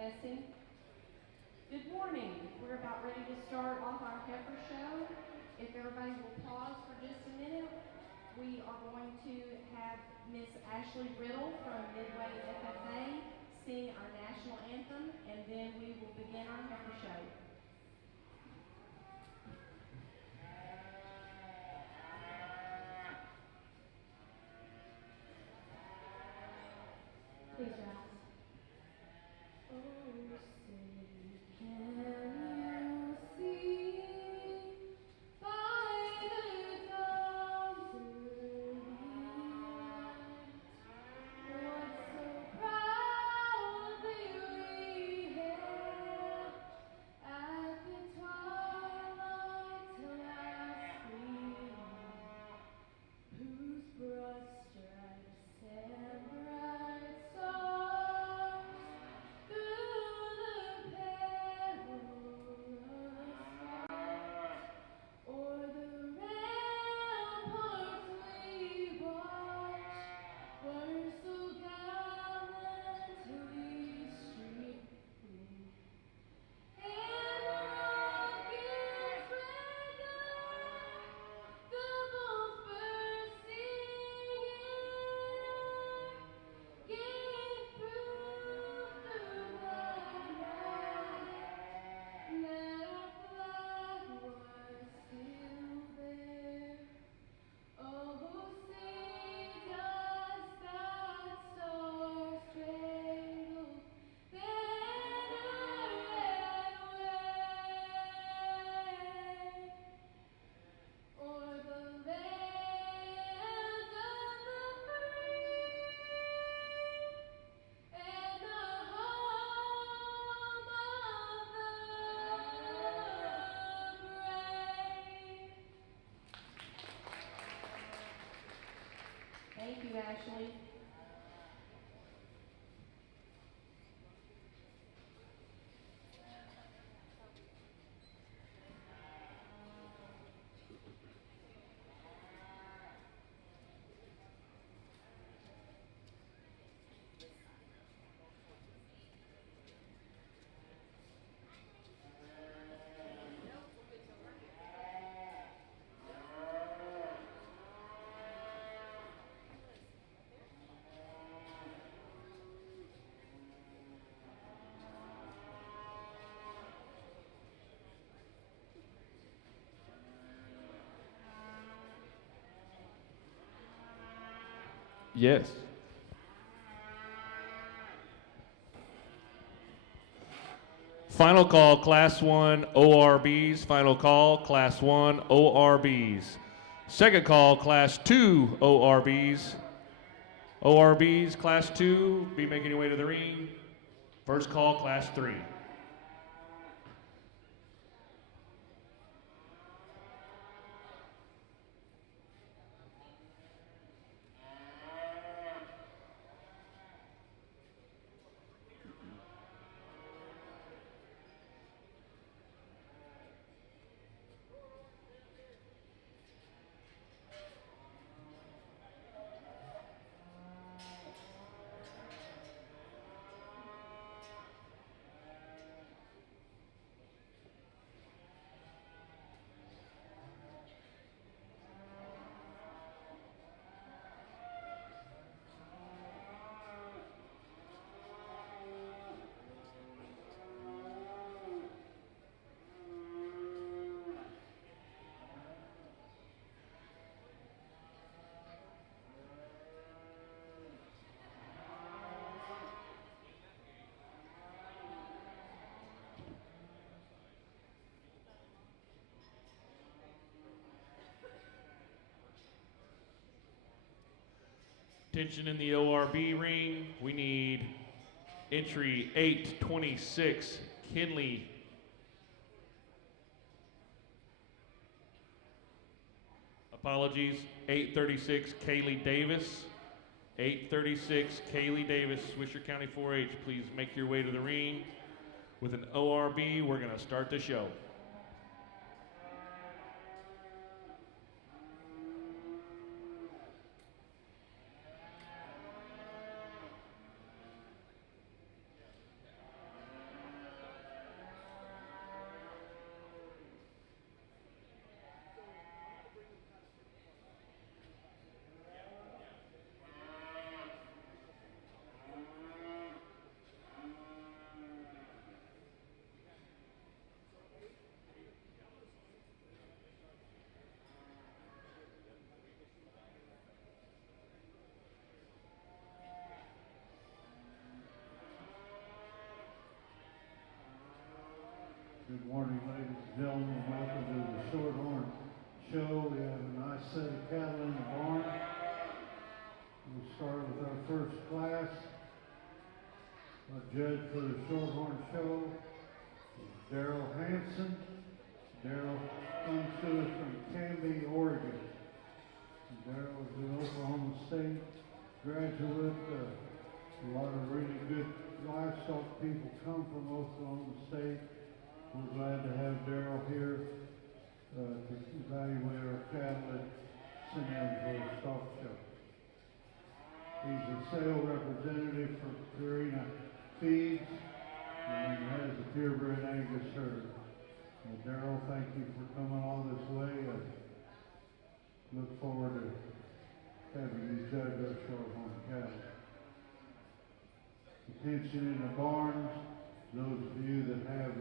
Testing. Good morning. We're about ready to start off our Heifer show. If everybody will pause for just a minute, we are going to have Miss Ashley Riddle from Midway FFA sing our national anthem, and then we will begin our Heifer show. Please rise. Oh, say, can you see by the dawn's early light what so proudly we hailed at the twilight's last gleaming, whose broad stripes and bright stars through the perilous fight o'er the ramparts we watched were so gallantly streaming, and the rocket's red glare, the bombs bursting in air, gave proof through the night that our flag was still there. Oh, say does that star-spangled banner yet wave o'er the land of the free and the home of the brave? Thank you, Ashley. Yes. Final call, Class 1 ORBs. Final call, Class 1 ORBs. Second call, Class 2 ORBs. ORBs, Class 2, be making your way to the ring. First call, Class 3. Attention in the ORB ring. We need entry 826, Kinley. Apologies, 836, Kaylee Davis. 836, Kaylee Davis, Swisher County 4-H. Please make your way to the ring. With an ORB, we're going to start the show. Good morning, ladies and gentlemen. Welcome to the Shorthorn show. We have a nice set of cattle in the barn. We'll start with our first class. Our judge for the Shorthorn show is Daryl Hanson. Daryl comes to us from Canby, Oregon. Daryl is an Oklahoma State graduate. A lot of really good livestock people come from Oklahoma State. We're glad to have Daryl here to evaluate our cattle at St. Angelo Stock Show. He's a sale representative for Purina Feeds and has a purebred Angus herd. Daryl, thank you for coming all this way. Look forward to having you judge our Shorthorn cattle. Attention in the barns, those of you that have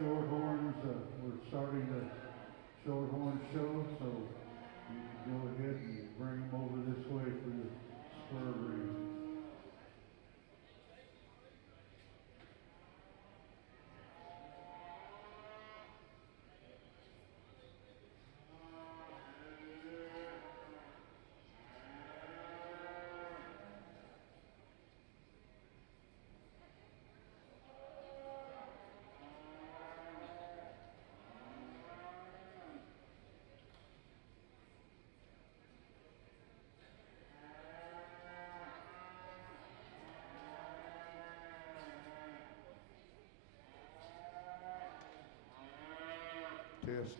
Shorthorns, we're starting the Shorthorn show, so you can go ahead and bring them over this way for the spur ring.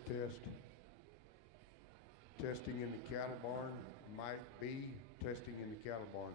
Test. Testing in the cattle barn. Might be testing in the cattle barn.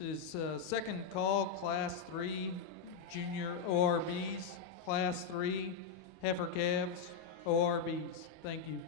This is second call, Class 3 Junior ORBs, Class 3 Heifer Calves ORBs. Thank you.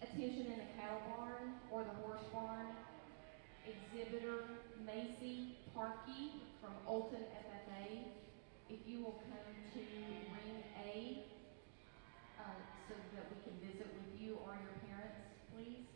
Attention in the cattle barn or the horse barn. Exhibitor Macy Parkey from Olton FFA. If you will come to ring A so that we can visit with you or your parents, please.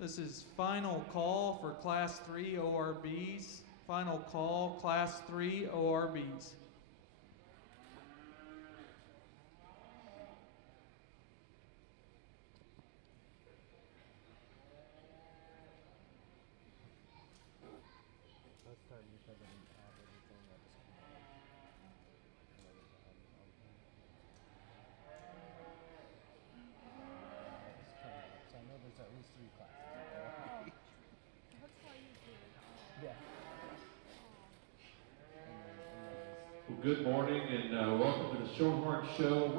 This is final call for Class 3 ORBs. Final call, Class 3 ORBs. Good morning and welcome to the Shorthorn Show.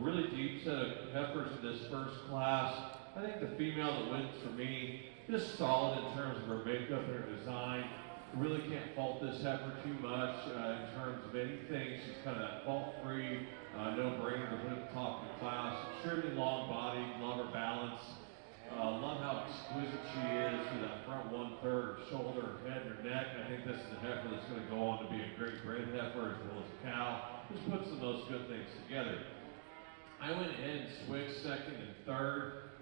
Really deep set of heifers in this first class. I think the female that wins for me, just solid in terms of her makeup and her design. Really can't fault this heifer too much in terms of anything. She's kind of that fault-free, no-brainer to put at the top of the class. Extremely long body, love her balance. Love how exquisite she is to that front 1/3, her shoulder, her head, her neck. I think this is a heifer that's going to go on to be a great bred heifer as well as a cow. Just puts some of those good things together. I went ahead and switched second and third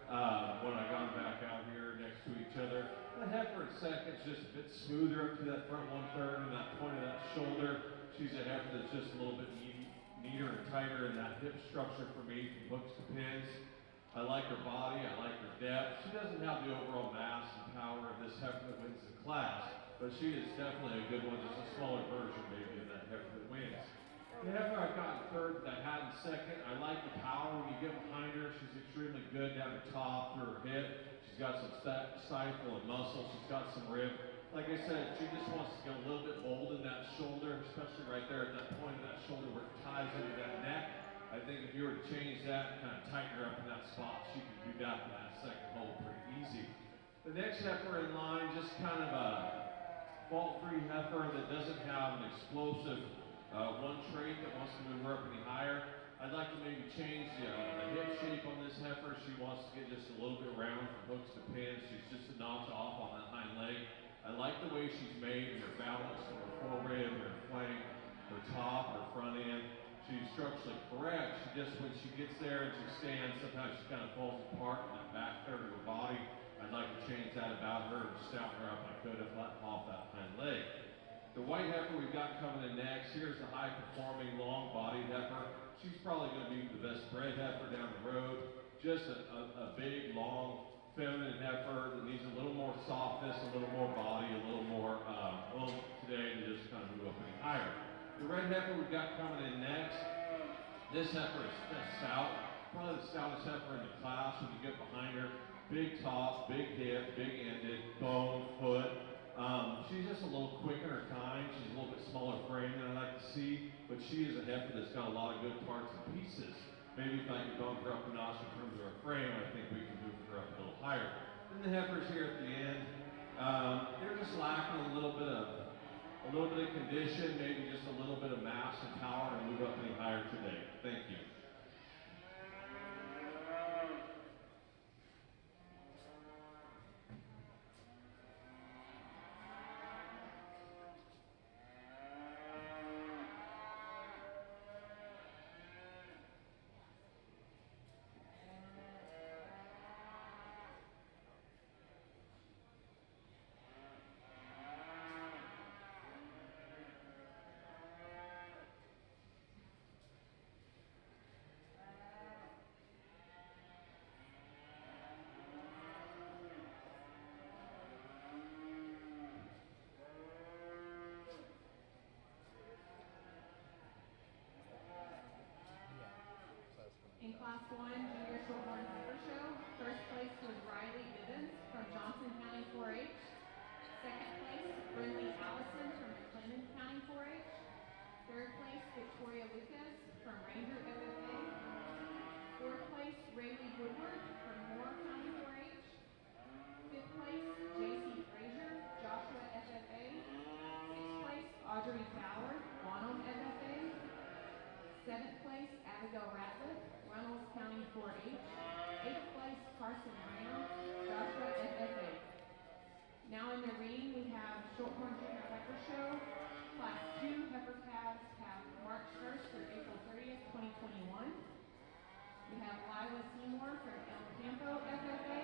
when I got them back out here next to each other. The heifer in second is just a bit smoother up to that front 1/3 and that point of that shoulder. She's a heifer that's just a little bit neater and tighter in that hip structure for me from hooks to pins. I like her body, I like her depth. She doesn't have the overall mass and power of this heifer that wins the class, but she is definitely a good one, just a smaller version maybe of that heifer that wins. The heifer I've got in third that I had in second, I like the power when you get behind her. She's extremely good down the top through her hip. She's got some stifle and muscle. She's got some rib. Like I said, she just wants to get a little bit bold in that shoulder, especially right there at that point of that shoulder where it ties into that neck. I think if you were to change that and kind of tighten her up in that spot, she can do that in that second hole pretty easy. The next heifer in line, just kind of a fault-free heifer that doesn't have an explosive one trait that wants to move her up any higher. I'd like to maybe change the hip shape on this heifer. She wants to get just a little bit round from hooks to pins. She's just a notch off on that hind leg. I like the way she's made, her balance, her forerib, her flank, her top, her front end. She's structurally correct. She just, when she gets there and she stands, sometimes she kind of falls apart in that back third of her body. I'd like to change that about her and stout her up. I could have let off that hind leg. The white heifer we've got coming in next, here's the high-performing, long-bodied heifer. She's probably going to be the best bred heifer down the road. Just a big, long, feminine heifer that needs a little more softness, a little more body, a little more oomph today to just kind of move up any higher. The red heifer we've got coming in next, this heifer is stout, probably the stoutest heifer in the class when you get behind her. Big top, big hip, big ended, bone, foot. She's just a little quick in her kind. She's a little bit smaller frame than I like to see, but she is a heifer that's got a lot of good parts and pieces. Maybe if I could bump her up a notch in terms of her frame, I think we can move her up a little higher. Then the heifers here at the end, they're just lacking a little bit of condition, maybe just a little bit of mass and power to move up any higher today. Thank you. In Class 1 Junior Shorthorn Heifer Show, first place was Riley Gibbons from Johnson County 4-H. Second place, Braunvieh Allison from McLennan County 4-H. Third place, Victoria Lucas from Ranger FFA. Fourth place, Rayleigh Woodward from Moore County 4-H. Fifth place, J.C. Frazier, Joshua FFA. Sixth place, Audrey Fowler, Wanham FFA. Seventh place, Abigail Ratliff, Runnels County 4-H. Eighth place, Carson Brown, Joshua FFA. Now in the ring, we have Shorthorn Junior Heifer Show. Class 2 heifer calves have March 1st through April 30th, 2021. We have Lila Seymour from El Campo FFA.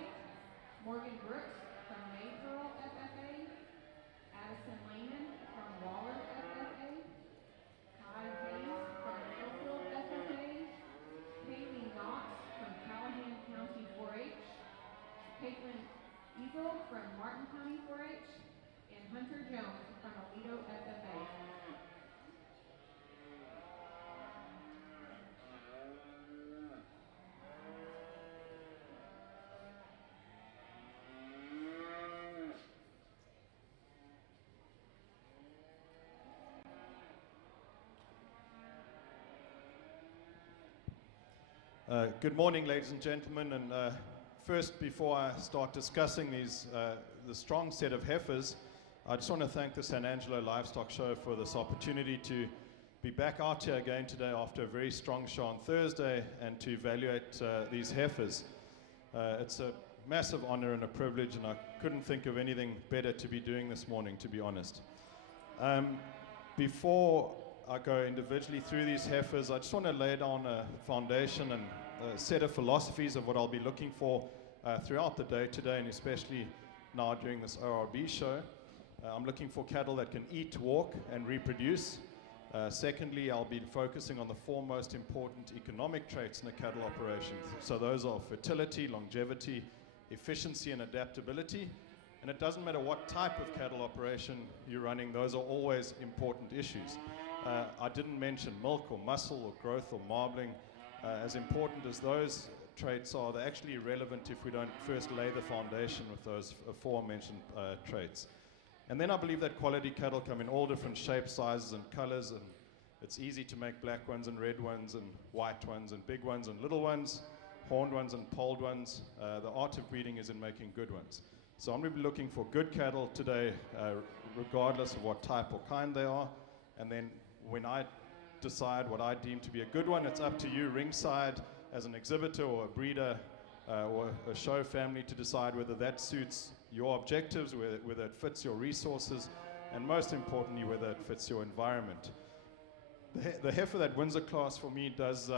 Good morning, ladies and gentlemen. And first, before I start discussing the strong set of heifers, I just want to thank the San Angelo Livestock Show for this opportunity to be back out here again today after a very strong show on Thursday and to evaluate these heifers. It's a massive honor and a privilege, and I couldn't think of anything better to be doing this morning, to be honest. Before I go individually through these heifers, I just want to lay down a foundation and a set of philosophies of what I'll be looking for throughout the day today, and especially now during this ORB show. I'm looking for cattle that can eat, walk, and reproduce. Secondly, I'll be focusing on the four most important economic traits in a cattle operation. So those are fertility, longevity, efficiency, and adaptability. And it doesn't matter what type of cattle operation you're running, those are always important issues. I didn't mention milk or muscle or growth or marbling. As important as those traits are, they're actually irrelevant if we don't first lay the foundation with those aforementioned traits. And then I believe that quality cattle come in all different shapes, sizes, and colors, and it's easy to make black ones and red ones and white ones and big ones and little ones, horned ones and polled ones. The art of breeding is in making good ones. So I'm going to be looking for good cattle today, regardless of what type or kind they are. And then when I decide what I deem to be a good one, it's up to you ringside as an exhibitor or a breeder or a show family to decide whether that suits your objectives, whether it fits your resources, and most importantly, whether it fits your environment. The heifer that wins a class for me does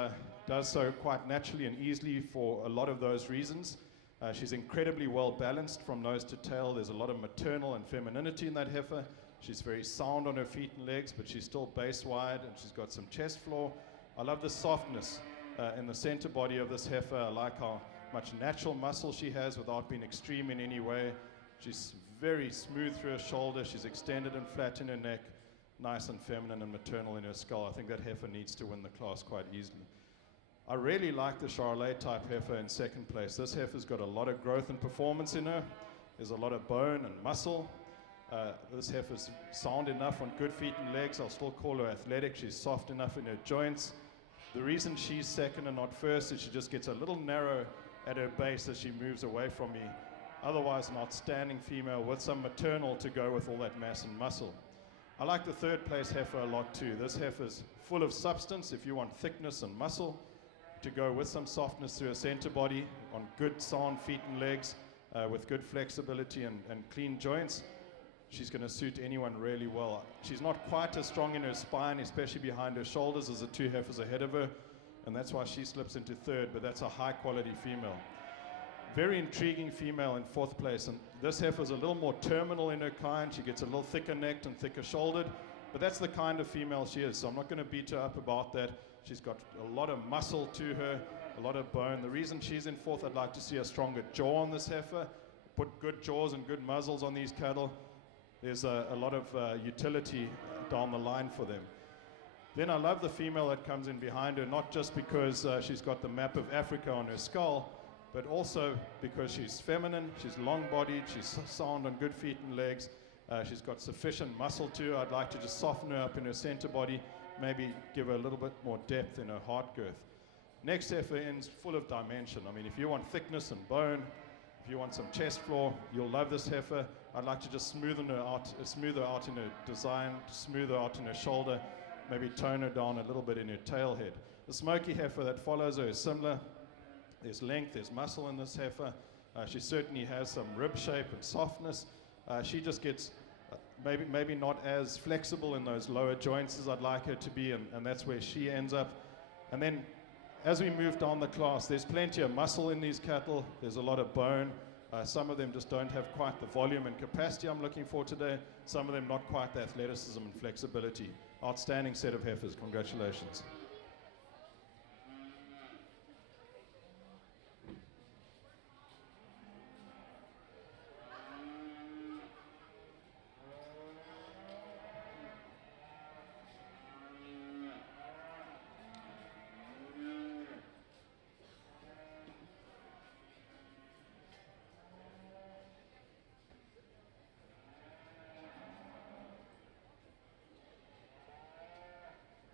so quite naturally and easily for a lot of those reasons. She's incredibly well balanced from nose to tail. There's a lot of maternal and femininity in that heifer. She's very sound on her feet and legs, but she's still base wide, and she's got some chest floor. I love the softness in the center body of this heifer. I like how much natural muscle she has without being extreme in any way. She's very smooth through her shoulder. She's extended and flat in her neck, nice and feminine and maternal in her skull. I think that heifer needs to win the class quite easily. I really like the Charolais type heifer in second place. This heifer's got a lot of growth and performance in her. There's a lot of bone and muscle. This heifer's sound enough on good feet and legs. I'll still call her athletic. She's soft enough in her joints. The reason she's second and not first is she just gets a little narrow at her base as she moves away from me. Otherwise, an outstanding female with some maternal to go with all that mass and muscle. I like the third place heifer a lot too. This heifer's full of substance if you want thickness and muscle to go with some softness through her center body on good sound feet and legs with good flexibility and clean joints. She's going to suit anyone really well. She's not quite as strong in her spine, especially behind her shoulders, as the two heifers ahead of her, and that's why she slips into third, but that's a high-quality female. Very intriguing female in fourth place, and this heifer's a little more terminal in her kind. She gets a little thicker necked and thicker shouldered, but that's the kind of female she is, so I'm not going to beat her up about that. She's got a lot of muscle to her, a lot of bone. The reason she's in fourth, I'd like to see a stronger jaw on this heifer, put good jaws and good muzzles on these cattle. There's a lot of utility down the line for them. Then I love the female that comes in behind her, not just because she's got the map of Africa on her skull, but also because she's feminine, she's long-bodied, she's sound on good feet and legs, she's got sufficient muscle to her. I'd like to just soften her up in her center body, maybe give her a little bit more depth in her heart girth. Next heifer ends full of dimension. I mean, if you want thickness and bone, if you want some chest floor, you'll love this heifer. I'd like to just smooth her out in her design, smooth her out in her shoulder, maybe tone her down a little bit in her tail head. The smoky heifer that follows her is similar. There's length, there's muscle in this heifer. She certainly has some rib shape and softness. She just gets maybe not as flexible in those lower joints as I'd like her to be, and that's where she ends up. And then as we move down the class, there's plenty of muscle in these cattle. There's a lot of bone. Some of them just don't have quite the volume and capacity I'm looking for today. Some of them not quite the athleticism and flexibility. Outstanding set of heifers. Congratulations.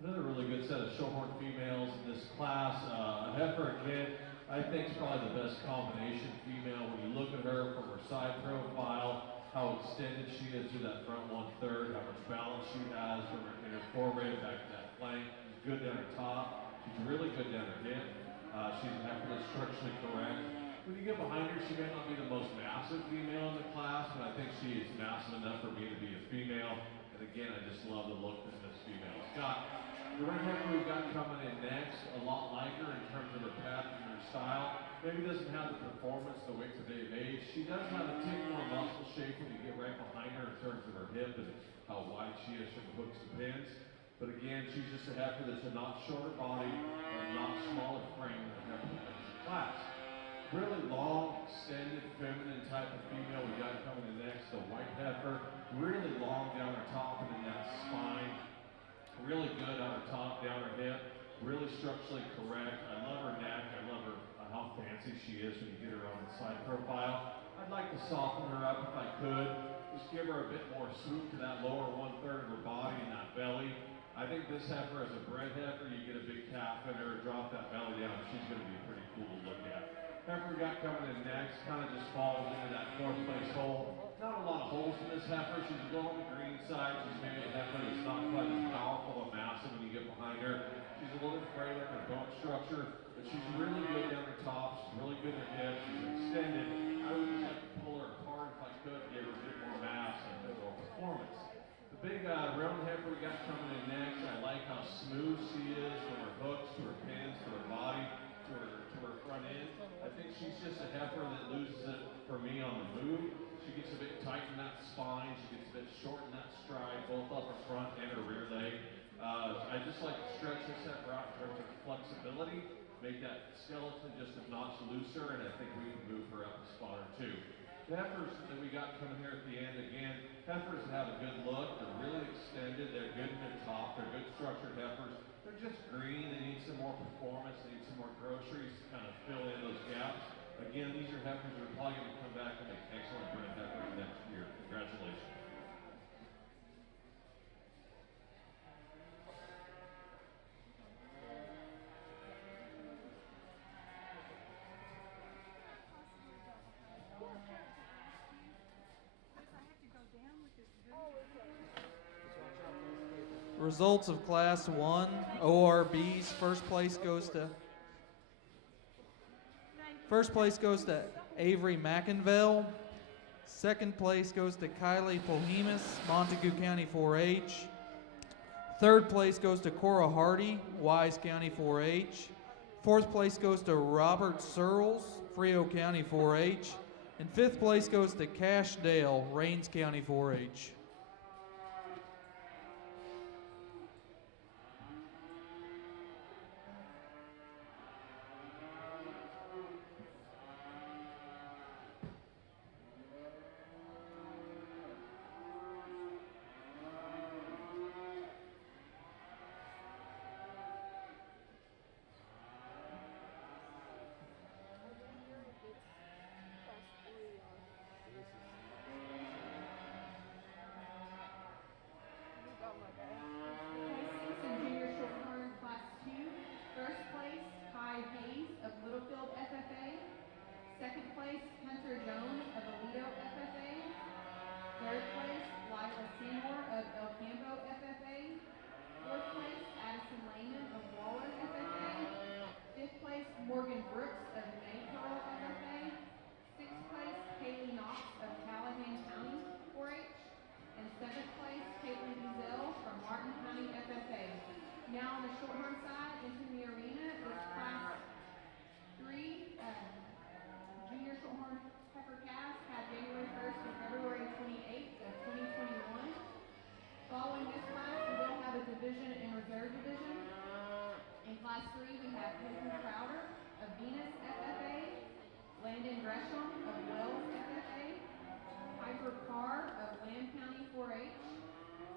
Another really good set of heifer again, I think is probably the best combination female. When you look at her from her side profile, how extended she is to that front 1/3, how much balance she has from her inner forehead back to that flank. She's good down her top. She's really good down her hip. She's an heifer that's structurally correct. When you get behind her, she may not be the most massive female in the class, but I think she is massive enough for me to be a female. And again, I just love the look that this female's got. The red heifer we've got coming in next, a lot like her in terms of her pattern and her style. Maybe doesn't have the performance the way today of age. She does have a tick more muscle shape when you get right behind her in terms of her hip and how wide she is from the hooks to pins. But again, she's just a heifer that's a not shorter body and a not smaller frame than a heifer that is in class. Really long, extended, feminine type of female we got coming in next, the white heifer. Really long down her top and in that spine. Really good on her top, down her hip. Really structurally correct. I love her neck. I love her, how fancy she is when you get her on the side profile. I'd like to soften her up if I could. Just give her a bit more swoop to that lower 1/3 of her body and that belly. I think this heifer is a bred heifer. You get a big calf in her, drop that belly down. She's going to be pretty cool to look at. Heifer we got coming in next kind of just falls into that 4th place hole. Not a lot of holes in this heifer. She's a little on the green side. She's maybe a heifer that's not quite as powerful and massive when you get behind her. She's a little frailer in her bone structure, but she's really good down her top. She's really good in her hips. She's extended. I would just like to pull her apart if I could, give her a bit more mass and a bit more performance. The big round heifer we got coming in next, I like how smooth she is from her hooks to her pins to her body to her front end. I think she's just a heifer that loses it for me on the move. She gets a bit tight in that spine. She gets a bit short in that stride, both off her front and her rear leg. I just like to stretch this heifer out in terms of flexibility, make that skeleton just a notch looser, and I think we can move her up a spot or two. The heifers that we got coming here at the end, again, heifers that have a good look. They're really extended. They're good in their top. They're good structured heifers. They're just green. They need some more performance. They need some more groceries to kind of fill in those gaps. Again, these are heifers that are probably going to come back and make excellent bred heifers next year. Congratulations. Results of Class 1 ORBs. First place goes to Avery McInville. Second place goes to Kylie Polhemus, Montague County 4-H. Third place goes to Cora Hardy, Wise County 4-H. Fourth place goes to Robert Searles, Frio County 4-H. And fifth place goes to Cash Dale, Rains County 4-H. Placings in Junior Shorthorn Class 2. First place, Kai Hayes of Littlefield FFA. Second place, Hunter Jones of Aledo FFA. Third place, Lila Seymour of El Campo FFA. Fourth place, Addison Lehman of Waller FFA. Fifth place, Morgan Brooks of Maypearl FFA. Sixth place, Kaylee Knox of Callahan County 4-H. And seventh place, Caitlin Diesel from Martin County FFA. Now on the Shorthorn side, into the arena is Class 3 Junior Shorthorn Heifer Calves had January 1st to February 28th of 2021. Following this class, we will have a division and reserve division. In Class 3, we have Peyton Crowder of Venus FFA, Landon Gresham of Wells FFA, Heifer Carr of Lamb County 4-H,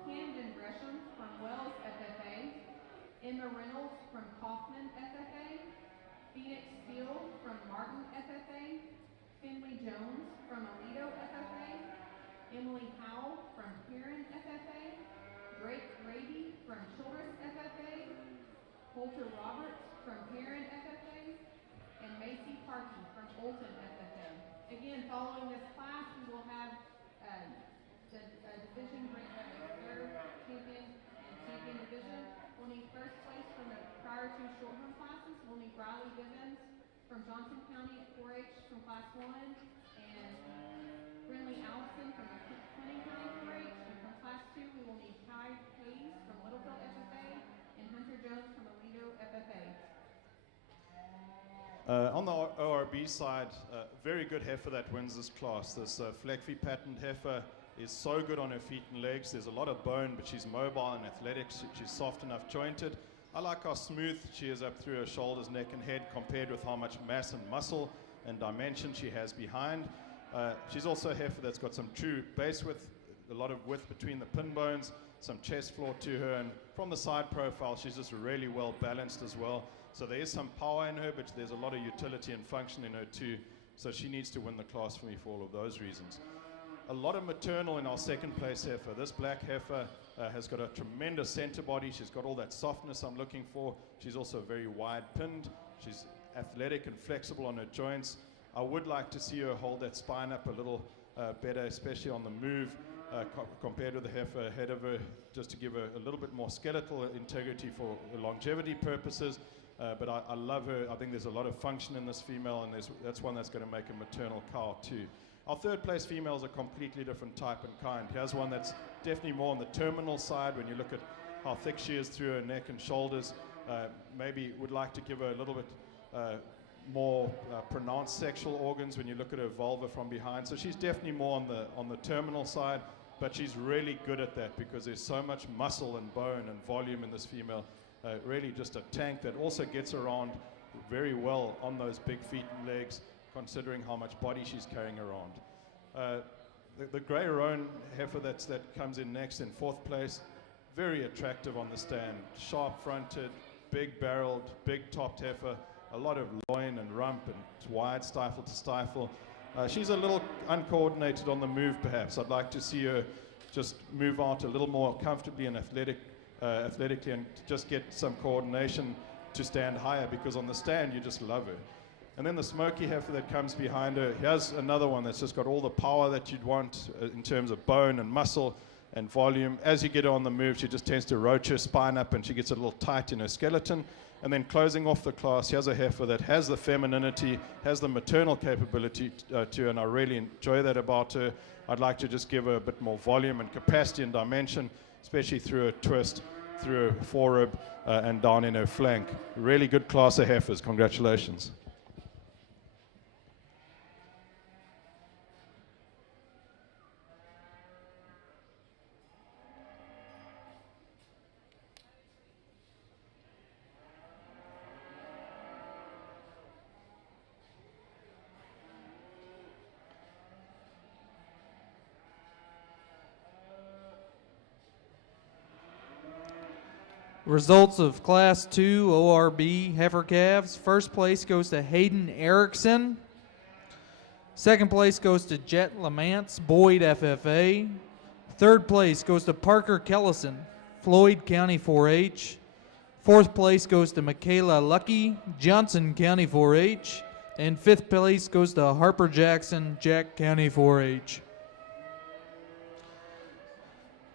Camden Gresham from Wells FFA, Emma Reynolds from Kaufman FFA, Phoenix Steele from Martin FFA, Finley Jones from Aledo FFA, Emily Howell from Huron FFA, Drake Grady from Childress FFA, Holter Roberts from Huron FFA, and Macy Parkey from Olton FFA. Again, following this class, we will have the division third champion and champion division. We'll need first place from the prior two Shorthorn classes. We'll need Riley Bivens from Johnson County at 4-H from class 1, and Brinley Allison from Clinton County 4-H. And from class 2, we will need Ty Hayes from Littlefield FFA and Hunter Jones from Aledo FFA. On the ORB side, very good heifer that wins this class. This Fleckvieh patterned heifer is so good on her feet and legs. There's a lot of bone, but she's mobile and athletic. She's soft enough jointed. I like how smooth she is up through her shoulders, neck, and head compared with how much mass and muscle and dimension she has behind. She's also a heifer that's got some true base width, a lot of width between the pin bones, some chest floor to her, and from the side profile, she's just really well balanced as well. So there is some power in her, but there's a lot of utility and function in her too. So she needs to win the class for me for all of those reasons. A lot of maternal in our second place heifer. This black heifer has got a tremendous center body. She's got all that softness I'm looking for. She's also very wide pinned. She's athletic and flexible on her joints. I would like to see her hold that spine up a little better, especially on the move compared to the heifer ahead of her, just to give her a little bit more skeletal integrity for longevity purposes. But I love her. I think there's a lot of function in this female, and that's one that's going to make a maternal cow too. Our third place female is a completely different type and kind. Here's one that's definitely more on the terminal side. When you look at how thick she is through her neck and shoulders, maybe would like to give her a little bit more pronounced sexual organs when you look at her vulva from behind. So she's definitely more on the terminal side, but she's really good at that because there's so much muscle and bone and volume in this female. Really just a tank that also gets around very well on those big feet and legs, considering how much body she's carrying around. The Grey Roan heifer that comes in next in fourth place, very attractive on the stand. Sharp fronted, big barreled, big topped heifer, a lot of loin and rump and wide stifle to stifle. She's a little uncoordinated on the move perhaps. I'd like to see her just move out a little more comfortably and athletically and just get some coordination to stand higher, because on the stand you just love her. And then the smoky heifer that comes behind her, here's another one that's just got all the power that you'd want in terms of bone and muscle and volume. As you get her on the move, she just tends to roach her spine up and she gets a little tight in her skeleton. And then closing off the class, here's a heifer that has the femininity, has the maternal capability to, and I really enjoy that about her. I'd like to just give her a bit more volume and capacity and dimension, especially through her twist, through her forerib, and down in her flank. Really good class of heifers. Congratulations. Results of Class 2 ORB heifer calves. First place goes to Hayden Erickson. Second place goes to Jet Lamance, Boyd FFA. Third place goes to Parker Kellison, Floyd County 4-H. Fourth place goes to Michaela Lucky, Johnson County 4-H. And fifth place goes to Harper Jackson, Jack County 4-H.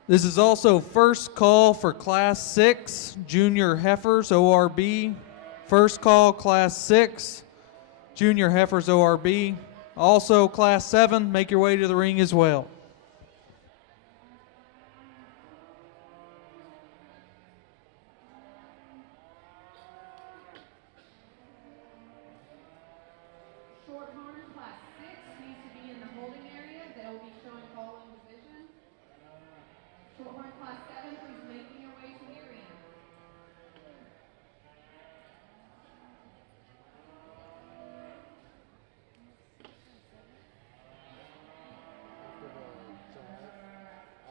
This is also first call for Class 6 Junior Heifers ORB. First call Class 6 Junior Heifers ORB. Also Class 7, make your way to the ring as well. Shorthorn class 6 needs to be in the holding area. They'll be showing following division. Shorthorn class 7, please making your way to the arena.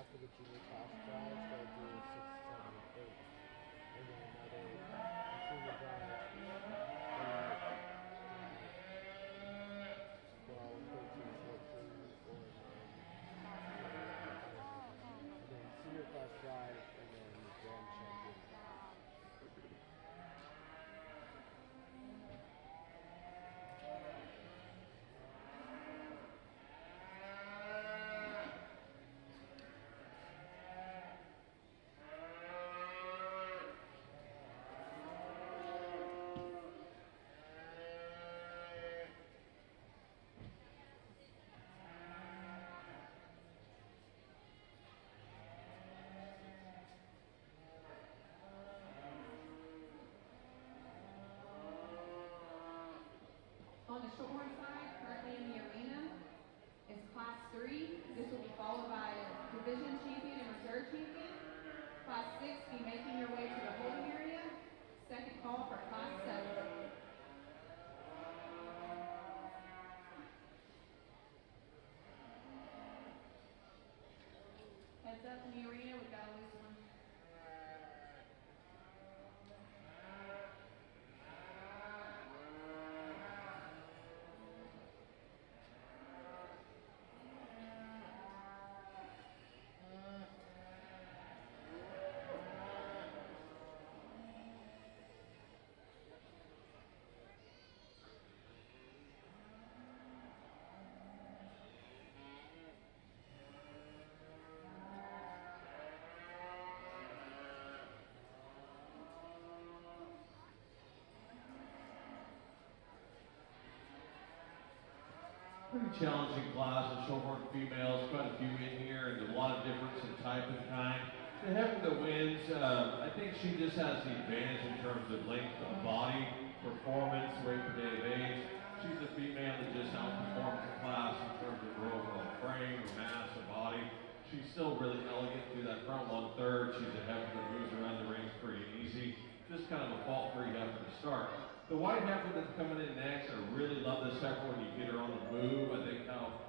After the junior class drives, they'll do 6, 7, 8. And then another senior drive, then like 12, 13, 14, or the Shorthorn side, currently in the arena, is Class 3. This will be followed by Division Champion and Reserve Champion. Class 6, be making your way to the holding area. Second call for Class 7. Heads up in the arena, we've got a loose one. Pretty challenging class of Showhorn females, quite a few in here, and a lot of difference in type and kind. The heifer that wins, I think she just has the advantage in terms of length of body, performance, weight per day of age. She's a female that just outperforms the class in terms of her overall frame, her mass, her body. She's still really elegant through that front 1/3. She's a heifer that moves around the range pretty easy. Just kind of a fault-free heifer to start. The white heifer that's coming in next, I really love this heifer when you get her on the move. I think how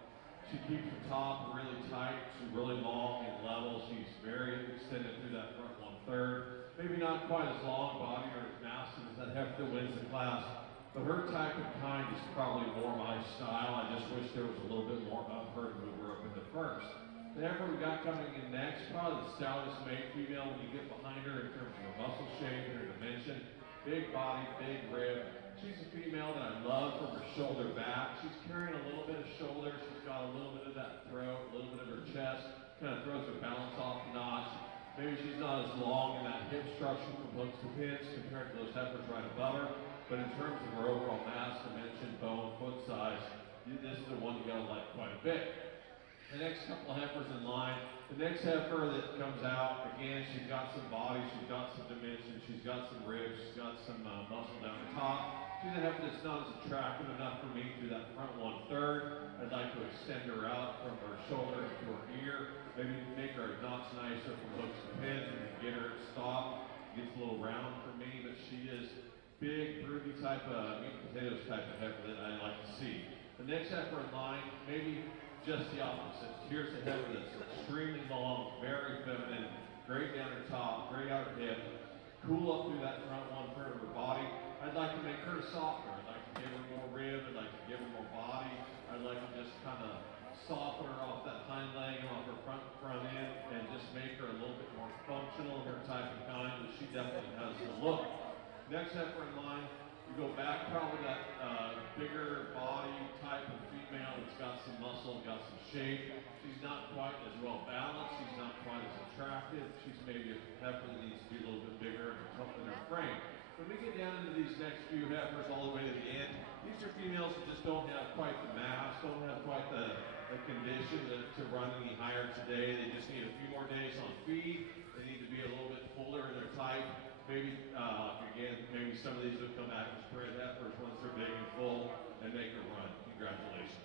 she keeps her top really tight. She's really long and level. She's very extended through that front 1/3. Maybe not quite as long body or as massive as that heifer that wins the class, but her type of kind is probably more my style. I just wish there was a little bit more of her to move her up into first. The heifer we got coming in next, probably the stoutest male female when you get behind her in terms of her muscle shape and her dimension. Big body, big rib. She's a female that I love from her shoulder back. She's carrying a little bit of shoulder. She's got a little bit of that throat, a little bit of her chest. Kind of throws her balance off a notch. Maybe she's not as long in that hip structure from hooks to pins compared to those heifers right above her. But in terms of her overall mass, dimension, bone, foot size, this is the one you gotta like quite a bit. The next couple of heifers in line. The next heifer that comes out, again, she's got some body, she's got some dimension, she's got some ribs, she's got some muscle down the top. She's a heifer that's not as attractive enough for me through that front 1/3. I'd like to extend her out from her shoulder to her ear, maybe make her a notch nicer from hooks to pins, and get her stopped. Gets a little round for me, but she is big, broody type of meat and potatoes type of heifer that I like to see. The next heifer in line, maybe just the opposite. Here's a heifer that's extremely long, very feminine, great down her top, great out her hip, cool up through that front 1/3 of her body. I'd like to make her softer. I'd like to give her more rib. I'd like to give her more body. I'd like to just kind of soften her off that hind leg and off her front end and just make her a little bit more functional in her type of kind, but she definitely has the look. Next heifer in line, you go back probably that bigger body type of female that's got some muscle, got some shape. She's not quite as well balanced. She's not quite as attractive. She's maybe a heifer that needs to be a little bit bigger and tough in her frame. When we get down into these next few heifers all the way to the end, these are females that just don't have quite the mass, don't have quite the condition to run any higher today. They just need a few more days on feed. They need to be a little bit fuller in their type. Maybe, again, maybe some of these would come back as spread heifers once they're big and full and make a run. Congratulations.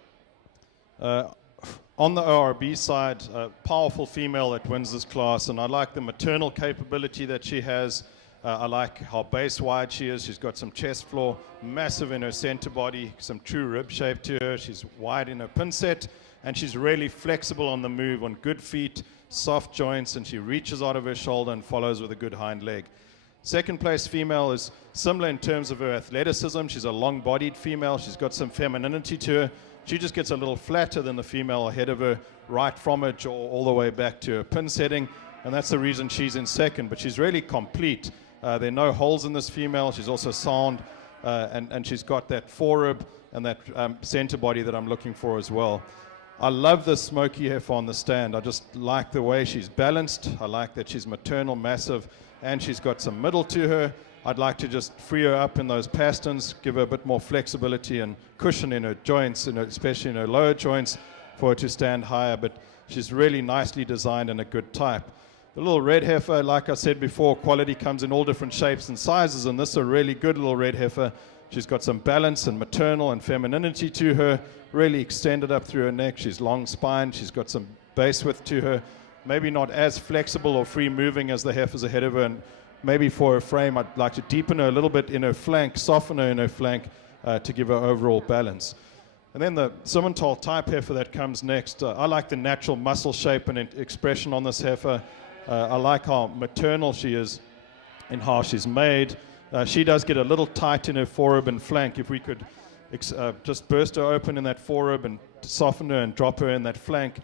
On the ORB side, a powerful female that wins this class, and I like the maternal capability that she has. I like how base wide she is. She's got some chest floor, massive in her center body, some true rib shape to her. She's wide in her pin set, and she's really flexible on the move, on good feet, soft joints, and she reaches out of her shoulder and follows with a good hind leg. Second place female is similar in terms of her athleticism. She's a long-bodied female. She's got some femininity to her. She just gets a little flatter than the female ahead of her, right from her jaw all the way back to her pin setting, and that's the reason she's in second. But she's really complete. There are no holes in this female. She's also sound, and she's got that forerib and that center body that I'm looking for as well. I love this smoky heifer on the stand. I just like the way she's balanced. I like that she's maternal, massive, and she's got some middle to her. I'd like to just free her up in those pasterns, give her a bit more flexibility and cushion in her joints, especially in her lower joints, for her to stand higher. But she's really nicely designed and a good type. The little red heifer, like I said before, quality comes in all different shapes and sizes, and this is a really good little red heifer. She's got some balance and maternal and femininity to her, really extended up through her neck. She's long spined. She's got some base width to her. Maybe not as flexible or free moving as the heifers ahead of her. And maybe for her frame, I'd like to deepen her a little bit in her flank, soften her in her flank to give her overall balance. And then the Simmental type heifer that comes next, I like the natural muscle shape and expression on this heifer. I like how maternal she is in how she's made. She does get a little tight in her forerib and flank. If we could just burst her open in that forerib and soften her and drop her in that flank,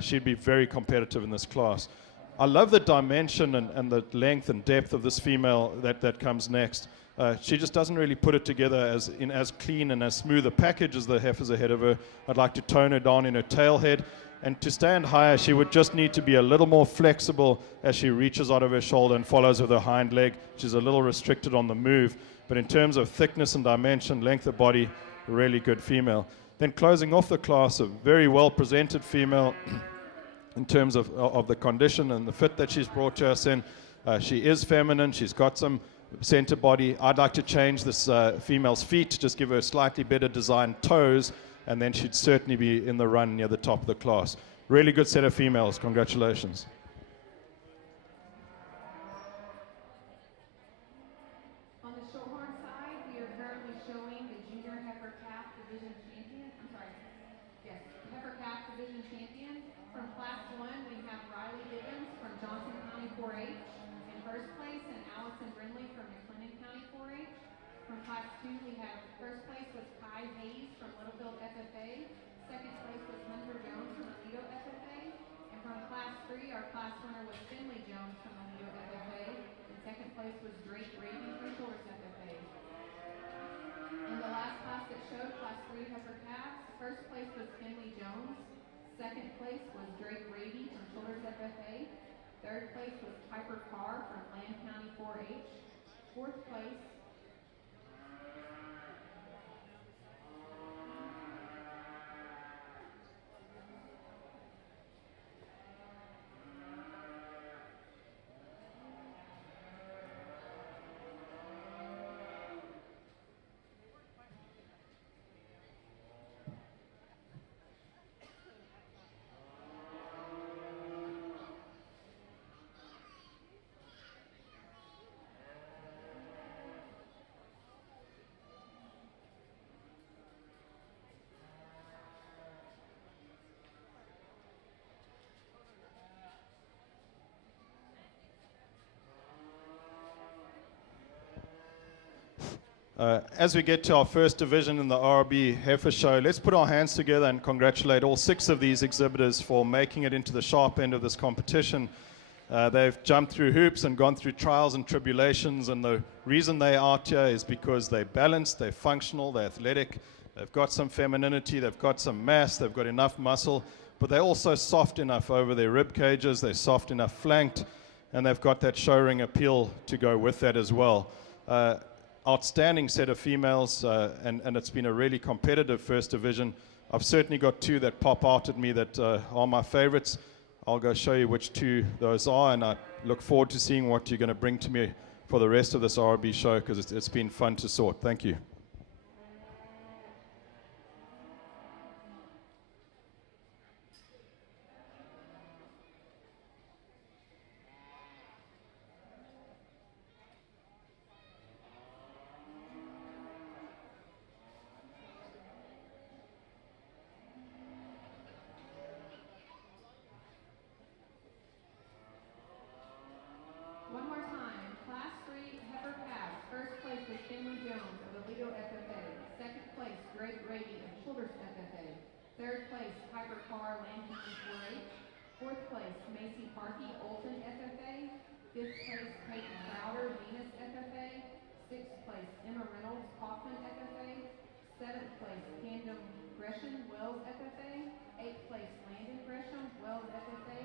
she'd be very competitive in this class. I love the dimension and the length and depth of this female that comes next. She just doesn't really put it together as clean and as smooth a package as the heifers ahead of her. I'd like to tone her down in her tail head. And to stand higher, she would just need to be a little more flexible as she reaches out of her shoulder and follows with her hind leg. She's a little restricted on the move. But in terms of thickness and dimension, length of body, a really good female. Then closing off the class, a very well-presented female in terms of the condition and the fit that she's brought to us in. She is feminine. She's got some center body. I'd like to change this female's feet to just give her slightly better designed toes, and then she'd certainly be in the run near the top of the class. Really good set of females. Congratulations. On the Shorthorn side, we are currently showing the Junior Heifer Calf Division Champion. Heifer Calf Division Champion. From Class 1, we have Riley Diggins from Johnson County 4-H in first place, and Allison Brindley from McLennan County 4-H. From Class 2, we have first place was Kai Hayes from Littlefield FFA. Second place was Hunter Jones from Aledo FFA. And from Class 3, our class winner was Finley Jones from Aledo FFA. And second place was Drake Brady from Shorts FFA. In the last class that showed, Class 3 Heifer Calves, first place was Finley Jones. Second place was Drake Brady from Shoulders FFA. Third place was Piper Carr from Lamb County 4-H. Fourth place As we get to our first division in the RB Heifer Show, let's put our hands together and congratulate all 6 of these exhibitors for making it into the sharp end of this competition. They've jumped through hoops and gone through trials and tribulations, and the reason they're out here is because they're balanced, they're functional, they're athletic, they've got some femininity, they've got some mass, they've got enough muscle, but they're also soft enough over their rib cages, they're soft enough flanked, and they've got that show ring appeal to go with that as well. Outstanding set of females, and it's been a really competitive first division. I've certainly got 2 that pop out at me that are my favorites. I'll go show you which 2 those are, and I look forward to seeing what you're going to bring to me for the rest of this RB show, because it's been fun to sort. Thank you. one more time. Class 3 Heifer Calves. First place was Finley Jones of Aledo FFA. Second place, Drake Brady of Childers FFA. Third place, Piper Carr, Lamb County 4-H. Fourth place, Macy Parkey, Olton FFA. Fifth place, Peyton Crowder, Venus FFA. Sixth place, Emma Reynolds, Kaufman FFA. Seventh place, Camden Gresham, Wells FFA. Eighth place, Landon Gresham, Wells FFA.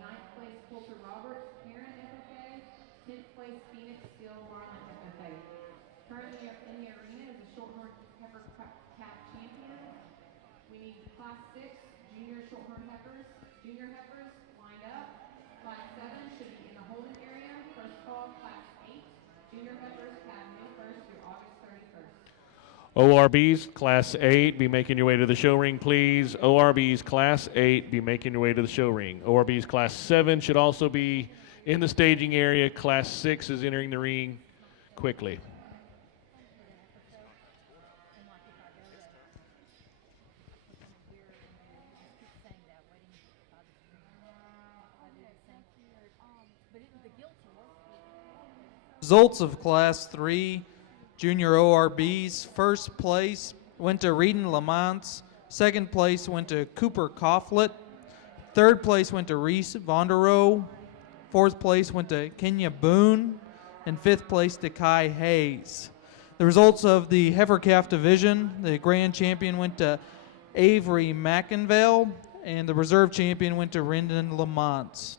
Ninth place, Coulter Roberts, Karen FFA. 10th place, Phoenix Steel, Marlin FFA. Currently in the arena is a Shorthorn Heifer Calf champion. We need Class 6 Junior Shorthorn Heifers. Junior Heifers lined up. Class 7 should be in the holding area. First call, Class 8. Junior Heifers have May 1st through August 31st. ORBs, Class 8, be making your way to the show ring, please. ORBs, Class 8, be making your way to the show ring. ORBs, Class 7 should also be in the staging area. Class 6 is entering the ring quickly. Results of Class 3 Junior ORBs. First place went to Reedon Lamont. Second place went to Cooper Coughlett. Third place went to Reese Vonderow. Fourth place went to Kenya Boone. And fifth place to Kai Hayes. The results of the Heifer Calf Division, the grand champion went to Avery McInvale, and the reserve champion went to Rendon Lamont.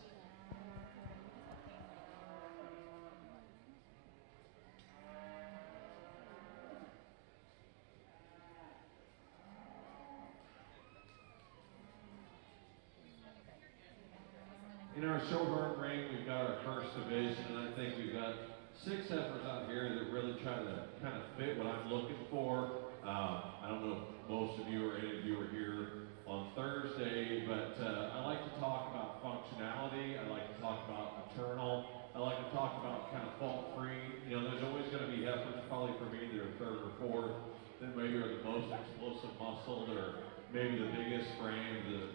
In our Showthorn ring, we've got our first division, and I think we've got 6 heifers out here that really try to kind of fit what I'm looking for. I don't know if most of you or any of you were here on Thursday, but I like to talk about functionality. I like to talk about maternal. I like to talk about kind of fault-free. You know, there's always going to be heifers, probably for me, that are 3rd or 4th, that maybe are the most explosive muscled, or maybe the biggest frame, the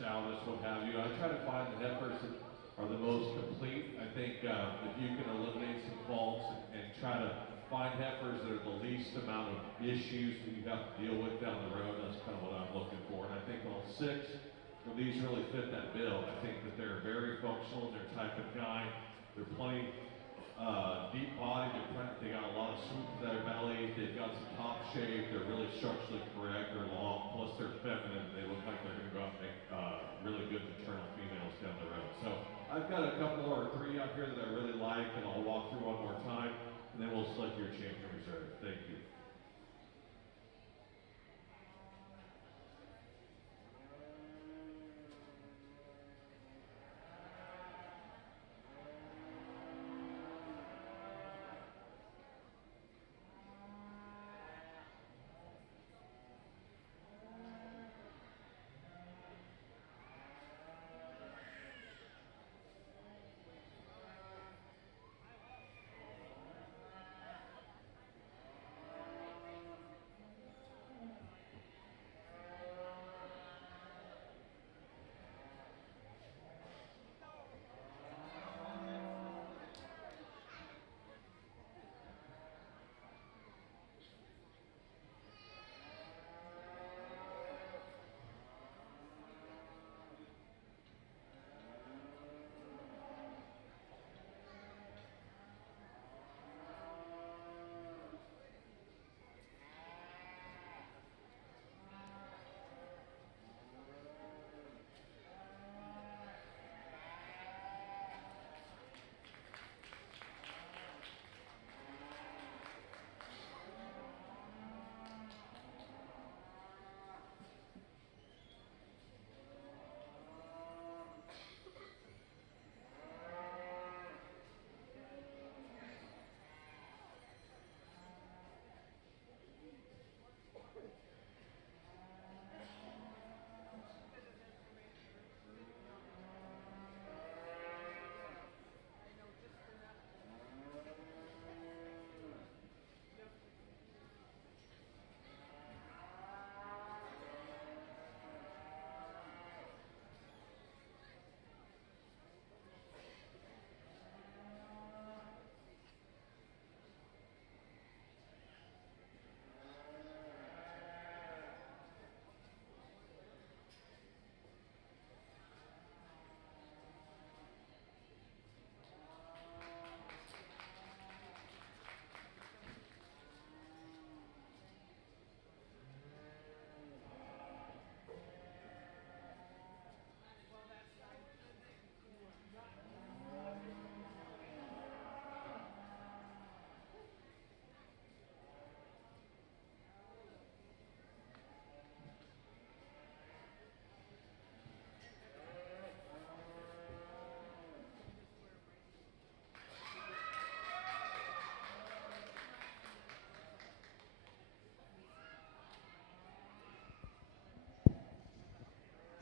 stoutest, what have you. I try to find the heifers that are the most complete. I think if you can eliminate some faults and try to find heifers that are the least amount of issues that you have to deal with down the road, that's kind of what I'm looking for. And I think all 6 of these really fit that bill. I think that they're very functional in their type of guy. They're plenty deep body. They got a lot of swoop to their belly. They've got some top shape. They're really structurally correct. They're long. Plus they're feminine. They look like they're going to go out and make really good maternal females down the road. So I've got a couple or 3 out here that I really like, and I'll walk through one more time, and then we'll select your champion reserve. Thank you.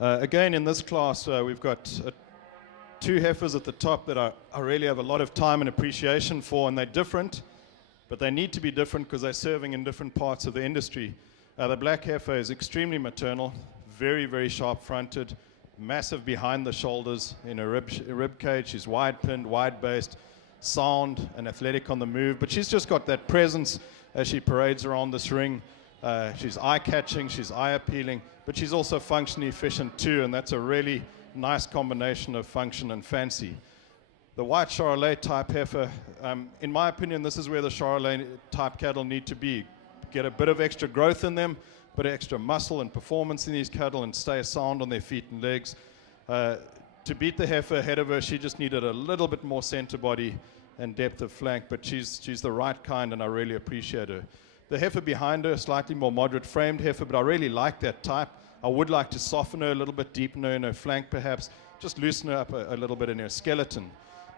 Again, in this class, we've got two heifers at the top that I really have a lot of time and appreciation for, and they're different, but they need to be different because they're serving in different parts of the industry. The black heifer is extremely maternal, very, very sharp-fronted, massive behind the shoulders in a rib cage. She's wide-pinned, wide-based, sound and athletic on the move, but she's just got that presence as she parades around this ring. She's eye-catching, she's eye-appealing, but she's also functionally efficient too, and that's a really nice combination of function and fancy. The white Charolais type heifer, in my opinion, this is where the Charolais type cattle need to be. Get a bit of extra growth in them, bit of extra muscle and performance in these cattle, and stay sound on their feet and legs. To beat the heifer ahead of her, she just needed a little bit more center body and depth of flank, but she's the right kind, and I really appreciate her. The heifer behind her, slightly more moderate framed heifer, but I really like that type. I would like to soften her a little bit, deepen her in her flank perhaps, just loosen her up a little bit in her skeleton.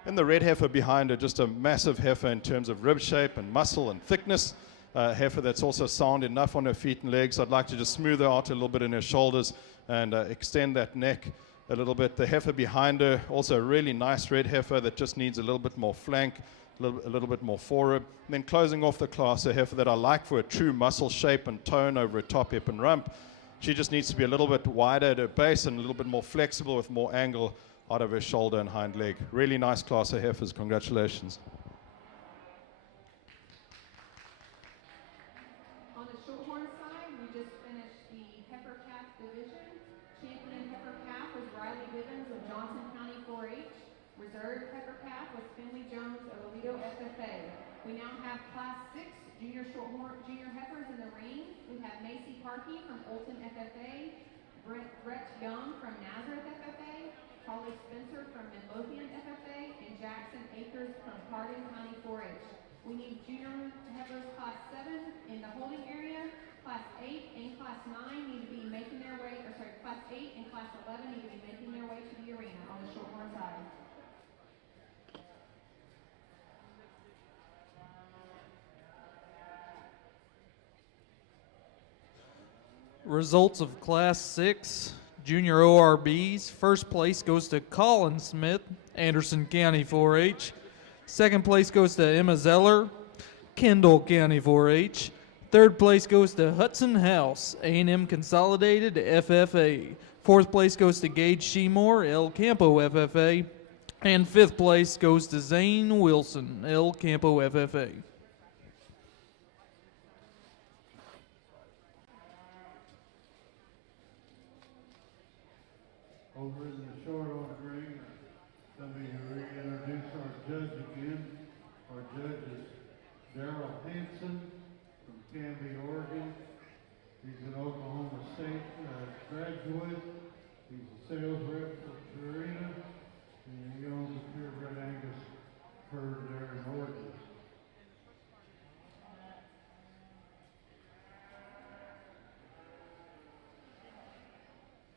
And the red heifer behind her, just a massive heifer in terms of rib shape and muscle and thickness. Heifer that's also sound enough on her feet and legs. I'd like to just smooth her out a little bit in her shoulders and extend that neck a little bit. The heifer behind her, also a really nice red heifer that just needs a little bit more flank, a little bit more forerib. And then closing off the class, a heifer that I like for a true muscle shape and tone over a top hip and rump. She just needs to be a little bit wider at her base and a little bit more flexible with more angle out of her shoulder and hind leg. Really nice class of heifers. Congratulations. On the Shorthorn side, we just finished the heifer calf division. Champion heifer calf was Riley Gibbons of Johnson County 4-H. Reserve heifer calf was Finley Jones of Aledo FFA. We now have class 6 junior heifers in the ring. We have Macy Parkey from Olton FFA, Brett Young from Nazareth FFA, Holly Spencer from Midlothian FFA, and Jackson Akers from Hardin County 4-H. We need junior heifers class 7 in the holding area. Class 8 and class 9 need to be making their way, class 8 and class 11 need to be making their way to the arena on the Shorthorn side. Results of Class 6 Junior ORBs. First place goes to Colin Smith, Anderson County 4-H. Second place goes to Emma Zeller, Kendall County 4-H. Third place goes to Hudson House, A&M Consolidated FFA. Fourth place goes to Gage Shemore, El Campo FFA. And fifth place goes to Zane Wilson, El Campo FFA. Over in the Shorthorn ring, let me reintroduce our judge again. Our judge is Darrell Hanson from Canby, Oregon. He's an Oklahoma State graduate. He's a sales rep for Purina, and he owns a pure Red Angus herd there in Oregon.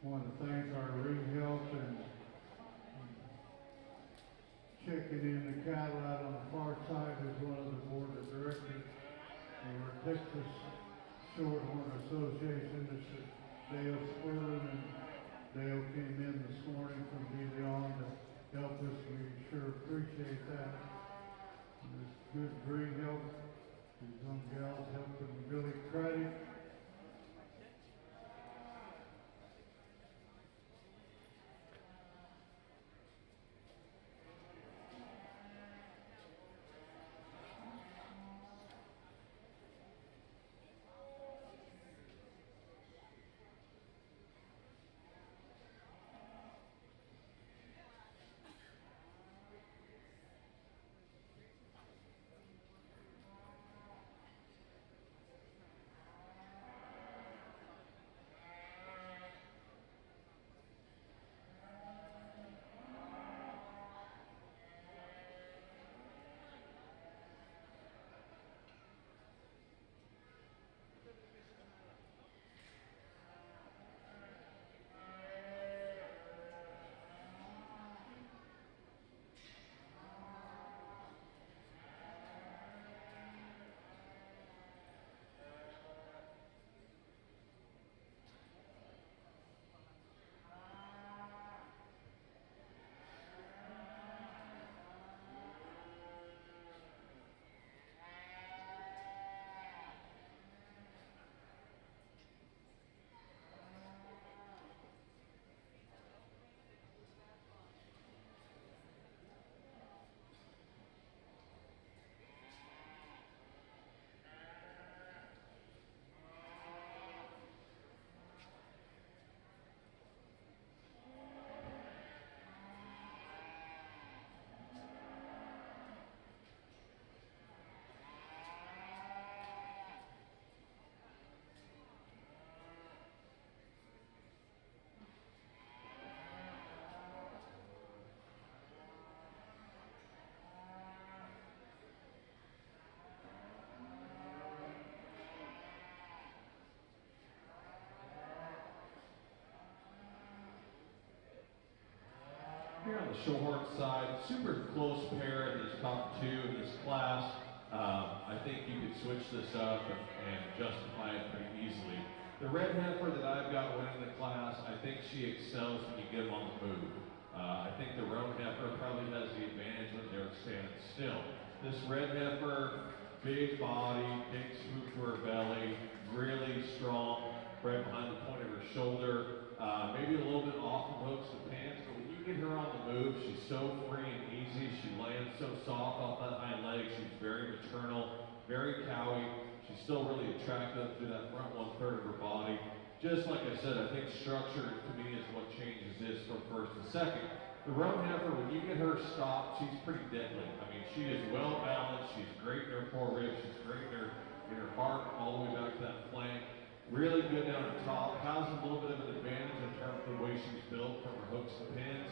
I want to thank our ring help and checking in the cattle out on the far side is one of the board of directors of our Texas Shorthorn Association. This is Dale Spurlin, and Dale came in this morning from Divisional to help us. We sure appreciate that. And it's good ring help. These young gals helping Billy Craddock. the Shorthorn side, super close pair in these top two in this class. I think you could switch this up and justify it pretty easily. The Red Heifer that I've got winning the class, I think she excels when you get them on the move. I think the Roan Heifer probably has the advantage when they're standing still. This Red Heifer, big body, big swoop to her belly, really strong, right behind the point of her shoulder. Maybe a little bit off the hooks and pins, but when you get her on the move, she's so free and easy. She lands so soft off that hind leg. She's very maternal, very cowy. She's still really attractive through that front 1/3 of her body. Just like I said, I think structure to me is what changes this from first to second. The Roan Heifer, when you get her stopped, she's pretty deadly. I mean, she is well balanced. She's great in her foreribs. She's great in her heart, all the way back to that flank. Really good down the top. Has a little bit of an advantage in terms of the way she's built from her hooks to pins.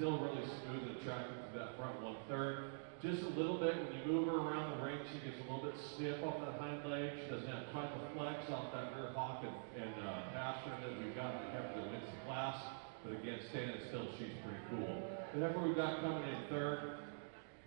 Still really smooth and attractive to that front 1/3. Just a little bit, when you move her around the ring, she gets a little bit stiff off that hind leg. She doesn't have quite the flex off that rear hock and pasture that we've got in the heifer that wins the class. But again, standing still, she's pretty cool. The heifer we've got coming in third,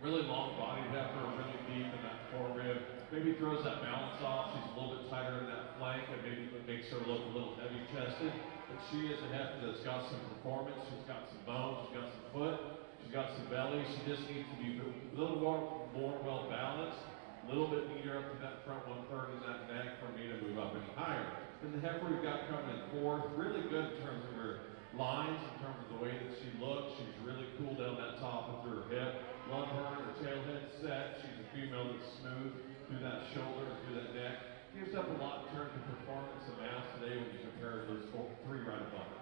really long bodied heifer, really deep in that forerib. Maybe throws that balance off. She's a little bit tighter in that flank, and maybe it makes her look a little heavy chested. But she is a heifer that's got some performance. She's got some bones. She's got some foot. She's got some belly. She just needs to be a little more well balanced, a little bit neater up to that front 1/3 in that neck for me to move up any higher. Then the heifer we've got coming in fourth, really good in terms of her lines, in terms of the way that she looks. She's really cool down that top and through her hip. Love her, her tail head set. She's a female that's smooth through that shoulder and through that neck. Gives up a lot in terms of performance and mass today when you compare those three right above her.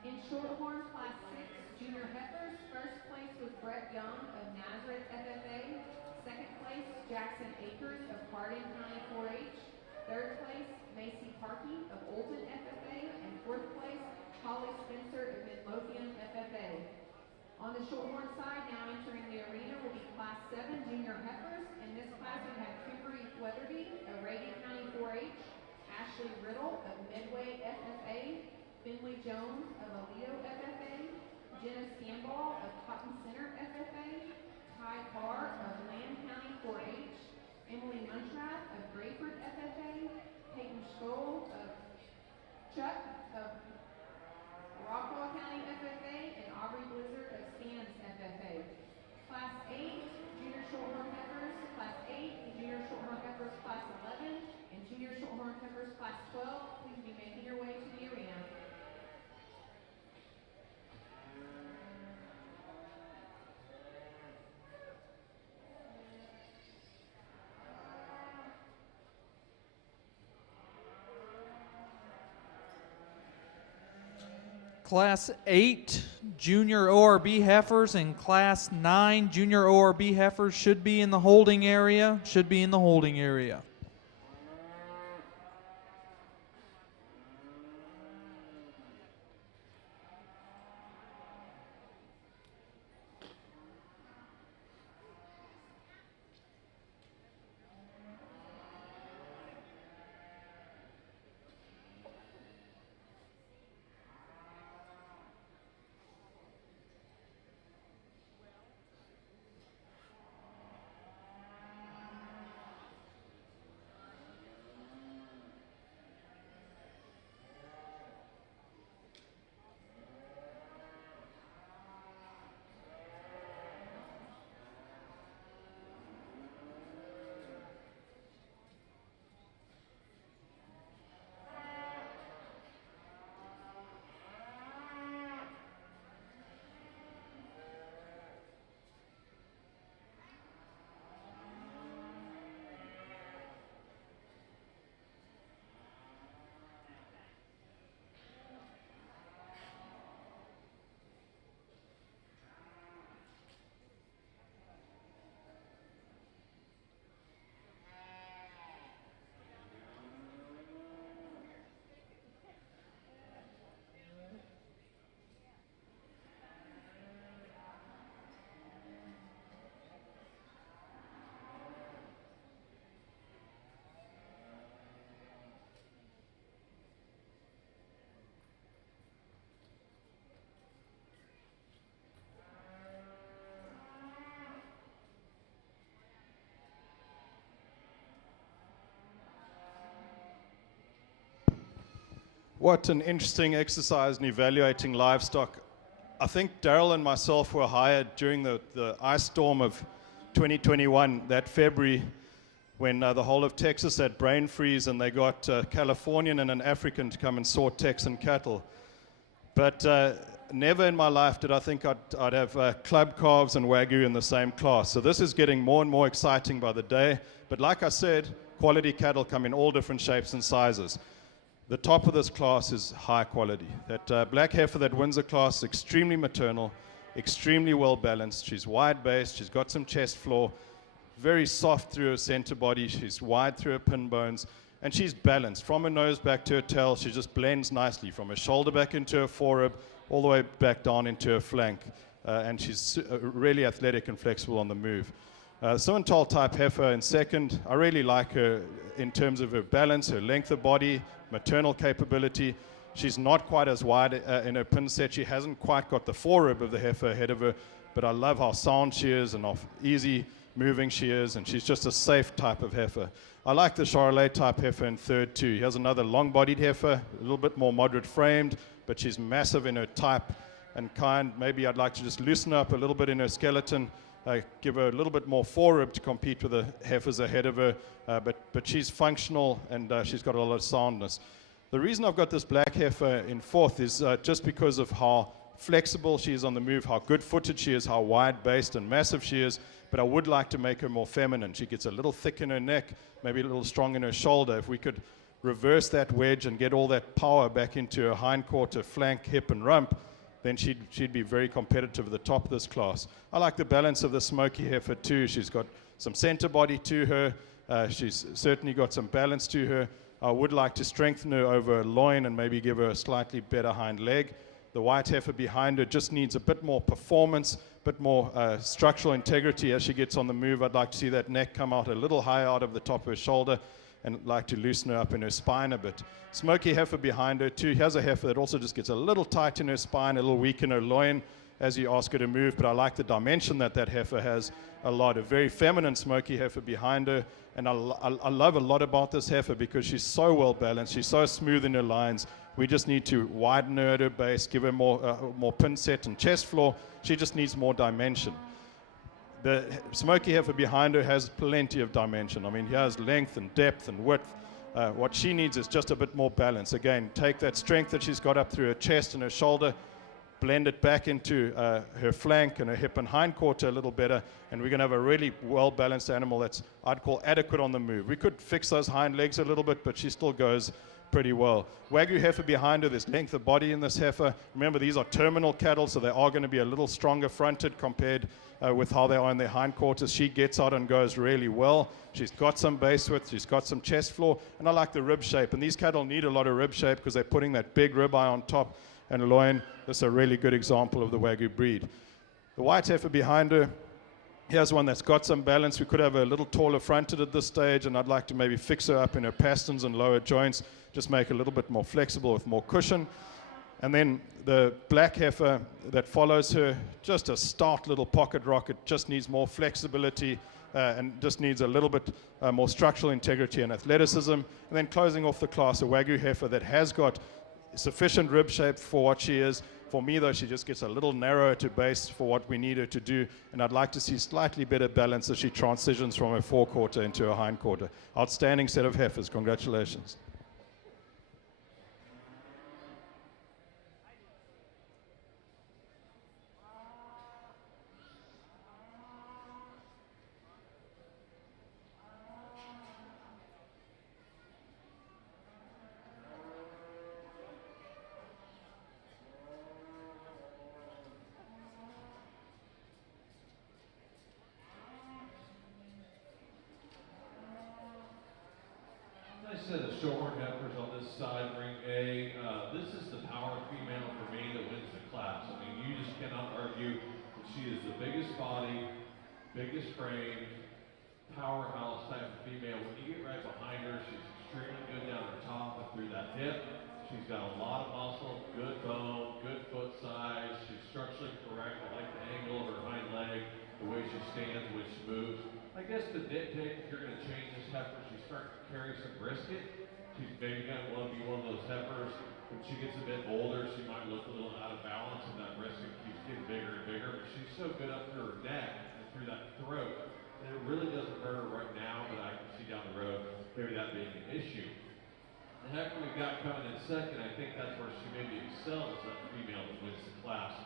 In Shorthorn Class 6 Junior Heifers, first place was Brett Young of Nazareth FFA. Second place, Jackson Akers of Hardin County 4-H. Third place, Macy Parkey of Olton FFA. And fourth place, Holly Spencer of Midlothian FFA. On the Shorthorn side, now entering the arena will be Class 7 Junior Heifers. In this class, we have Kimberly Weatherby of Reagan County 4-H. Ashley Riddle of Midway FFA. Finley Jones of Aledo FFA, Jenna Scanball of Cotton Center FFA, Ty Carr of Lamb County 4-H, Emily Muntrath of Grayford FFA, Peyton Scholl of Chuck of Rockwall County FFA, and Aubrey Blizzard of Stans FFA. Class 8 Junior Shorthorn Heifers, Class 8 Junior Shorthorn Heifers Class 11, and Junior Shorthorn Heifers Class 12. Please be making your way to the arena. Class 8 Junior ORB Heifers and Class 9 Junior ORB Heifers should be in the holding area. What an interesting exercise in evaluating livestock. I think Daryl and myself were hired during the ice storm of 2021, that February, when the whole of Texas had brain freeze and they got a Californian and an African to come and sort Texan cattle. But never in my life did I think I'd have club calves and Wagyu in the same class. So this is getting more and more exciting by the day. But like I said, quality cattle come in all different shapes and sizes. The top of this class is high quality. That black heifer that wins the class is extremely maternal, extremely well balanced. She's wide based, she's got some chest floor, very soft through her center body, she's wide through her pin bones, and she's balanced. From her nose back to her tail, she just blends nicely from her shoulder back into her forerib, all the way back down into her flank. And she's really athletic and flexible on the move. Simmental type heifer in second. I really like her in terms of her balance, her length of body, maternal capability. She's not quite as wide in her pin set. She hasn't quite got the forerib of the heifer ahead of her, but I love how sound she is and how easy moving she is, and she's just a safe type of heifer. I like the Charolais type heifer in third too. He has another long-bodied heifer, a little bit more moderate framed, but she's massive in her type and kind. Maybe I'd like to just loosen her up a little bit in her skeleton, give her a little bit more forerib to compete with the heifers ahead of her, but she's functional and she's got a lot of soundness. The reason I've got this black heifer in fourth is just because of how flexible she is on the move, how good-footed she is, how wide-based and massive she is, but I would like to make her more feminine. She gets a little thick in her neck, maybe a little strong in her shoulder. If we could reverse that wedge and get all that power back into her hindquarter, flank, hip, and rump, then she'd be very competitive at the top of this class. I like the balance of the smoky heifer too. She's got some center body to her. She's certainly got some balance to her. I would like to strengthen her over her loin and maybe give her a slightly better hind leg. The white heifer behind her just needs a bit more performance, a bit more structural integrity as she gets on the move. I'd like to see that neck come out a little higher out of the top of her shoulder, and like to loosen her up in her spine a bit. Smoky heifer behind her too. Here's a heifer that also just gets a little tight in her spine, a little weak in her loin as you ask her to move, but I like the dimension that heifer has a lot. A very feminine smoky heifer behind her, and I love a lot about this heifer because she's so well balanced, she's so smooth in her lines. We just need to widen her at her base, give her more pin set and chest floor. She just needs more dimension. The smoky heifer behind her has plenty of dimension. I mean, he has length and depth and width. What she needs is just a bit more balance. Again, take that strength that she's got up through her chest and her shoulder, blend it back into her flank and her hip and hindquarter a little better, and we're going to have a really well-balanced animal that's, I'd call, adequate on the move. We could fix those hind legs a little bit, but she still goes pretty well. Wagyu heifer behind her, there's length of body in this heifer. Remember, these are terminal cattle, so they are going to be a little stronger fronted compared with how they are in their hindquarters. She gets out and goes really well. She's got some base width, she's got some chest floor, and I like the rib shape. And these cattle need a lot of rib shape because they're putting that big rib eye on top and loin. This is a really good example of the Wagyu breed. The white heifer behind her, here's one that's got some balance. We could have a little taller fronted at this stage, and I'd like to maybe fix her up in her pasterns and lower joints, just make her a little bit more flexible with more cushion. And then the black heifer that follows her, just a stout little pocket rocket, just needs more flexibility and just needs a little bit more structural integrity and athleticism. And then closing off the class, a Wagyu heifer that has got sufficient rib shape for what she is. For me, though, she just gets a little narrower to base for what we need her to do, and I'd like to see slightly better balance as she transitions from her forequarter into her hindquarter. Outstanding set of heifers. Congratulations. Nice set of Shorthorn heifers on this side, ring A. This is the power female for me that wins the class. I mean, you just cannot argue that she is the biggest body, biggest frame, powerhouse type of female. When you get right behind her, she's extremely good down her top and through that hip. She's got a lot of muscle, good bone, good foot size. She's structurally correct. I like the angle of her hind leg, the way she stands, the way she moves. I guess the nitpick, if you're going to change this heifer, she's starting to carry some brisket. She's maybe going to want to be one of those heifers who being an issue. The heifer we've got coming in second, I think that's where she maybe excels, that female that wins the class.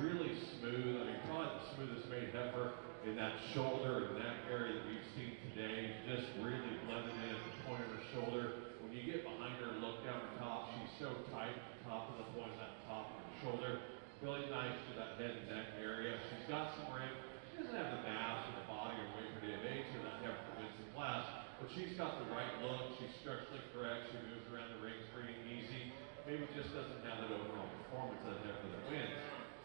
Really smooth, I mean, probably the smoothest made heifer in that shoulder and neck area that we've seen today. Just really blended in at the point of her shoulder. When you get behind her and look down her top, she's so tight at the top of the point of that top of her shoulder. Really nice to that head and neck area. She's got some rim. She doesn't have the mass or the body or weight or day of age for that heifer that wins the class, but she's got the right look. She's structurally correct. She moves around the ring free and easy. Maybe just doesn't have that overall performance of the heifer that wins.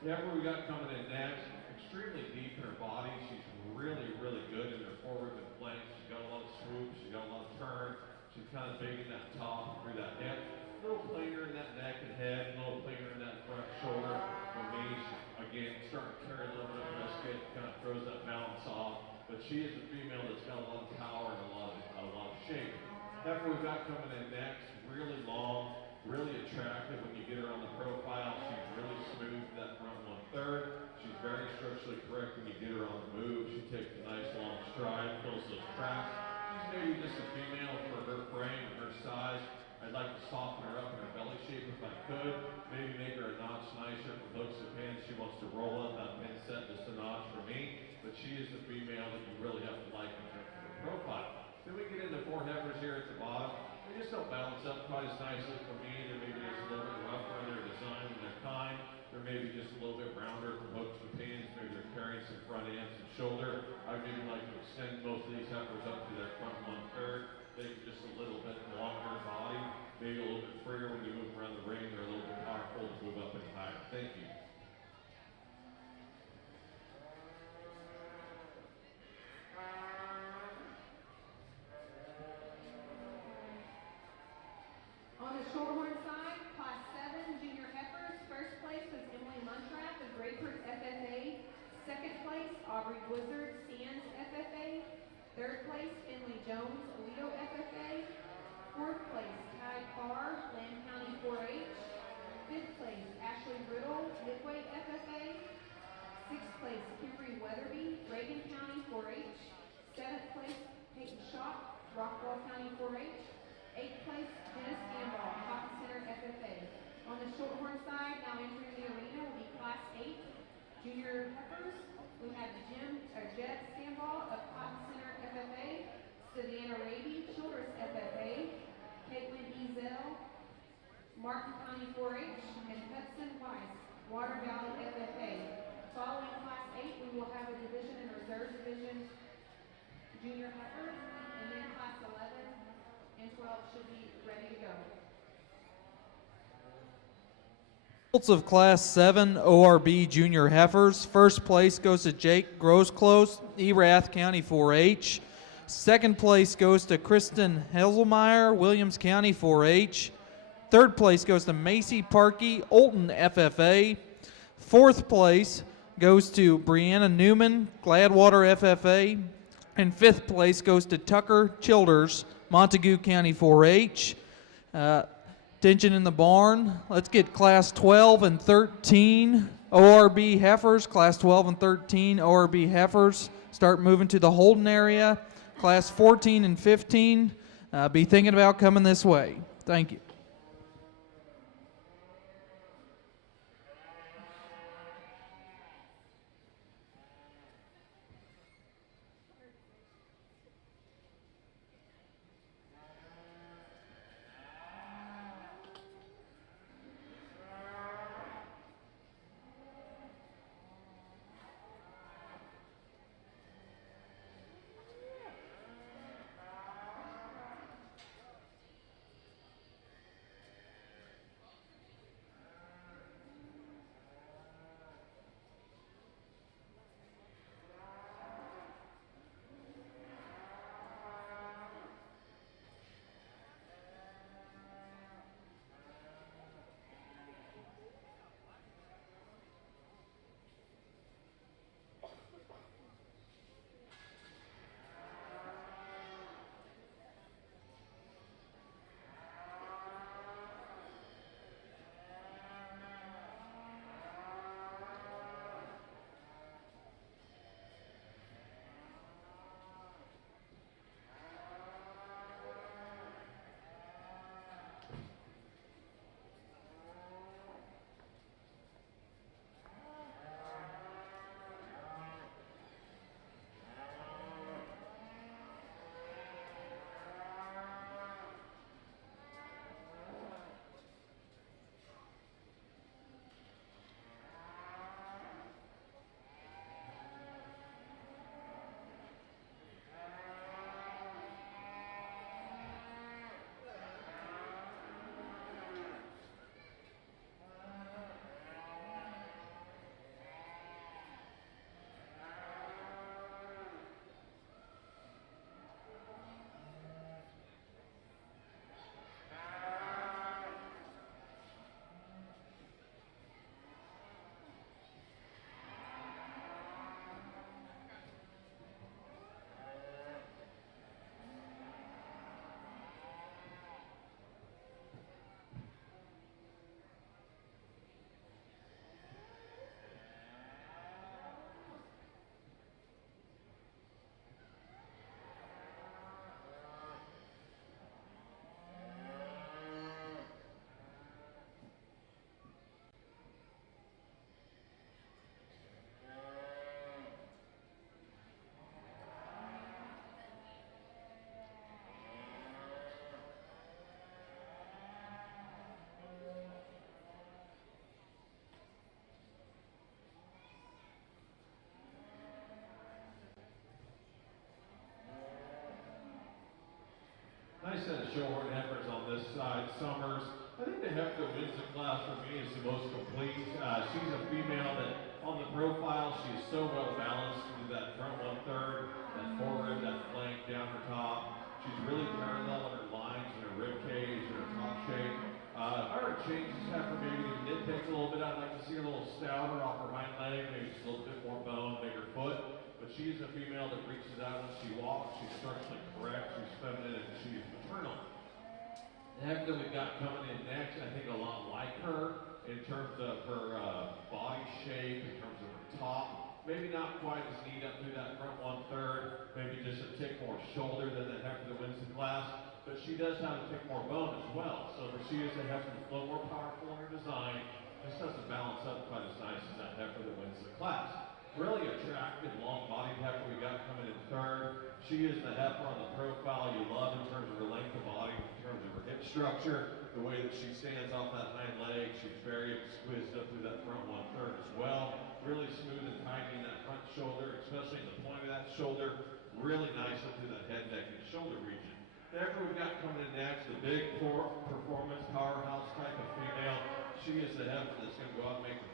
The heifer we got coming in next, extremely deep in her body. She's really, really good in her forward and flanks. She's got a lot of swoop. She's got a lot of turn. She's kind of big in that top through that hip. A little cleaner in that neck and head. A little cleaner in that front shoulder. For me, she's, again, starting to carry a little bit of brisket. Kind of throws that balance off. But she is a female that's got a lot of power and a lot of shape. Heifer we've got coming in next, really long, really attractive when you get her on the profile. She's really smooth that front 1/3. She's very structurally correct when you get her on the move. She takes a nice long stride, fills those tracks. She's maybe just a female for her frame and her size. I'd like to soften her up in her belly shape if I could. Maybe make her a notch nicer for hooks and pins. She wants to roll up that pin set just a notch for me. But she is the female that you really have to like in terms of her profile. Then we get into 4 heifers here at the bottom. They just don't balance up quite as nicely for me. They're maybe just a little bit rougher in their design and their kind. They're maybe just a little bit rounder from hooks to pins. Maybe they're carrying some front ends and shoulder. I'd maybe like to extend most of these heifers up to their front 1/3. Maybe just a little bit longer body. Maybe a little bit freer when you move around the ring. They're a little bit powerful to move up and higher. Thank you. On the Shorthorn side, Class 7 junior heifers. First place was Emily Muntrap of Grapefruit FFA. Second place, Aubrey Blizzard, Sands FFA. Third place, Finley Jones, Alito FFA. Fourth place, Ty Carr, Lamb County 4-H. Fifth place, Ashley Riddle, Midway FFA. Sixth place, Kimberly Weatherby, Reagan County 4-H. Seventh place, Peyton Schott, Rockwall County 4-H. Eighth place, Dennis Gamball, Cotton Center FFA. On the Shorthorn side, now entering the arena will be Class 8 junior heifers. We have Jet Gamball of Cotton Center FFA, Savannah Raby, Childress FFA, Caitlin Ezel, Martin County 4-H, and Hudson Weiss, Water Valley FFA. Following Class 8, we will have a division and reserve division junior heifers, and then Class 11 and 12 should be ready to go. Results of Class 7 ORB Junior Heifers. First place goes to Jake Grosclose, Erath County 4-H. Second place goes to Kristen Heselmeyer, Williams County 4-H. Third place goes to Macy Parkey, Olton FFA. Fourth place goes to Brianna Newman, Gladwater FFA. And fifth place goes to Tucker Childers, Montague County 4-H. Attention in the barn. Let's get Class 12 and 13 ORB heifers. Class 12 and 13 ORB heifers. Start moving to the Holden area. Class 14 and 15, be thinking about coming this way. Thank you. Shorthorn heifers on this side. Summers. I think the heifer that wins the class for me is the most complete. She's a female that on the profile, she is so well balanced through that front 1/3, that forward, that flank down her top. She's really parallel in her lines and her rib cage and her top shape. If I were to change this heifer, maybe to nitpick a little bit, I'd like to see her a little stouter off her hind leg, maybe just a little bit more bone, bigger foot. But she's a female that reaches out when she walks. She's structurally correct, she's feminine, and she's maternal. The heifer that we've got coming in next, I think a lot like her in terms of her body shape, in terms of her top. Maybe not quite as neat up through that front 1/3, maybe just a tick more shoulder than the heifer that wins the class. But she does have a tick more bone as well. So she is a heifer that's a little more powerful in her design. Just doesn't balance up quite as nice as that heifer that wins the class. Really attractive, long-bodied heifer we got coming in 3rd. She is the heifer on the profile you love in terms of her length of body, in terms of her hip structure, the way that she stands off that hind leg. She's very exquisite up through that front 1/3 as well. Really smooth and tiny in that front shoulder, especially in the point of that shoulder. Really nice up through that head, neck, and shoulder region. The heifer we've got coming in next, the big performance powerhouse type of female. She is the heifer that's going to go out and make a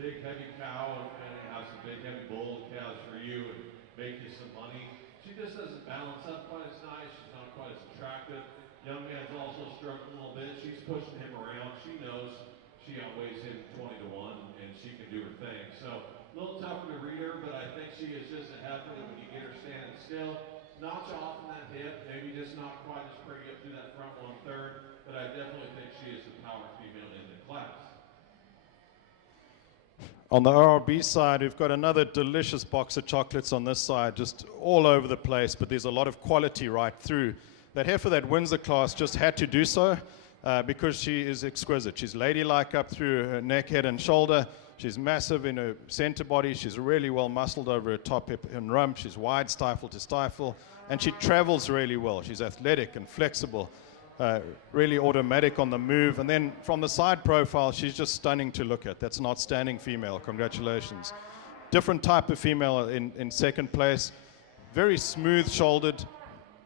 big heavy cow and have some big heavy bull cows for you and make you some money. She just doesn't balance up quite as nice. She's not quite as attractive. Young man's also struggling a little bit. She's pushing him around. She knows she outweighs him 20-1 and she can do her thing. So a little tougher to read her, but I think she is just a heifer that when you get her standing still, notch off on that hip, maybe just not quite as pretty up through that front 1/3, but I definitely think she is the power female in the class. On the ORB side, we've got another delicious box of chocolates on this side, just all over the place, but there's a lot of quality right through. That heifer that wins the class just had to do so because she is exquisite. She's ladylike up through her neck, head, and shoulder. She's massive in her center body. She's really well muscled over her top, hip, and rump. She's wide stifle to stifle, and she travels really well. She's athletic and flexible. Really automatic on the move. And then from the side profile, she's just stunning to look at. That's an outstanding female. Congratulations. Different type of female in second place. Very smooth-shouldered,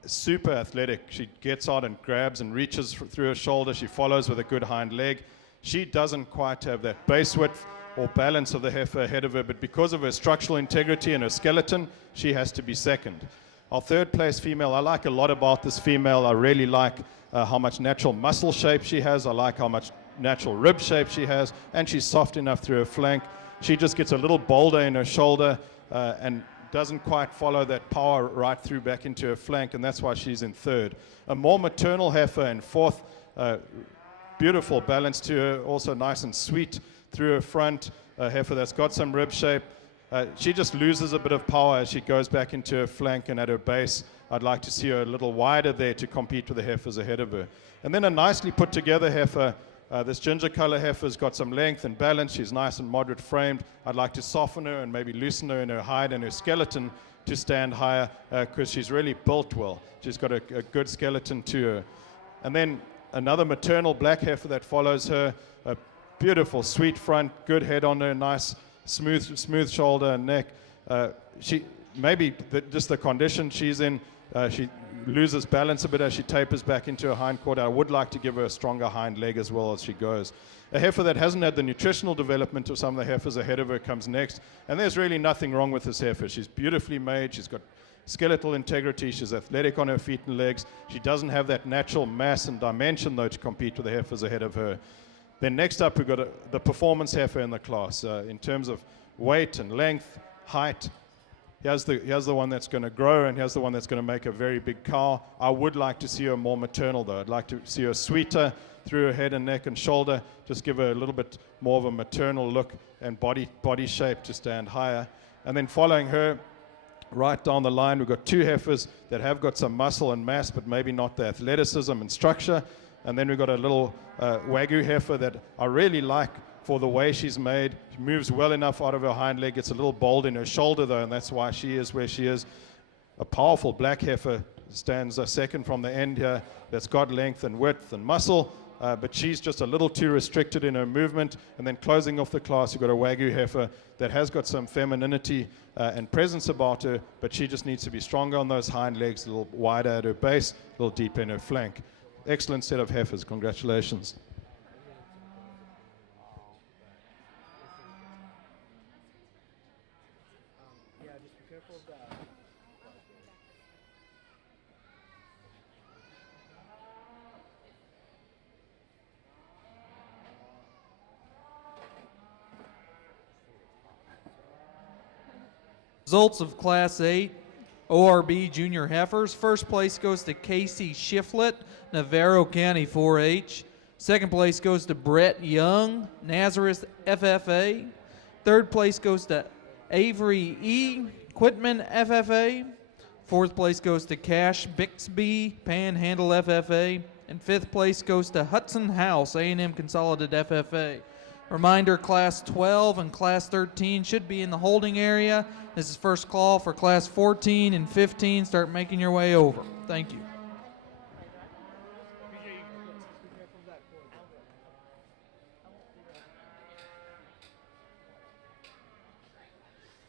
super athletic. She gets out and grabs and reaches through her shoulder. She follows with a good hind leg. She doesn't quite have that base width or balance of the heifer ahead of her, but because of her structural integrity and her skeleton, she has to be second. Our third place female, I like a lot about this female. I really like how much natural muscle shape she has. I like how much natural rib shape she has, and she's soft enough through her flank. She just gets a little bolder in her shoulder and doesn't quite follow that power right through back into her flank, and that's why she's in 3rd. A more maternal heifer in 4th. Beautiful balance to her, also nice and sweet through her front. A heifer that's got some rib shape. She just loses a bit of power as she goes back into her flank and at her base. I'd like to see her a little wider there to compete with the heifers ahead of her. And then a nicely put together heifer. This ginger color heifer's got some length and balance. She's nice and moderate framed. I'd like to soften her and maybe loosen her in her hide and her skeleton to stand higher because she's really built well. She's got a good skeleton to her. And then another maternal black heifer that follows her. A beautiful, sweet front, good head on her, nice, smooth shoulder and neck. She maybe just the condition she's in, she loses balance a bit as she tapers back into her hind quarter. I would like to give her a stronger hind leg as well as she goes. A heifer that hasn't had the nutritional development of some of the heifers ahead of her comes next, and there's really nothing wrong with this heifer. She's beautifully made. She's got skeletal integrity. She's athletic on her feet and legs. She doesn't have that natural mass and dimension, though, to compete with the heifers ahead of her. Then next up, we've got the performance heifer in the class. In terms of weight and length, height, here's the one that's going to grow, and here's the one that's going to make a very big cow. I would like to see her more maternal, though. I'd like to see her sweeter through her head and neck and shoulder, just give her a little bit more of a maternal look and body shape to stand higher. And then following her, right down the line, we've got two heifers that have got some muscle and mass, but maybe not the athleticism and structure. And then we've got a little Wagyu heifer that I really like for the way she's made. She moves well enough out of her hind leg. It's a little bold in her shoulder, though, and that's why she is where she is. A powerful black heifer stands second from the end here that's got length and width and muscle, but she's just a little too restricted in her movement. And then closing off the class, you've got a Wagyu heifer that has got some femininity and presence about her, but she just needs to be stronger on those hind legs, a little wider at her base, a little deeper in her flank. excellent set of heifers. Congratulations. Yeah, just be careful of that. Results of Class 8 ORB Junior Heifers. First place goes to Casey Shiflett, Navarro County 4-H. Second place goes to Brett Young, Nazareth FFA. Third place goes to Avery E. Quitman FFA. Fourth place goes to Cash Bixby, Panhandle FFA. And fifth place goes to Hudson House, A&M Consolidated FFA. Reminder, Class 12 and Class 13 should be in the holding area. This is first call for Class 14 and 15. Start making your way over. Thank you.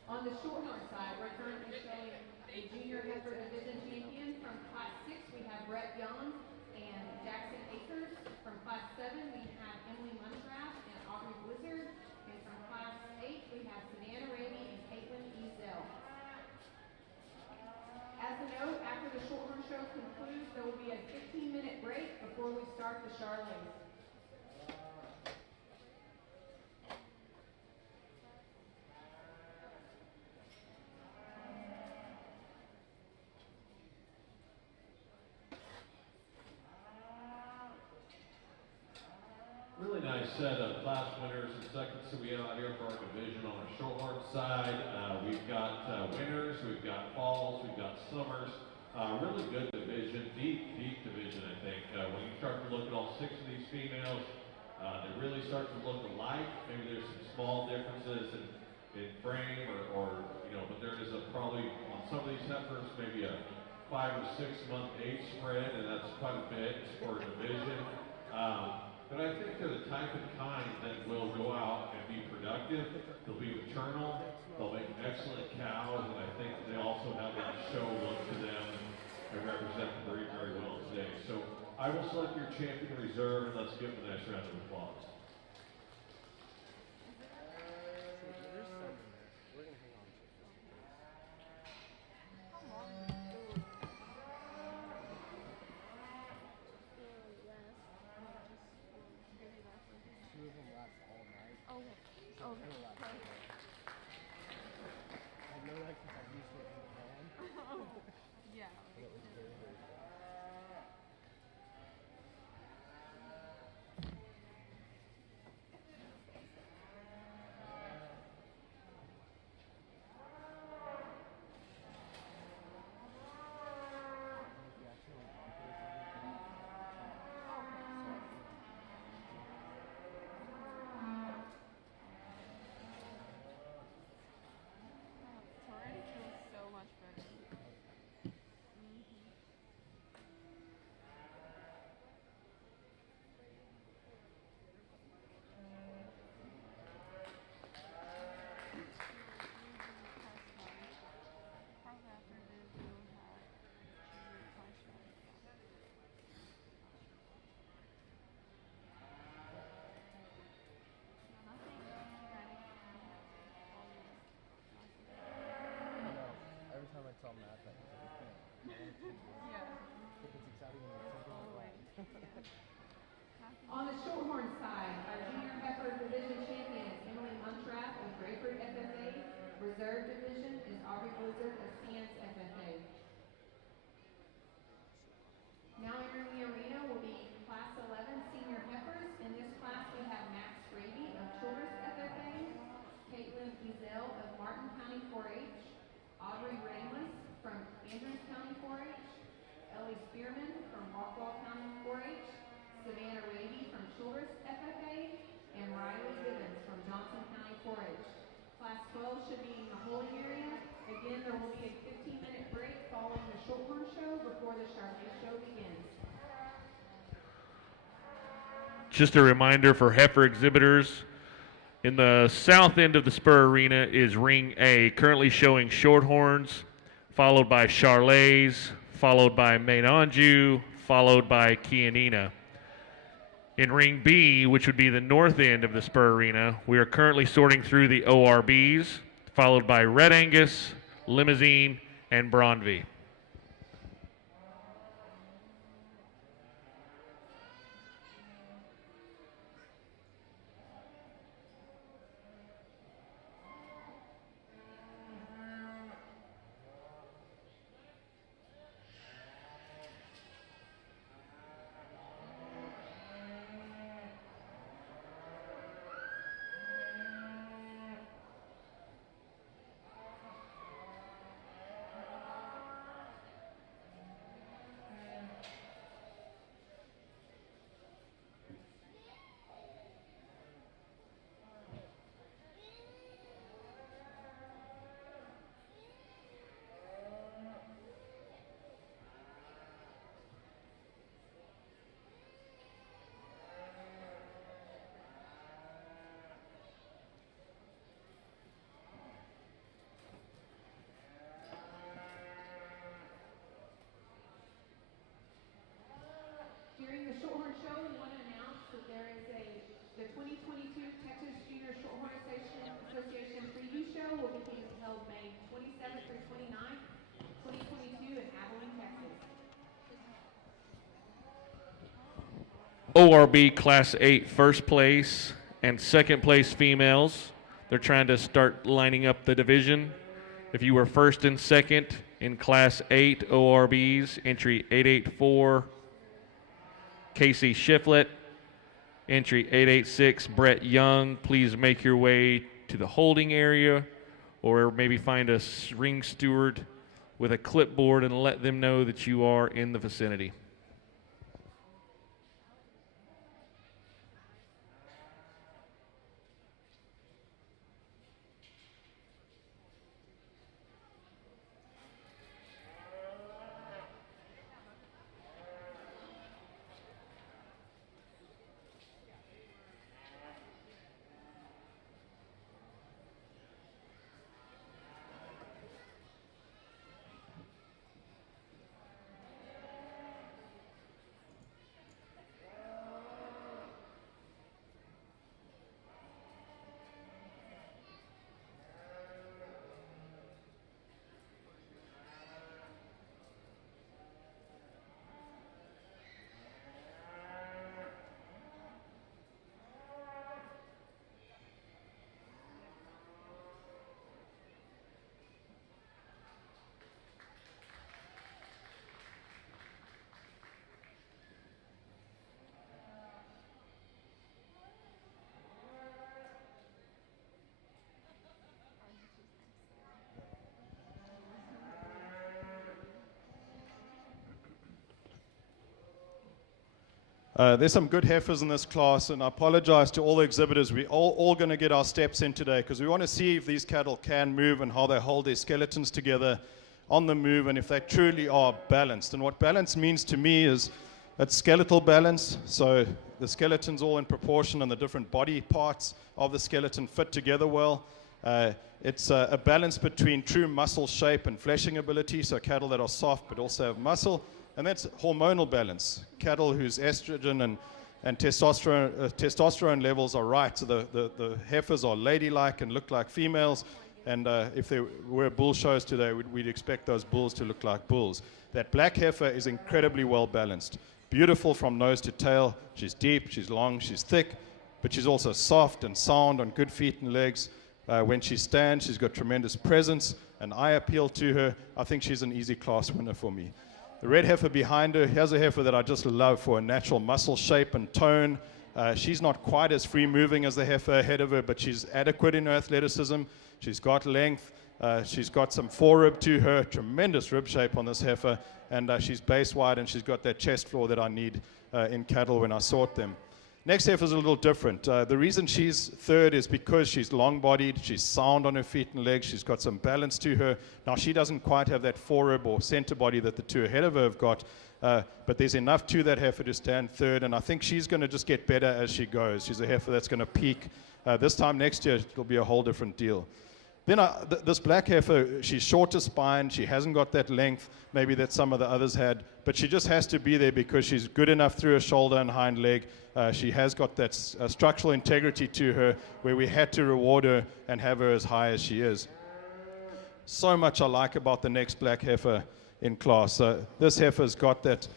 On the Shorthorn side, we're currently showing a junior heifer division champion. From Class 6, we have Brett Young and Jackson Akers. From Class 7, we have Emily Muntrath and Aubrey Blizzard. And from Class 8, we have Savannah Raby and Caitlin Ezel. As a note, after the Shorthorn show concludes, there will be a 15-minute break before we start the Charolais. Really nice set of class winners and seconds that we have out here for our division on the Shorthorn side. We've got winners, we've got falls, we've got summers. Really good division, deep division, I think. When you start to look at all 6 of these females, they really start to look alike. Maybe there's some small differences in frame but there is probably on some of these heifers, maybe a 5 or 6 month age spread, and that's quite a bit for a division. But I think they're the type of kind that will go out and be productive. They'll be maternal. They'll make excellent cows, and I think they also have that show look to them and represent the breed very well today. So I will select your champion reserve, and let's give them a nice round of applause. On the Shorthorn side, our junior heifer division champion is Emily Muntrath of Grayford FFA. Reserve division is Aubrey Blizzard of Sands FFA. Now entering the arena will be Class 11 senior heifers. In this class, we have Max Raby of Childress FFA, Caitlin Ezel of Martin County 4-H, Audrey Ramos from Andrews County 4-H, Ellie Spearman from Rockwall County 4-H, Savannah Raby from Childress FFA, and Riley Gibbons from Johnson County 4-H. Class 12 should be in the holding area. Again, there will be a 15-minute break following the Shorthorn show before the Charolais show begins. Just a reminder for heifer exhibitors, in the south end of the Spur Arena is Ring A, currently showing Shorthorns, followed by Charolais, followed by Main Anjou, followed by Kianina. In Ring B, which would be the north end of the Spur Arena, we are currently sorting through the ORBs, followed by Red Angus, Limousin, and Braunvieh. During the Shorthorn show, we want to announce that there is the 2022 Texas Junior Shorthorn Association preview show will be held May 27th through 29th, 2022 in Abilene, Texas. ORB Class 8 first place and second place females. They're trying to start lining up the division. If you were first and second in Class 8 ORBs, entry 884, Casey Shiflett, entry 886, Brett Young. Please make your way to the holding area or maybe find a ring steward with a clipboard and let them know that you are in the vicinity. There's some good heifers in this class, and I apologize to all the exhibitors. We're all going to get our steps in today because we want to see if these cattle can move and how they hold their skeletons together on the move and if they truly are balanced. And what balance means to me is it's skeletal balance, so the skeleton's all in proportion and the different body parts of the skeleton fit together well. It's a balance between true muscle shape and fleshing ability, so cattle that are soft but also have muscle. And that's hormonal balance. Cattle whose estrogen and testosterone levels are right. So the heifers are ladylike and look like females. And if there were bull shows today, we'd expect those bulls to look like bulls. That black heifer is incredibly well balanced. Beautiful from nose to tail. She's deep, she's long, she's thick, but she's also soft and sound on good feet and legs. When she stands, she's got tremendous presence and eye appeal to her. I think she's an easy class winner for me. The red heifer behind her, here's a heifer that I just love for a natural muscle shape and tone. She's not quite as free moving as the heifer ahead of her, but she's adequate in her athleticism. She's got length. She's got some forerib to her, tremendous rib shape on this heifer, and she's base wide, and she's got that chest floor that I need in cattle when I sort them. Next heifer is a little different. The reason she's third is because she's long-bodied, she's sound on her feet and legs, she's got some balance to her. Now, she doesn't quite have that forerib or center body that the two ahead of her have got, but there's enough to that heifer to stand third, and I think she's going to just get better as she goes. She's a heifer that's going to peak. This time next year, it'll be a whole different deal. Then this black heifer, she's shorter spine. She hasn't got that length maybe that some of the others had, but she just has to be there because she's good enough through her shoulder and hind leg. She has got that structural integrity to her where we had to reward her and have her as high as she is. So much I like about the next black heifer in class. This heifer's got that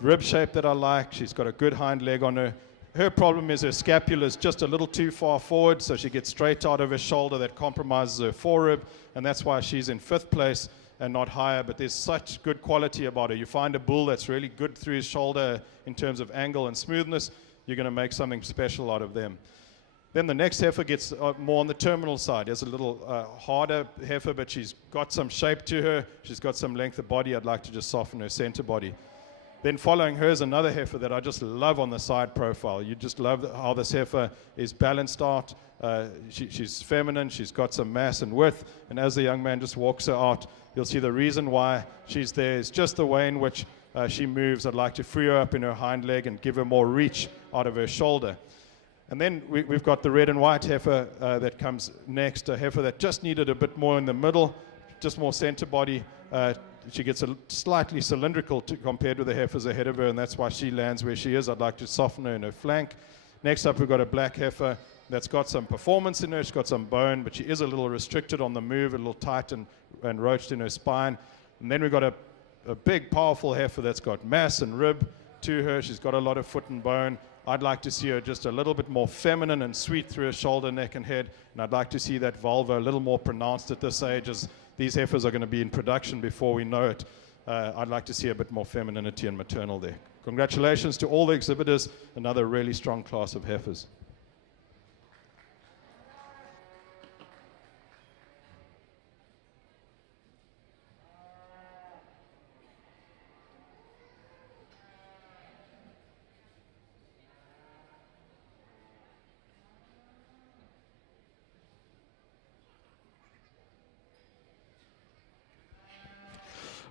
rib shape that I like. She's got a good hind leg on her. Her problem is her scapula is just a little too far forward, so she gets straight out of her shoulder. That compromises her forerib, and that's why she's in 5th place and not higher. But there's such good quality about her. You find a bull that's really good through his shoulder in terms of angle and smoothness, you're going to make something special out of them. Then the next heifer gets more on the terminal side. There's a little harder heifer, but she's got some shape to her. She's got some length of body. I'd like to just soften her center body. Then following her is another heifer that I just love on the side profile. You just love how this heifer is balanced out. She's feminine. She's got some mass and width. And as the young man just walks her out, you'll see the reason why she's there is just the way in which she moves. I'd like to free her up in her hind leg and give her more reach out of her shoulder. And then we've got the red and white heifer that comes next, a heifer that just needed a bit more in the middle, just more center body. She gets a slightly cylindrical compared with the heifers ahead of her, and that's why she lands where she is. I'd like to soften her in her flank. Next up, we've got a black heifer that's got some performance in her. She's got some bone, but she is a little restricted on the move, a little tight and roached in her spine. And then we've got a big, powerful heifer that's got mass and rib to her. She's got a lot of foot and bone. I'd like to see her just a little bit more feminine and sweet through her shoulder, neck, and head. And I'd like to see that vulva a little more pronounced at this age, as these heifers are going to be in production before we know it. I'd like to see a bit more femininity and maternal there. Congratulations to all the exhibitors. Another really strong class of heifers.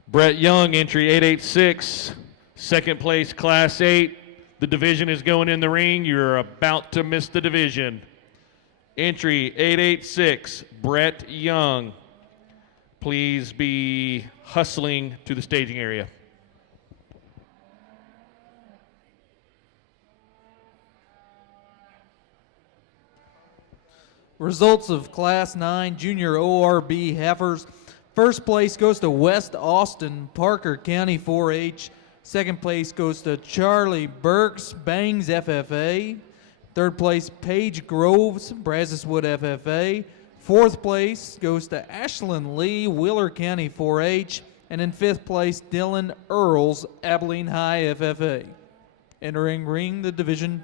Brett Young, entry 886, second place, Class 8. The division is going in the ring. You're about to miss the division. Entry 886, Brett Young. Please be hustling to the staging area. Results of Class 9 Junior ORB heifers. First place goes to West Austin, Parker County 4-H. Second place goes to Charlie Burks, Bangs FFA. Third place, Paige Groves, Brazoswood FFA. Fourth place goes to Ashlyn Lee, Wheeler County 4-H. And in fifth place, Dylan Earls, Abilene High FFA. Entering ring the division.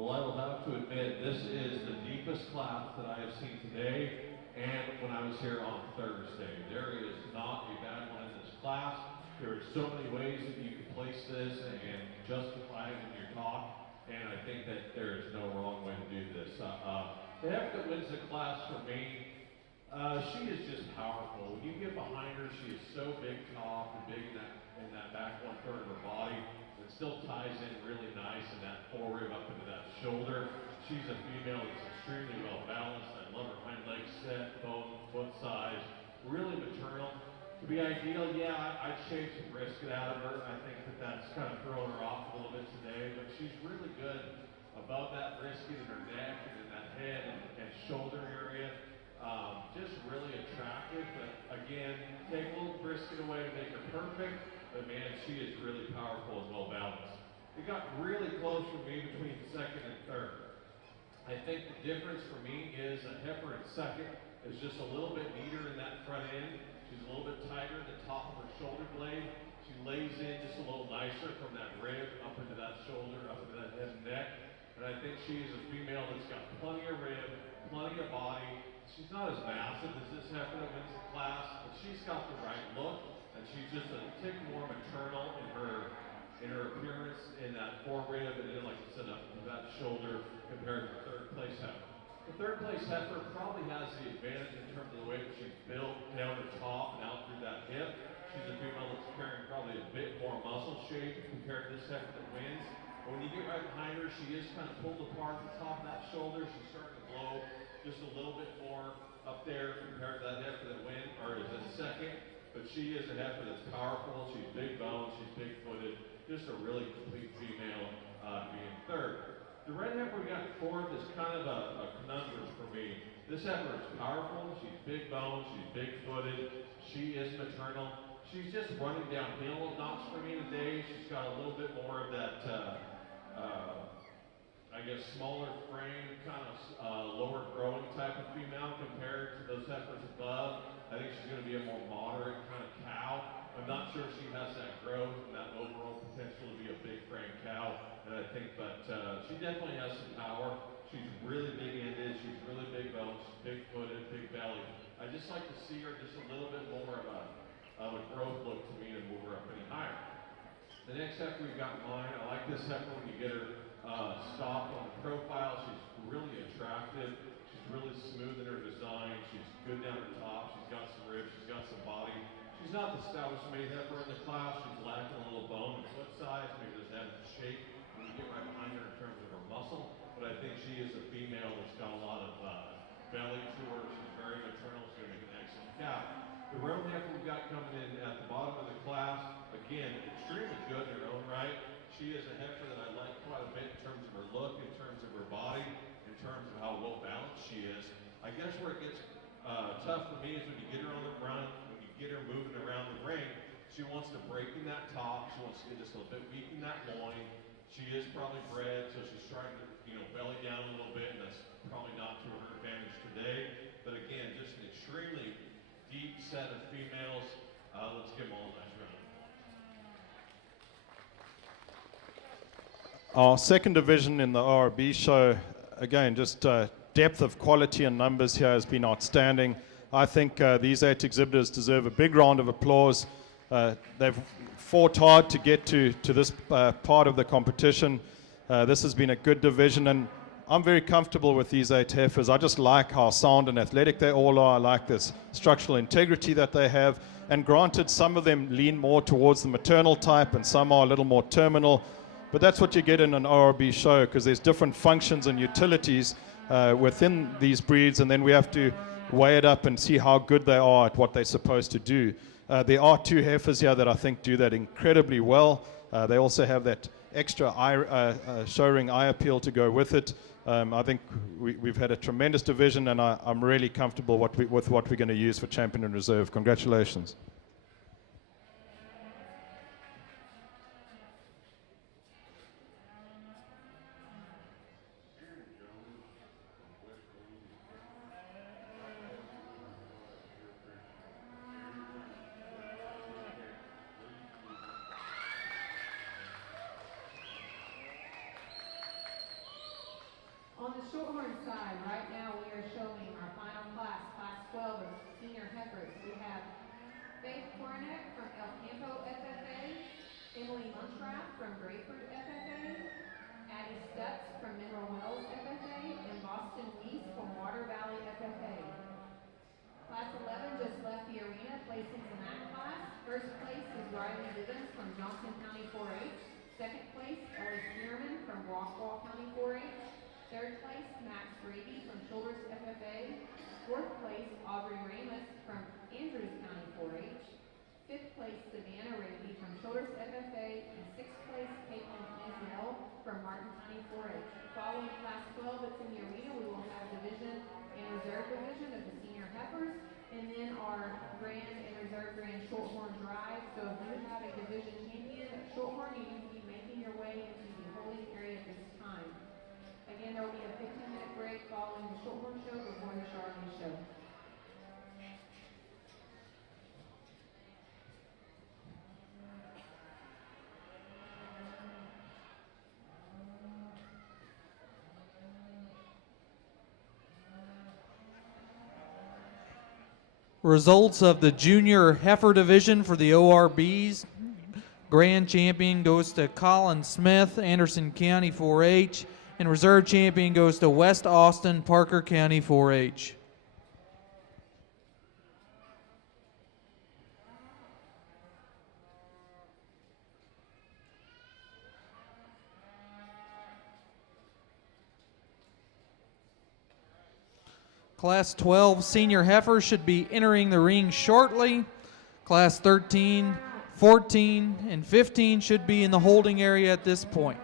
Well, I will have to admit, this is the deepest class that I have seen today and when I was here on Thursday. There is not a bad one in this class. There are so many ways that you can place this and justify it in your talk, and I think that there is no wrong way to do this. The heifer that wins the class for me, she is just powerful. When you get behind her, she is so big top and big in that back 1/3 of her body. It still ties in really nice in that forerib up into that shoulder. She's a be ideal, yeah, I'd shave some brisket out of her. I think that that's kind of throwing her off a little bit today, but she's really good above that brisket in her neck and in that head and shoulder area. Just really attractive, but again, take a little brisket away to make her perfect, but man, she is really powerful and well balanced. It got really close for me between second and third. I think the difference for me is a heifer in second is just a little bit neater in that front end. She's a little bit tighter at the top of her shoulder blade. She lays in just a little nicer from that rib up into that shoulder, up into that head and neck. And I think she is a female that's got plenty of rib, plenty of body. She's not as massive as this heifer that wins the class, but she's got the right look, and she's just a tick more maternal in her appearance in that forerib, and then, like I said, up to that shoulder compared to the third place heifer. The third place heifer probably has the advantage in terms of the way that she's built down the top and out through that hip. She's a female that's carrying probably a bit more muscle shape compared to this heifer that wins. But when you get right behind her, she is kind of pulled apart at the top of that shoulder. She's starting to blow just a little bit more up there compared to that heifer that win, or is in second. But she is a heifer that's powerful. She's big boned. She's big footed. Just a really complete female being third. The red heifer we got fourth is kind of a conundrum for me. This heifer is powerful. She's big boned. She's big footed. She is maternal. She's just running downhill a notch for me today. She's got a little bit more of that, I guess, smaller frame, kind of lower growing type of female compared to those heifers above. I think she's going to be a more moderate kind of cow. I'm not sure she has that growth and that overall potential to be a big frame cow. And I think, but she definitely has some power. She's really big ended. She's really big boned. She's big footed, big belly. I just like to see her just a little bit more of a growth look to me to move her up any higher. The next heifer we've got in line, I like this heifer when you get her stopped on the profile. She's really attractive. She's really smooth in her design. She's good down her top. She's got some ribs. She's got some body. She's not the stoutest made heifer in the class. She's lacking a little bone and foot size. Maybe doesn't have the shape when you get right behind her in terms of her muscle. But I think she is a female that's got a lot of belly to her. She's very maternal. She's going to make an excellent cow. The roan heifer we've got coming in at the bottom of the class, again, extremely good in her own right. She is a heifer that I like quite a bit in terms of her look, in terms of her body, in terms of how well balanced she is. I guess where it gets tough for me is when you get her on the run, when you get her moving around the ring, she wants to break in that top, she wants to get just a little bit weak in that loin. She is probably bred, so she's trying to, belly down a little bit, and that's probably not to her advantage today. But again, just an extremely deep set of females. Let's give them all a nice round. Our second division in the ORB show, again, just depth of quality and numbers here has been outstanding. I think these 8 exhibitors deserve a big round of applause. They've fought hard to get to this part of the competition. This has been a good division, and I'm very comfortable with these 8 heifers. I just like how sound and athletic they all are. I like this structural integrity that they have. And granted, some of them lean more towards the maternal type and some are a little more terminal. But that's what you get in an ORB show, because there's different functions and utilities within these breeds, and then we have to weigh it up and see how good they are at what they're supposed to do. There are 2 heifers here that I think do that incredibly well. They also have that extra show ring eye appeal to go with it. I think we've had a tremendous division, and I'm really comfortable with what we're going to use for Champion and Reserve. Congratulations. On the Shorthorn side, right now we are showing our final class, Class 12 of senior heifers. We have Faith Coronet from El Campo FFA, Emily Muntrath from Grapefruit FFA, Addie Stutz from Mineral Wells FFA, and Boston Weiss from Water Valley FFA. Class 11 just left the arena, placing in that class. First place is Riley Divins from Johnson County 4-H. Second place, Ellie Spearman from Rockwall County 4-H. Third place, Max Raby from Childress FFA. Fourth place, Aubrey Ramus from Andrews County 4-H. place, Savannah Rigby from Children's FFA, and 6th place, Caitlin Ezel from Martin County 4-H. Following Class 12 that's in the arena, we will have division and reserve division of the senior heifers, and then our grand and reserve grand Shorthorn drive. So if you have a division champion of Shorthorn, you need to be making your way into the holding area at this time. Again, there will be a 15-minute break following the Shorthorn show before the Charolais show. Results of the junior heifer division for the ORBs. Grand champion goes to Colin Smith, Anderson County 4-H, and reserve champion goes to West Austin, Parker County 4-H. Class 12 senior heifers should be entering the ring shortly. Class 13, 14, and 15 should be in the holding area at this point.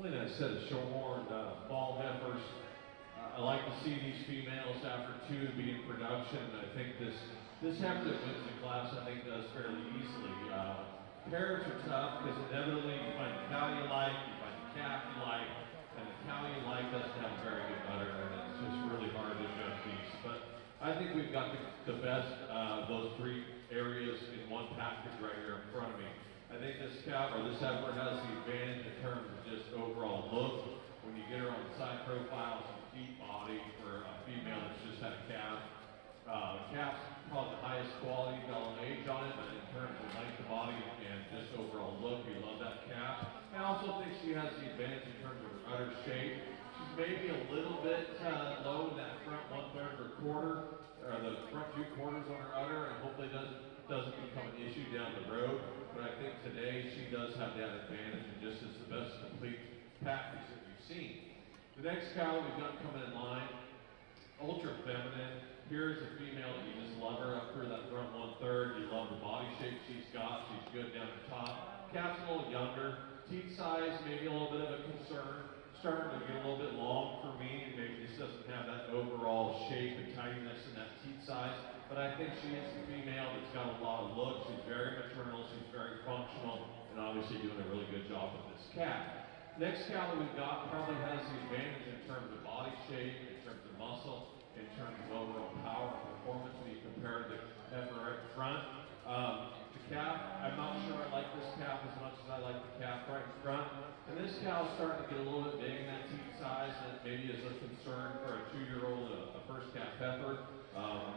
Really nice set of Showhorn fall heifers. I like to see these females after two to be in production. I think this heifer that wins the class, I think, does fairly easily. Pairs are tough because inevitably you find the cow you like, you find the calf you like, and the cow you like doesn't have a very good udder, and it's just really hard to judge these. But I think we've got the best those three areas in one package right here in front of me. I think this cow or this heifer has the advantage in terms of just overall look. When you get her on the side profile, some deep body for a female that's just had a calf. The calf's probably the highest quality development age on it, but in terms of length of body and just overall look, we love that calf. I also think she has the advantage in terms of had that advantage and just is the best complete package that we've seen. The next cow we've got coming in line, ultra feminine. Here's a female that you just love her up through that front 1/3. You love the body shape she's got. She's good down the top. Calf's a little younger. Teeth size, maybe a little bit of a concern. Starting to get a little bit long for me, and maybe just doesn't have that overall shape and tidiness in that teeth size. But I think she is a female that's got a lot of look. She's very maternal. She's very functional, and obviously doing a really good job with this calf. Next cow that we've got probably has the advantage in terms of body shape, in terms of muscle, in terms of overall power and performance when you compare the heifer right in front. The calf, I'm not sure I like this calf as much as I like the calf right in front. And this cow is starting to get a little bit big in that teeth size, and it maybe is a concern for a 2-year-old, a first calf heifer.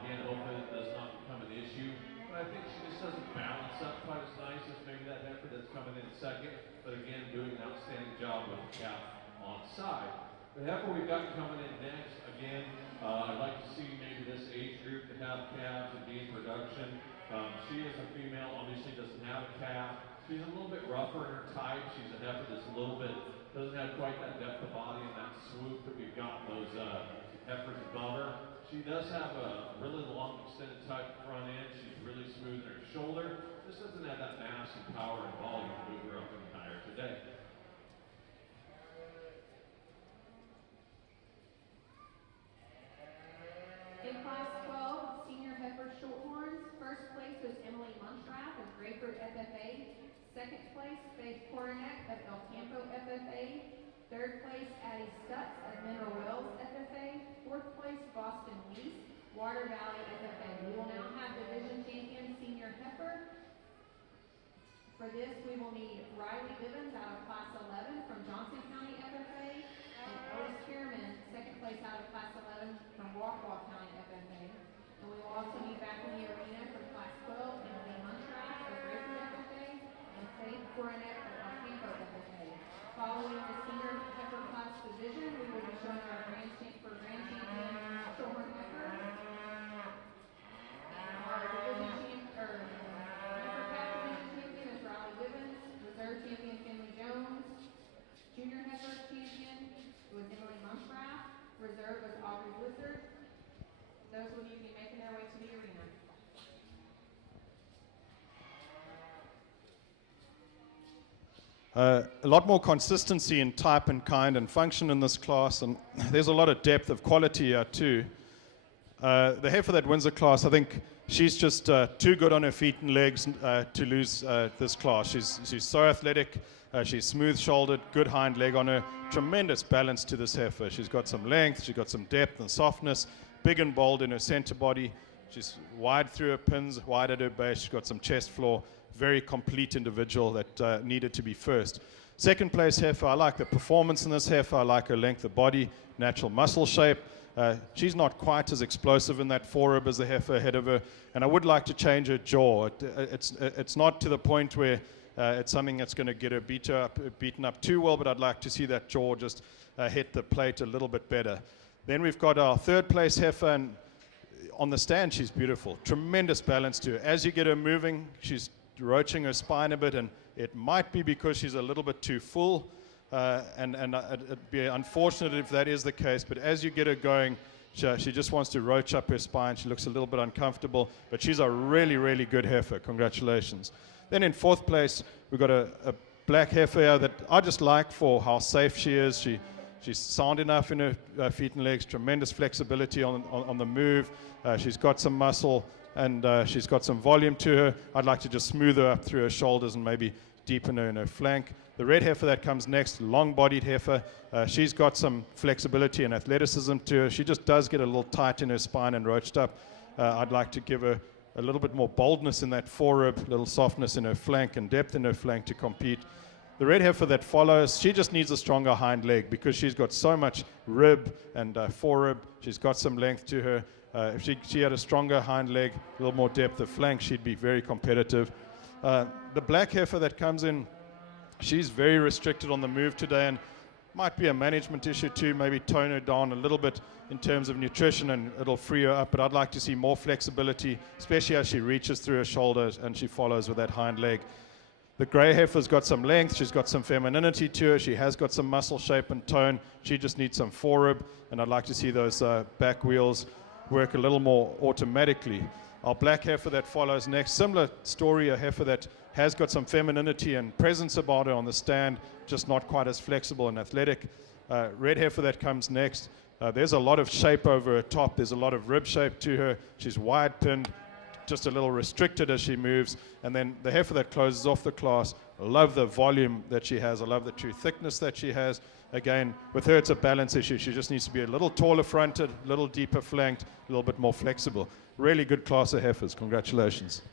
Again, hopefully it does not become an issue. But I think she just doesn't balance up quite as nice as maybe that heifer that's coming in second. But again, doing an outstanding job with the calf on side. The heifer we've got coming in next, again, I'd like to see maybe this age group to have calves and be in production. She is a female, obviously doesn't have a calf. She's a little bit rougher in her type. She's a heifer that's a little bit, doesn't have quite that depth of body and that swoop that we've got in those heifers above her. She does have a really long extended type front end. She's really smooth in her shoulder. Just doesn't have that mass and power and volume to move her up any higher today. In Class 12, Senior Heifer Shorthorns, first place was Emily Muntrath of Grapefruit FFA. Second place, Faith Coronet of El Campo FFA. Third place, Addie Stutz of Mineral Wells FFA. Fourth place, Boston Weiss, Water Valley FFA. We will now have Division Champion Senior Heifer. For this, we will need Riley Bivens out of Class 11 from Johnson County FFA, and Ellis Spearman, second place out of Class 11 from Waukwa County FFA. And we will also need back in the arena from Class 12, Emily Muntrath of Grapefruit FFA, and Faith Coronet of El Campo FFA. Following the Senior Heifer Class division, we will be showing our grand champion Showman Heifer. Our division heifer calf division champion is Riley Bivens. Reserve champion Finley Jones. Junior heifer champion was Emily Muntrath. Reserve was Aubrey Blizzard. Those will be making their way to the arena. A lot more consistency in type and kind and function in this class, and there's a lot of depth of quality here too. The heifer that wins the class, I think she's just too good on her feet and legs to lose this class. She's so athletic, she's smooth-shouldered, good hind leg on her, tremendous balance to this heifer. She's got some length, she's got some depth and softness, big and bold in her center body. She's wide through her pins, wide at her base. She's got some chest floor. Very complete individual that needed to be first. Second place heifer, I like the performance in this heifer. I like her length of body, natural muscle shape. She's not quite as explosive in that forerib as the heifer ahead of her, and I would like to change her jaw. It's not to the point where it's something that's going to get her beaten up too well, but I'd like to see that jaw just hit the plate a little bit better. Then we've got our third place heifer, and on the stand she's beautiful. Tremendous balance to her. As you get her moving, she's roaching her spine a bit, and it might be because she's a little bit too full, and it'd be unfortunate if that is the case, but as you get her going, she just wants to roach up her spine. She looks a little bit uncomfortable, but she's a really, really good heifer. Congratulations. Then in fourth place, we've got a black heifer here that I just like for how safe she is. She's sound enough in her feet and legs, tremendous flexibility on the move. She's got some muscle, and she's got some volume to her. I'd like to just smooth her up through her shoulders and maybe deepen her in her flank. The red heifer that comes next, long-bodied heifer, she's got some flexibility and athleticism to her. She just does get a little tight in her spine and roached up. I'd like to give her a little bit more boldness in that forerib, a little softness in her flank and depth in her flank to compete. The red heifer that follows, she just needs a stronger hind leg because she's got so much rib and forerib. She's got some length to her. If she had a stronger hind leg, a little more depth of flank, she'd be very competitive. The black heifer that comes in, she's very restricted on the move today, and might be a management issue too, maybe tone her down a little bit in terms of nutrition and it'll free her up, but I'd like to see more flexibility, especially as she reaches through her shoulders and she follows with that hind leg. The gray heifer's got some length, she's got some femininity to her, she has got some muscle shape and tone, she just needs some forerib, and I'd like to see those back wheels work a little more automatically. Our black heifer that follows next, similar story, a heifer that has got some femininity and presence about her on the stand, just not quite as flexible and athletic. Red heifer that comes next, there's a lot of shape over her top, there's a lot of rib shape to her, she's wide pinned, just a little restricted as she moves. And then the heifer that closes off the class, I love the volume that she has, I love the true thickness that she has. Again, with her it's a balance issue, she just needs to be a little taller fronted, a little deeper flanked, a little bit more flexible. Really good class of heifers, congratulations.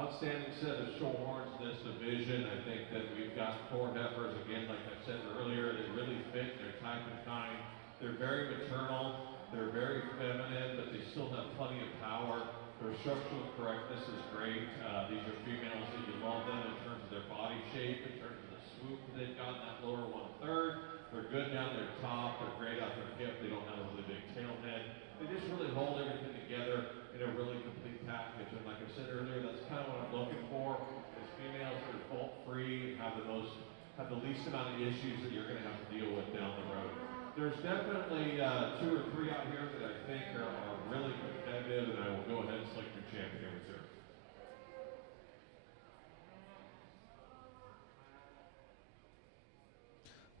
Outstanding set of Shorthorns in this division. I think that we've got 4 heifers, again, like I said earlier, they really fit their type and kind. They're very maternal, they're very feminine, but they still have plenty of power. Their structural correctness is great. These are females that you love them in terms of their body shape, in terms of the swoop that they've got in that lower 1/3. They're good down their top, they're great out their hip, they don't have a really big tail head. They just really hold everything together in a really complete package. And like I said earlier, that's kind of what I'm looking for, is females that are fault-free and have the least amount of issues that you're going to have to deal with down the road. There's definitely 2 or 3 out here that I think are really competitive, and I will go ahead and select your champion reserve.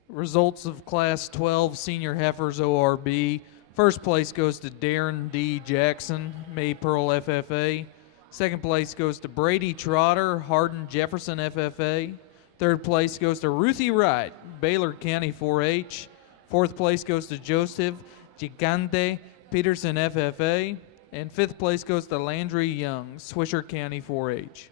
Results of Class 12 Senior Heifers ORB. First place goes to Darren D. Jackson, May Pearl FFA. Second place goes to Brady Trotter, Hardin Jefferson FFA. Third place goes to Ruthie Wright, Baylor County 4-H. Fourth place goes to Joseph Gigante, Peterson FFA. And fifth place goes to Landry Young, Swisher County 4-H.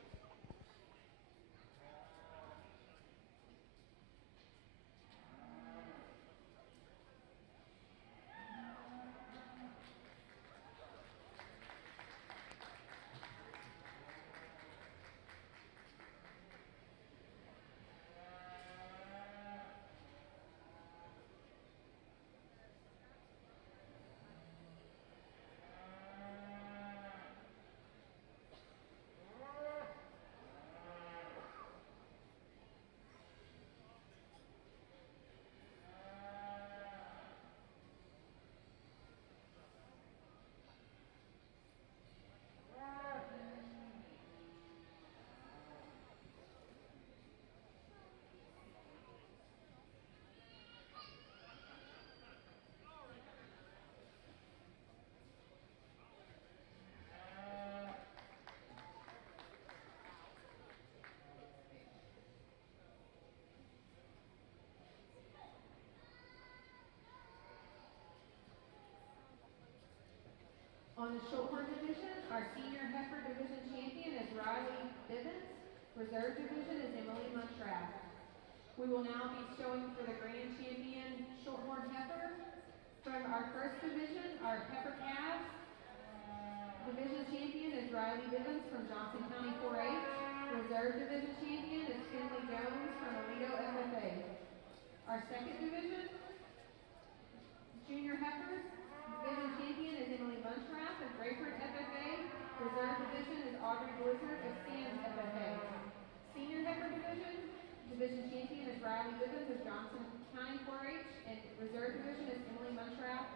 On the Shorthorn division, our senior heifer division champion is Riley Bivens. Reserve division is Emily Muntrath. We will now be showing for the grand champion Shorthorn heifer. From our first division, our heifer calves. Division champion is Riley Bivens from Johnson County 4-H. Reserve division champion is Finley Jones from Aledo FFA. Our second division, junior heifers. Division champion is Emily Muntrath of Rayford FFA. Reserve division is Audrey Blizzard of Sands FFA. Senior heifer division, division champion is Riley Bivens of Johnson County 4-H, and reserve division is Emily Muntrath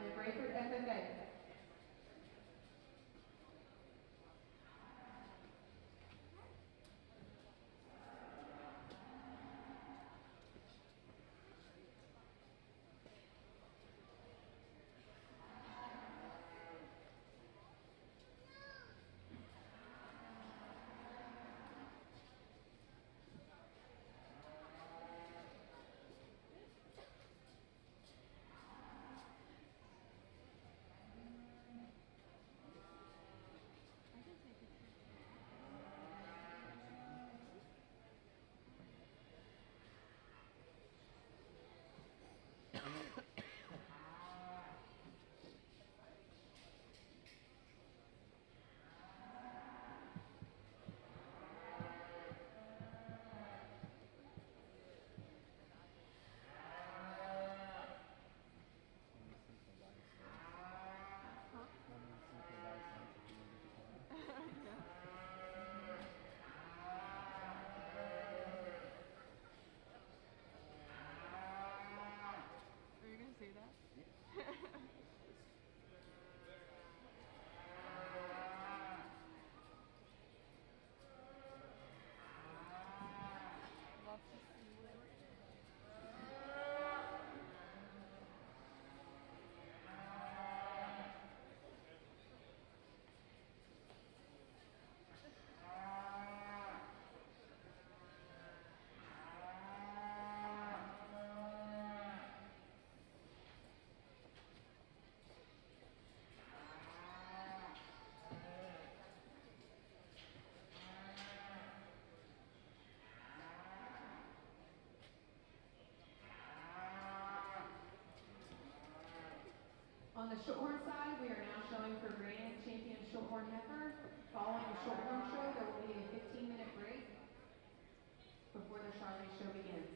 of Rayford FFA. On the Shorthorn side, we are now showing for grand champion Shorthorn heifer. Following the Shorthorn show, there will be a 15-minute break before the Charolais show begins.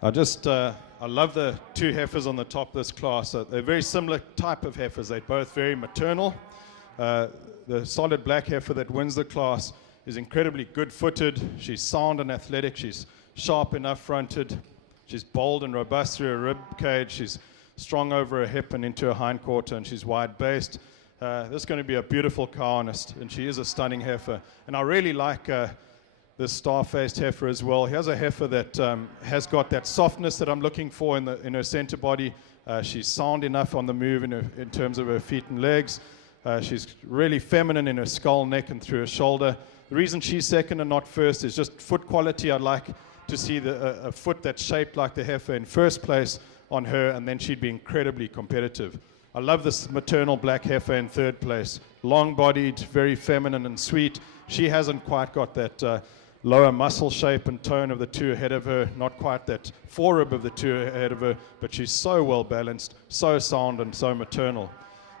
I love the two heifers on the top of this class. They're very similar type of heifers. They're both very maternal. The solid black heifer that wins the class is incredibly good-footed. She's sound and athletic. She's sharp enough fronted. She's bold and robust through her rib cage. She's strong over her hip and into her hindquarter, and she's wide-based. This is going to be a beautiful cow, and she is a stunning heifer. And I really like this star-faced heifer as well. Here's a heifer that has got that softness that I'm looking for in her center body. She's sound enough on the move in terms of her feet and legs. She's really feminine in her skull, neck, and through her shoulder. The reason she's second and not first is just foot quality. I'd like to see a foot that's shaped like the heifer in first place on her, and then she'd be incredibly competitive. I love this maternal black heifer in third place. Long-bodied, very feminine and sweet. She hasn't quite got that lower muscle shape and tone of the two ahead of her, not quite that forerib of the two ahead of her, but she's so well balanced, so sound and so maternal.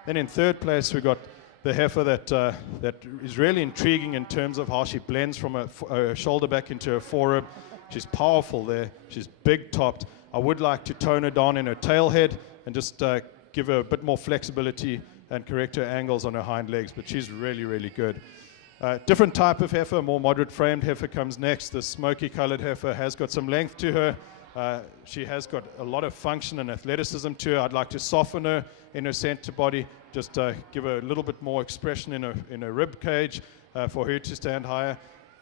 Then in third place we got the heifer that is really intriguing in terms of how she blends from her shoulder back into her forerib. She's powerful there, she's big topped. I would like to tone her down in her tail head and just give her a bit more flexibility and correct her angles on her hind legs, but she's really, really good. Different type of heifer, more moderate framed heifer comes next. The smoky colored heifer has got some length to her. She has got a lot of function and athleticism to her. I'd like to soften her in her center body, just give her a little bit more expression in her rib cage for her to stand higher.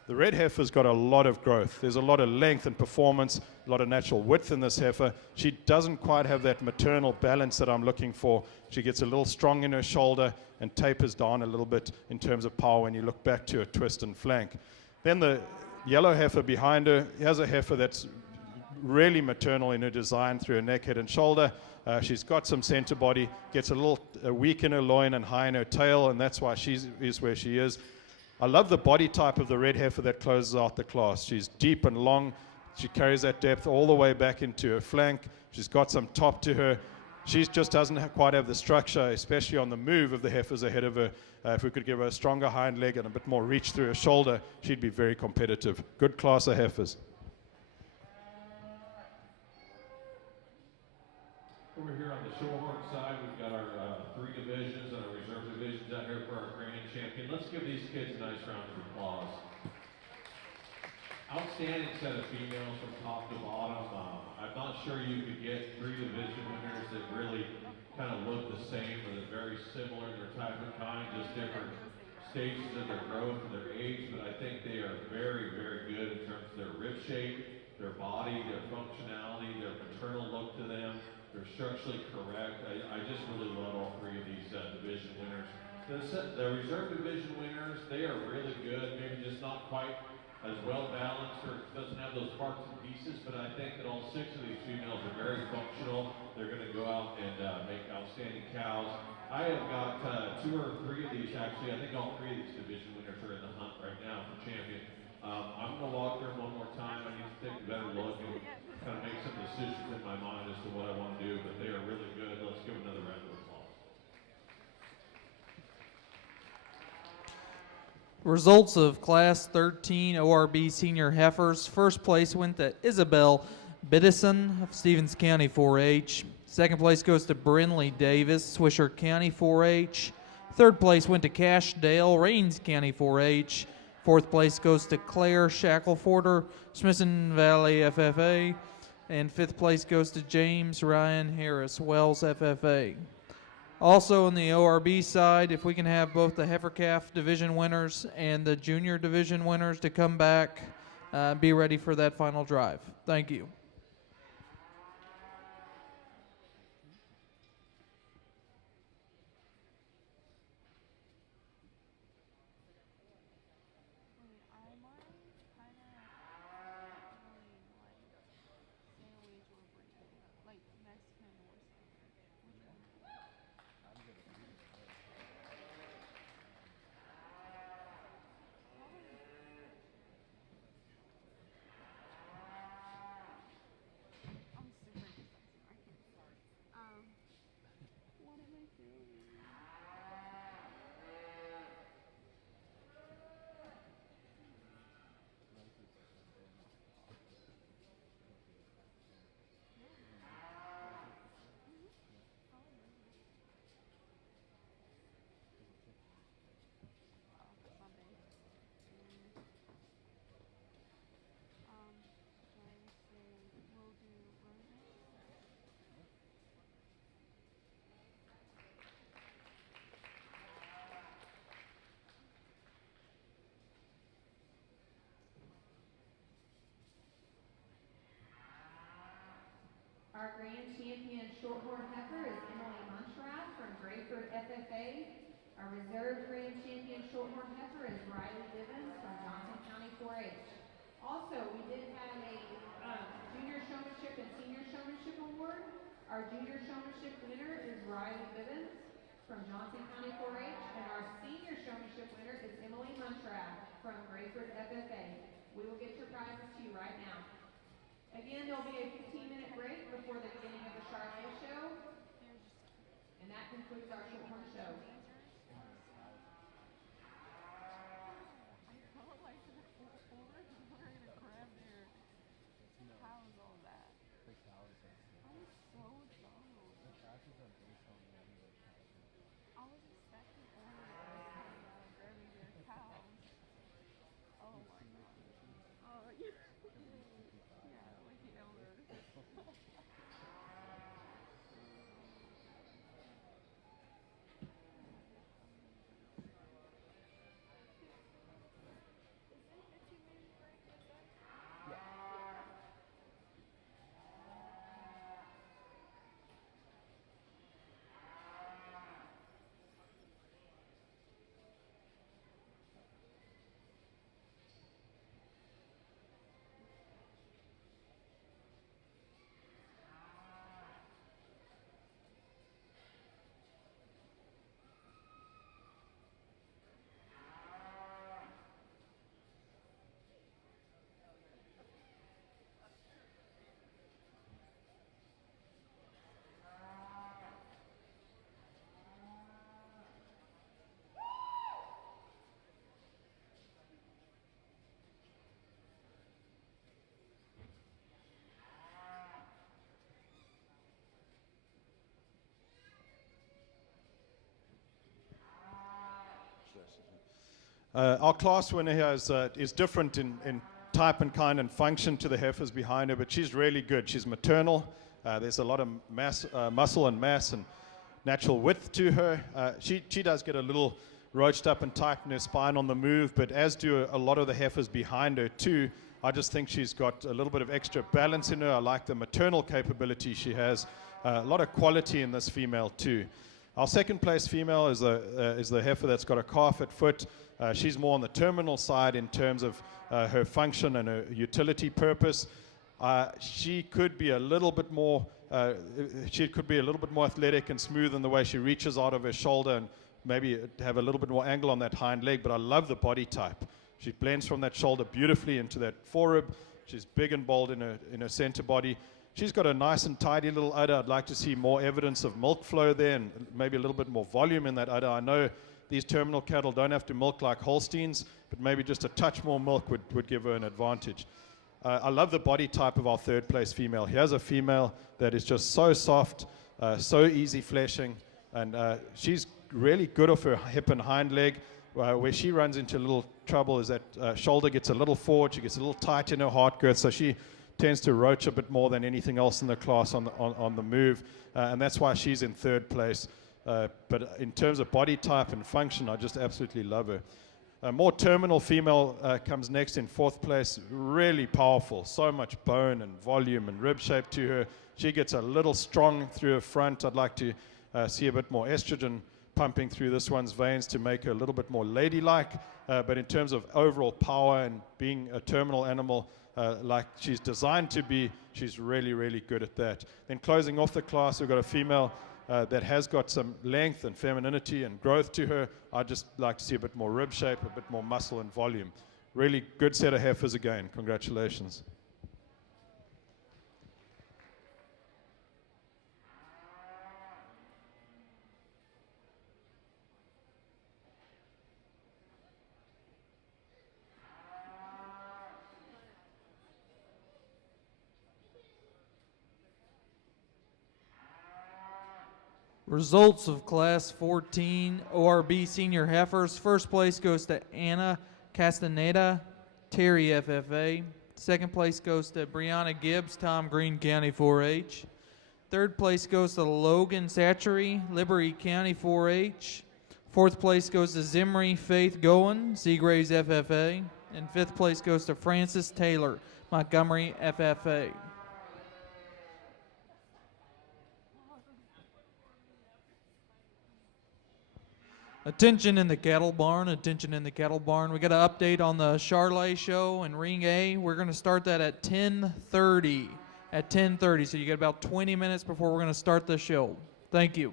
The red heifer's got a lot of growth. There's a lot of length and performance, a lot of natural width in this heifer. She doesn't quite have that maternal balance that I'm looking for. She gets a little strong in her shoulder and tapers down a little bit in terms of power when you look back to her twist and flank. Then the yellow heifer behind her, here's a heifer that's really maternal in her design through her neck, head, and shoulder. She's got some center body, gets a little weak in her loin and high in her tail, and that's why she is where she is. I love the body type of the red heifer that closes out the class. She's deep and long. She carries that depth all the way back into her flank. She's got some top to her. She just doesn't quite have the structure, especially on the move of the heifers ahead of her. If we could give her a stronger hind leg and a bit more reach through her shoulder, she'd be very competitive. Good class of heifers. Over here on the Shorthorn side, we've got our three divisions and our reserve divisions out here for our grand champion. Let's give these kids a nice round of applause. Outstanding set of females from top to bottom. I'm not sure you could get three division winners that really kind of look the same or they're very similar in their type of kind, just different stages of their growth and their age, but I think they are very, very good in terms of their rib shape, their body, their functionality, their maternal look to them. They're structurally correct. I just really love all three of these division winners. The reserve division winners, they are really good, maybe just not quite as well balanced or doesn't have those parts and pieces, but I think that all six of these females are very functional. They're going to go out and make outstanding cows. I have got two or three of these actually. I think all three of these division winners are in the hunt right now for champion. I'm going to walk through them one more time. I need to take a better look and kind of make some decisions in my mind as to what I want to do, but they are really good. Let's give them another round of applause. Results of Class 13 ORB Senior Heifers. First place went to Isabel Biddison of Stevens County 4-H. Second place goes to Brinley Davis, Swisher County 4-H. Third place went to Cash Dale, Rains County 4-H. Fourth place goes to Claire Shackleforder, Smithson Valley FFA. And fifth place goes to James Ryan Harris, Wells FFA. Also, on the ORB side, if we can have both the heifer calf division winners and the junior division winners to come back, be ready for that final drive. Thank you. Our grand champion Shorthorn Heifer is Emily Munchrath from Grayford FFA. Our reserve grand champion Shorthorn Heifer is Riley Bivens from Johnson County 4-H. Also, we did have a junior showmanship and senior showmanship award. Our junior showmanship winner is Riley Bivens from Johnson County 4-H, and our senior showmanship winner is Emily Munchrath from Grayford FFA. We will get your prizes to you right now. Again, there'll be a 15-minute break before the beginning of the Charolais show, and that concludes our Shorthorn show. Our class winner here is different in type and kind and function to the heifers behind her, but she's really good. She's maternal. There's a lot of muscle and mass and natural width to her. She does get a little roached up and tight in her spine on the move, but as do a lot of the heifers behind her too. I just think she's got a little bit of extra balance in her. I like the maternal capability she has. A lot of quality in this female too. Our second place female is the heifer that's got a calf at foot. She's more on the terminal side in terms of her function and her utility purpose. She could be a little bit more athletic and smooth in the way she reaches out of her shoulder and maybe have a little bit more angle on that hind leg, but I love the body type. She blends from that shoulder beautifully into that forerib. She's big and bold in her center body. She's got a nice and tidy little udder. I'd like to see more evidence of milk flow there and maybe a little bit more volume in that udder. I know these terminal cattle don't have to milk like Holsteins, but maybe just a touch more milk would give her an advantage. I love the body type of our third place female. Here's a female that is just so soft, so easy fleshing, and she's really good off her hip and hind leg. Where she runs into a little trouble is that shoulder gets a little forward, she gets a little tight in her heart girth, so she tends to roach a bit more than anything else in the class on the move, and that's why she's in third place. But in terms of body type and function, I just absolutely love her. A more terminal female comes next in 4th place. Really powerful. So much bone and volume and rib shape to her. She gets a little strong through her front. I'd like to see a bit more estrogen pumping through this one's veins to make her a little bit more ladylike. But in terms of overall power and being a terminal animal like she's designed to be, she's really, really good at that. Then closing off the class, we've got a female that has got some length and femininity and growth to her. I'd just like to see a bit more rib shape, a bit more muscle and volume. Really good set of heifers again. Congratulations. Results of Class 14 ORB Senior Heifers. First place goes to Anna Castaneda, Terry FFA. Second place goes to Brianna Gibbs, Tom Green County 4-H. Third place goes to Logan Satchery, Liberty County 4-H. Fourth place goes to Zimri Faith Goen, Seagraves FFA. And fifth place goes to Francis Taylor, Montgomery FFA. Attention in the cattle barn, attention in the cattle barn. We got an update on the Charolais show in Ring A. We're going to start that at 10:30. At 10:30, so you got about 20 minutes before we're going to start the show. Thank you.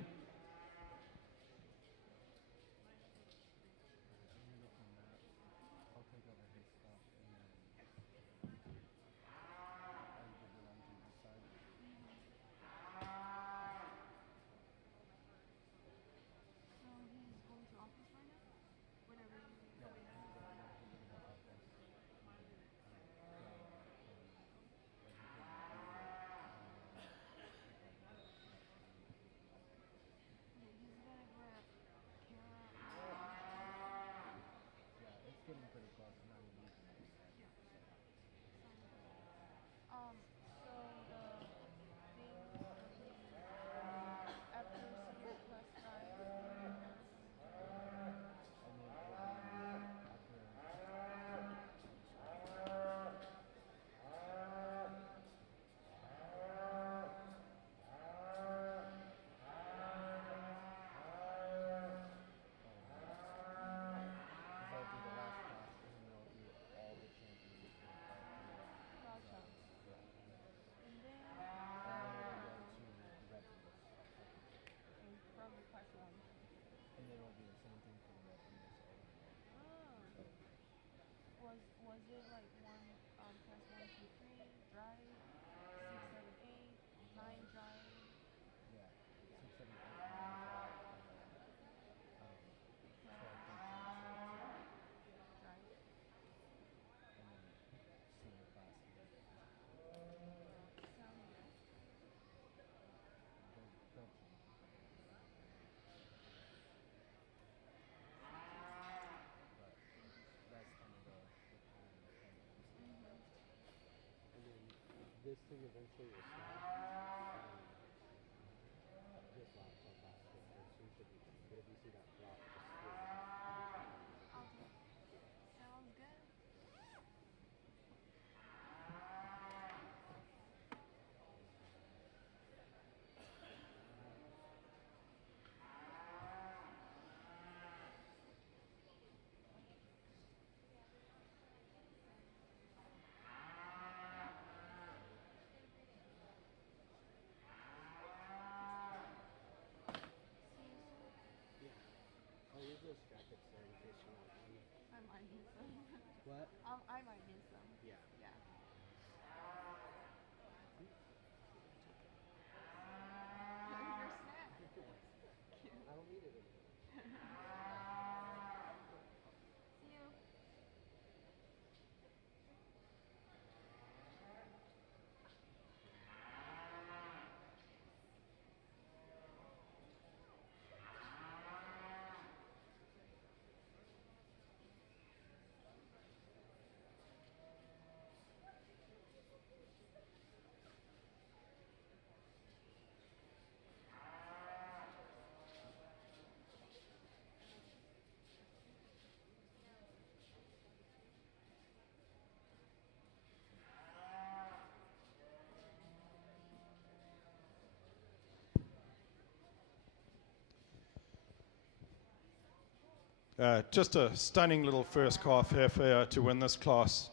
This thing eventually will stop. This laptop basket, so you should be fine. But if you see that drop, just switch it. Sounds good. Oh, leave those jackets there in case you want them. I might need some. What? I might need some. Yeah. Yeah. Your snack. Cute. I don't need it anymore. See you. Just a stunning little first calf heifer to win this class.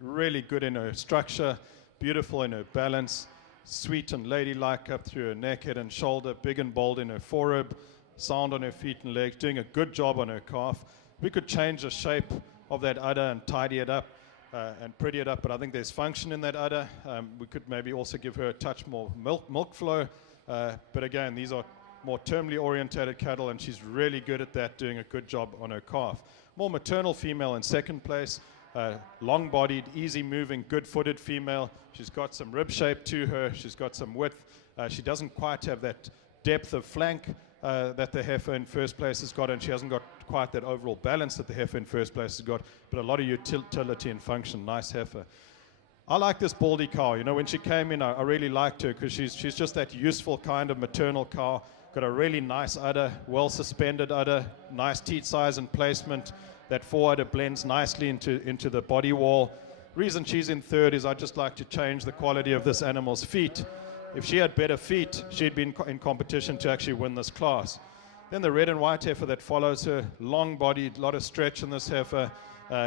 Really good in her structure, beautiful in her balance, sweet and ladylike up through her neck, head and shoulder, big and bold in her forerib, sound on her feet and legs, doing a good job on her calf. We could change the shape of that udder and tidy it up and pretty it up, but I think there's function in that udder. We could maybe also give her a touch more milk flow, but again, these are more terminally orientated cattle, and she's really good at that, doing a good job on her calf. More maternal female in second place, long-bodied, easy-moving, good-footed female. She's got some rib shape to her. She's got some width. She doesn't quite have that depth of flank that the heifer in first place has got, and she hasn't got quite that overall balance that the heifer in first place has got, but a lot of utility and function. Nice heifer. I like this baldy cow. You know, when she came in, I really liked her because she's just that useful kind of maternal cow. Got a really nice udder, well-suspended udder, nice teat size and placement. That fore-udder blends nicely into the body wall. Reason she's in third is I just like to change the quality of this animal's feet. If she had better feet, she'd be in competition to actually win this class. Then the red and white heifer that follows her, long-bodied, a lot of stretch in this heifer.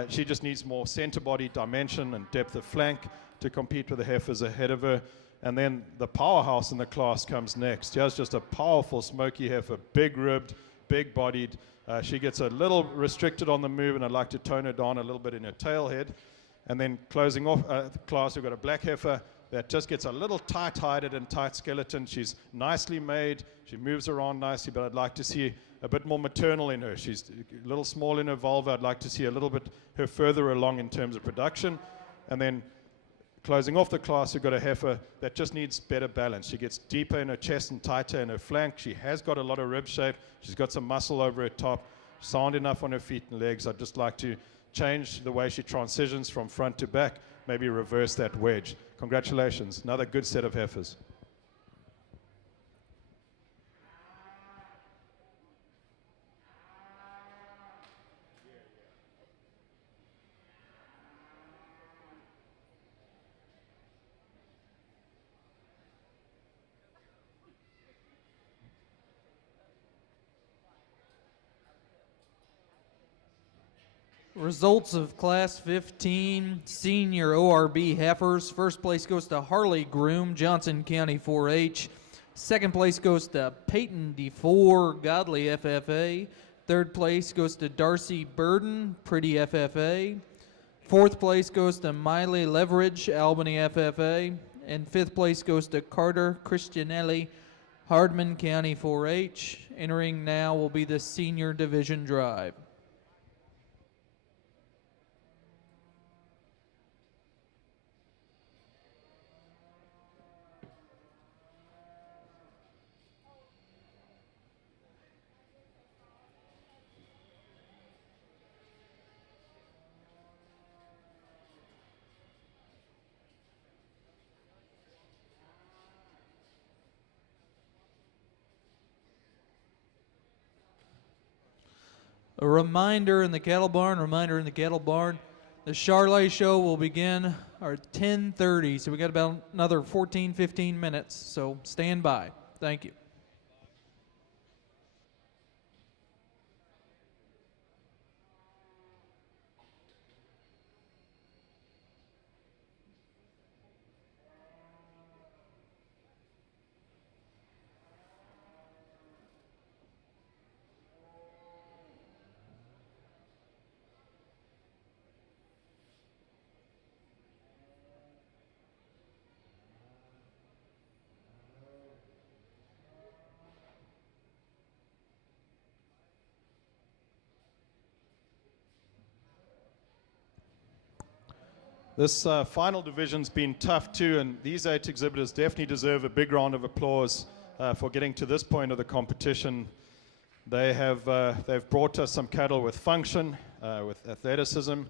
She just needs more center body dimension and depth of flank to compete with the heifers ahead of her. And then the powerhouse in the class comes next. Here's just a powerful smoky heifer, big-ribbed, big-bodied. She gets a little restricted on the move, and I'd like to tone her down a little bit in her tail head. And then closing off the class, we've got a black heifer that just gets a little tight-hided and tight skeleton. She's nicely made. She moves around nicely, but I'd like to see a bit more maternal in her. She's a little small in her vulva. I'd like to see a little bit her further along in terms of production. And then closing off the class, we've got a heifer that just needs better balance. She gets deeper in her chest and tighter in her flank. She has got a lot of rib shape. She's got some muscle over her top, sound enough on her feet and legs. I'd just like to change the way she transitions from front to back, maybe reverse that wedge. Congratulations, another good set of heifers. Results of Class 15 Senior ORB Heifers. First place goes to Harley Groom, Johnson County 4-H. Second place goes to Peyton D4, Godly FFA. Third place goes to Darcy Burden, Pretty FFA. Fourth place goes to Miley Leverage, Albany FFA. And fifth place goes to Carter Christianelli, Hardman County 4-H. Entering now will be the Senior Division Drive. A reminder in the cattle barn, the Charolais show will begin at 10:30, so we got about another 14, 15 minutes, so stand by. Thank you. This final division's been tough too, and these 8 exhibitors definitely deserve a big round of applause for getting to this point of the competition. They've brought us some cattle with function, with athleticism,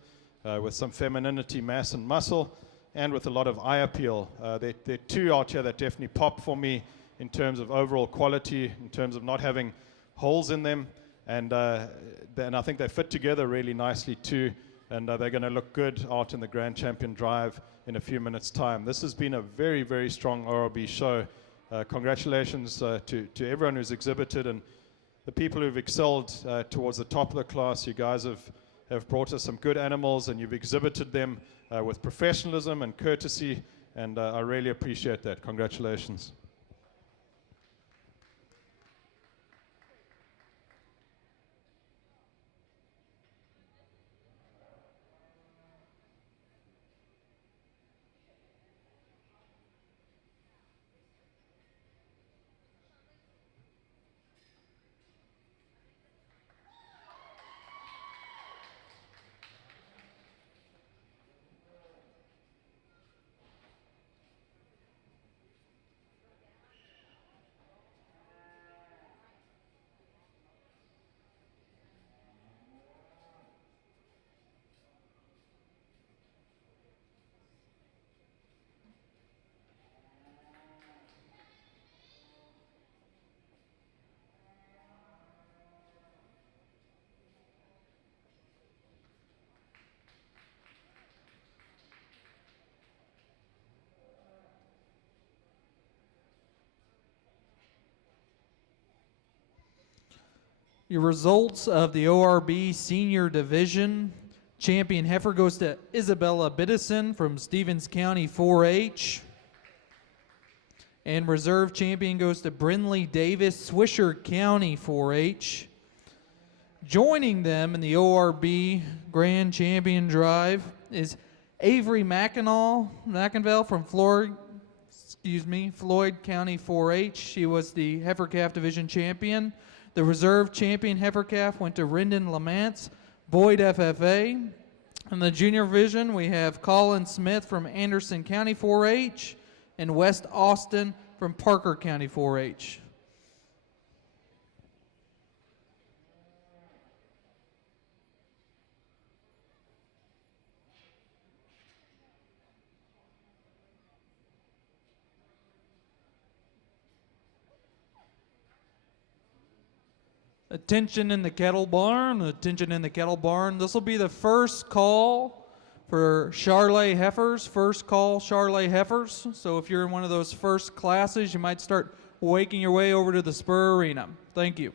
with some femininity, mass and muscle, and with a lot of eye appeal. There are 2 out here that definitely pop for me in terms of overall quality, in terms of not having holes in them, and I think they fit together really nicely too. And they're going to look good out in the Grand Champion Drive in a few minutes' time. This has been a very, very strong ORB show. Congratulations to everyone who's exhibited, and the people who've excelled towards the top of the class. You guys have brought us some good animals, and you've exhibited them with professionalism and courtesy, and I really appreciate that. Congratulations. Your results of the ORB Senior Division. Champion heifer goes to Isabella Biddison from Stevens County 4-H. And reserve champion goes to Brinley Davis, Swisher County 4-H. Joining them in the ORB Grand Champion Drive is Avery McInville from Floyd County 4-H. She was the heifer calf division champion. The reserve champion heifer calf went to Rendon Lamance, Boyd FFA. In the junior division, we have Colin Smith from Anderson County 4-H and West Austin from Parker County 4-H. Attention in the cattle barn, attention in the cattle barn. This will be the first call for Charolais heifers, first call Charolais heifers. So if you're in one of those first classes, you might start waking your way over to the spur arena. Thank you.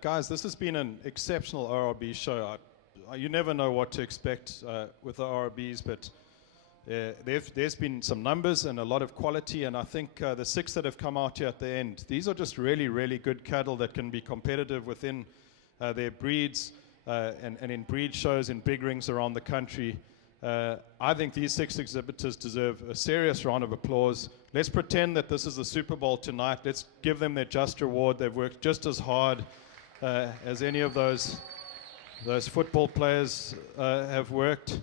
Guys, this has been an exceptional ORB show. You never know what to expect with the ORBs, but there's been some numbers and a lot of quality, and I think the 6 that have come out here at the end, these are just really, really good cattle that can be competitive within their breeds and in breed shows in big rings around the country. I think these 6 exhibitors deserve a serious round of applause. Let's pretend that this is the Super Bowl tonight. Let's give them their just reward. They've worked just as hard as any of those football players have worked.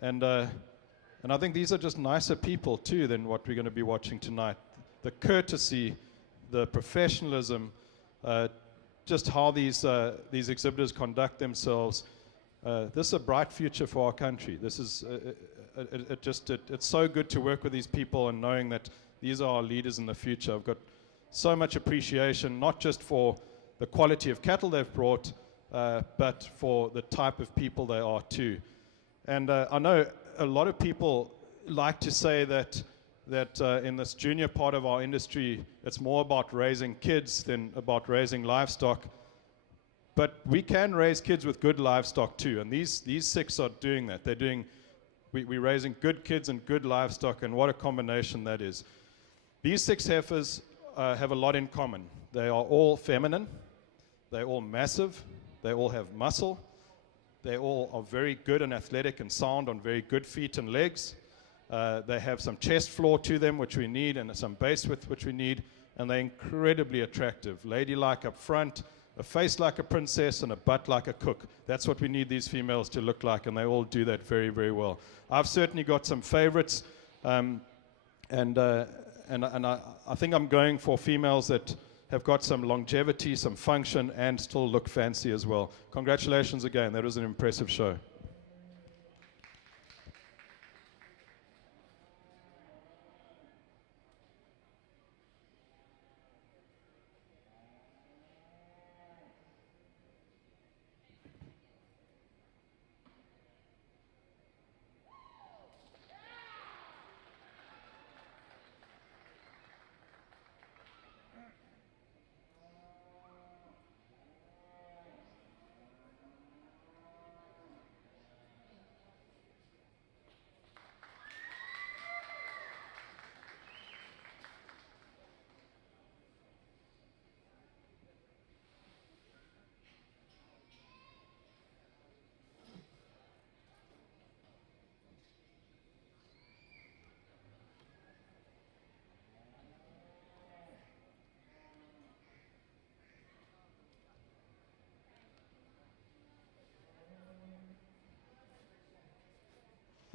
And I think these are just nicer people too than what we're going to be watching tonight. The courtesy, the professionalism, just how these exhibitors conduct themselves. This is a bright future for our country. This is it's so good to work with these people and knowing that these are our leaders in the future. I've got so much appreciation, not just for the quality of cattle they've brought, but for the type of people they are too. And I know a lot of people like to say that in this junior part of our industry, it's more about raising kids than about raising livestock. But we can raise kids with good livestock too, and these 6 are doing that. We're raising good kids and good livestock, and what a combination that is. These 6 heifers have a lot in common. They are all feminine, they're all massive, they all have muscle, they all are very good and athletic and sound on very good feet and legs. They have some chest floor to them, which we need, and some base width, which we need, and they're incredibly attractive. Ladylike up front, a face like a princess, and a butt like a cook. That's what we need these females to look like, and they all do that very, very well. I've certainly got some favorites, and I think I'm going for females that have got some longevity, some function, and still look fancy as well. Congratulations again. That was an impressive show.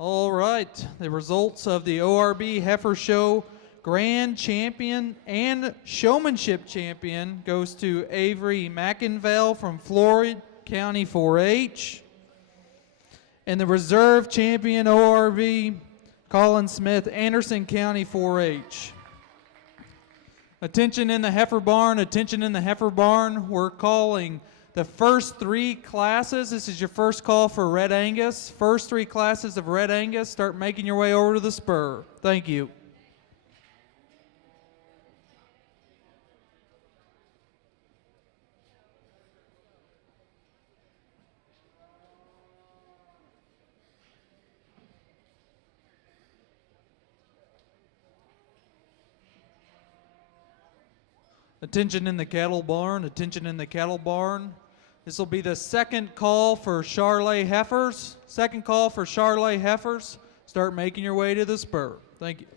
All right, the results of the ORB Heifer Show Grand Champion and Showmanship Champion goes to Avery McInvale from Floyd County 4-H. And the Reserve Champion ORB, Colin Smith, Anderson County 4-H. Attention in the heifer barn, attention in the heifer barn. We're calling the first 3 classes. This is your first call for Red Angus. First 3 classes of Red Angus. Start making your way over to the spur. Thank you. Attention in the cattle barn, attention in the cattle barn. This will be the second call for Charolais heifers. Second call for Charolais heifers. Start making your way to the spur. Thank you.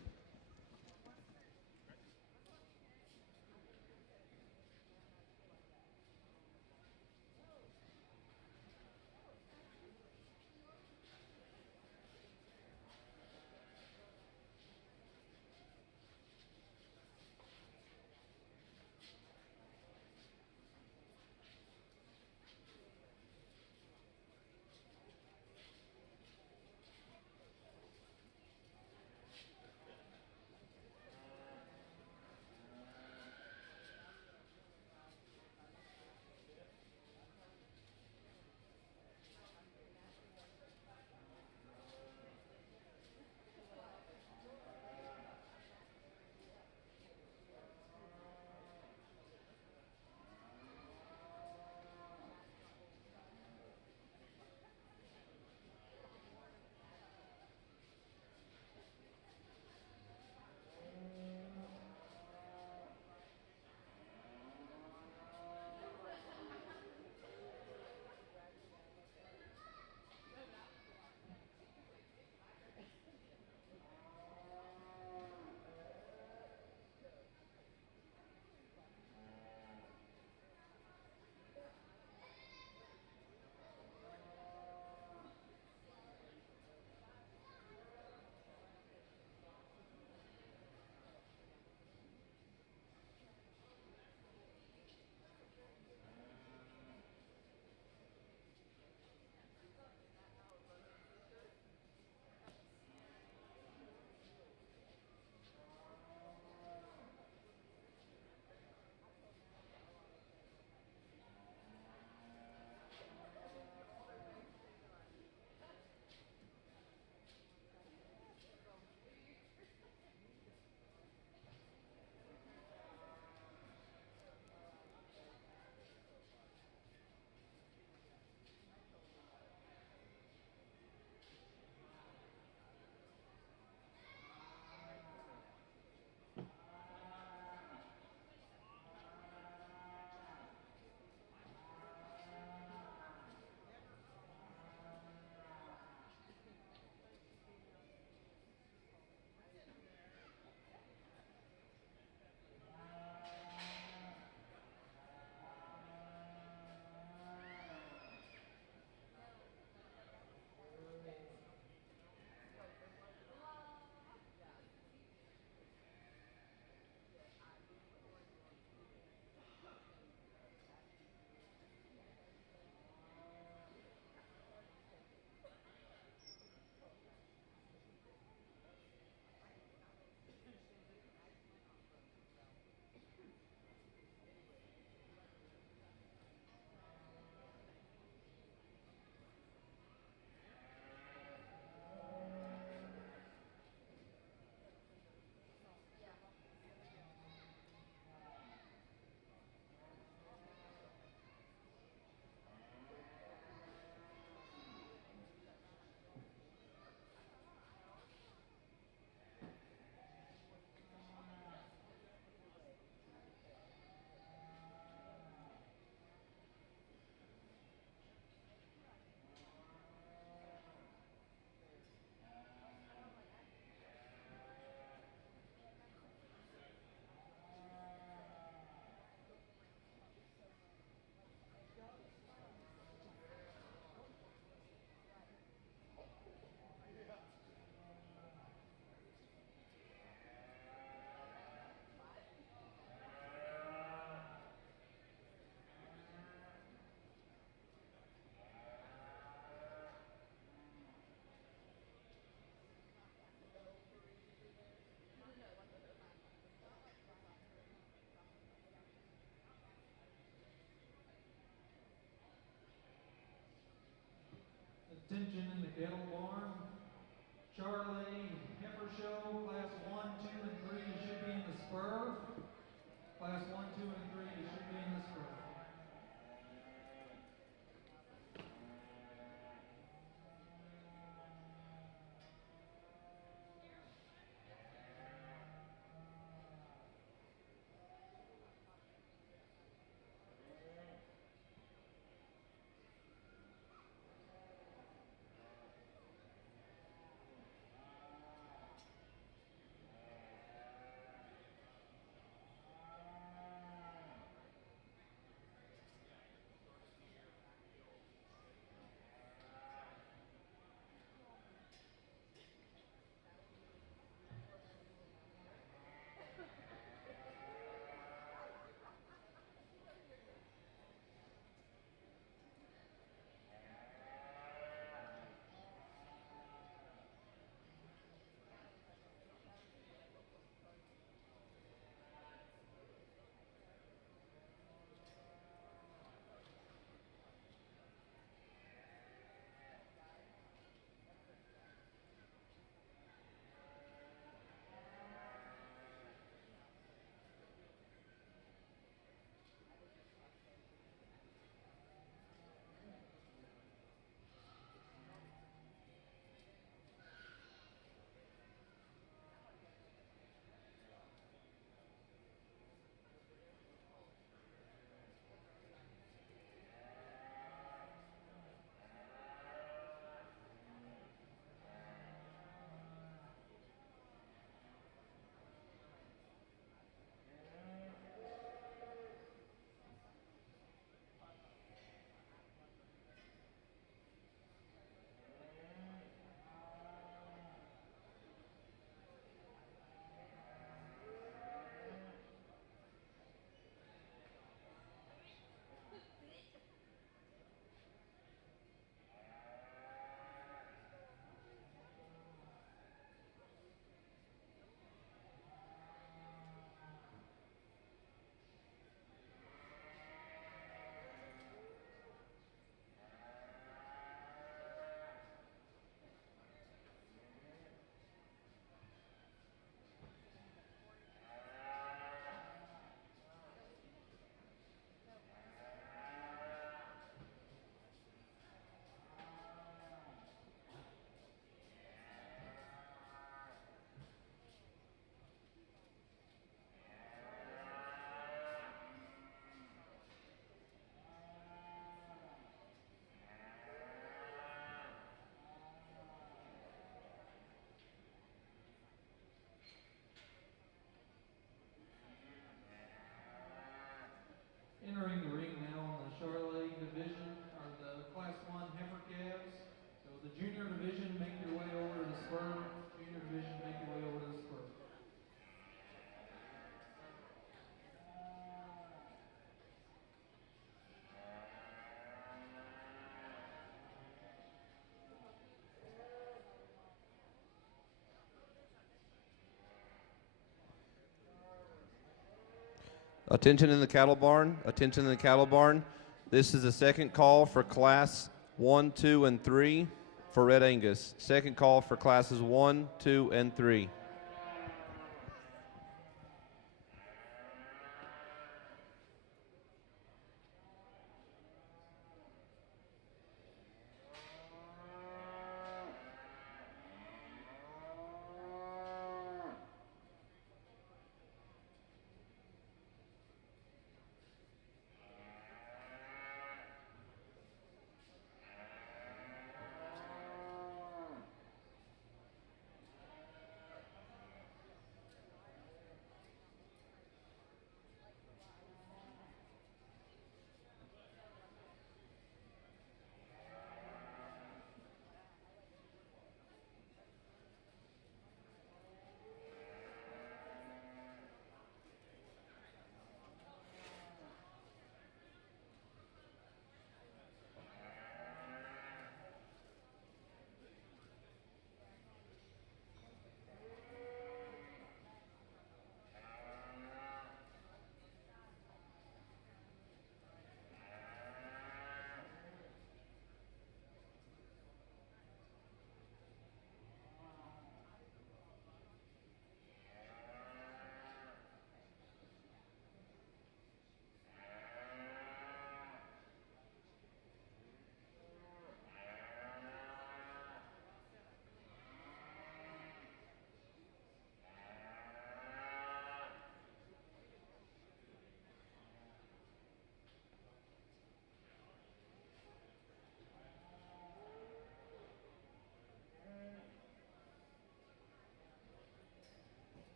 Attention in the cattle barn. Charolais Heifer Show, class 1, 2, and 3, you should be in the spur. Class 1, 2, and 3, you should be in the spur. Entering the ring now in the Charolais division are the class 1 heifer calves. So the junior division, make your way over to the spur. Junior division, make your way over to the spur. Attention in the cattle barn. Attention in the cattle barn. This is the second call for class 1, 2, and 3 for Red Angus. Second call for classes 1, 2, and 3.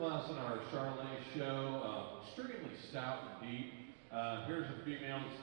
class in our Charolais show, extremely stout and deep. Here's a female that's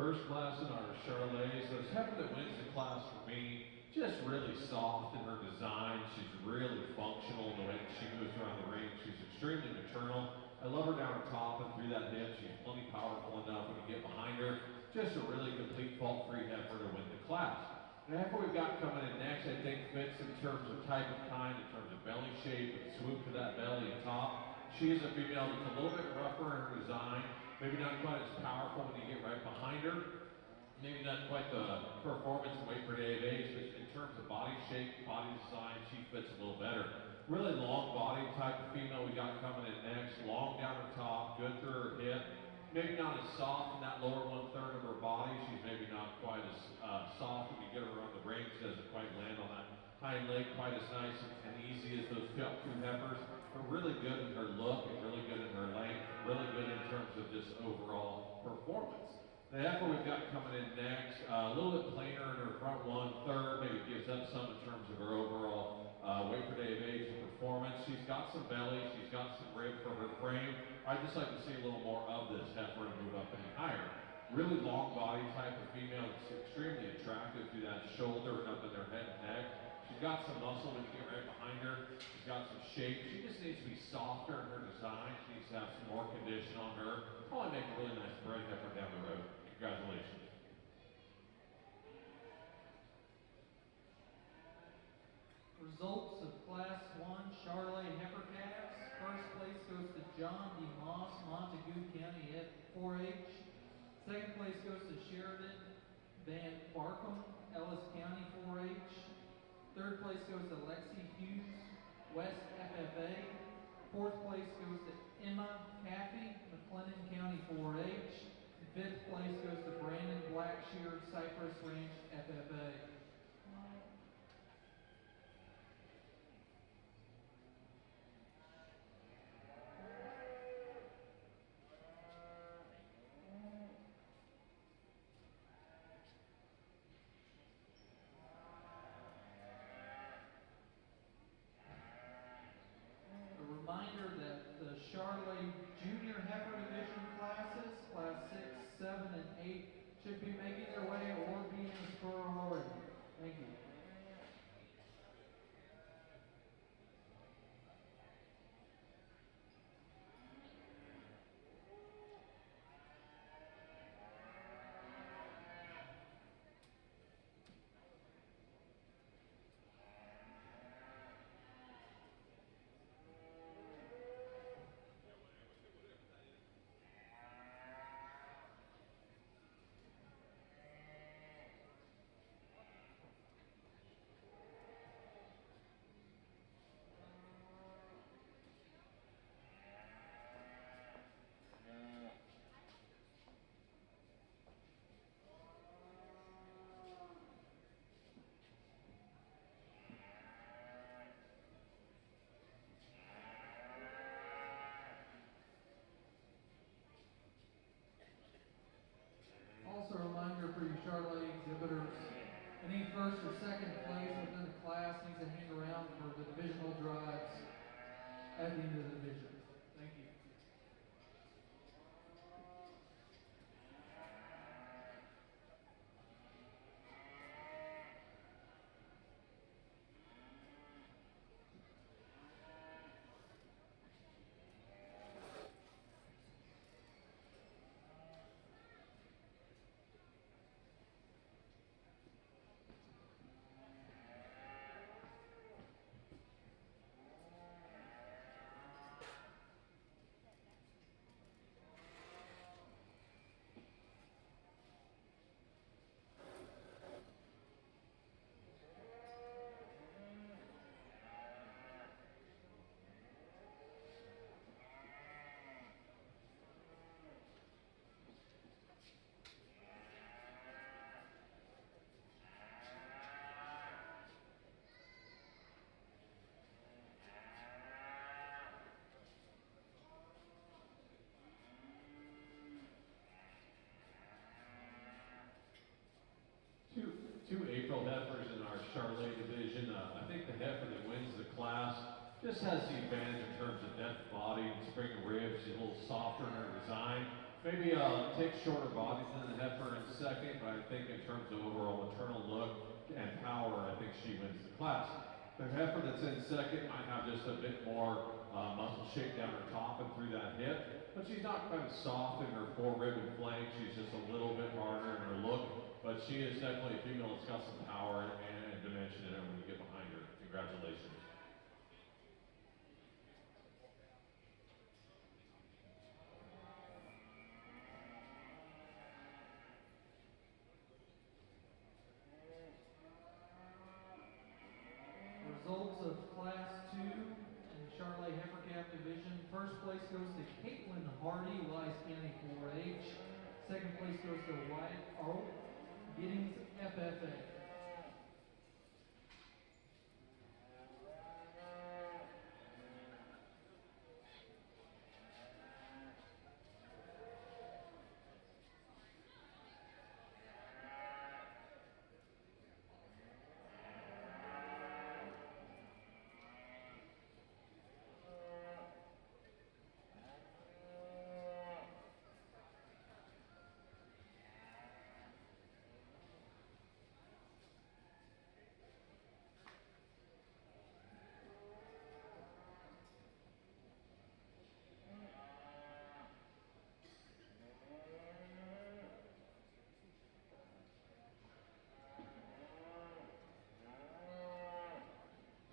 first class in our Charolais. This heifer that wins the class for me, just really soft in her design. She's really functional in the way that she moves around the ring. She's extremely maternal. I love her down her top and through that hip. She's plenty powerful enough when you get behind her. Just a really complete fault-free heifer to win the class. The heifer we've got coming in next, I think, fits in terms of type of kind, in terms of belly shape, with the swoop to that belly and top. She is a female that's a little bit rougher in her design. Maybe not quite as powerful when you get right behind her. Maybe not quite the performance and weight per day of age, but in terms of body shape, body design, she fits a little better. Really long body type of female we got coming in next. Long down her top, good through her hip. Maybe not as soft in that lower 1/3 of her body. She's maybe not quite as soft when you get her around the ring. She doesn't quite land on that hind leg quite as nice and easy as those two heifers. But really good in her look and really good in her length. Really good in terms of just overall performance. The heifer we've got coming in next, a little bit plainer in her front 1/3, maybe gives up some in terms of her overall weight per day of age and performance. She's got some belly, she's got some rib for her frame. I'd just like to see a little more of this heifer and move up any higher. Really long body type of female that's extremely attractive through that shoulder and up in her head and neck. She's got some muscle when you get right behind her. She's got some shape. She just needs to be softer in her design. She needs to have some more condition on her. Probably make a really nice bred heifer down the road. Congratulations. Results of Class 1 Charolais heifer calves. First place goes to John DeMoss, Montague County at 4H. Second place goes to Sheridan Van Barkum, Ellis County 4H. Third place goes to Lexi Hughes, West FFA. Fourth place goes to Emma Caffey, McLennan County 4H. Fifth place goes to Brandon Blackshear, Cypress Ranch FFA. A reminder that the Charolais Junior Heifer Division classes, Class Charolais exhibitors. Any first or second place within the class needs to hang around for the divisional drives at the end of the division. Thank you. Two April heifers in our Charolais division. I think the heifer that wins the class just has the advantage in terms of depth body and spring and ribs. She's a little softer in her design. Maybe take shorter bodies than the heifer in second, but I think in terms of overall maternal look and power, I think she wins the class. The heifer that's in second might have just a bit more muscle shape down her top and through that hip, but she's not quite as soft in her forerib and flank. She's just a little bit harder in her look, but she is definitely a female that's got some power and dimension in her when you get behind her. Congratulations. Results of Class 2 in the Charolais Heifer Calf Division. First place goes to Caitlin Hardy, Wise County 4-H. Second place goes to Wyatt Oak, Giddings FFA.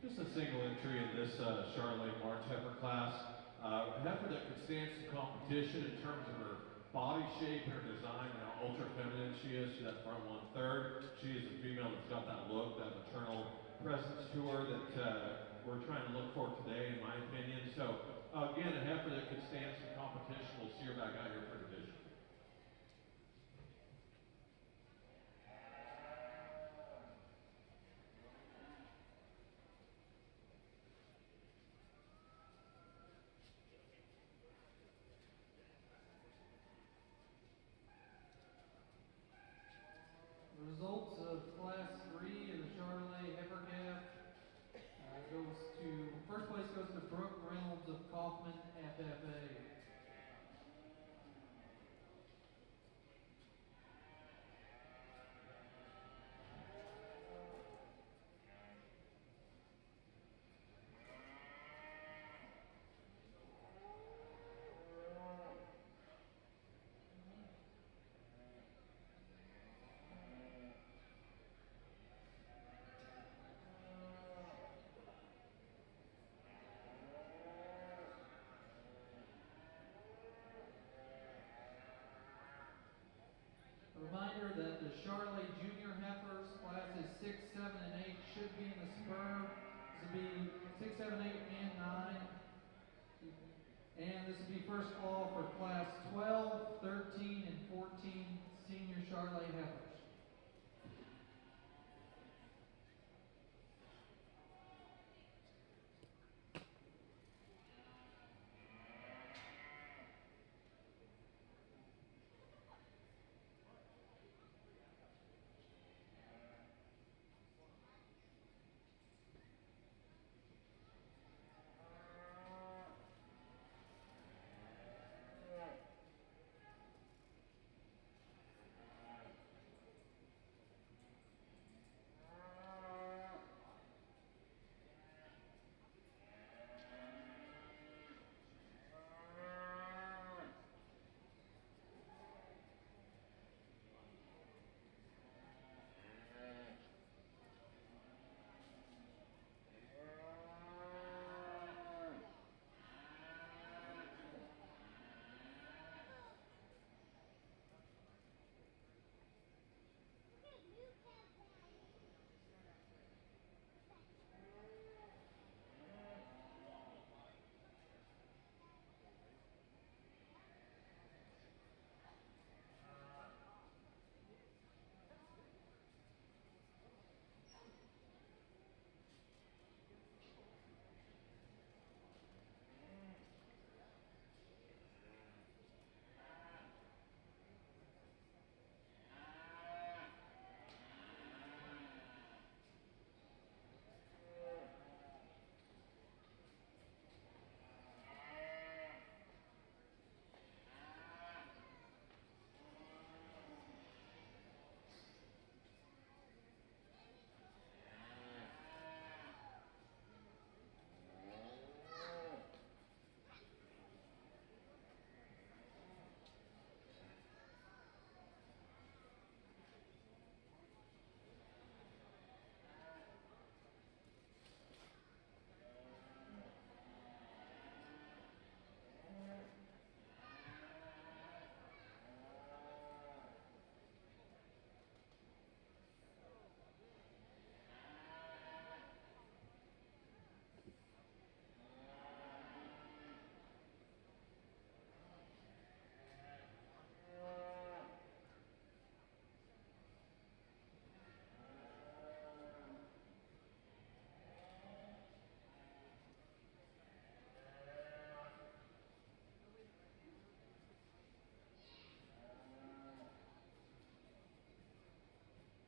Just a single entry in this Charolais March heifer class. A heifer that could stand some competition in terms of her body shape and her design and how ultra feminine she is. She's that front 1/3. She is a female that's got that look, that maternal presence to her that we're trying to look for today, in my opinion. So again, a heifer that could stand some competition. We'll see her back out here for division. Results of Class 3 of the Charolais Heifer Calf goes to, first place goes to Brooke Reynolds of Kaufman FFA. A reminder that the Charolais Junior Heifers classes 6, 7, and 8 should be in the spur. This will be 6, 7, 8, and 9. And this will be first call for class 12, 13, and 14 senior Charolais Heifers.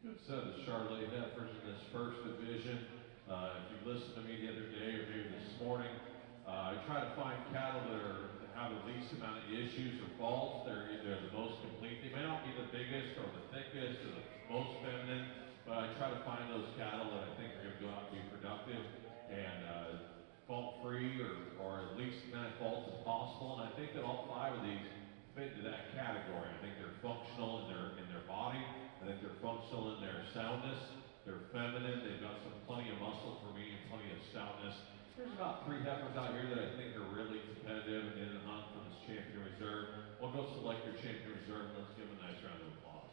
Good set of Charolais heifers in this first division. If you listened to me the other day or maybe this morning, I try to find cattle that have the least amount of issues or faults. They're the most complete. They may not be the biggest or the thickest or the most feminine, but I try to find those cattle that I think are going to go out and be productive and fault-free or at least as many faults as possible. And I think that all 5 of these fit into that category. I think they're functional in their body. I think they're functional in their soundness. They're feminine. They've got plenty of muscle for me and plenty of stoutness. There's about 3 heifers out here that I think are really competitive and in the hunt for this champion reserve. We'll go select your champion reserve and let's give them a nice round of applause.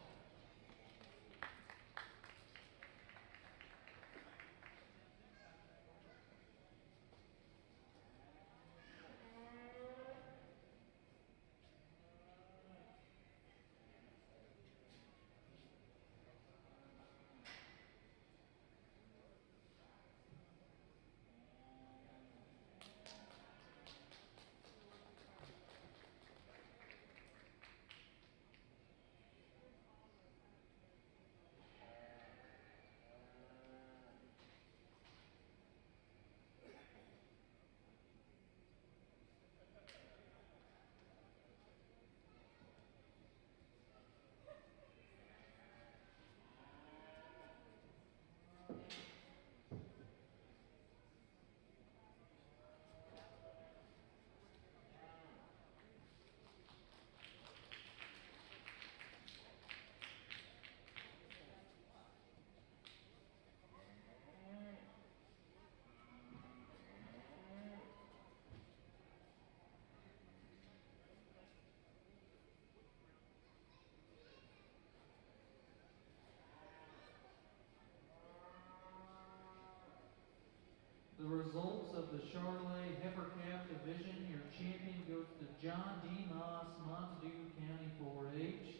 The results of the Charolais Heifer Calf Division, your champion goes to John D. Moss, Montague County 4-H.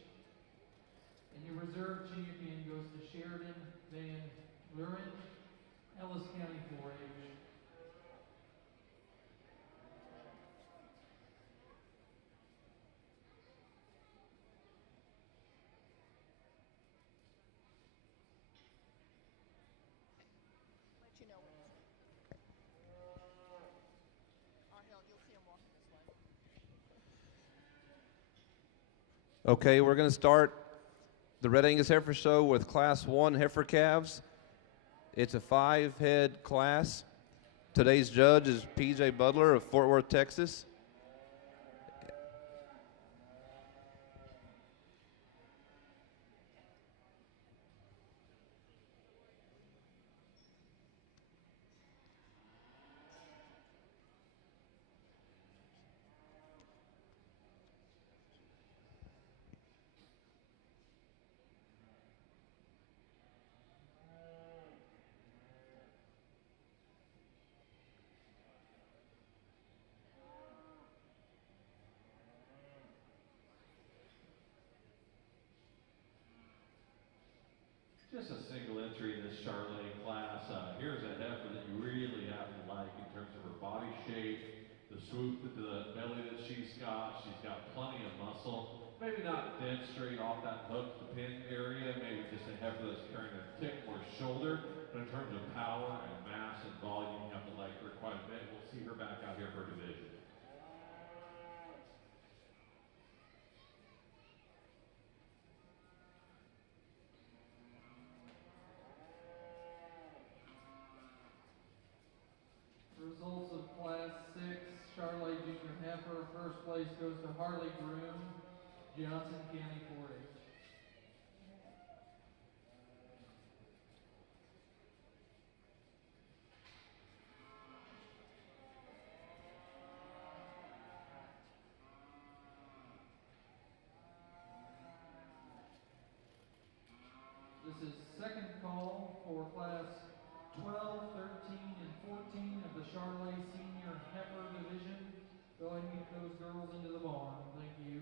And your reserve champion goes to Sheridan Van Luren, Ellis County 4-H. Let you know when it's in. You'll see him walking this way. Okay, we're going to start the Red Angus Heifer Show with Class 1 heifer calves. It's a 5-head class. Today's judge is P.J. Butler of Fort Worth, Texas. Just a single entry in this Charolais class. Here's a heifer that you really have to like in terms of her body shape, the swoop to the belly that she's got. She's got plenty of muscle. Maybe not dead straight off that hook to pin area. Maybe just a heifer that's carrying a tick more shoulder. But in terms of power and mass and volume, you have to like her quite a bit. We'll see her back out here for a division. Results of Class 6 Charolais Junior Heifer. First place goes to Harley Groom, Johnson County 4-H. This is second call for Class 12, 13, and 14 of the Charolais Senior Heifer Division. Go ahead and get those girls into the barn. Thank you.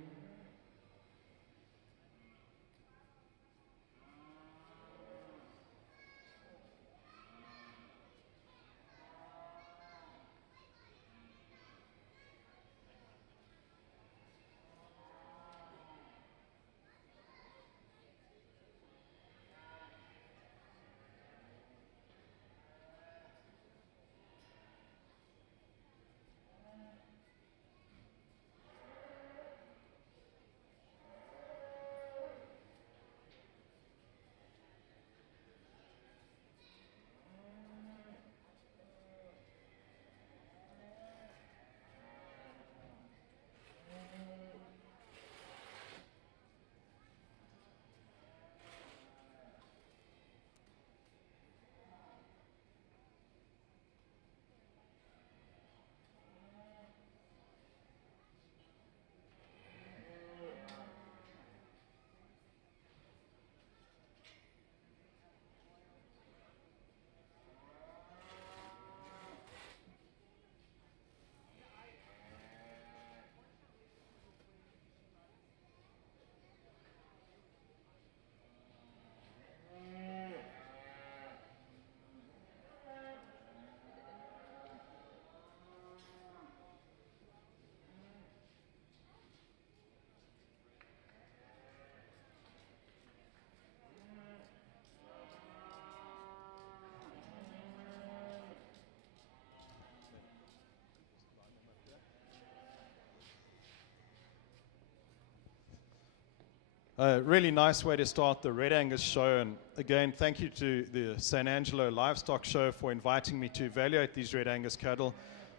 A really nice way to start the Red Angus show. And again, thank you to the San Angelo Livestock Show for inviting me to evaluate these Red Angus cattle.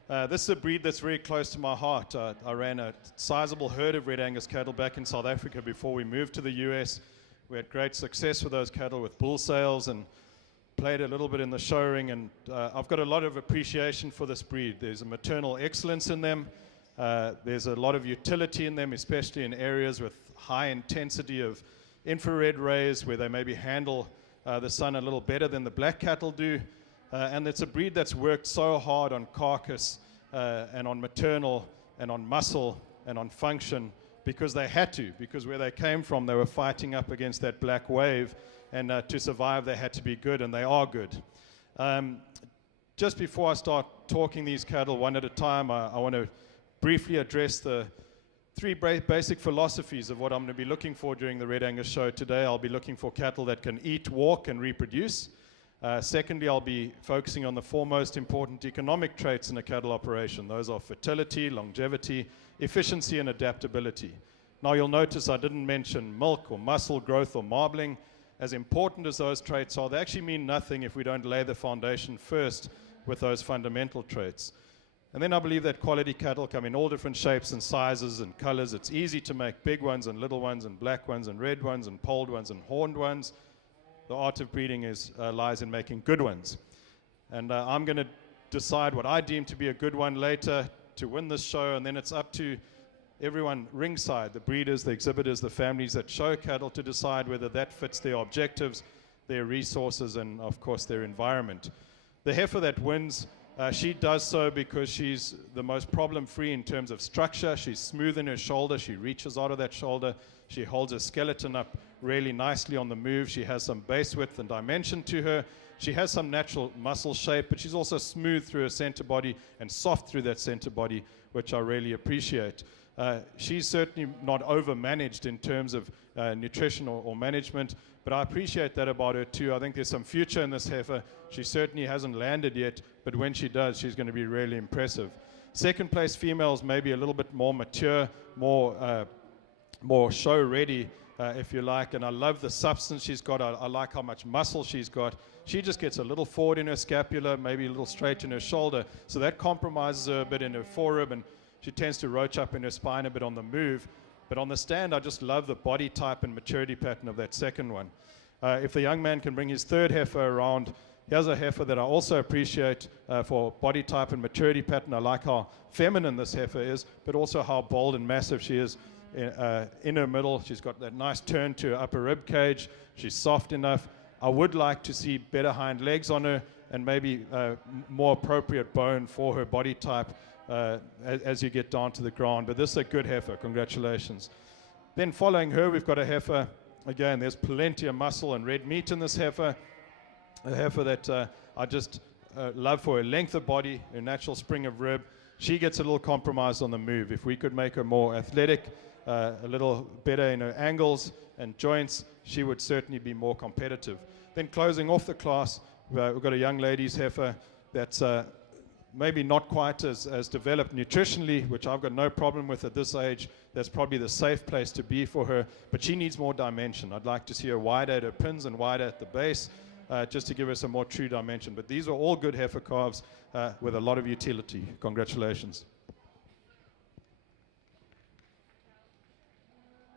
This is a breed that's very close to my heart. I ran a sizable herd of Red Angus cattle back in South Africa before we moved to the US. We had great success with those cattle with bull sales and played a little bit in the show ring. And I've got a lot of appreciation for this breed. There's a maternal excellence in them. There's a lot of utility in them, especially in areas with high intensity of infrared rays where they maybe handle the sun a little better than the black cattle do. And it's a breed that's worked so hard on carcass and on maternal and on muscle and on function because they had to, because where they came from, they were fighting up against that black wave, and to survive, they had to be good, and they are good. Just before I start talking these cattle one at a time, I want to briefly address the three basic philosophies of what I'm going to be looking for during the Red Angus show today. I'll be looking for cattle that can eat, walk, and reproduce. Secondly, I'll be focusing on the four most important economic traits in a cattle operation. Those are fertility, longevity, efficiency, and adaptability. Now, you'll notice I didn't mention milk or muscle growth or marbling. As important as those traits are, they actually mean nothing if we don't lay the foundation first with those fundamental traits. And then I believe that quality cattle come in all different shapes and sizes and colors. It's easy to make big ones and little ones and black ones and red ones and polled ones and horned ones. The art of breeding lies in making good ones. And I'm going to decide what I deem to be a good one later to win this show, and then it's up to everyone ringside, the breeders, the exhibitors, the families that show cattle, to decide whether that fits their objectives, their resources, and of course their environment. The heifer that wins, she does so because she's the most problem-free in terms of structure. She's smooth in her shoulder. She reaches out of that shoulder. She holds her skeleton up really nicely on the move. She has some base width and dimension to her. She has some natural muscle shape, but she's also smooth through her center body and soft through that center body, which I really appreciate. She's certainly not over-managed in terms of nutrition or management, but I appreciate that about her too. I think there's some future in this heifer. She certainly hasn't landed yet, but when she does, she's going to be really impressive. Second place females may be a little bit more mature, more show ready, if you like, and I love the substance she's got. I like how much muscle she's got. She just gets a little forward in her scapula, maybe a little straight in her shoulder, so that compromises her a bit in her forerib, and she tends to roach up in her spine a bit on the move. But on the stand, I just love the body type and maturity pattern of that second one. If the young man can bring his third heifer around, here's a heifer that I also appreciate for body type and maturity pattern. I like how feminine this heifer is, but also how bold and massive she is in her middle. She's got that nice turn to her upper rib cage. She's soft enough. I would like to see better hind legs on her and maybe more appropriate bone for her body type as you get down to the ground. But this is a good heifer. Congratulations. Then following her, we've got a heifer. Again, there's plenty of muscle and red meat in this heifer. A heifer that I just love for her length of body, her natural spring of rib. She gets a little compromised on the move. If we could make her more athletic, a little better in her angles and joints, she would certainly be more competitive. Then closing off the class, we've got a young lady's heifer that's maybe not quite as developed nutritionally, which I've got no problem with at this age. That's probably the safe place to be for her, but she needs more dimension. I'd like to see her wider at her pins and wider at the base, just to give her some more true dimension. But these are all good heifer calves with a lot of utility. Congratulations.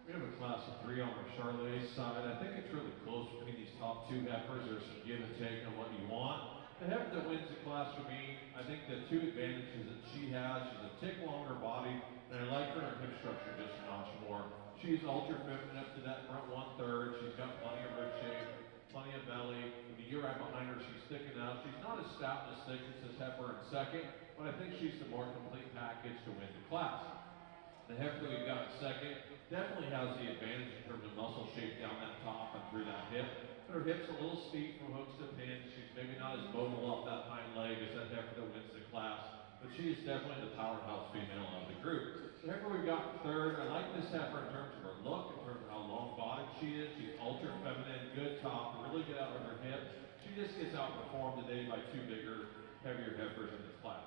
We have a class of 3 on the Charolais side. I think it's really close between these top 2 heifers. There's some give and take on what you want. The heifer that wins the class for me, I think the 2 advantages that she has, she's a tick longer body, and I like her hip structure just a notch more. She's ultra feminine up to that front 1/3. She's got plenty of rib shape, plenty of belly. When you get right behind her, she's sticking out. She's not as stout and as thick as this heifer in second, but I think she's the more complete package to win the class. The heifer that we've got in second definitely has the advantage in terms of muscle shape down that top and through that hip. But her hip's a little steep from hooks to pins. She's maybe not as mobile off that hind leg as that heifer that wins the class, but she is definitely the powerhouse female of the group. The heifer we've got in third, I like this heifer in terms of her look, in terms of how long-bodied she is. She's ultra feminine, good top, really good out with her hip. She just gets outperformed today by 2 bigger, heavier heifers in the class.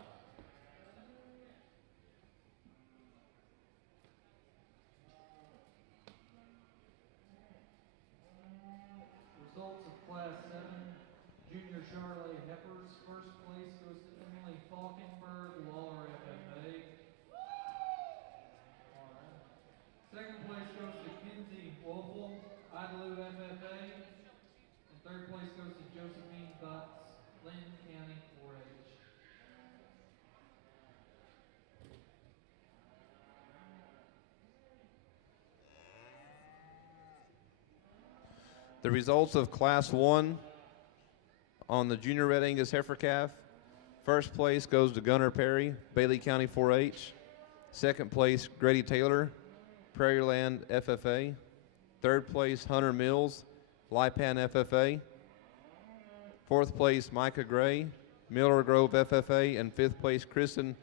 The results of Class 1 on the Junior Red Angus Heifer Calf. First place goes to Gunnar Perry, Bailey County 4-H. Second place, Grady Taylor, Prairie Land FFA. Third place, Hunter Mills, Lipan FFA. Fourth place, Micah Gray, Miller Grove FFA. And fifth place, Kristen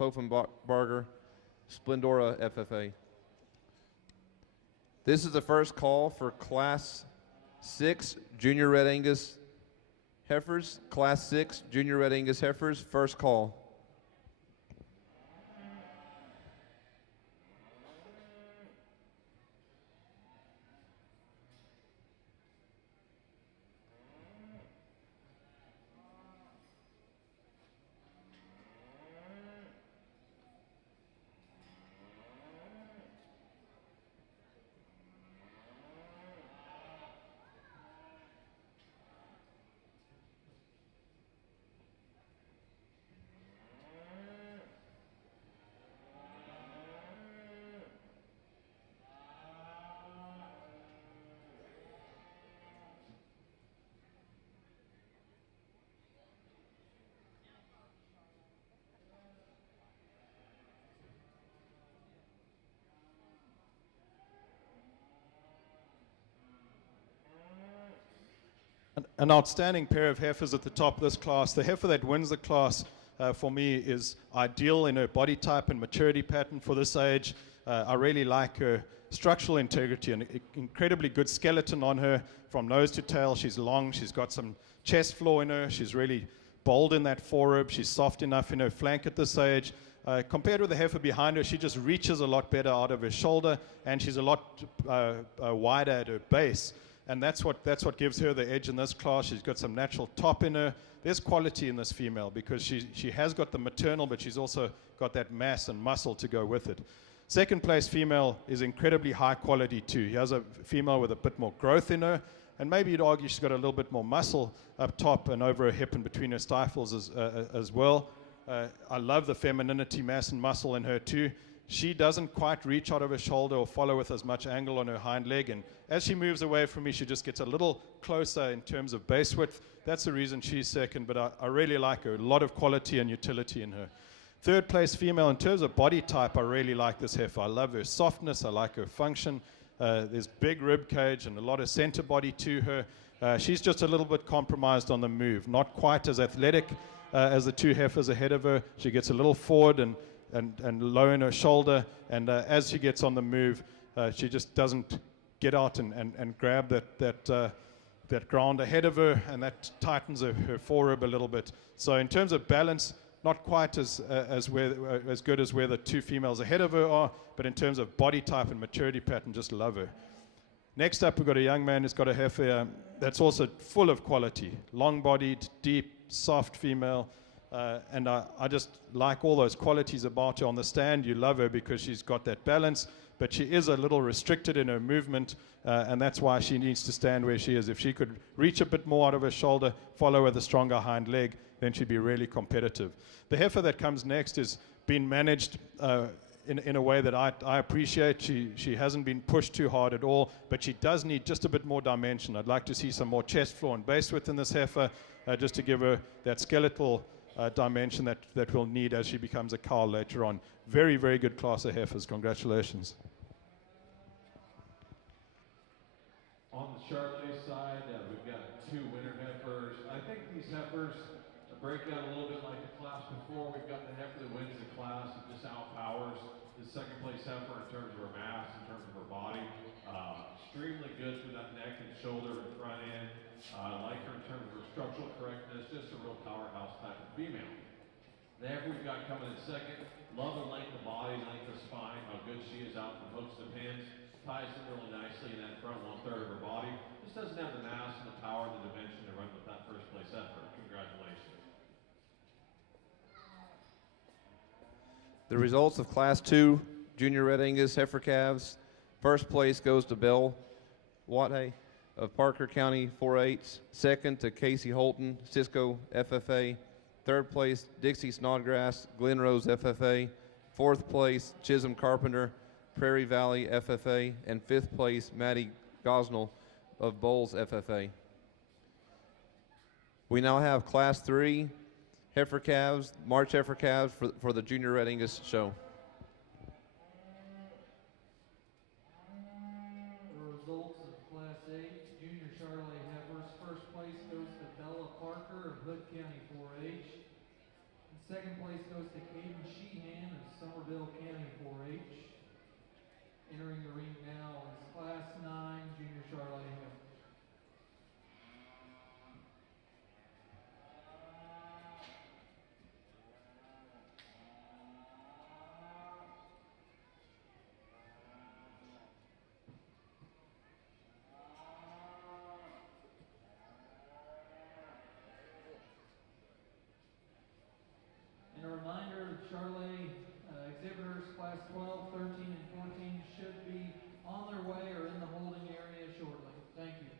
Poffenbarger, Splendora FFA. This is the first call for Class 6 Junior Red Angus Heifers. Class 6 Junior Red Angus Heifers, first call. An outstanding pair of heifers at the top of this class. The heifer that wins the class for me is ideal in her body type and maturity pattern for this age. I really like her structural integrity and incredibly good skeleton on her from nose to tail. She's long, she's got some chest floor in her, she's really bold in that forerib, she's soft enough in her flank at this age. Compared with the heifer behind her, she just reaches a lot better out of her shoulder, and she's a lot wider at her base. And that's what gives her the edge in this class. She's got some natural top in her. There's quality in this female because she has got the maternal, but she's also got that mass and muscle to go with it. Second place female is incredibly high quality too. He has a female with a bit more growth in her, and maybe you'd argue she's got a little bit more muscle up top and over her hip and between her stifles as well. I love the femininity, mass and muscle in her too. She doesn't quite reach out of her shoulder or follow with as much angle on her hind leg, and as she moves away from me, she just gets a little closer in terms of base width. That's the reason she's second, but I really like her. A lot of quality and utility in her. Third place female, in terms of body type, I really like this heifer. I love her softness, I like her function. There's big rib cage and a lot of center body to her. She's just a little bit compromised on the move, not quite as athletic as the two heifers ahead of her. She gets a little forward and low in her shoulder, and as she gets on the move, she just doesn't get out and grab that ground ahead of her, and that tightens her forerib a little bit. So in terms of balance, not quite as good as where the two females ahead of her are, but in terms of body type and maturity pattern, just love her. Next up, we've got a young man who's got a heifer that's also full of quality, long-bodied, deep, soft female. And I just like all those qualities about her on the stand. You love her because she's got that balance, but she is a little restricted in her movement, and that's why she needs to stand where she is. If she could reach a bit more out of her shoulder, follow with a stronger hind leg, then she'd be really competitive. The heifer that comes next is being managed in a way that I appreciate. She hasn't been pushed too hard at all, but she does need just a bit more dimension. I'd like to see some more chest floor and base width in this heifer, just to give her that skeletal dimension that we'll need as she becomes a cow later on. Very, very good class of heifers. Congratulations. On the Charolais side, we've got two winner heifers. I think these heifers break down a little bit like the class before. We've got the heifer that wins the class and just outpowers the second place heifer in terms of her mass, in terms of her body. Extremely good through that neck and shoulder and front end. I like her in terms of her structural correctness, just a real powerhouse type of female. The heifer we've got coming in second, love the length of body, length of spine, how good she is out from hooks to pins. Ties in really nicely in that front 1/3 of her body. Just doesn't have the mass and the power and the dimension to run with that first place effort. Congratulations. The results of Class 2 Junior Red Angus Heifer Calves. First place goes to Belle Watthay of Parker County 4-8. Second to Casey Holton, Cisco FFA. Third place, Dixie Snodgrass, Glen Rose FFA. Fourth place, Chisholm Carpenter, Prairie Valley FFA. And fifth place, Maddie Gosnell, of Bowles FFA. We now have Class 3 heifer calves, March heifer calves for the Junior Red Angus show. The results of Class 8 Junior Charolais heifers. First place goes to Bella Parker of Hood County 4-H. And second place goes to Caden Sheehan of Somerville County 4-H. Entering the ring now is Class 9 Junior Charolais heifers. And a reminder, Charolais exhibitors class 12, 13, and 14 should be on their way or in the holding area shortly. Thank you.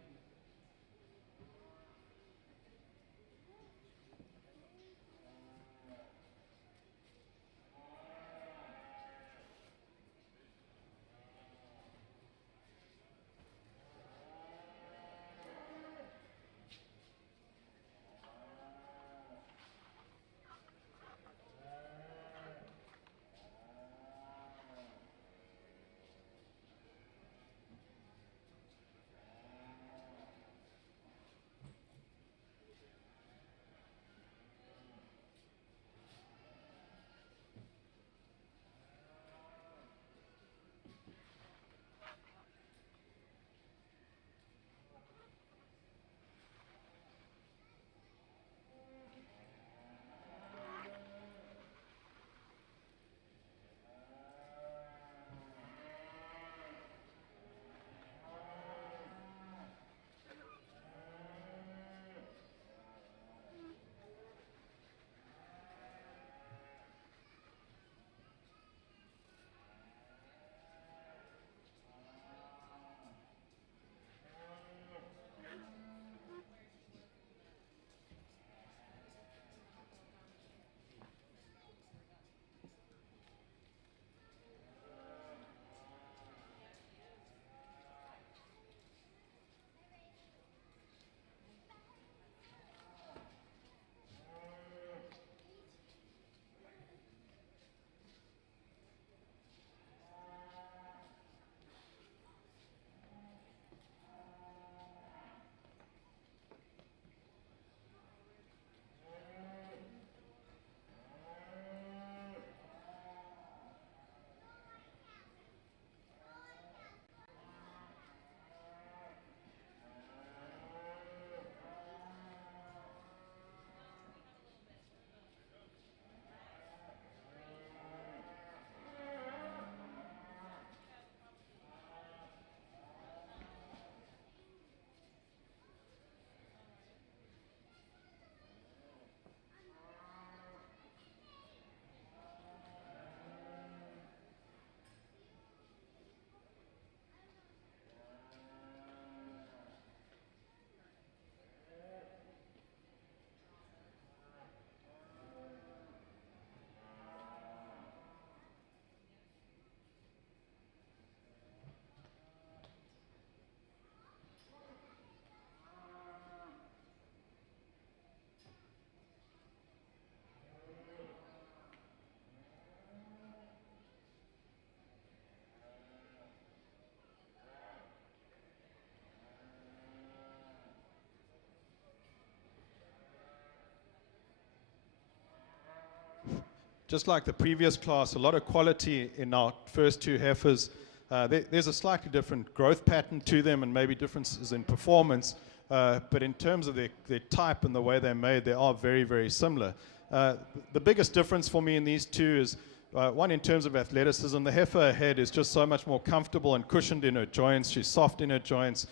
Just like the previous class, a lot of quality in our first two heifers. There's a slightly different growth pattern to them and maybe differences in performance, but in terms of their type and the way they're made, they are very, very similar. The biggest difference for me in these two is one in terms of athleticism. The heifer ahead is just so much more comfortable and cushioned in her joints. She's soft in her joints,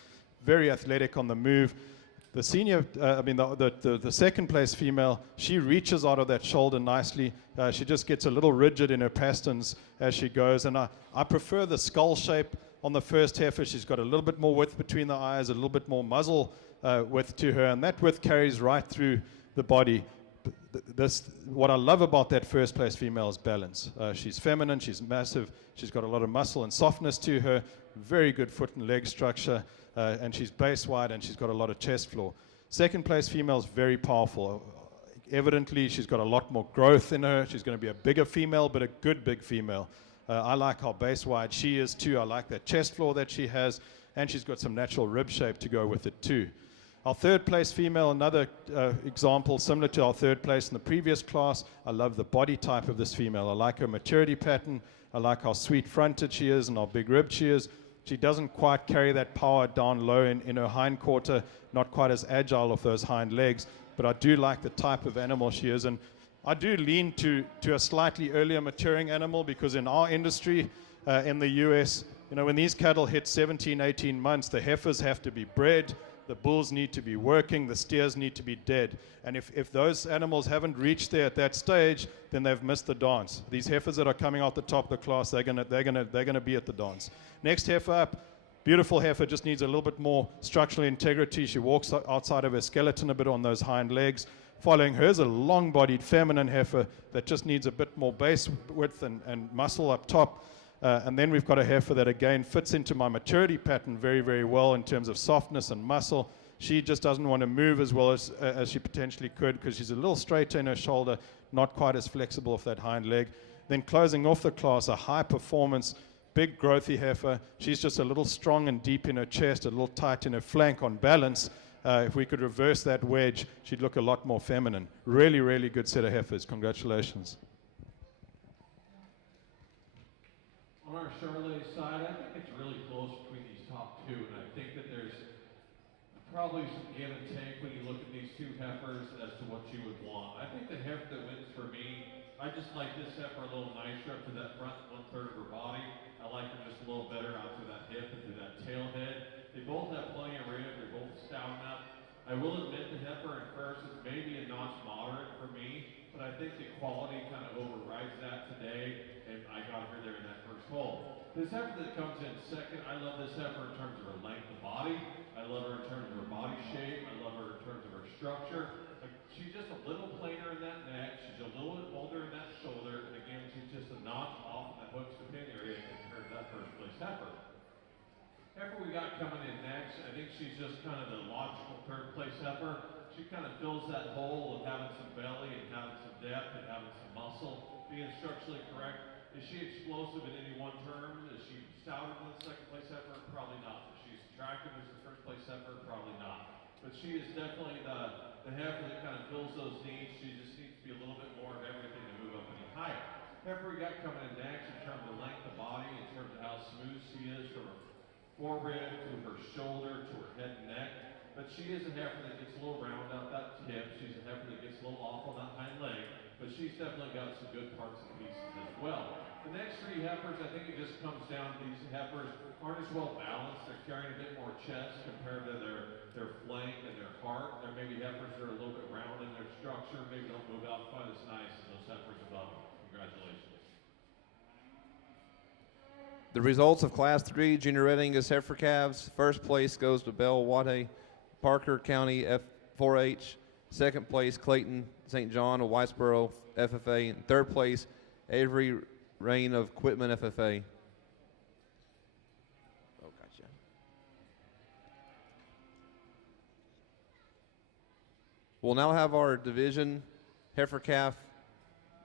very athletic on the move. The senior, the second place female, she reaches out of that shoulder nicely. She just gets a little rigid in her pasterns as she goes. And I prefer the skull shape on the first heifer. She's got a little bit more width between the eyes, a little bit more muzzle width to her. And that width carries right through the body. what I love about that first place female is balance. She's feminine, she's massive, she's got a lot of muscle and softness to her, very good foot and leg structure, and she's base wide and she's got a lot of chest floor. Second place female is very powerful. Evidently, she's got a lot more growth in her. She's going to be a bigger female, but a good big female. I like how base wide she is too. I like that chest floor that she has, and she's got some natural rib shape to go with it too. Our third place female, another example similar to our third place in the previous class. I love the body type of this female. I like her maturity pattern. I like how sweet fronted she is and how big ribbed she is. She doesn't quite carry that power down low in her hind quarter, not quite as agile with those hind legs, but I do like the type of animal she is. And I do lean to a slightly earlier maturing animal, because in our industry in the US, you know, when these cattle hit 17, 18 months, the heifers have to be bred, the bulls need to be working, the steers need to be dead. And if those animals haven't reached there at that stage, then they've missed the dance. These heifers that are coming out the top of the class, they're gonna be at the dance. Next heifer up, beautiful heifer, just needs a little bit more structural integrity. She walks outside of her skeleton a bit on those hind legs. Following her is a long-bodied feminine heifer that just needs a bit more base width and muscle up top. And then we've got a heifer that again fits into my maturity pattern very, very well in terms of softness and muscle. She just doesn't want to move as well as she potentially could, because she's a little straighter in her shoulder, not quite as flexible with that hind leg. Then closing off the class, a high performance, big growthy heifer. She's just a little strong and deep in her chest, a little tight in her flank on balance. If we could reverse that wedge, she'd look a lot more feminine. Really, really good set of heifers. Congratulations. On our Charolais side, I think it's really close between these top two, and I think that there's probably some give and take when you look at these two heifers as to what you would want. I think the heifer that wins for me, I just like this heifer a little nicer up to that front 1/3 of her body. I like her just a little better out to that hip and to that tail head. They both have plenty of rib, they're both stout enough. I will admit the heifer in first is maybe a notch moderate for me, but I think the quality kind of overrides that today, and I got her there in that first hole. This heifer that comes in second, I love this heifer in terms of her length of body. I love her in terms of her body shape. I love her in terms of her structure. She's just a little plainer in that neck. She's a little bit older in that shoulder, and again, she's just a notch off in that hooks to pin area compared to that first place heifer. Heifer we got coming in next, I think she's just kind of the logical third place heifer. She kind of fills that hole of having some belly and having some depth and having some muscle, being structurally correct. Is she explosive in any one term? Is she stouter than the second place heifer? Probably not. Is she as attractive as the first place heifer? Probably not. But she is definitely the heifer that kind of fills those needs. She just needs to be a little bit more of everything to move up any higher. Heifer we got coming in next in terms of length of body, in terms of how smooth she is from her forehead to her shoulder to her head and neck. But she is a heifer that gets a little round out that hip. She's a heifer that gets a little off on that hind leg. But she's definitely got some good parts and pieces as well. The next three heifers, I think it just comes down to these heifers aren't as well balanced. They're carrying a bit more chest compared to their flank and their heart. There may be heifers that are a little bit round in their structure, maybe don't move out quite as nice as those heifers above them. Congratulations. The results of Class 3 Junior Red Angus heifer calves. First place goes to Bell Wate, Parker County F4H. Second place, Clayton St. John of Whitesboro FFA. And third place, Avery Rain of Quitman FFA. Oh, gotcha. We'll now have our division heifer calf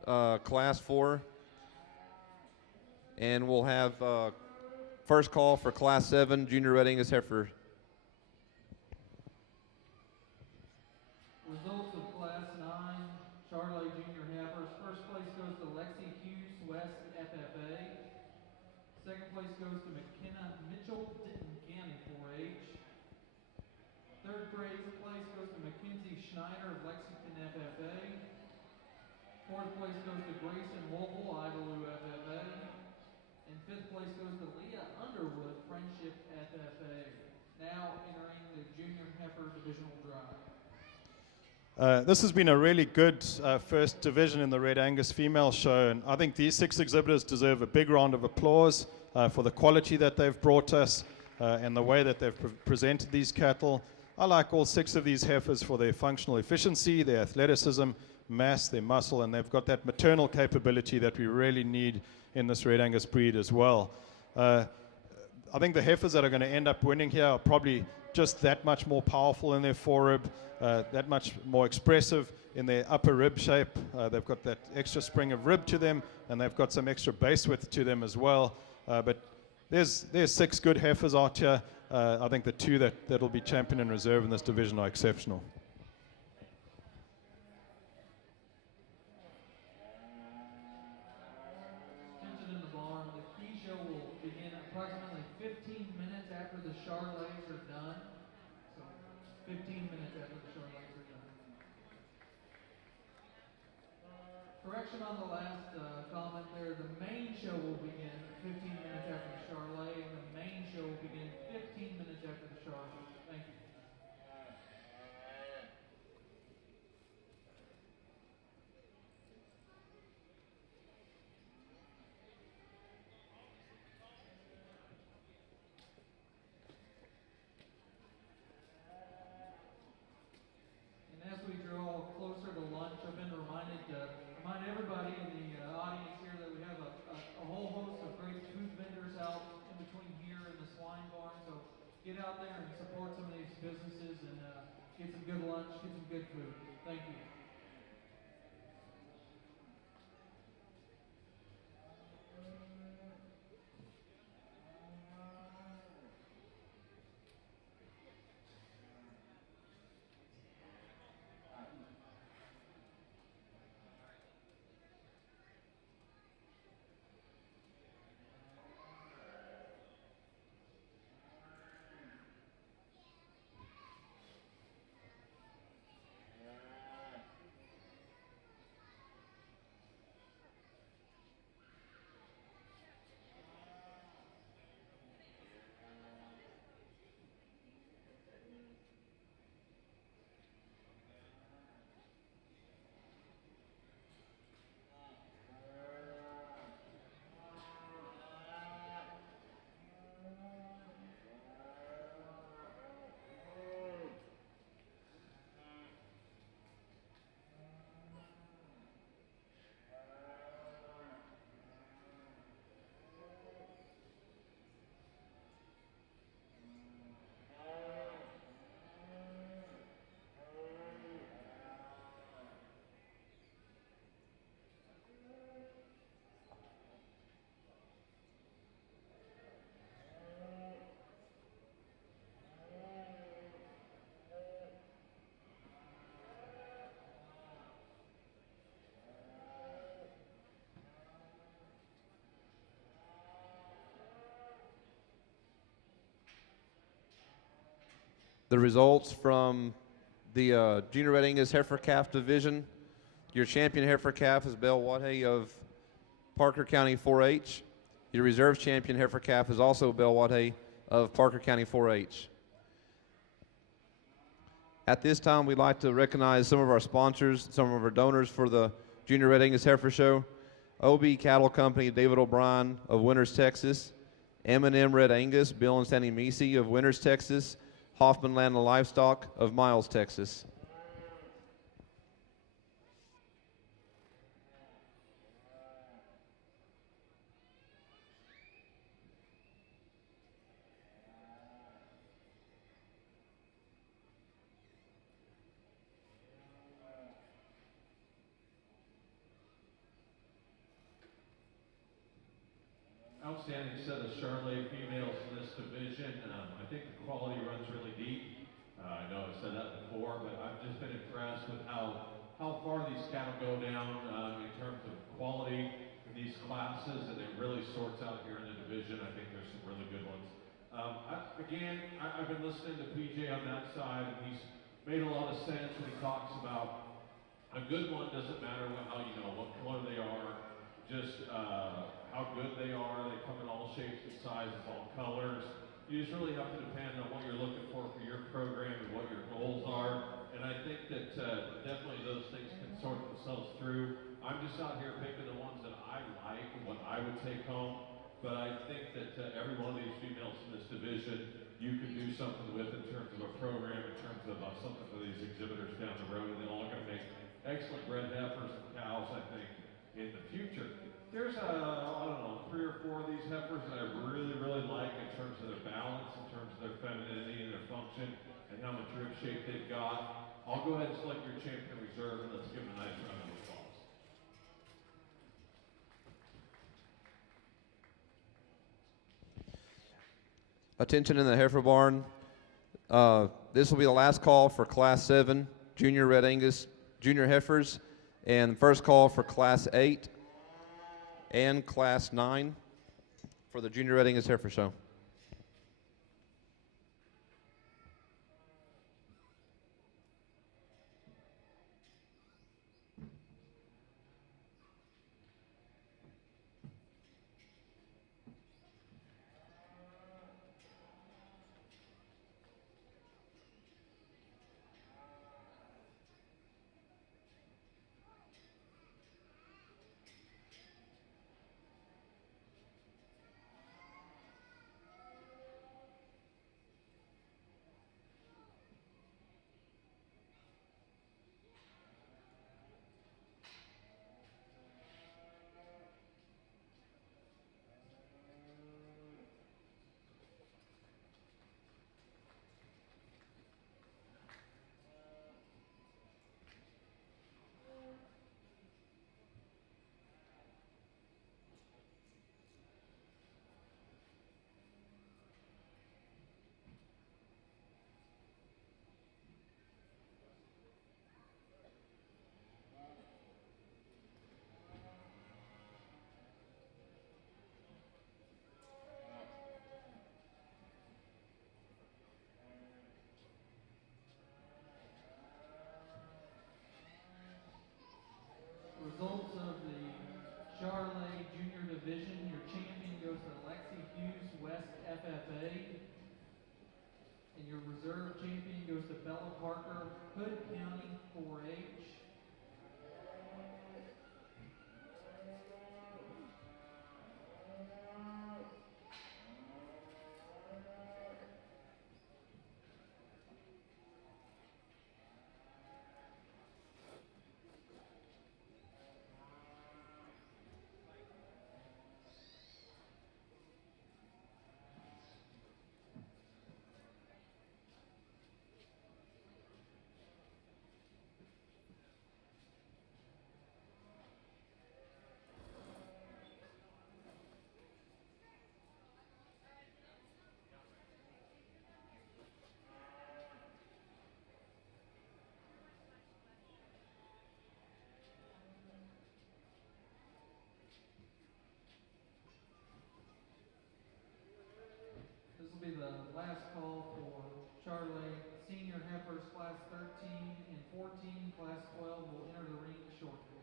Class 4. And we'll have first call for Class 7 Junior Red Angus heifer. Results of Class 9 Charolais Junior Heifers. First place goes to Lexi Hughes West FFA. Second place goes to McKenna Mitchell, Denton County 4H. Third place goes to Mackenzie Schneider of Lexington FFA. Fourth place goes to Grayson Wolfel, Idalou FFA. And fifth place goes to Leah Underwood, Friendship FFA. Now entering the Junior Heifer Divisional Drive. This has been a really good first division in the Red Angus female show, and I think these 6 exhibitors deserve a big round of applause for the quality that they've brought us and the way that they've presented these cattle. I like all 6 of these heifers for their functional efficiency, their athleticism, mass, their muscle, and they've got that maternal capability that we really need in this Red Angus breed as well. I think the heifers that are going to end up winning here are probably just that much more powerful in their forerib, that much more expressive in their upper rib shape. They've got that extra spring of rib to them, and they've got some extra base width to them as well. But there's 6 good heifers out here. I think the 2 that'll be champion and reserve in this division are exceptional. Attention in the barn. The key show will begin approximately 15 minutes after the Charolais are done. So 15 minutes after the Charolais are done. Correction on the last comment there. The main show will begin 15 minutes after the Charolais, and the main show will begin 15 minutes after the Charolais. Thank you. And as we draw closer to lunch, I've been reminded to remind everybody in the audience here that we have a whole host of great food vendors out in between here and the swine barn. So get out there and support some of these businesses and get some good lunch, get some good food. Thank you. The results from the Junior Red Angus Heifer Calf Division. Your champion heifer calf is Belle Wadhay of Parker County 4-H. Your reserve champion heifer calf is also Belle Wadhay of Parker County 4-H. At this time, we'd like to recognize some of our sponsors, some of our donors for the Junior Red Angus Heifer Show. OB Cattle Company, David O'Brien of Winters, Texas. M&M Red Angus, Bill and Sandy Meese of Winters, Texas. Hoffman Land and Livestock of Miles, Texas. Outstanding set of Charolais females in this division. I think the quality runs really deep. I know I've said that before, but I've just been impressed with how far these cattle go down in terms of quality in these classes, and it really sorts out here in the division. I think there's some really good ones. I've been listening to PJ on that side, and he's made a lot of sense when he talks about a good one doesn't matter what color they are, just how good they are. They come in all shapes and sizes, all colors. You just really have to depend on what you're looking for your program and what your goals are. And I think that definitely those things can sort themselves through. I'm just out here picking the ones that I like and what I would take home. But I think that every one of these females in this division, you can do something with in terms of a program, in terms of something for these exhibitors down the road. And they're all going to make excellent bred heifers. heifers that I really, really like in terms of their balance, in terms of their femininity and their function, and how much rib shape they've got. I'll go ahead and select your champion reserve, and let's give them a nice round of applause. Attention in the heifer barn. This will be the last call for Class 7 Junior Red Angus Junior Heifers, and first call for Class 8 and Class 9 for the Junior Red Angus Heifer Show. Results of the Charolais Junior Division. Your champion goes to Lexi Hughes West FFA. And your reserve champion goes to Bella Parker, Hood County 4-H. This will be the last call for Charolais Senior Heifers Class 13 and 14. Class 12 will enter the ring shortly.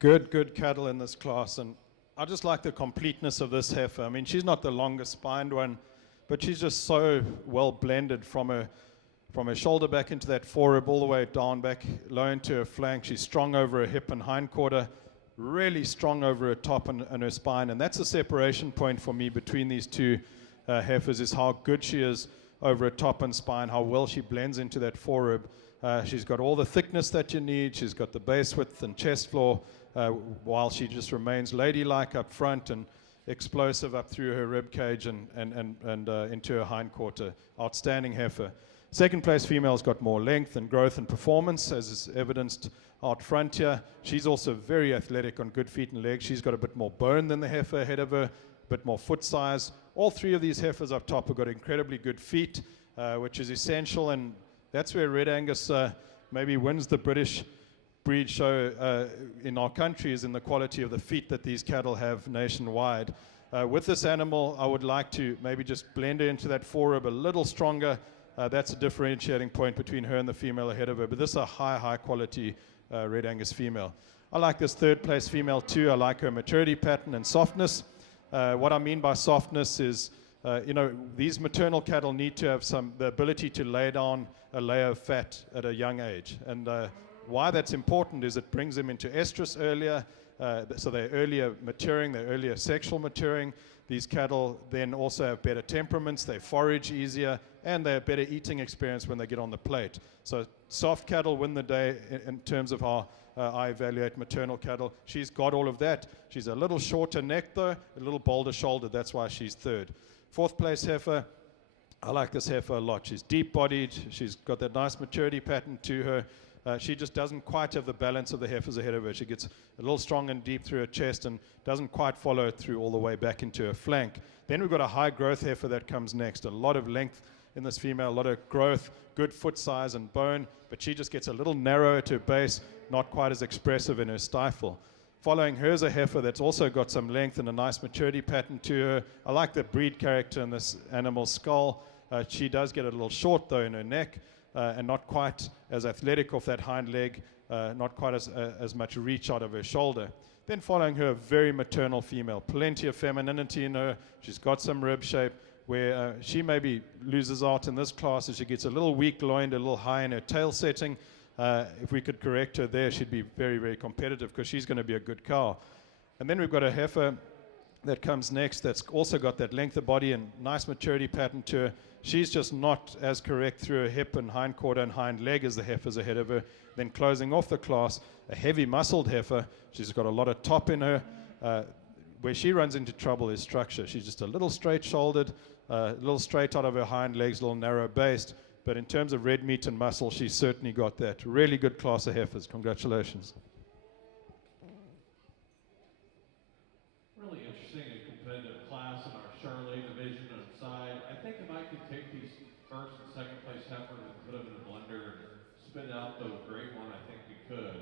good cattle in this class, and I just like the completeness of this heifer. I mean, she's not the longest spined one, but she's just so well blended from her shoulder back into that forerib, all the way down back, low into her flank. She's strong over her hip and hind quarter, really strong over her top and her spine, and that's the separation point for me between these two heifers, is how good she is over her top and spine, how well she blends into that forerib. She's got all the thickness that you need. She's got the base width and chest floor, while she just remains ladylike up front and explosive up through her rib cage and into her hind quarter. Outstanding heifer. Second place female's got more length and growth and performance, as is evidenced out front here. She's also very athletic on good feet and legs. She's got a bit more bone than the heifer ahead of her, a bit more foot size. All three of these heifers up top have got incredibly good feet, which is essential, and that's where Red Angus maybe wins the British breed show in our country, is in the quality of the feet that these cattle have nationwide. With this animal, I would like to maybe just blend her into that forerib a little stronger. That's a differentiating point between her and the female ahead of her. But this is a high quality Red Angus female. I like this third place female too. I like her maturity pattern and softness. What I mean by softness is, these maternal cattle need to have the ability to lay down a layer of fat at a young age. And why that's important is it brings them into estrus earlier, so they're earlier maturing, they're earlier sexual maturing. These cattle then also have better temperaments, they forage easier, and they have better eating experience when they get on the plate. So soft cattle win the day in terms of how I evaluate maternal cattle. She's got all of that. She's a little shorter neck though, a little bolder shoulder, that's why she's third. Fourth place heifer, I like this heifer a lot. She's deep bodied, she's got that nice maturity pattern to her. She just doesn't quite have the balance of the heifers ahead of her. She gets a little strong and deep through her chest and doesn't quite follow it through all the way back into her flank. Then we've got a high growth heifer that comes next. A lot of length in this female, a lot of growth, good foot size and bone, but she just gets a little narrow at her base, not quite as expressive in her stifle. Following her is a heifer that's also got some length and a nice maturity pattern to her. I like the breed character in this animal's skull. She does get a little short though in her neck, and not quite as athletic off that hind leg, not quite as much reach out of her shoulder. Then following her, a very maternal female, plenty of femininity in her. She's got some rib shape, where she maybe loses out in this class as she gets a little weak loined, a little high in her tail setting. If we could correct her there, she'd be very competitive, because she's going to be a good cow. And then we've got a heifer that comes next that's also got that length of body and nice maturity pattern to her. She's just not as correct through her hip and hind quarter and hind leg as the heifers ahead of her. Then closing off the class, a heavy muscled heifer. She's got a lot of top in her. Where she runs into trouble is structure. She's just a little straight shouldered, a little straight out of her hind legs, a little narrow based. But in terms of red meat and muscle, she's certainly got that. Really good class of heifers. Congratulations. Really interesting and competitive class in our Charolais division on side. I think if I could take these first and second place heifers and put them in a blender and spit out the great one, I think we could.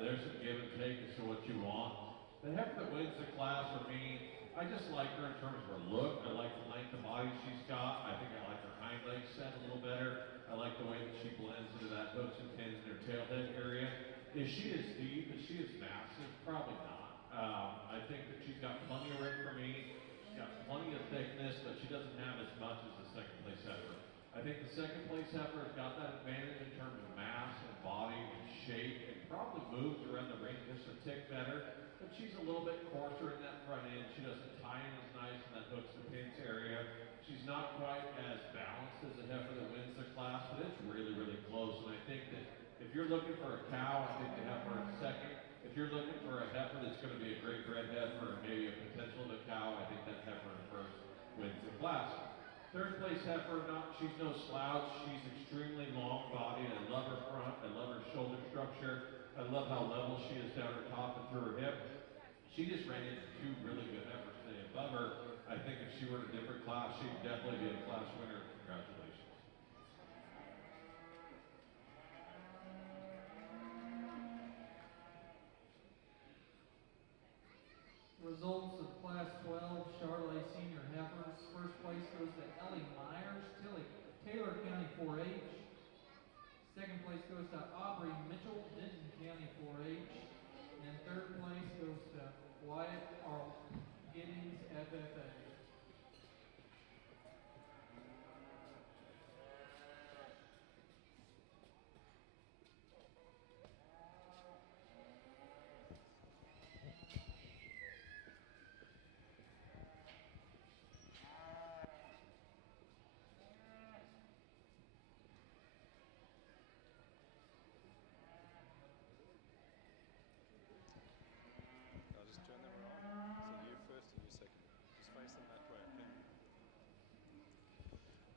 There's some give and take as to what you want. The heifer that wins the class for me, I just like her in terms of her look. I like the length of body she's got. I think I like her hind leg set a little better. I like the way that she blends into that hooks and pins in her tailhead area. Is she as deep? Is she as massive? Probably not. I think that she's got plenty of rib for me. She's got plenty of thickness, but she doesn't have as much as the second place heifer. I think the second place heifer has got that advantage in terms of mass and body and shape, and probably moves around the ring just a tick better. But she's a little bit coarser in that front end. She doesn't tie in as nice in that hooks and pins area. She's not quite as balanced as the heifer that wins the class, but it's really close. And I think that if you're looking for a cow, I think the heifer in second. If you're looking for a heifer that's going to be a great bred heifer and maybe a potential of a cow, I think that heifer in first wins the class. Third place heifer, she's no slouch. She's extremely long bodied. I love her front. I love her shoulder structure. I love how level she is down her top and through her hip. She just ran into two really good heifers today above her. I think if she were in a different class, she'd definitely be a class winner. Congratulations. Results of Class 12 Charolais Senior Heifers. First place goes to Ellie Myers, Taylor County 4-H. Second place goes to Aubrey Mitchell, Denton County 4-H. And third place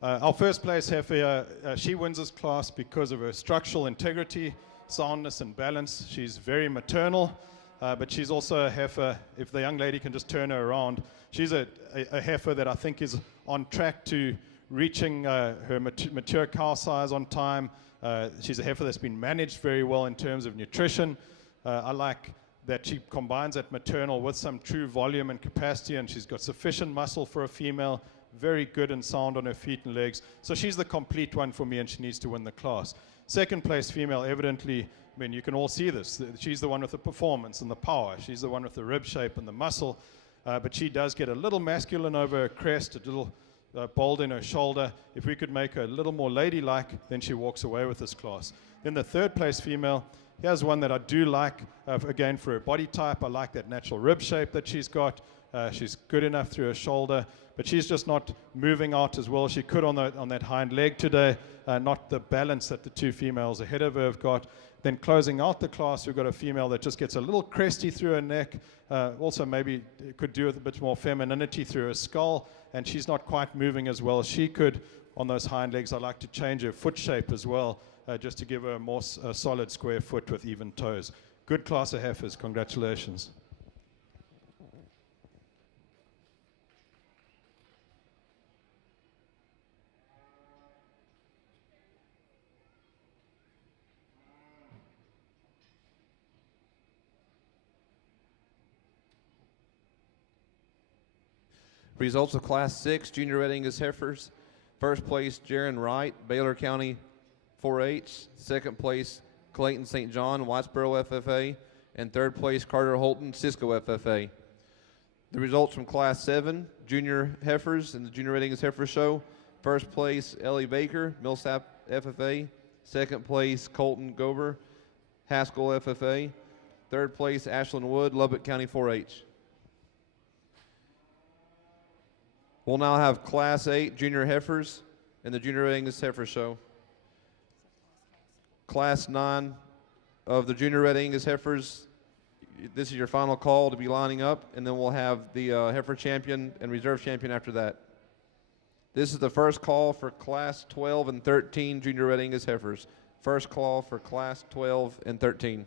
Our first place heifer, she wins this class because of her structural integrity, soundness, and balance. She's very maternal, but she's also a heifer. If the young lady can just turn her around, she's a heifer that I think is on track to reaching her mature cow size on time. She's a heifer that's been managed very well in terms of nutrition. I like that she combines that maternal with some true volume and capacity, and she's got sufficient muscle for a female, very good and sound on her feet and legs. So she's the complete one for me, and she needs to win the class. Second place female, evidently, I mean, you can all see this. She's the one with the performance and the power. She's the one with the rib shape and the muscle. But she does get a little masculine over her crest, a little bold in her shoulder. If we could make her a little more ladylike, then she walks away with this class. Then the third place female, here's one that I do like, again, for her body type. I like that natural rib shape that she's got. She's good enough through her shoulder, but she's just not moving out as well as she could on that hind leg today, not the balance that the two females ahead of her have got. Then closing out the class, we've got a female that just gets a little cresty through her neck, also maybe could do with a bit more femininity through her skull, and she's not quite moving as well as she could on those hind legs. I like to change her foot shape as well, just to give her a more solid square foot with even toes. Good class of heifers, congratulations. Results of Class 6 Junior Red Angus heifers. First place, Jaron Wright, Baylor County 4-H. Second place, Clayton St. John, Whitesboro FFA. And third place, Carter Holton, Cisco FFA. The results from Class 7 Junior heifers in the Junior Red Angus heifer show. First place, Ellie Baker, Millsap FFA. Second place, Colton Gover, Haskell FFA. Third place, Ashland Wood, Lubbock County 4-H. We'll now have Class 8 Junior Heifers in the Junior Red Angus Heifer Show. Class 9 of the Junior Red Angus Heifers, this is your final call to be lining up, and then we'll have the Heifer Champion and Reserve Champion after that. This is the first call for Class 12 and 13 Junior Red Angus Heifers. First call for Class 12 and 13.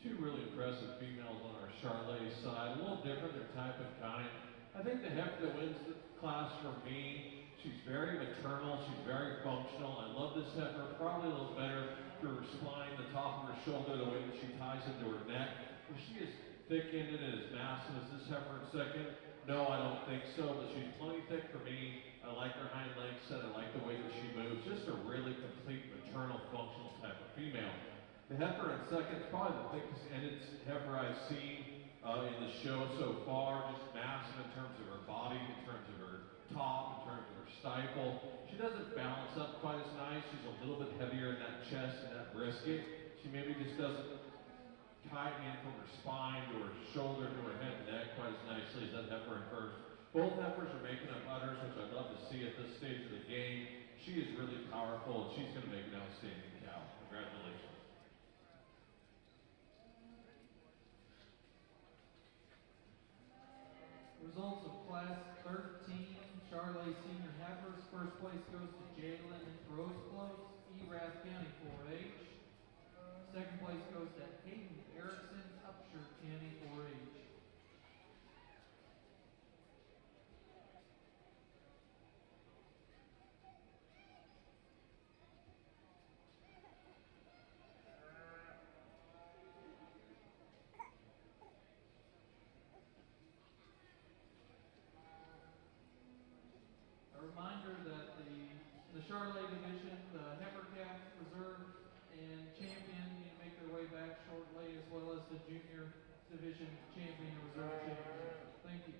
Two really impressive females on our Charolais side. A little different, their type and kind. I think the heifer that wins the class for me, she's very maternal, she's very functional. I love this heifer, probably a little better for her spine, the top of her shoulder, the way that she ties into her neck. If she is thick-ended and as massive as this heifer in second, no, I don't think so, but she's plenty thick for me. I like her hind leg set, I like the way that she moves. Just a really complete maternal, functional type of female. The heifer in second is probably the thickest ended heifer I've seen in the show so far. Just massive in terms of her body, in terms of her top, in terms of her stifle. She doesn't balance up quite as nice. She's a little bit heavier in that chest and that brisket. She maybe just doesn't tie in from her spine to her shoulder to her head and neck quite as nicely as that heifer in first. Both heifers are making up udders, which I'd love to see at this stage of the game. She is really powerful, and she's going to make an outstanding cow. Congratulations. Results of Class 13 Charolais Senior Heifers. First place goes to Jalen Roseclose, Erath County 4-H. Second place goes to Hayden Erickson, Upshur County 4-H. A reminder that in the Charolais division, the heifer calf, reserve, and champion need to make their way back shortly, as well as the junior division champion and reserve champion. Thank you.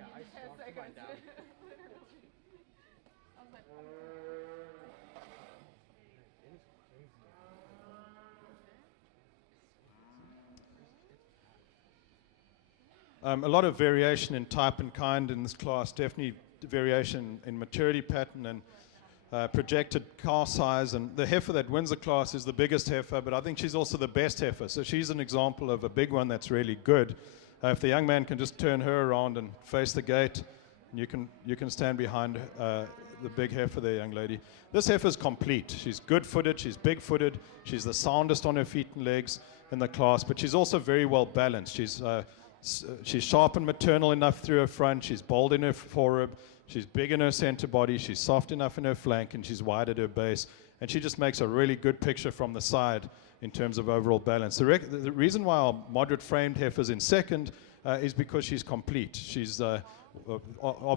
Yeah, I stalked mine down. It is crazy. A lot of variation in type and kind in this class, definitely variation in maturity pattern and projected car size. And the heifer that wins the class is the biggest heifer, but I think she's also the best heifer. So she's an example of a big one that's really good. If the young man can just turn her around and face the gate, you can stand behind the big heifer there, young lady. This heifer is complete. She's good-footed, she's big-footed, she's the soundest on her feet and legs in the class, but she's also very well balanced. She's sharp and maternal enough through her front. She's bold in her forerib. She's big in her center body. She's soft enough in her flank, and she's wide at her base. And she just makes a really good picture from the side in terms of overall balance. The reason why our moderate framed heifer's in second is because she's complete. She's of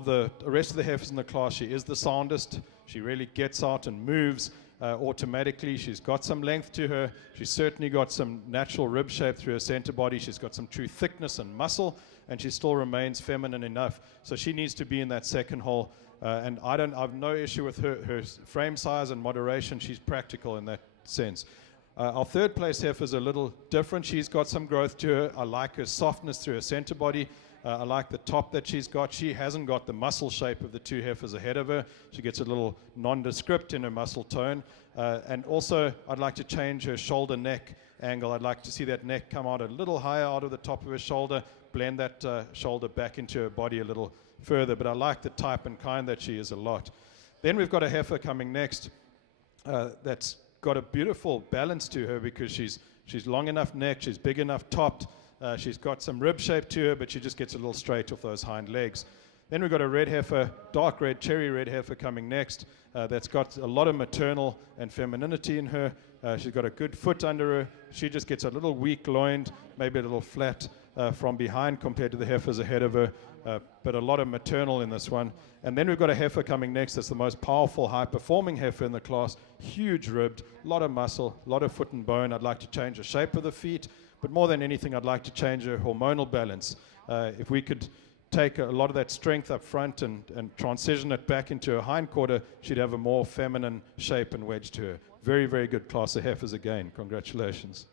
the rest of the heifers in the class, she is the soundest. She really gets out and moves automatically. She's got some length to her. She's certainly got some natural rib shape through her center body. She's got some true thickness and muscle, and she still remains feminine enough. So she needs to be in that second hole. And I've no issue with her frame size and moderation. She's practical in that sense. Our third place heifer is a little different. She's got some growth to her. I like her softness through her center body. I like the top that she's got. She hasn't got the muscle shape of the two heifers ahead of her. She gets a little nondescript in her muscle tone. And also, I'd like to change her shoulder neck angle. I'd like to see that neck come out a little higher out of the top of her shoulder, blend that shoulder back into her body a little further. But I like the type and kind that she is a lot. Then we've got a heifer coming next that's got a beautiful balance to her because she's long enough neck, she's big enough topped. She's got some rib shape to her, but she just gets a little straight off those hind legs. Then we've got a red heifer, dark red, cherry red heifer coming next. That's got a lot of maternal and femininity in her. She's got a good foot under her. She just gets a little weak-loined, maybe a little flat from behind compared to the heifers ahead of her, but a lot of maternal in this one. And then we've got a heifer coming next that's the most powerful, high-performing heifer in the class, huge ribbed, a lot of muscle, a lot of foot and bone. I'd like to change the shape of the feet. But more than anything, I'd like to change her hormonal balance. If we could take a lot of that strength up front and transition it back into her hindquarter, she'd have a more feminine shape and wedge to her. Very, very good class of heifers again. Congratulations.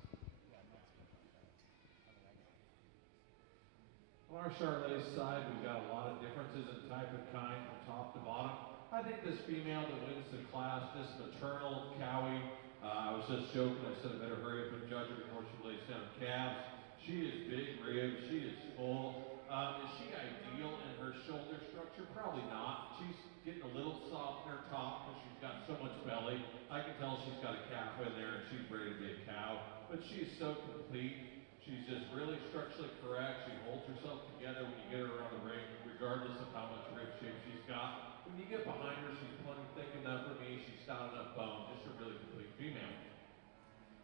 On our Charolais side, we've got a lot of differences in type and kind from top to bottom. I think this female that wins the class, this maternal cowie, I was just joking, I said I better hurry up and judge her before she lays down calves. She is big ribbed, she is full. Is she ideal in her shoulder structure? Probably not. She's getting a little soft in her top because she's got so much belly. I can tell she's got a calf in there and she's ready to be a cow. But she is so complete. She's just really structurally correct. She holds herself together when you get her around the ring, regardless of how much rib shape she's got. When you get behind her, she's plenty thick enough for me. She's stout enough bone. Just a really complete female.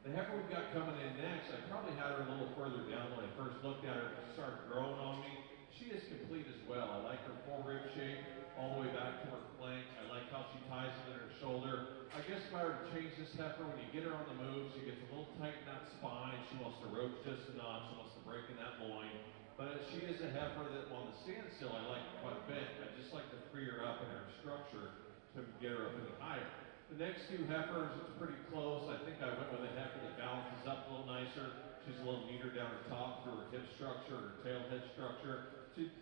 The heifer we've got coming in next, I probably had her a little further down when I first looked at her. She started growing on me. She is complete as well. I like her full rib shape all the way back to her flank. I like how she ties it in her shoulder. I guess if I were to change this heifer, when you get her on the move, she gets a little tight in that spine. She wants to rope just a notch. She wants to break in that loin. But she is a heifer that on the standstill I like quite a bit. I just like to free her up in her structure to get her up any higher. The next two heifers, it's pretty close. I think I went with a heifer that balances up a little nicer. She's a little neater down her top through her hip structure, her tail head structure.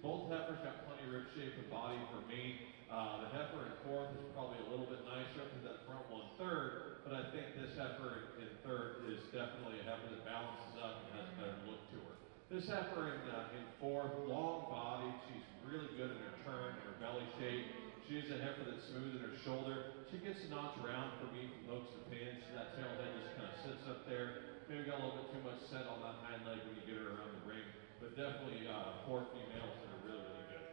Both heifers got plenty of rib shape and body for me. The heifer in fourth is probably a little bit nicer up to that front one third, but I think this heifer in third is definitely a heifer that balances up and has a better look to her. This heifer in fourth, long body. She's really good in her turn and her belly shape. She's a heifer that's smooth in her shoulder. She gets a notch around for me from hooks to pins. That tail head just kind of sits up there. Maybe got a little bit too much set on that hind leg when you get her around the ring. But definitely four females that are really, really good.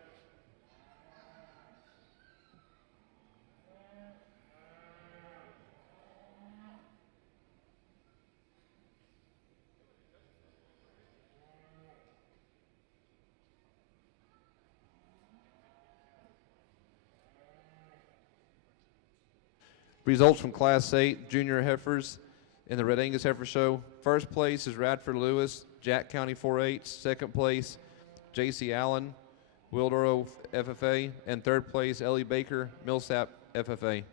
Results from Class 8 junior heifers in the Red Angus Heifer Show. First place is Radford Lewis, Jack County 4-H. Second place, J.C. Allen, Wildoro FFA, and third place, Ellie Baker, Millsap FFA.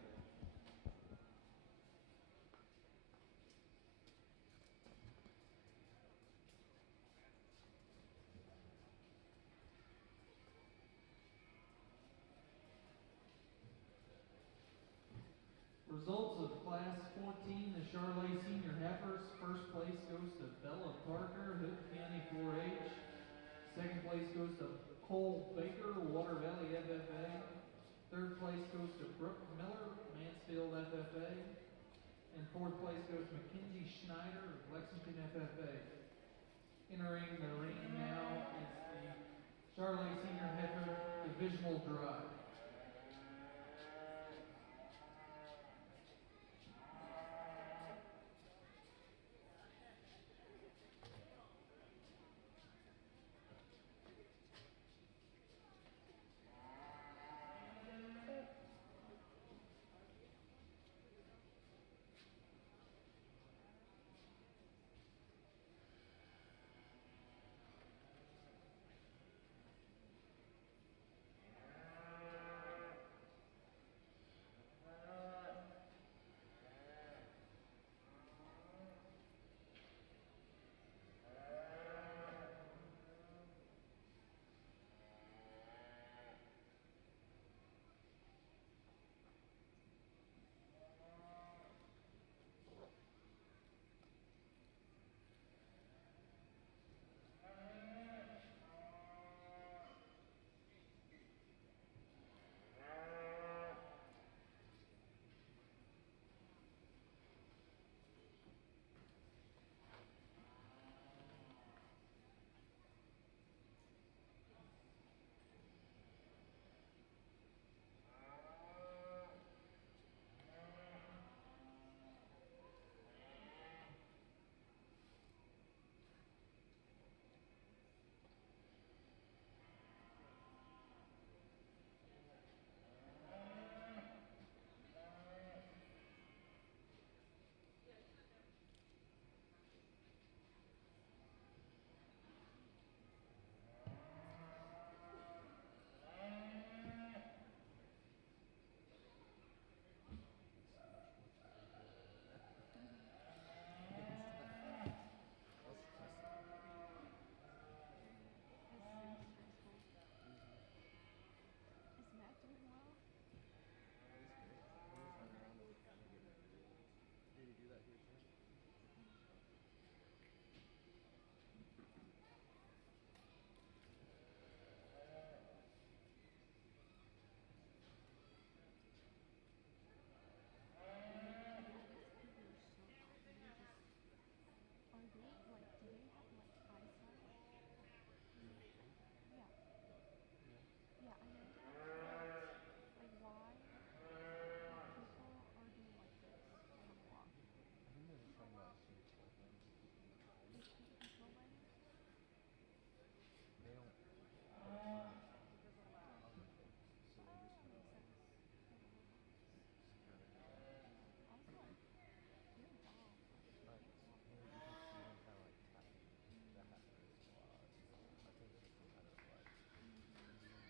Results of Class 14, the Charolais Senior Heifers. First place goes to Bella Parker, Hood County 4-H. Second place goes to Cole Baker, Water Valley FFA. Third place goes to Brooke Miller, Mansfield FFA. And fourth place goes to Mackenzie Schneider, Lexington FFA. Entering the ring now is the Charolais Senior Heifer Divisional Drive.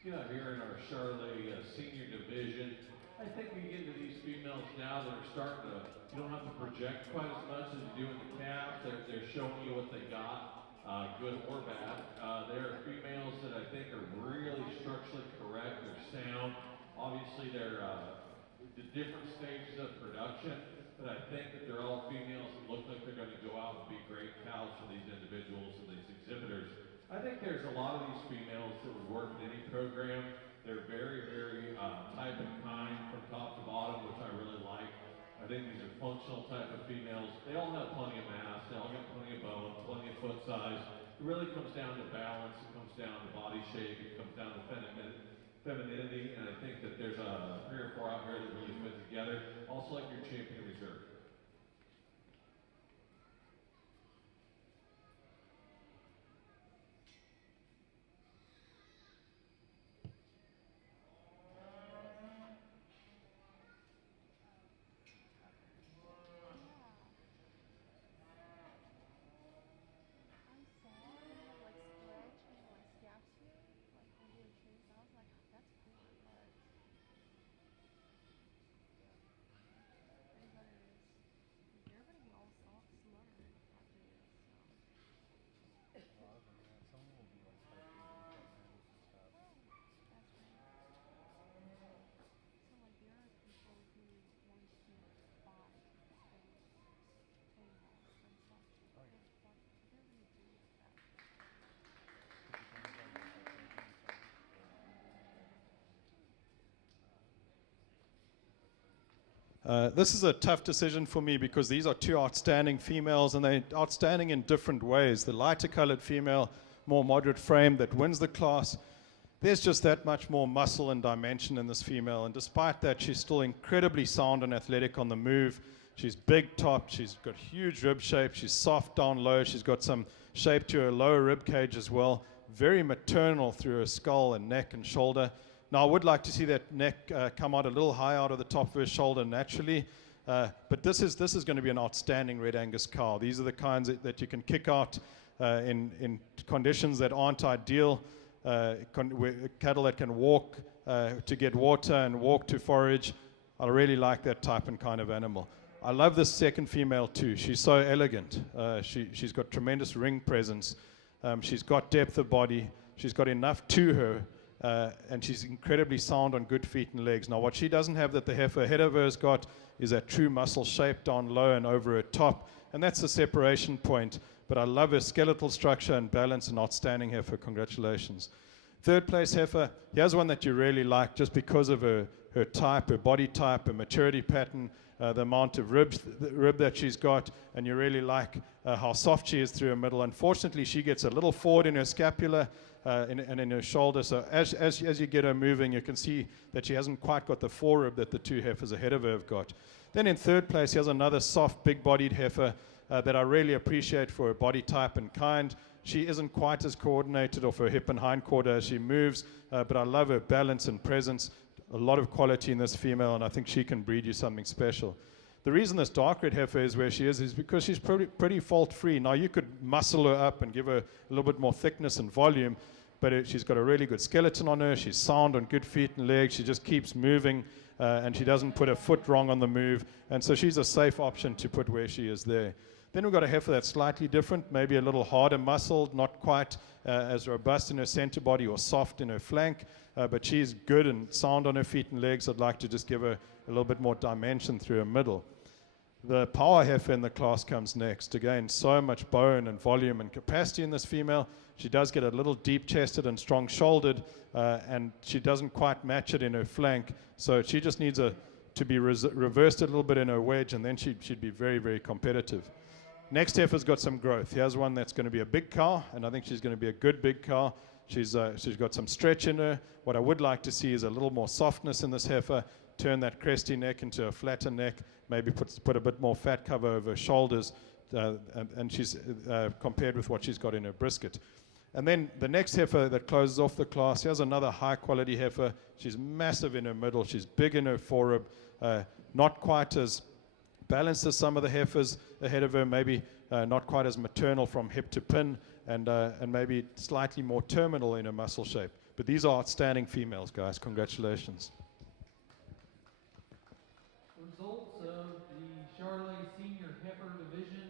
Yeah, here in our Charolais senior division, I think we get into these females now that are starting to, you don't have to project quite as much as you do in the calves. They're showing you what they got, good or bad. There are females that I think are really structurally correct, they're sound. Obviously, they're the different stages of production, but I think that they're all females that look like they're going to go out and be great cows for these individuals and these exhibitors. I think there's a lot of these females that would work in any program. They're very, very type and kind from top to bottom, which I really like. I think these are functional type of females. They all have plenty of mass. They all got plenty of bone, plenty of foot size. It really comes down to balance. It comes down to body shape. It comes down to femininity. And I think that there's 3 or 4 out here that really fit together. Also like your champion reserve. This is a tough decision for me because these are two outstanding females and they're outstanding in different ways. The lighter colored female, more moderate frame that wins the class. There's just that much more muscle and dimension in this female, and despite that, she's still incredibly sound and athletic on the move. She's big top, she's got huge rib shape, she's soft down low, she's got some shape to her lower rib cage as well. Very maternal through her skull and neck and shoulder. Now, I would like to see that neck come out a little high out of the top of her shoulder naturally, but this is going to be an outstanding Red Angus cow. These are the kinds that you can kick out in conditions that aren't ideal. Cattle that can walk to get water and walk to forage. I really like that type and kind of animal. I love this second female too. She's so elegant. She's got tremendous ring presence. She's got depth of body. She's got enough to her. And she's incredibly sound on good feet and legs. Now, what she doesn't have that the heifer ahead of her has got is that true muscle shape down low and over her top. And that's the separation point. But I love her skeletal structure and balance, and outstanding heifer. Congratulations. Third place heifer. Here's one that you really like just because of her type, her body type, her maturity pattern, the amount of rib that she's got, and you really like how soft she is through her middle. Unfortunately, she gets a little forward in her scapula and in her shoulder. So as you get her moving, you can see that she hasn't quite got the forerib that the two heifers ahead of her have got. Then in third place, here's another soft, big-bodied heifer that I really appreciate for her body type and kind. She isn't quite as coordinated off her hip and hind quarter as she moves, but I love her balance and presence. A lot of quality in this female, and I think she can breed you something special. The reason this dark red heifer is where she is because she's pretty fault-free. Now, you could muscle her up and give her a little bit more thickness and volume, but she's got a really good skeleton on her. She's sound on good feet and legs. She just keeps moving, and she doesn't put her foot wrong on the move, and so she's a safe option to put where she is there. Then we've got a heifer that's slightly different, maybe a little harder muscled, not quite as robust in her center body or soft in her flank, but she's good and sound on her feet and legs. I'd like to just give her a little bit more dimension through her middle. The power heifer in the class comes next. Again, so much bone and volume and capacity in this female. She does get a little deep-chested and strong-shouldered, and she doesn't quite match it in her flank, so she just needs to be reversed a little bit in her wedge, and then she'd be very, very competitive. Next heifer's got some growth. Here's one that's going to be a big cow, and I think she's going to be a good big cow. She's got some stretch in her. What I would like to see is a little more softness in this heifer, turn that cresty neck into a flatter neck, maybe put a bit more fat cover over her shoulders, and she's compared with what she's got in her brisket. And then the next heifer that closes off the class, here's another high-quality heifer. She's massive in her middle. She's big in her forerib, not quite as balanced as some of the heifers ahead of her, maybe not quite as maternal from hip to pin, and maybe slightly more terminal in her muscle shape. But these are outstanding females, guys. Congratulations. Results of the Charolais Senior Heifer Division.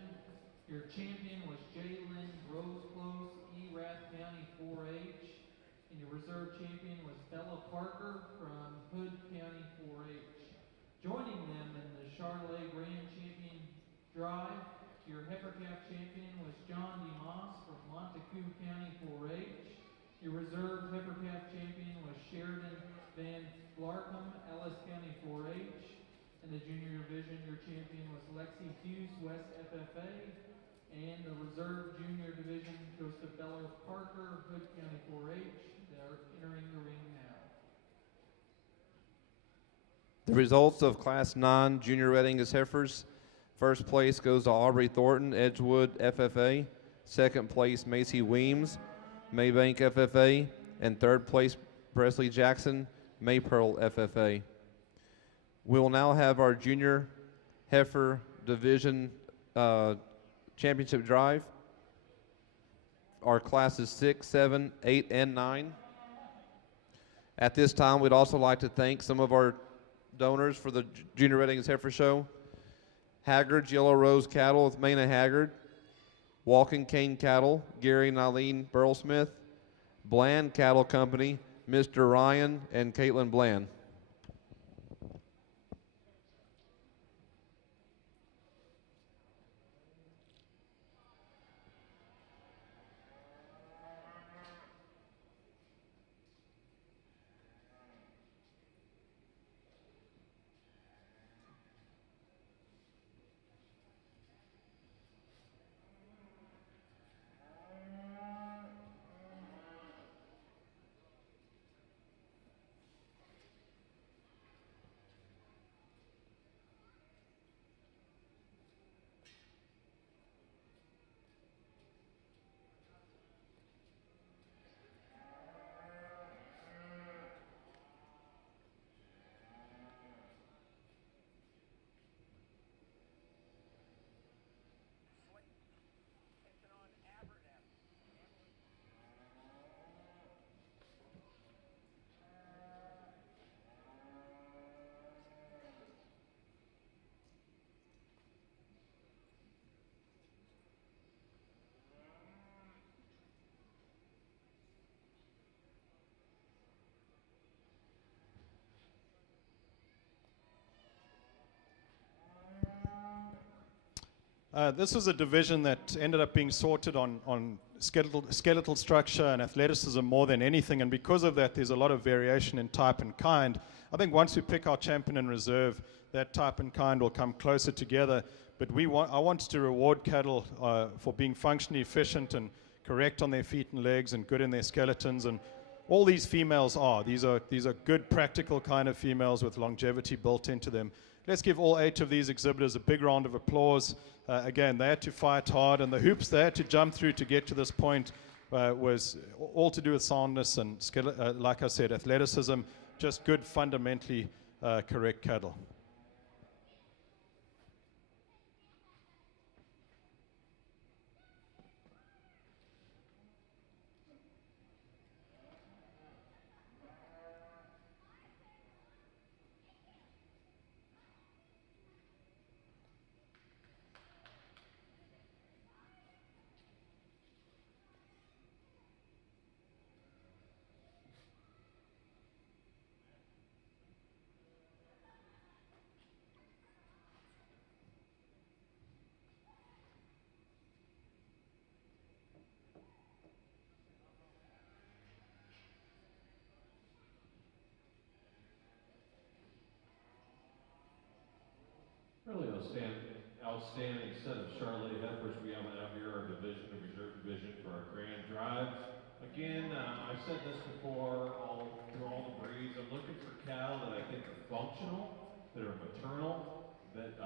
Your champion was Jalen Roseclose, Erath County 4-H. And your reserve champion was Bella Parker from Hood County 4-H. Joining them in the Charolais Grand Champion Drive, your heifer calf champion was John DeMoss from Montague County 4-H. Your reserve heifer calf champion was Sheridan Van Blarkham, Ellis County 4-H. In the junior division, your champion was Lexi Hughes, West FFA. And the reserve junior division goes to Bella Parker, Hood County 4-H. They're entering the ring now. The results of Class 9 Junior Red Angus heifers. First place goes to Aubrey Thornton, Edgewood FFA. Second place, Macy Weems, Maybank FFA. And third place, Presley Jackson, Maypearl FFA. We will now have our Junior Heifer Division Championship Drive. Our classes 6, 7, 8, and 9. At this time, we'd also like to thank some of our donors for the Junior Red Angus Heifer Show. Haggard's Yellow Rose Cattle with Maina Haggard. Walking Cane Cattle, Gary and Eileen Burlsmith. Bland Cattle Company, Mr. Ryan and Caitlin Bland. This was a division that ended up being sorted on skeletal structure and athleticism more than anything, and because of that, there's a lot of variation in type and kind. I think once we pick our champion in reserve, that type and kind will come closer together. But I wanted to reward cattle for being functionally efficient and correct on their feet and legs and good in their skeletons, and all these females are. These are good, practical kind of females with longevity built into them. Let's give all 8 of these exhibitors a big round of applause. Again, they had to fight hard, and the hoops they had to jump through to get to this point was all to do with soundness and, like I said, athleticism, just good, fundamentally correct cattle. Really outstanding set of Charolais heifers we have out here, our division, the reserve division for our grand drive. Again, I've said this before, through all the breeds, I'm looking for cattle that I think are functional, that are maternal, that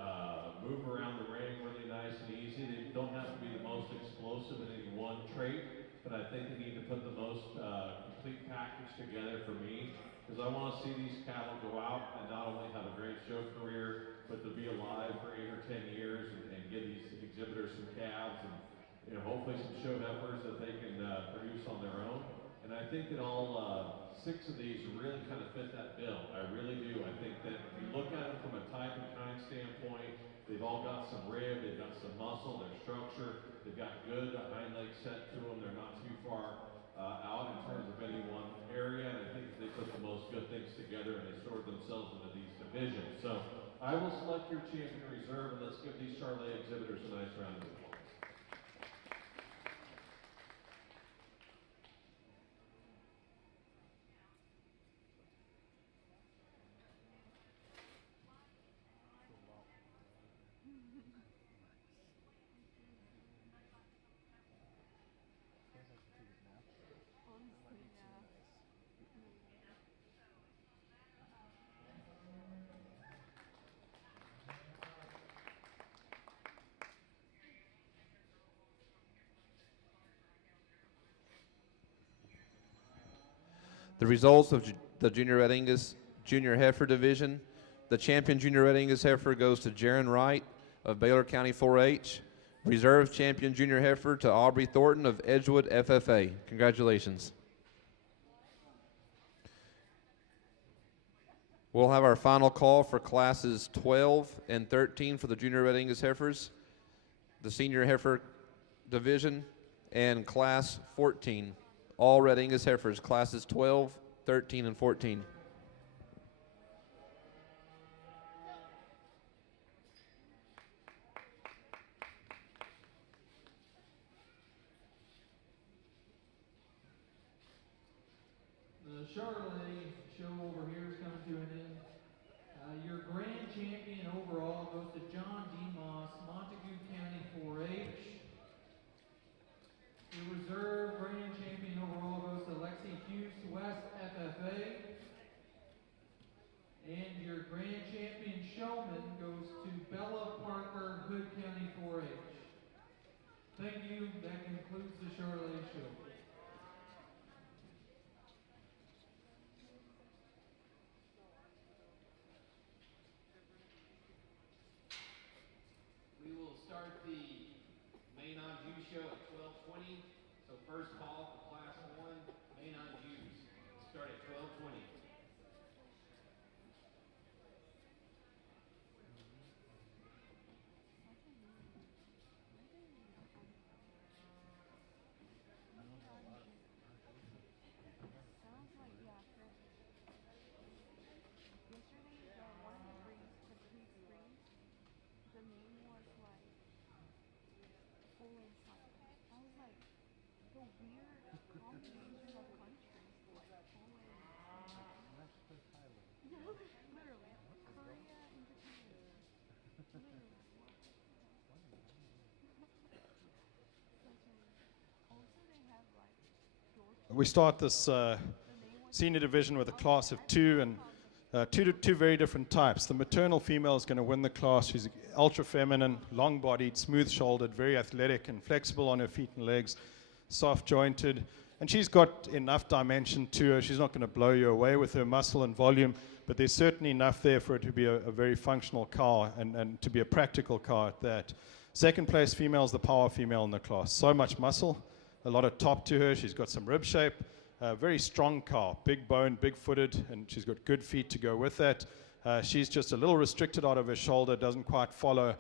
move around the ring really nice and easy. They don't have to be the most explosive in any one trait, but I think they need to put the most complete package together for me, because I want to see these cattle go out and not only have a great show career, but to be alive for 8 or 10 years and give these exhibitors some calves and hopefully some show heifers that they can produce on their own. And I think that all 6 of these really kind of fit that bill. I really do. I think that if you look at them from a type and kind standpoint, they've all got some rib, they've got some muscle, their structure, they've got good hind leg set to them. They're not too far out in terms of any one area. And I think if they put the most good things together and they sort themselves into these divisions. So I will select your champion reserve, and let's give these Charolais exhibitors a nice round of applause. The results of the Junior Red Angus Junior Heifer Division. The champion Junior Red Angus Heifer goes to Jaron Wright of Baylor County 4-H. Reserve champion Junior Heifer to Aubrey Thornton of Edgewood FFA. Congratulations. We'll have our final call for classes 12 and 13 for the Junior Red Angus Heifers, the Senior Heifer Division, and Class 14. All Red Angus Heifers, classes 12, 13, and 14. The Charolais show over here is coming to an end. Your grand champion overall goes to John DeMoss, Montague County 4-H. Your reserve grand champion overall goes to Lexi Hughes, West FFA. And your grand champion showman goes to Bella Parker, Hood County 4-H. Thank you. That concludes the Charolais show. We will start the main on Jews show at 12:20. So first call for class 1, main on Jews. Start at 12:20. Yesterday, one of the breeds, the pre-screen, the name was like we start this senior division with a class of two, and two very different types. The maternal female is going to win the class. She's ultra feminine, long bodied, smooth shouldered, very athletic and flexible on her feet and legs, soft jointed. And she's got enough dimension to her. She's not going to blow you away with her muscle and volume, but there's certainly enough there for it to be a very functional cow and to be a practical cow at that. Second place female is the power female in the class. So much muscle, a lot of top to her. She's got some rib shape. Very strong cow, big bone, big footed, and she's got good feet to go with that. She's just a little restricted out of her shoulder, doesn't quite follow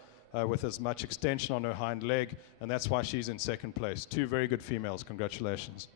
with as much extension on her hind leg, and that's why she's in second place. Two very good females. Congratulations.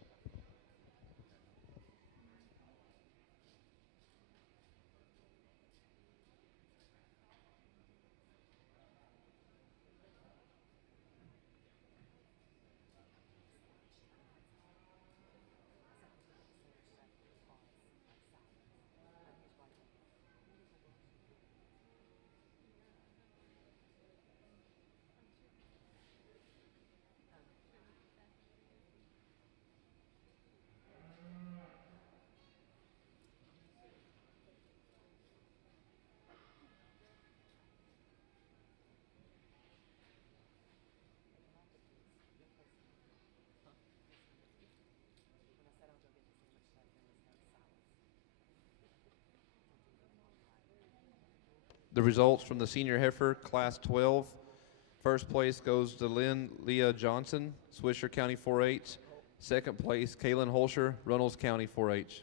The results from the senior heifer, class 12. First place goes to Lynn Leah Johnson, Swisher County 4-H. Second place, Kaylin Holscher, Runnels County 4-H.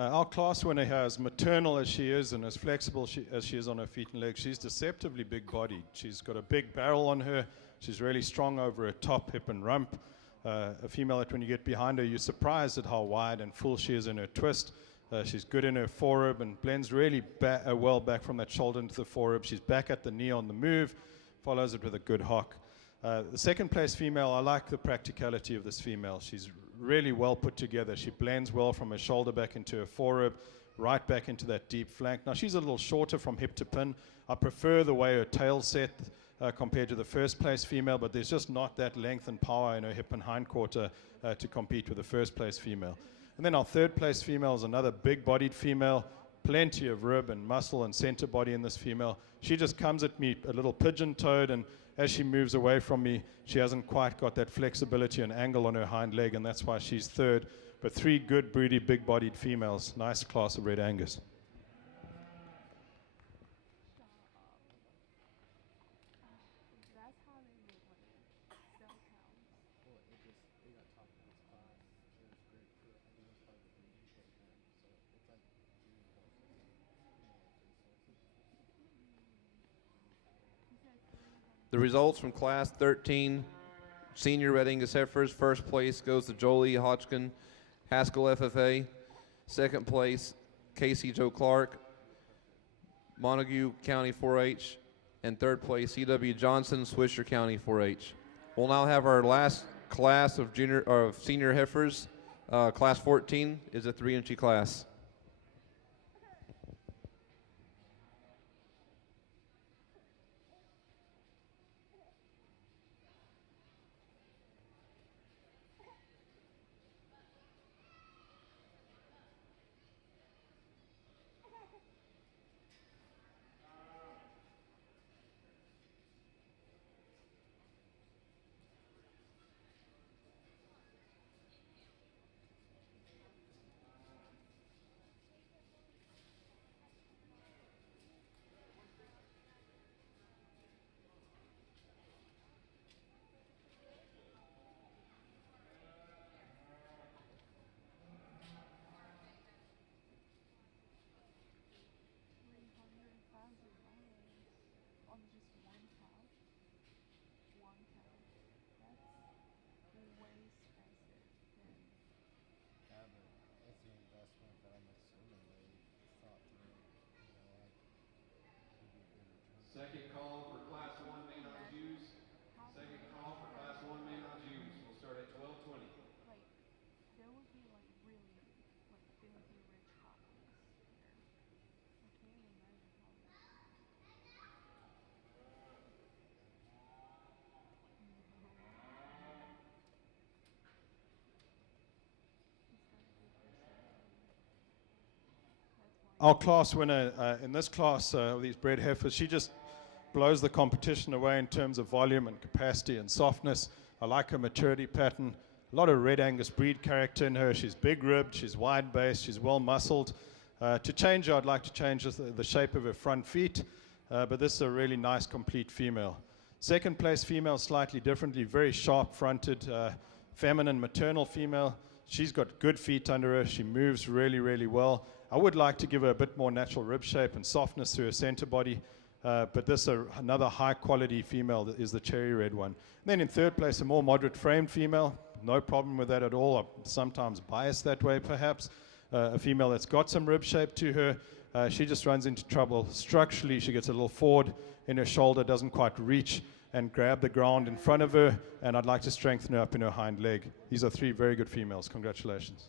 Our class winner here, as maternal as she is and as flexible as she is on her feet and legs, she's deceptively big-bodied. She's got a big barrel on her. She's really strong over her top, hip, and rump. A female that when you get behind her, you're surprised at how wide and full she is in her twist. She's good in her forerib and blends really well back from that shoulder into the forerib. She's back at the knee on the move, follows it with a good hock. The second place female, I like the practicality of this female. She's really well put together. She blends well from her shoulder back into her forerib, right back into that deep flank. Now she's a little shorter from hip to pin. I prefer the way her tail set compared to the first place female, but there's just not that length and power in her hip and hind quarter to compete with the first place female. And then our third place female is another big bodied female, plenty of rib and muscle and center body in this female. She just comes at me a little pigeon-toed, and as she moves away from me, she hasn't quite got that flexibility and angle on her hind leg, and that's why she's third. But three good, broody, big-bodied females. Nice class of Red Angus. The results from Class 13 Senior Red Angus Heifers. First place goes to Jolie Hodgkin, Haskell FFA. Second place, Casey Joe Clark, Montague County 4-H. And third place, C.W. Johnson, Swisher County 4-H. We'll now have our last class of senior heifers. Class 14 is a 3-inch class. Second call for Class 1 main on Jews. Second call for Class 1 main on Jews. We'll start at 12:20. Our class winner in this class, these bred heifers, she just blows the competition away in terms of volume and capacity and softness. I like her maturity pattern. A lot of Red Angus breed character in her. She's big ribbed, she's wide based, she's well muscled. To change her, I'd like to change the shape of her front feet, but this is a really nice complete female. Second place female, slightly differently, very sharp fronted, feminine maternal female. She's got good feet under her. She moves really, really well. I would like to give her a bit more natural rib shape and softness through her center body, but this another high quality female that is the cherry red one. And then in third place, a more moderate framed female. No problem with that at all. I'm sometimes biased that way perhaps. A female that's got some rib shape to her. She just runs into trouble. Structurally, she gets a little forward in her shoulder, doesn't quite reach and grab the ground in front of her, and I'd like to strengthen her up in her hind leg. These are three very good females. Congratulations.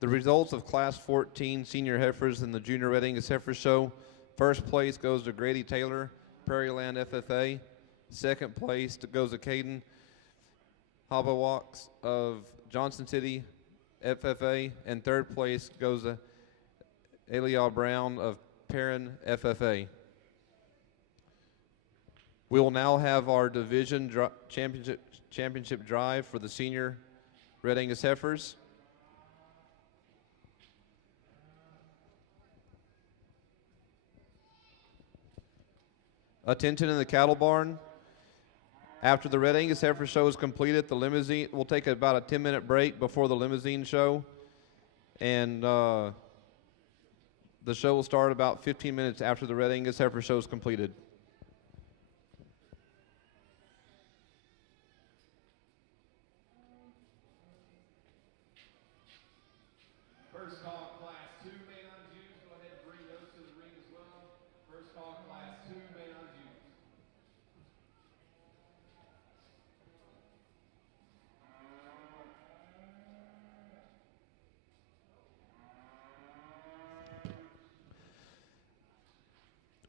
The results of Class 14 Senior Heifers in the Junior Red Angus Heifer Show. First place goes to Grady Taylor, Prairie Land FFA. Second place goes to Caden Habawaks of Johnson City FFA. And third place goes to Elia Brown of Perrin FFA. We will now have our division championship drive for the Senior Red Angus Heifers. Attention in the cattle barn. After the Red Angus Heifer Show is completed, the Limousin, we'll take about a 10-minute break before the Limousin show. And the show will start about 15 minutes after the Red Angus Heifer Show is completed.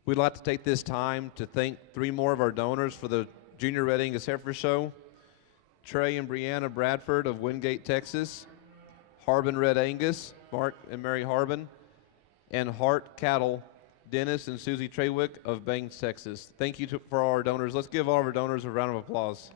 We'd like to take this time to thank 3 more of our donors for the Junior Red Angus Heifer Show: Trey and Brianna Bradford of Wingate, Texas; Harbin Red Angus, Mark and Mary Harbin; and Hart Cattle, Dennis and Susie Treywick of Bangs, Texas. Thank you for our donors. Let's give all of our donors a round of applause.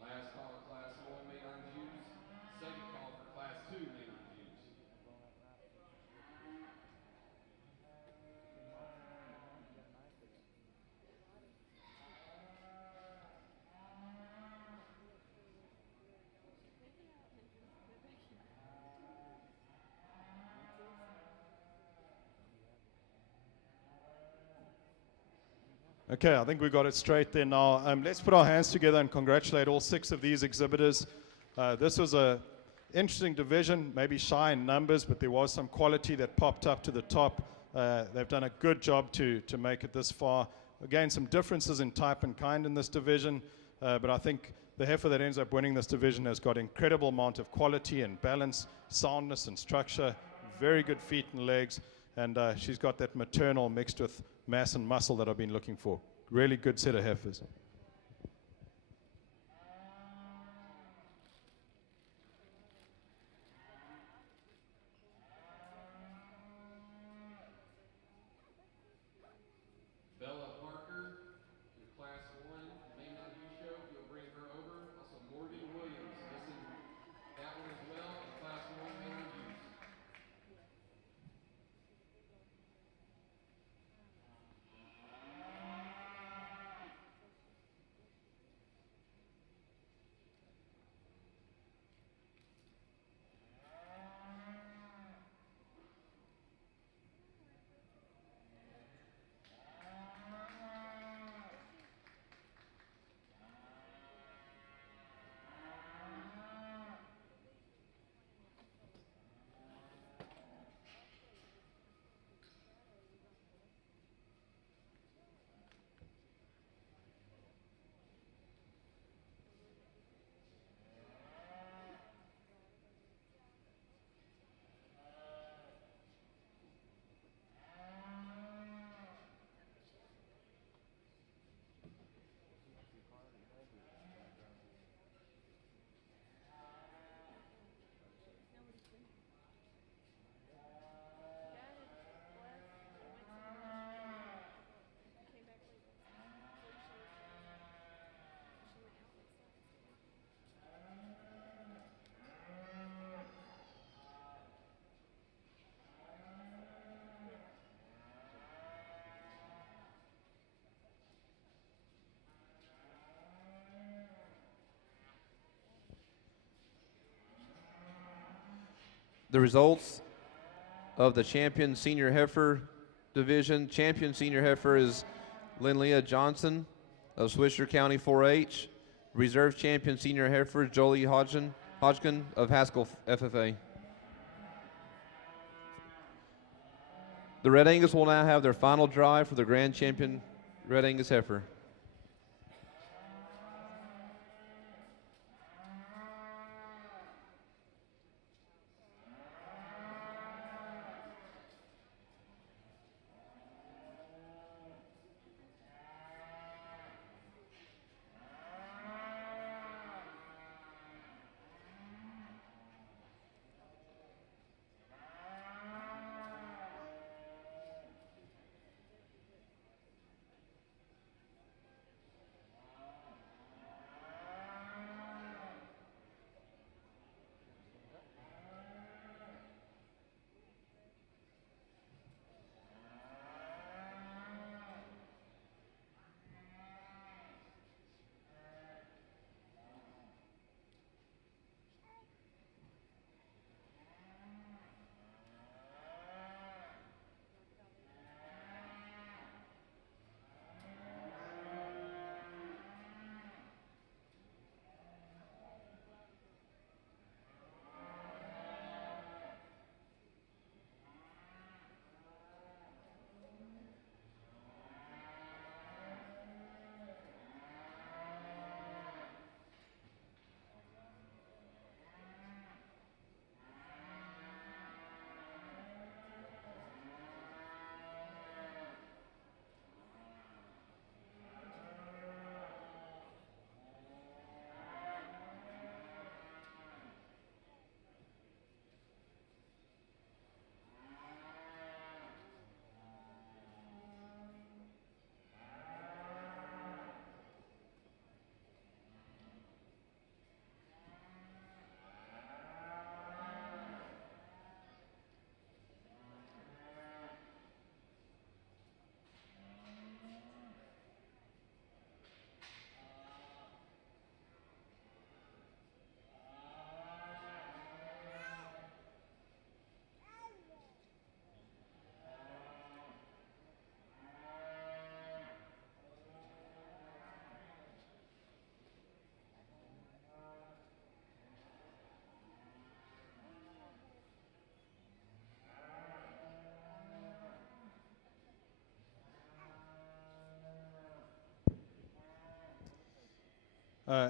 Last call of Class 1 main on Jews. Second call for Class 2 main on Jews. Okay, I think we got it straight there now. Let's put our hands together and congratulate all 6 of these exhibitors. This was a interesting division, maybe shy in numbers, but there was some quality that popped up to the top. They've done a good job to make it this far. Again, some differences in type and kind in this division, but I think the heifer that ends up winning this division has got incredible amount of quality and balance, soundness and structure, very good feet and legs, and she's got that maternal mixed with mass and muscle that I've been looking for. Really good set of heifers. Bella Parker, your Class 1 main on Jews show. If you'll bring her over. Also Morgan Williams, missing that one as well in Class 1 main on Jews. The results of the champion senior heifer division. Champion senior heifer is Linlea Johnson of Swisher County 4-H. Reserve champion senior heifer Jolie Hodgkin of Haskell FFA. The Red Angus will now have their final drive for the grand champion Red Angus heifer.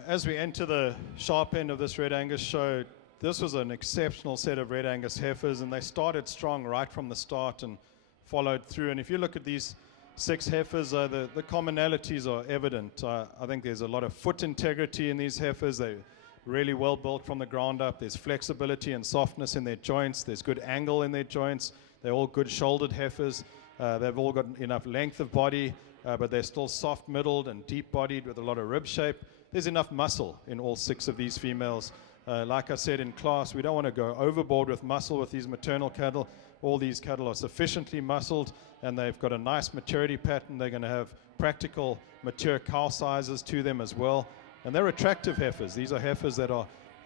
As we enter the sharp end of this Red Angus show, this was an exceptional set of Red Angus heifers, and they started strong right from the start and followed through. And if you look at these 6 heifers, the commonalities are evident. I think there's a lot of foot integrity in these heifers. They're really well built from the ground up. There's flexibility and softness in their joints. There's good angle in their joints. They're all good shouldered heifers. They've all got enough length of body, but they're still soft-middled and deep-bodied with a lot of rib shape. There's enough muscle in all 6 of these females. Like I said in class, we don't want to go overboard with muscle with these maternal cattle. All these cattle are sufficiently muscled, and they've got a nice maturity pattern. They're going to have practical mature cow sizes to them as well. And they're attractive heifers. These are heifers that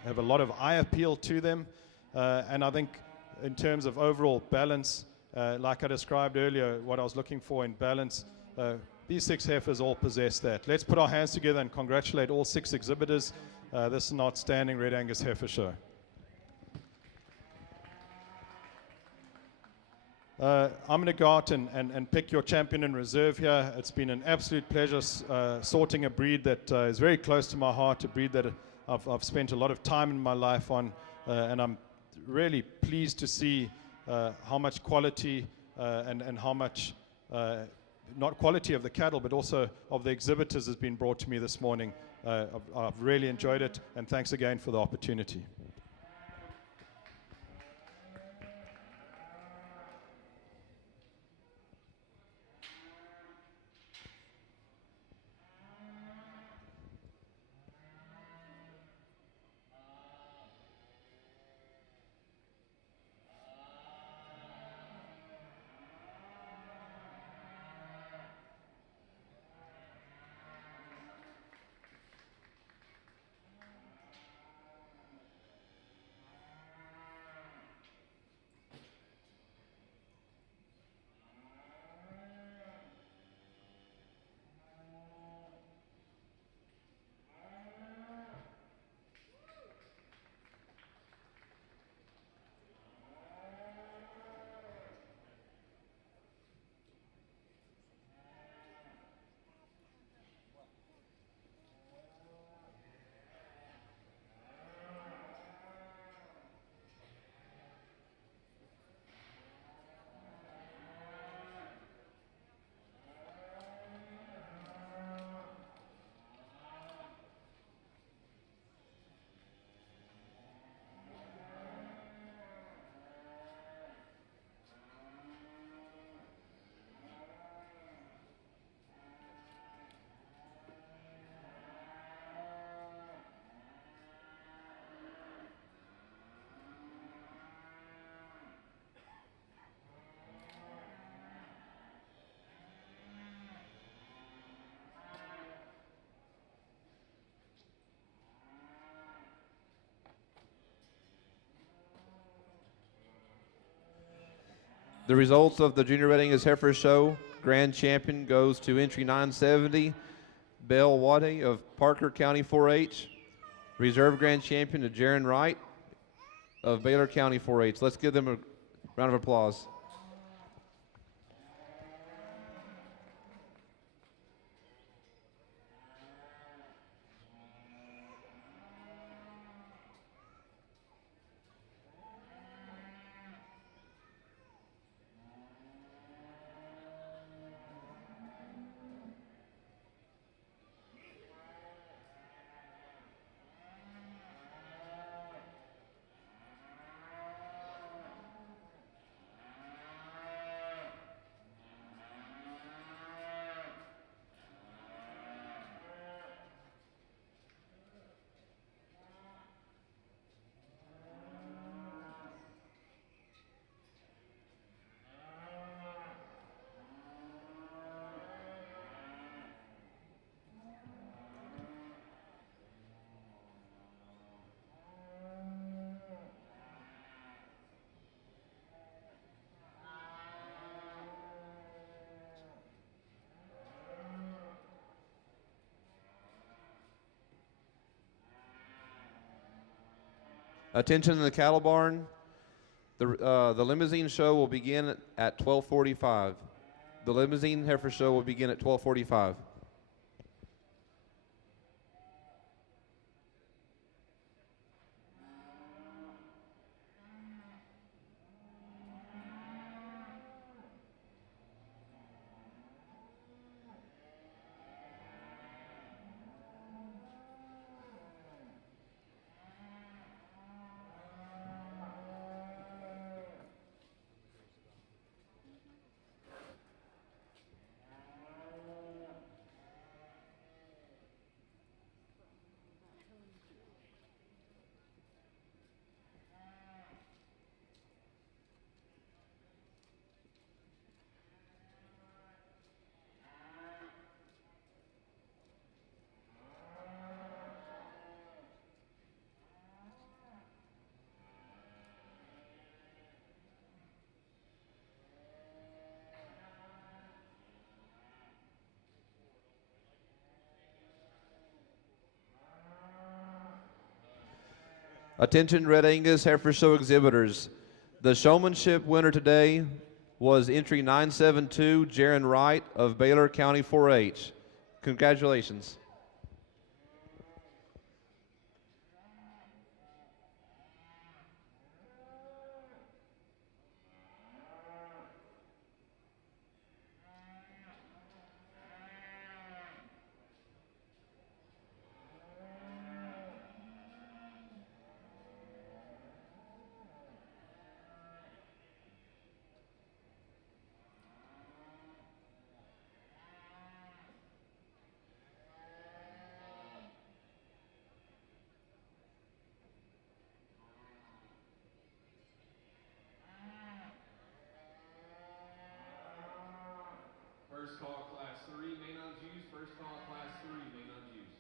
have a lot of eye appeal to them. And I think in terms of overall balance, like I described earlier, what I was looking for in balance, these 6 heifers all possess that. Let's put our hands together and congratulate all 6 exhibitors. This is an outstanding Red Angus heifer show. I'm going to go out and pick your champion in reserve here. It's been an absolute pleasure sorting a breed that is very close to my heart, a breed that I've spent a lot of time in my life on, and I'm really pleased to see how much quality and how much not quality of the cattle, but also of the exhibitors has been brought to me this morning. I've really enjoyed it, and thanks again for the opportunity. The results of the Junior Red Angus Heifer Show grand champion goes to entry 970, Belle Wade of Parker County 4-H. Reserve grand champion to Jaron Wright of Baylor County 4-H. Let's give them a round of applause. Attention in the cattle barn. The Limousin show will begin at 12:45. The Limousin Heifer show will begin at 12:45. Attention Red Angus Heifer Show exhibitors. The Showmanship winner today was entry 972, Jaron Wright of Baylor County 4-H. Congratulations. First call, class 3, main on Jews. First call, class 3, main on Jews.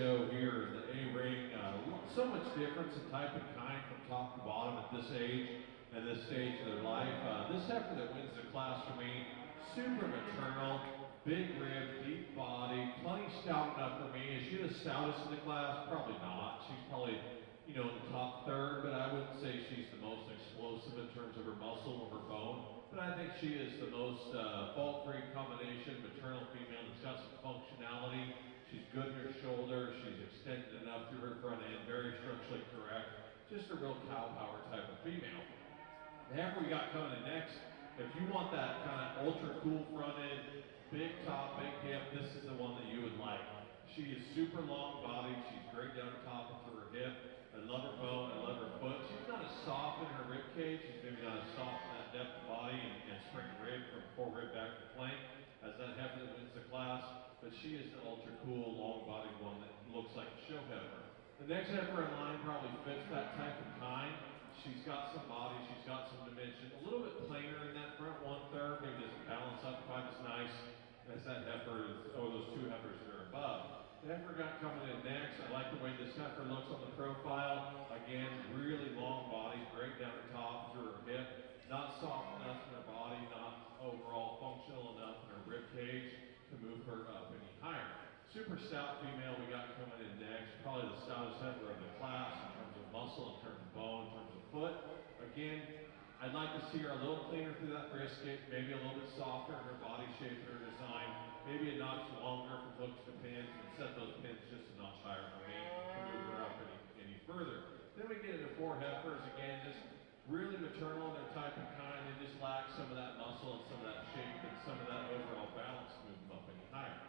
show here in the A ring. So much difference in type and kind from top to bottom at this age and this stage of their life. This heifer that wins the class for me, super maternal, big rib, deep body, plenty stout enough for me. Is she the stoutest in the class? Probably not. She's probably, you know, in the top third, but I wouldn't say she's the most explosive in terms of her muscle or her bone. But I think she is the most fault-free combination, maternal female that's got some functionality. She's good in her shoulder. She's extended enough through her front end, very structurally correct. Just a real cow power type of female. The heifer we got coming in next, if you want that kind of ultra cool front end, big top, big hip, this is the one that you would like. She is super long bodied. She's great down the top and through her hip. I love her bone. I love her foot. She's not as soft in her rib cage. She's maybe not as soft in that depth of body and spring rib from forerib back to flank as that heifer that wins the class. But she is the ultra cool, long bodied one that looks like a show heifer. The next heifer in line probably fits that type of kind. She's got some body. She's got some dimension. A little bit plainer in that front 1/3. Maybe doesn't balance up quite as nice as that heifer is, or those two heifers that are above. The heifer got coming in next. I like the way this heifer looks on the profile. Again, really long body, great down the top through her hip. Not soft enough in her body, not overall functional enough in her rib cage to move her up any higher. Super stout female we got coming in next. Probably the stoutest heifer of the class in terms of muscle, in terms of bone, in terms of foot. Again, I'd like to see her a little cleaner through that brisket, maybe a little bit softer in her body shape and her design, maybe a notch longer from hooks to pins, and set those pins just a notch higher for me to move her up any further. Then we get into 4 heifers, again, just really maternal in their type and kind. They just lack some of that muscle and some of that shape and some of that overall balance to move them up any higher.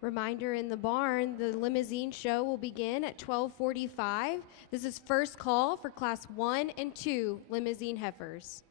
Reminder in the barn, the Limousin show will begin at 12:45. This is first call for class 1 and 2 Limousin heifers.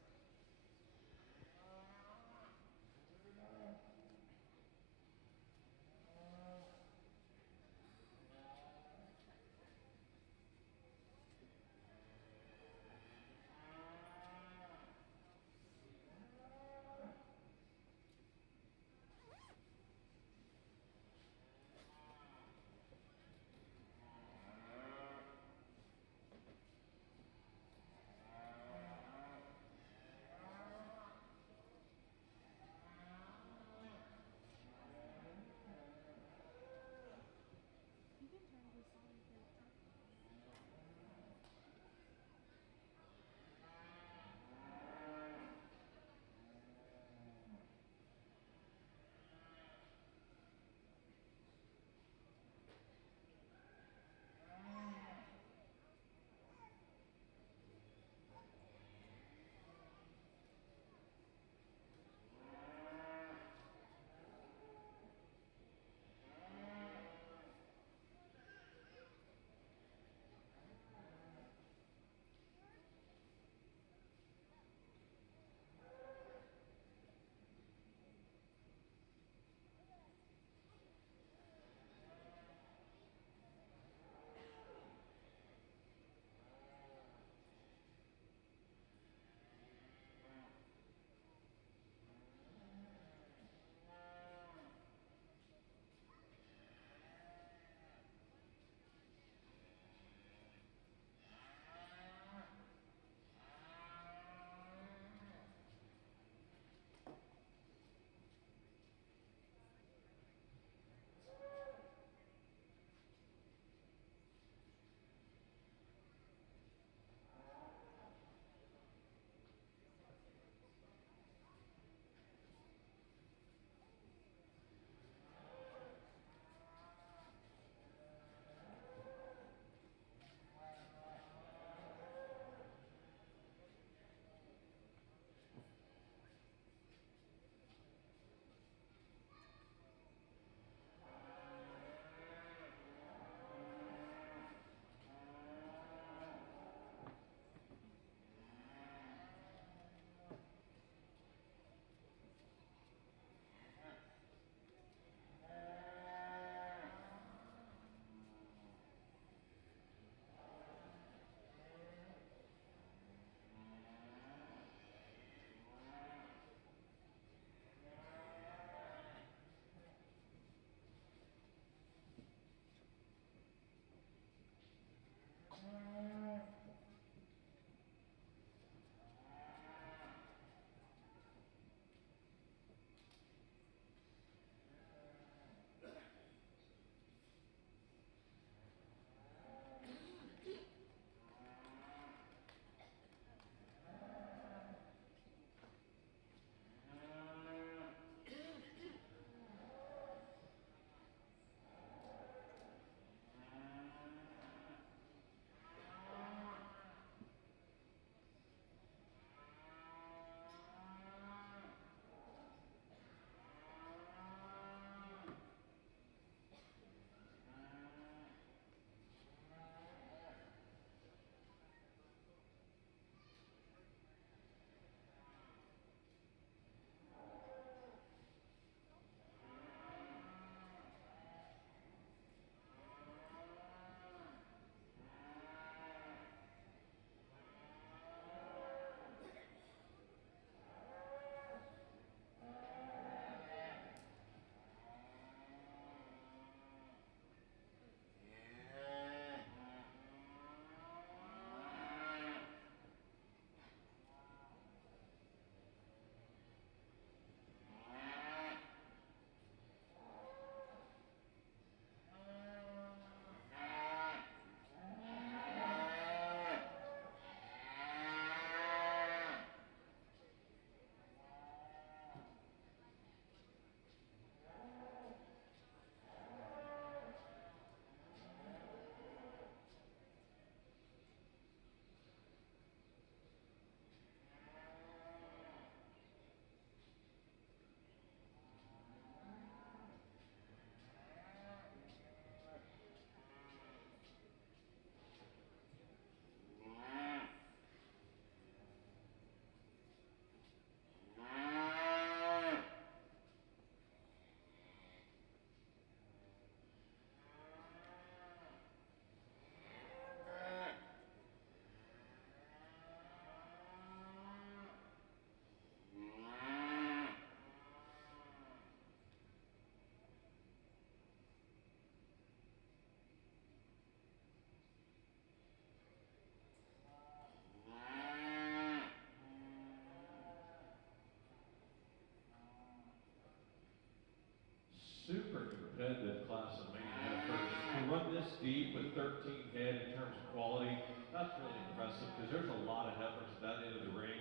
deep with 13 head in terms of quality. That's really impressive because there's a lot of heifers at that end of the ring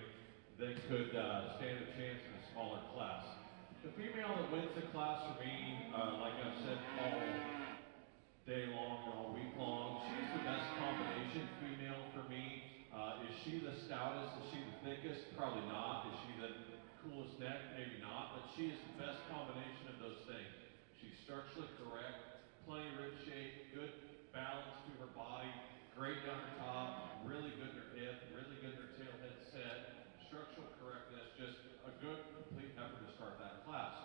that could stand a chance in a smaller class. The female that wins the class for me, like I've said all day long and all week long, she's the best combination female for me. Is she the stoutest? Is she the thickest? Probably not. Is she the coolest neck? Maybe not. But she is the best combination of those things. She's structurally correct, plenty rib shape, good balance to her body, great down her top, really good in her hip, really good in her tail head set, structural correctness, just a good, complete heifer to start that class.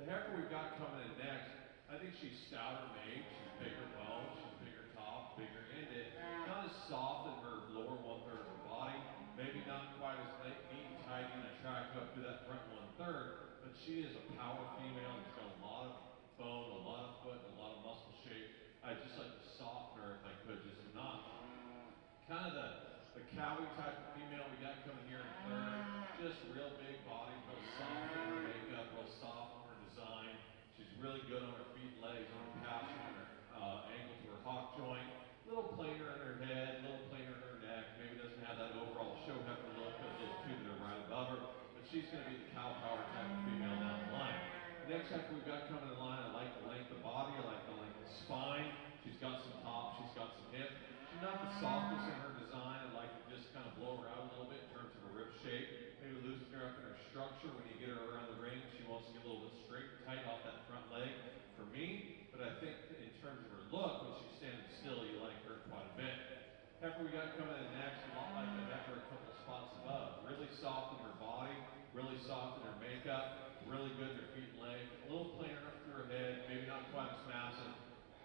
The heifer we've got coming in next, I think she's stouter made, she's bigger bone, she's bigger top, bigger ended, not as soft in her lower one-third of her body, maybe not quite as neat, tidy, and attractive up to that front one-third, but she is a power female that's got a lot of bone, a lot of foot, and a lot of muscle shape. I'd just like to soften her if I could, just a notch. Kind of the cowy type of female we got coming here in third, just real big body, real soft in her makeup, real soft in her design. She's really good on her feet and legs, on her passion, on her angle to her hock joint. Little plainer in her head, little plainer in her neck. Maybe doesn't have that overall show heifer look of those two that are right above her, but she's going to be the cow power type of female down the line. Next heifer we've got coming in line, I like the length of body, I like the length of spine. She's got some top, she's got some hip. She's not the softest in her design. I like to just kind of blow her out a little bit in terms of her rib shape. Maybe loosen her up in her structure when you get her around the ring. She wants to get a little bit straight and tight off that front leg for me. But I think in terms of her look, when she's standing still, you like her quite a bit. Heifer we got coming in next, a lot like the heifer a couple spots above. Really soft in her body, really soft in her makeup, really good in her feet and legs. A little plainer up through her head, maybe not quite as massive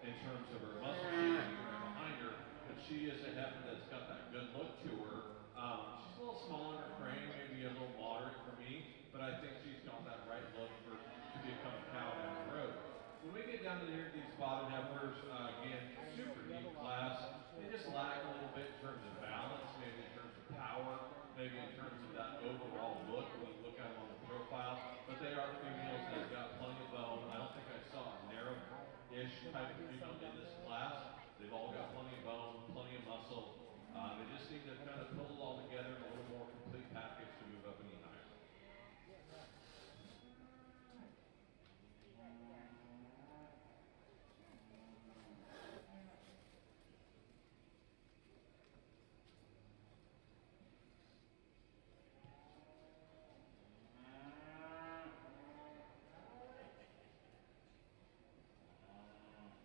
in terms of her muscle shape right behind her, but she is a heifer that's got that good look to her. She's a little smaller in her frame, maybe a little moderate for me, but I think she's got that right look to become a cow down the road. When we get down to near these bottom heifers, again, super deep class. They just lack a little bit in terms of balance, maybe in terms of power, maybe in terms of that overall look when you look at them on the profile. But they are females that have got plenty of bone. I don't think I saw a narrow-ish type of female in this class. They've all got plenty of bone, plenty of muscle. They just need to kind of pull it all together in a little more complete package to move up any higher.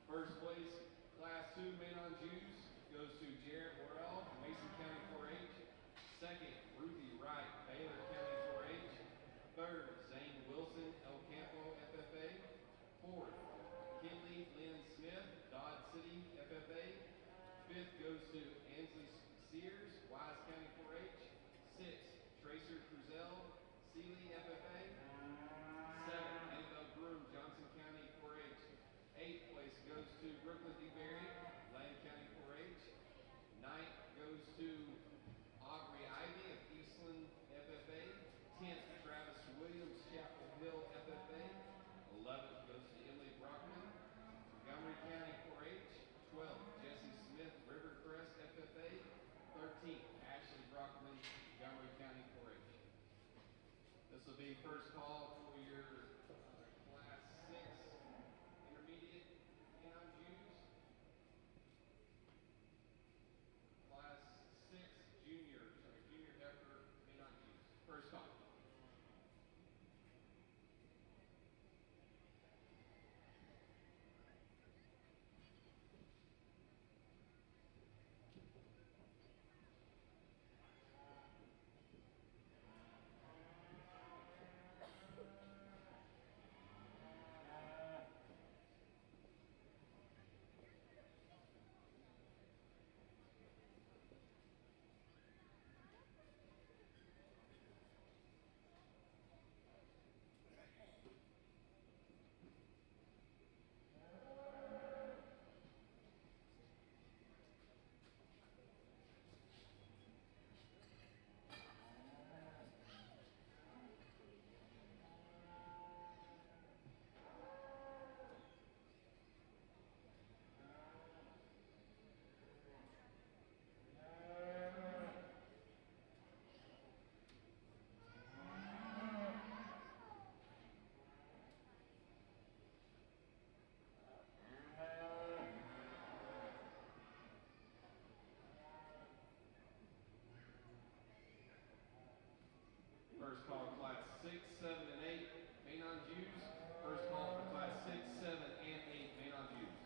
First place, Class 2 Men on Jews, goes to Jarrett Worrell, Mason County 4-H. Second, Ruthie Wright, Baylor County 4-H. Third, Zane Wilson, El Campo FFA. Fourth, Kinley Lynn Smith, Dodge City FFA. Fifth goes to Ansley Sears, Wise County 4-H. Sixth, Tracer Cruzel, Sealy FFA. Seventh, Annabelle Groom, Johnson County 4-H. Eighth place goes to Brooklyn DeBerry, Land County 4-H. Ninth goes to Aubrey Ivy of Eastland FFA. 10th, Travis Williams, Chapel Hill FFA. 11th goes to Emily Brockman, Montgomery County 4-H. 12th, Jesse Smith, Rivercrest FFA. 13th, Ashley Brockman, Montgomery County 4-H. This will be first call for your Class 6 intermediate men on Jews. Class 6 junior heifer men on Jews. First call. 7, and 8, main on Jews. First call for class 6, 7, and 8, main on Jews.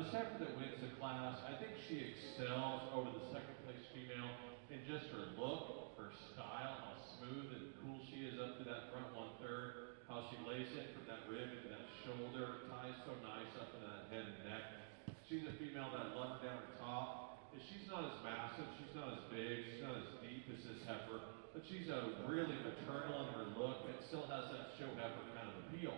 This heifer that wins the class, I think she excels over the second place female in just her look, her style, how smooth and cool she is up to that front 1/3, how she lays in from that rib into that shoulder, ties so nice up into that head and neck. She's a female that I love her down her top. And she's not as massive, she's not as big, she's not as deep as this heifer, but she's a really maternal in her look and still has that show heifer kind of appeal.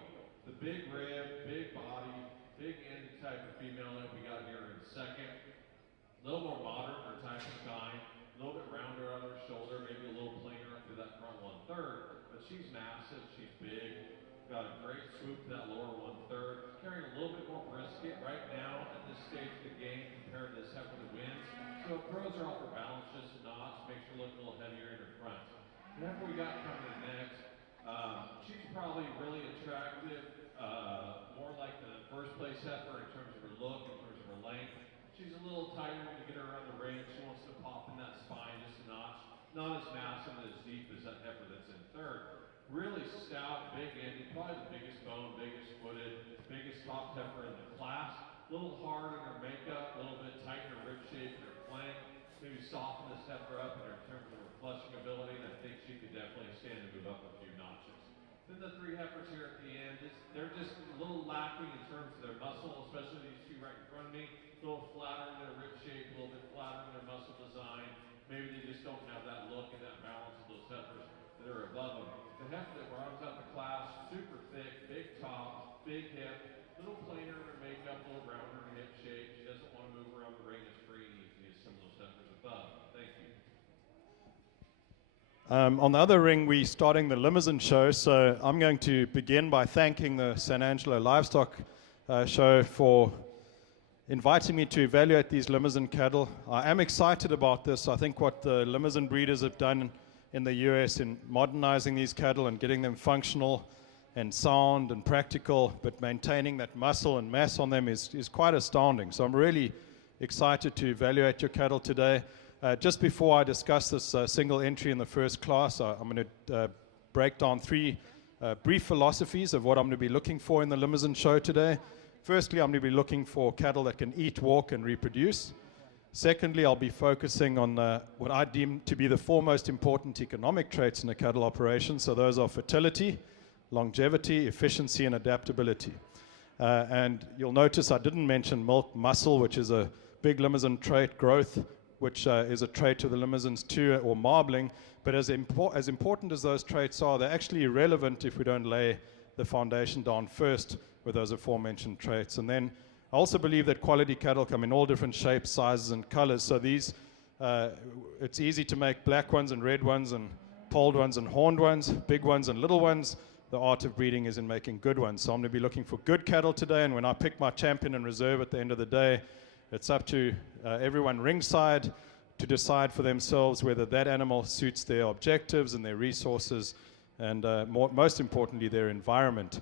The big rib, big body, big end type of female that we got here in second. A little more modern, her type of kind, a little bit rounder on her shoulder, maybe a little plainer up to that front 1/3, but she's massive, she's big, got a great swoop to that lower 1/3, carrying a little bit more brisket right now at this stage of the game compared to this heifer that wins. So it throws her off her balance just a notch, makes her look a little heavier in her front. The heifer we got coming in next, she's probably really attractive, more like the first place heifer in terms of her look, in terms of her length. She's a little tighter to get her around the ring. She wants to pop in that spine just a notch. Not as massive and as deep as that heifer that's in third. Really stout, big-ended, probably the biggest bone, biggest footed, biggest top heifer in the class. A little hard in her makeup, a little bit tight in her rib shape and her flank. Maybe soften this heifer up in terms of her flushing ability, and I think she could definitely stand and move up a few notches. Then the three heifers here at the end, they're just a little lacking in terms of their muscle, especially these two right in front of me. A little flatter in their rib shape, a little bit flatter in their muscle design. Maybe they just don't have that look and that balance of those heifers that are above them. The heifer that rounds out the class, super thick, big top, big hip, little plainer in her makeup, a little rounder in her hip shape. She doesn't want to move around the ring as free and easy as some of those heifers above. Thank you. On the other ring, we're starting the Limousin show, so I'm going to begin by thanking the San Angelo Livestock Show for inviting me to evaluate these Limousin cattle. I am excited about this. I think what the Limousin breeders have done in the US in modernizing these cattle and getting them functional and sound and practical, but maintaining that muscle and mass on them is quite astounding. So I'm really excited to evaluate your cattle today. Just before I discuss this single entry in the first class, I'm going to break down three brief philosophies of what I'm going to be looking for in the Limousin show today. Firstly, I'm going to be looking for cattle that can eat, walk, and reproduce. Secondly, I'll be focusing on what I deem to be the four most important economic traits in a cattle operation. So those are fertility, longevity, efficiency, and adaptability. And you'll notice I didn't mention milk muscle, which is a big Limousin trait, growth, which is a trait of the Limousins too, or marbling. But as important as those traits are, they're actually irrelevant if we don't lay the foundation down first with those aforementioned traits. And then I also believe that quality cattle come in all different shapes, sizes, and colors. So these, it's easy to make black ones and red ones and polled ones and horned ones, big ones and little ones. The art of breeding is in making good ones. So I'm going to be looking for good cattle today, and when I pick my champion and reserve at the end of the day, it's up to everyone ringside to decide for themselves whether that animal suits their objectives and their resources, and most importantly, their environment.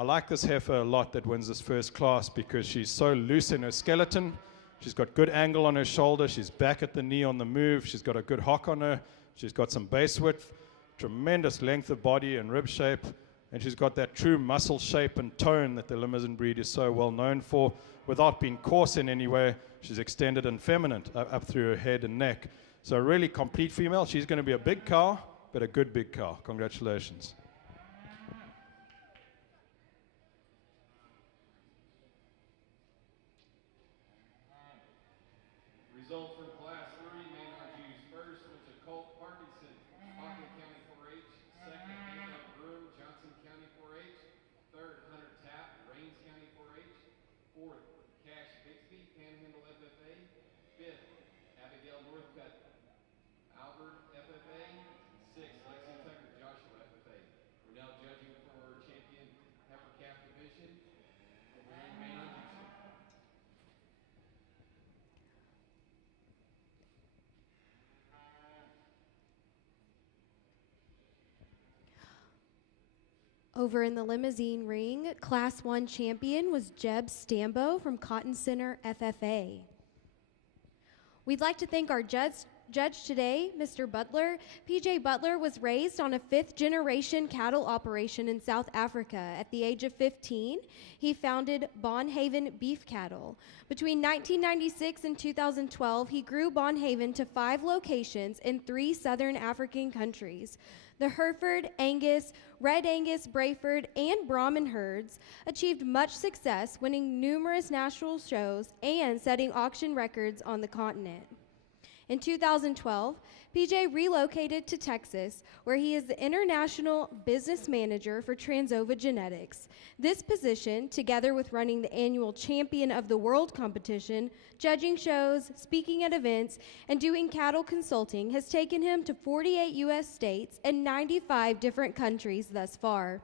I like this heifer a lot that wins this first class because she's so loose in her skeleton. She's got good angle on her shoulder. She's back at the knee on the move. She's got a good hock on her. She's got some base width, tremendous length of body and rib shape, and she's got that true muscle shape and tone that the Limousin breed is so well known for. Without being coarse in any way, she's extended and feminine up through her head and neck. So a really complete female. She's going to be a big cow, but a good big cow. Congratulations. Results from Class 3, main on Jews first went to Colt Parkinson, Rockland County 4-H. Second, Annabelle Broom, Johnson County 4-H. Third, Hunter Tapp, Rains County 4-H. Fourth, Cash Bixby, Panhandle FFA. Fifth, Abigail Northcutt, Albert FFA. Sixth, Lexi Tucker, Joshua FFA. We're now judging for champion heifer calf division. We're in main on Jews. Over in the Limousin ring, Class 1 champion was Jeb Stambo from Cotton Center FFA. We'd like to thank our judge today, Mr. Butler. PJ Butler was raised on a fifth-generation cattle operation in South Africa. At the age of 15, he founded Braunvieh Beef Cattle. Between 1996 and 2012, he grew Braunvieh to 5 locations in 3 southern African countries. The Hereford, Angus, Red Angus, Brayford, and Brahman herds achieved much success, winning numerous national shows and setting auction records on the continent. In 2012, PJ relocated to Texas, where he is the International Business Manager for Transova Genetics. This position, together with running the annual Champion of the World competition, judging shows, speaking at events, and doing cattle consulting, has taken him to 48 U.S. states and 95 different countries thus far.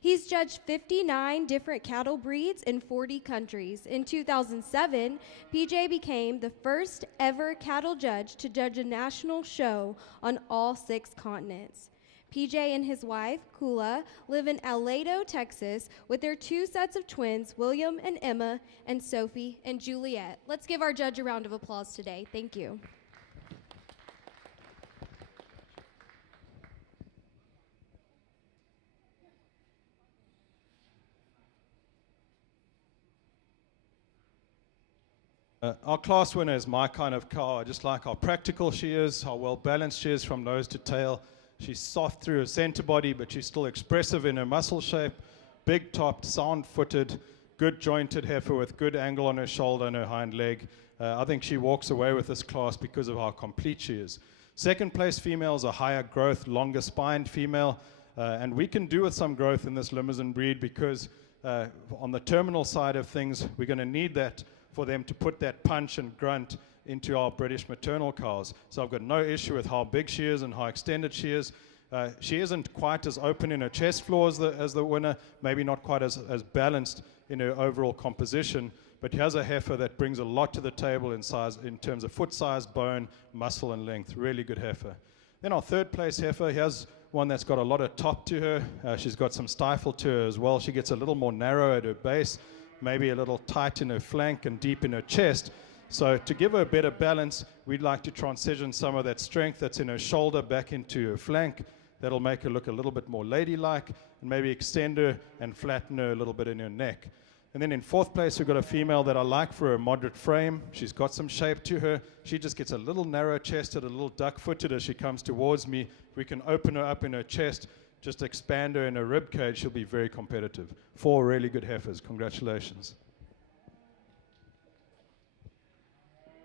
He's judged 59 different cattle breeds in 40 countries. In 2007, PJ became the first ever cattle judge to judge a national show on all 6 continents. PJ and his wife, Kula, live in El Lato, Texas, with their 2 sets of twins, William and Emma, and Sophie and Juliet. Let's give our judge a round of applause today. Thank you. Our class winner is my kind of cow. I just like how practical she is, how well balanced she is from nose to tail. She's soft through her center body, but she's still expressive in her muscle shape. Big topped, sound footed, good jointed heifer with good angle on her shoulder and her hind leg. I think she walks away with this class because of how complete she is. Second place female is a higher growth, longer spined female. And we can do with some growth in this Limousin breed because on the terminal side of things, we're going to need that for them to put that punch and grunt into our British maternal cows. So I've got no issue with how big she is and how extended she is. She isn't quite as open in her chest floor as the winner, maybe not quite as balanced in her overall composition, but he has a heifer that brings a lot to the table in size, in terms of foot size, bone, muscle, and length. Really good heifer. Then our third place heifer, he has one that's got a lot of top to her. She's got some stifle to her as well. She gets a little more narrow at her base, maybe a little tight in her flank and deep in her chest. So to give her a better balance, we'd like to transition some of that strength that's in her shoulder back into her flank. That'll make her look a little bit more ladylike, and maybe extend her and flatten her a little bit in her neck. And then in fourth place, we've got a female that I like for her moderate frame. She's got some shape to her. She just gets a little narrow chested, a little duck-footed as she comes towards me. If we can open her up in her chest, just expand her in her rib cage, she'll be very competitive. 4 really good heifers. Congratulations.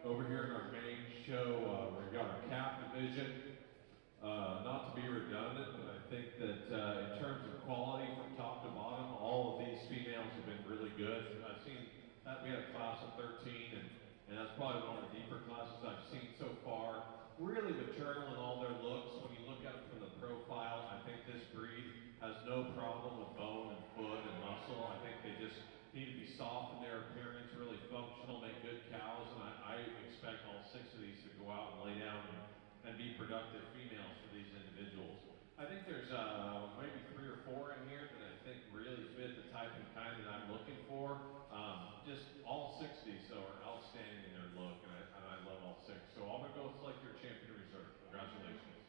Over here in our main show, we've got our calf division. Not to be redundant, but I think that in terms of quality from top to bottom, all of these females have been really good. I've seen that we had a class of 13, and that's probably one of the deeper classes I've seen so far. Really maternal in all their looks. When you look at them from the profile, I think this breed has no problem with bone and foot and muscle. I think they just need to be soft in their appearance, really functional, make good cows, and I expect all 6 of these to go out and lay down and be productive females for these individuals. I think there's maybe 3 or 4 in here that I think really fit the type and kind that I'm looking for. Just all 6 of these, though, are outstanding in their look, and I love all 6. So I'm going to go select your champion reserve. Congratulations.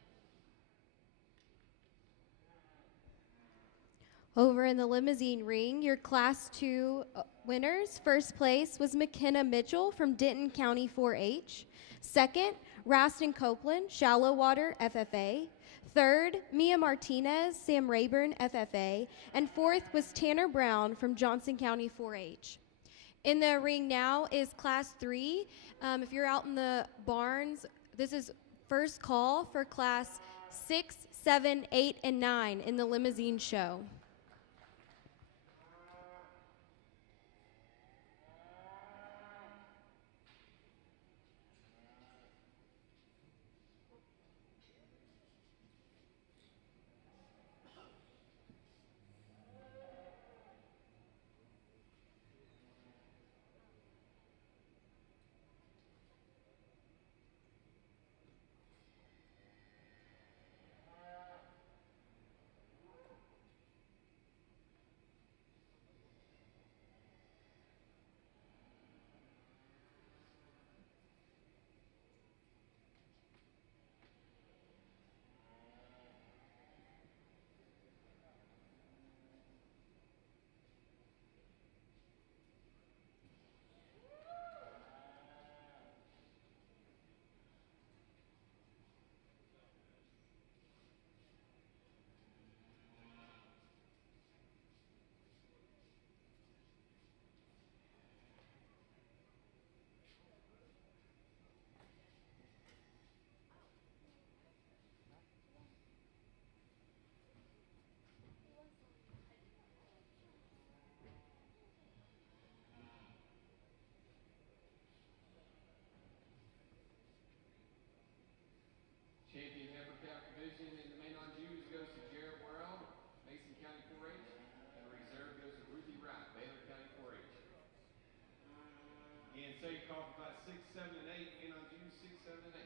Over in the Limousin ring, your Class 2 winners. First place was McKenna Mitchell from Denton County 4-H. Second, Raston Copeland, Shallow Water, FFA. Third, Mia Martinez, Sam Rayburn, FFA. And fourth was Tanner Brown from Johnson County 4-H. In the ring now is Class 3. If you're out in the barns, this is first call for Class 6, 7, 8, and 9 in the Limousin show. second call for class 6, 7, and 8. Men on Jews, 6, 7, and 8.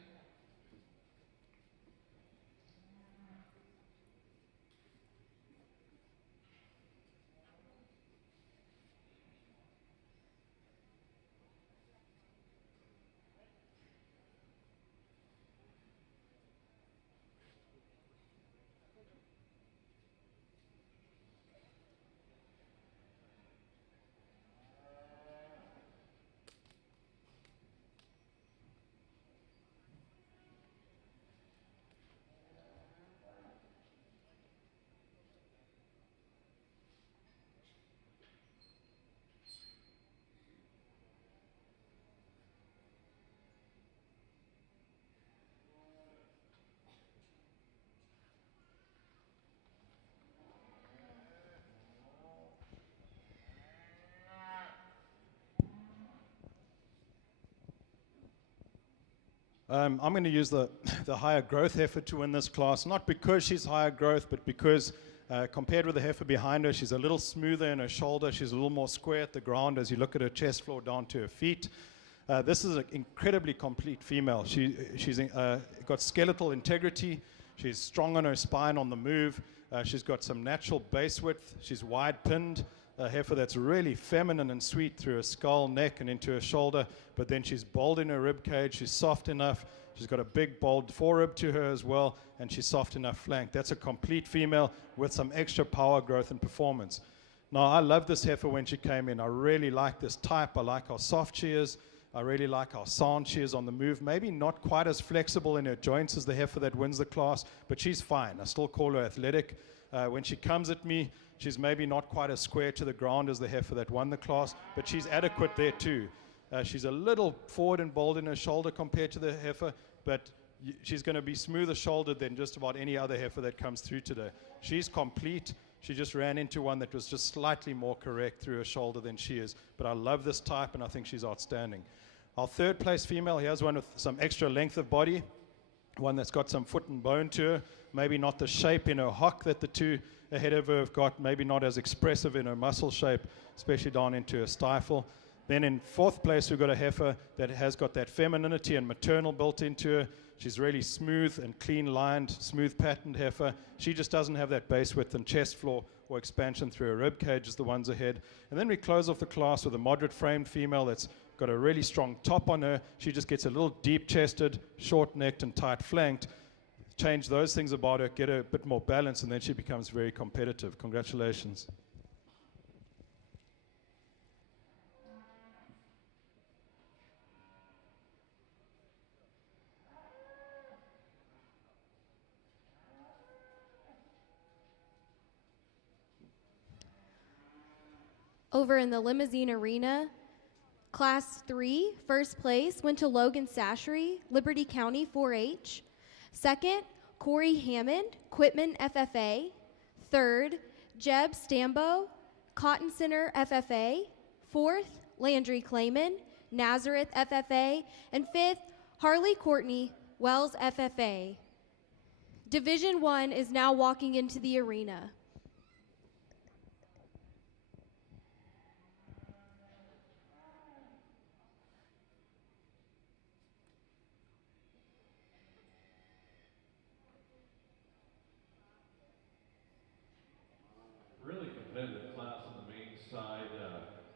I'm going to use the higher growth heifer to win this class, not because she's higher growth, but because compared with the heifer behind her, she's a little smoother in her shoulder. She's a little more square at the ground as you look at her chest floor down to her feet. This is an incredibly complete female. She's got skeletal integrity. She's strong on her spine on the move. She's got some natural base width. She's wide pinned. A heifer that's really feminine and sweet through her skull, neck, and into her shoulder, but then she's bold in her rib cage. She's soft enough. She's got a big, bold forerib to her as well, and she's soft enough flank. That's a complete female with some extra power, growth, and performance. Now, I love this heifer when she came in. I really like this type. I like how soft she is. I really like how sound she is on the move. Maybe not quite as flexible in her joints as the heifer that wins the class, but she's fine. I still call her athletic. When she comes at me, she's maybe not quite as square to the ground as the heifer that won the class, but she's adequate there too. She's a little forward and bold in her shoulder compared to the heifer, but she's going to be smoother shouldered than just about any other heifer that comes through today. She's complete. She just ran into one that was just slightly more correct through her shoulder than she is. But I love this type, and I think she's outstanding. Our third place female, here's one with some extra length of body, one that's got some foot and bone to her, maybe not the shape in her hock that the two ahead of her have got, maybe not as expressive in her muscle shape, especially down into her stifle. Then in fourth place, we've got a heifer that has got that femininity and maternal built into her. She's really smooth and clean-lined, smooth patterned heifer. She just doesn't have that base width and chest floor or expansion through her rib cage as the ones ahead. And then we close off the class with a moderate-framed female that's got a really strong top on her. She just gets a little deep-chested, short-necked, and tight-flanked. Change those things about her, get her a bit more balance, and then she becomes very competitive. Congratulations. Over in the Limousin arena, Class 3, first place went to Logan Sashery, Liberty County 4-H. Second, Corey Hammond, Quitman FFA. Third, Jeb Stambo, Cotton Center FFA. Fourth, Landry Clayman, Nazareth FFA. And fifth, Harley Courtney, Wells FFA. Division 1 is now walking into the arena. Really competitive class on the main side.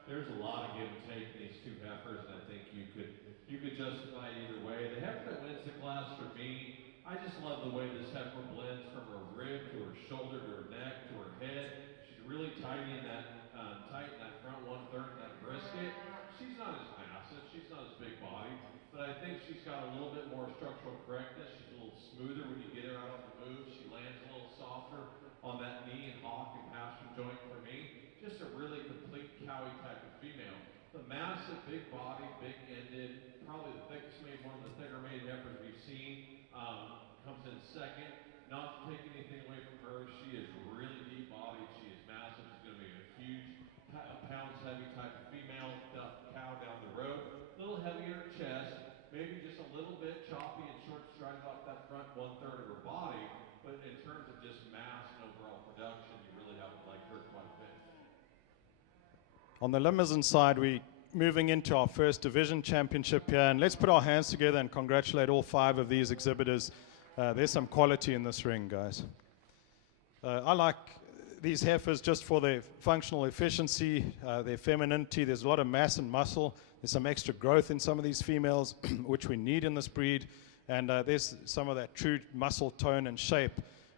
There's a lot of give and take in these two heifers, and I think you could justify it either way. The heifer that wins the class for me, I just love the way this heifer blends from her rib to her shoulder to her neck to her head. She's really tight in that front 1/3 of that brisket. She's not as massive, she's not as big bodied, but I think she's got a little bit more structural correctness. She's a little smoother when you get her out on the move. She lands a little softer on that knee and hock and pastern joint for me. Just a really complete cowie type of female. The massive, big body, big ended, probably the thickest made, one of the thicker made heifers we've seen, comes in second. Not to take anything away from her, she is really deep bodied, she is massive, she's going to be a huge pounds heavy type of female, cow down the road. A little heavy in her chest, maybe just a little bit choppy and short strided off that front 1/3 of her body. But in terms of just mass and overall production, you really have to like her quite a bit. On the Limousin side, we moving into our first division championship here, and let's put our hands together and congratulate all 5 of these exhibitors. There's some quality in this ring, guys. I like these heifers just for their functional efficiency, their femininity. There's a lot of mass and muscle. There's some extra growth in some of these females, which we need in this breed. And there's some of that true muscle tone and shape.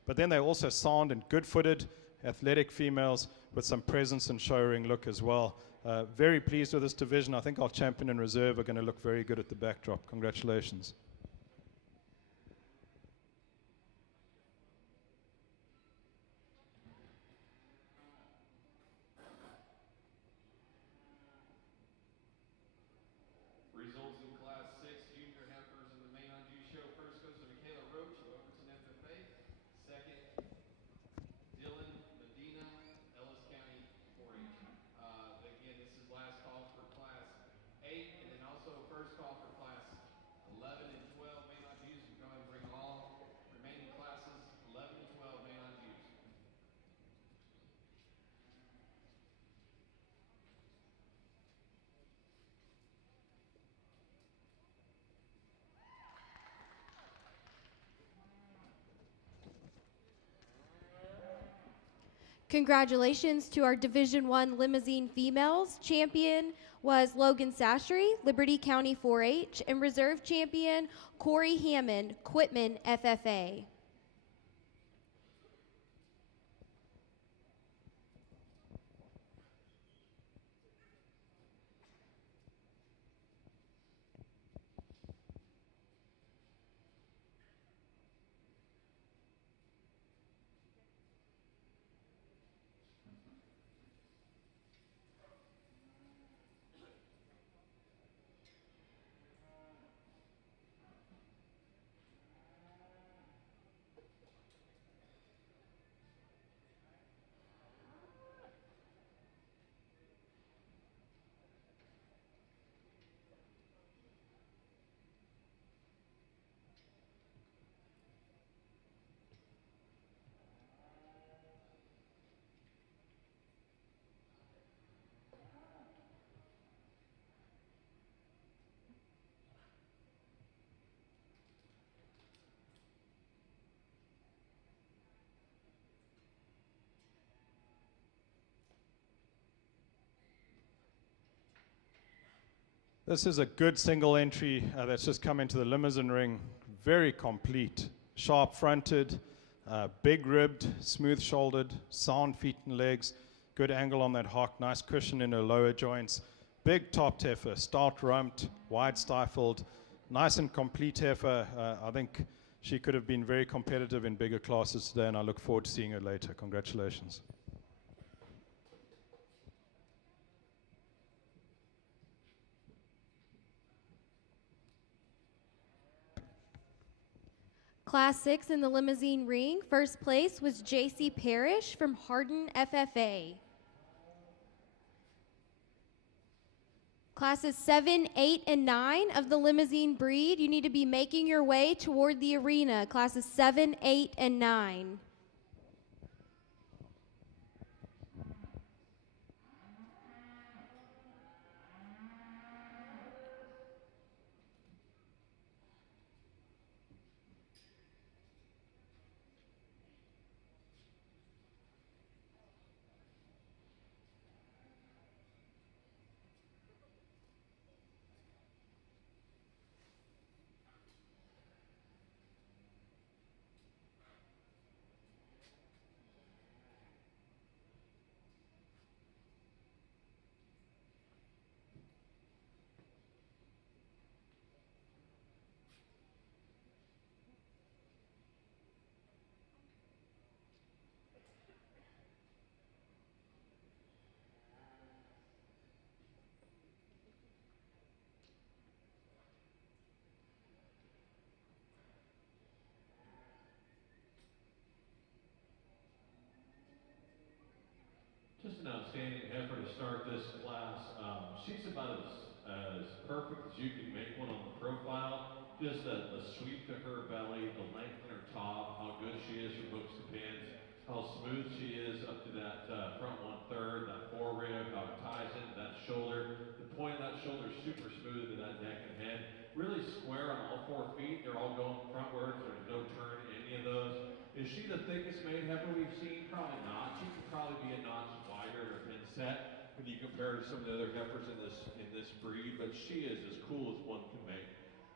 But then they're also sound and good-footed, athletic females with some presence and show ring look as well. Very pleased with this division. I think our champion and reserve are going to look very good at the backdrop. Congratulations. Results in Class 6 junior heifers in the main on Jew show. First goes to Michaela Roach of Overton FFA. Second, Dylan Medina, Ellis County 4-H. Again, this is last call for Class 8, and then also first call for Class 11 and 12 main on Jews. We go ahead and bring all remaining classes 11 and 12 main on Jews. Congratulations to our Division I Limousin females. Champion was Logan Sastry, Liberty County 4-H, and reserve champion Corey Hammond, Quitman FFA. This is a good single entry that's just come into the Limousin ring. Very complete, sharp fronted, big ribbed, smooth shouldered, sound feet and legs, good angle on that hock, nice cushion in her lower joints, big top heifer, stout rumped, wide stifled, nice and complete heifer. I think she could have been very competitive in bigger classes today, and I look forward to seeing her later. Congratulations. Class 6 in the Limousin ring. First place was J.C. Parrish from Hardin FFA. Classes 7, 8, and 9 of the Limousin breed, you need to be making your way toward the arena. Classes 7, 8, and 9. Just an outstanding heifer to start this class. She's about as perfect as you can make one on the profile. Just the sweep to her belly, the length in her top, how good she is from hooks to pins, how smooth she is up to that front 1/3, that fore rib, how it ties into that shoulder. The point of that Is she the thickest made heifer we've seen? Probably not. She could probably be a notch wider or inset when you compare her to some of the other heifers in this breed, but she is as cool as one can make.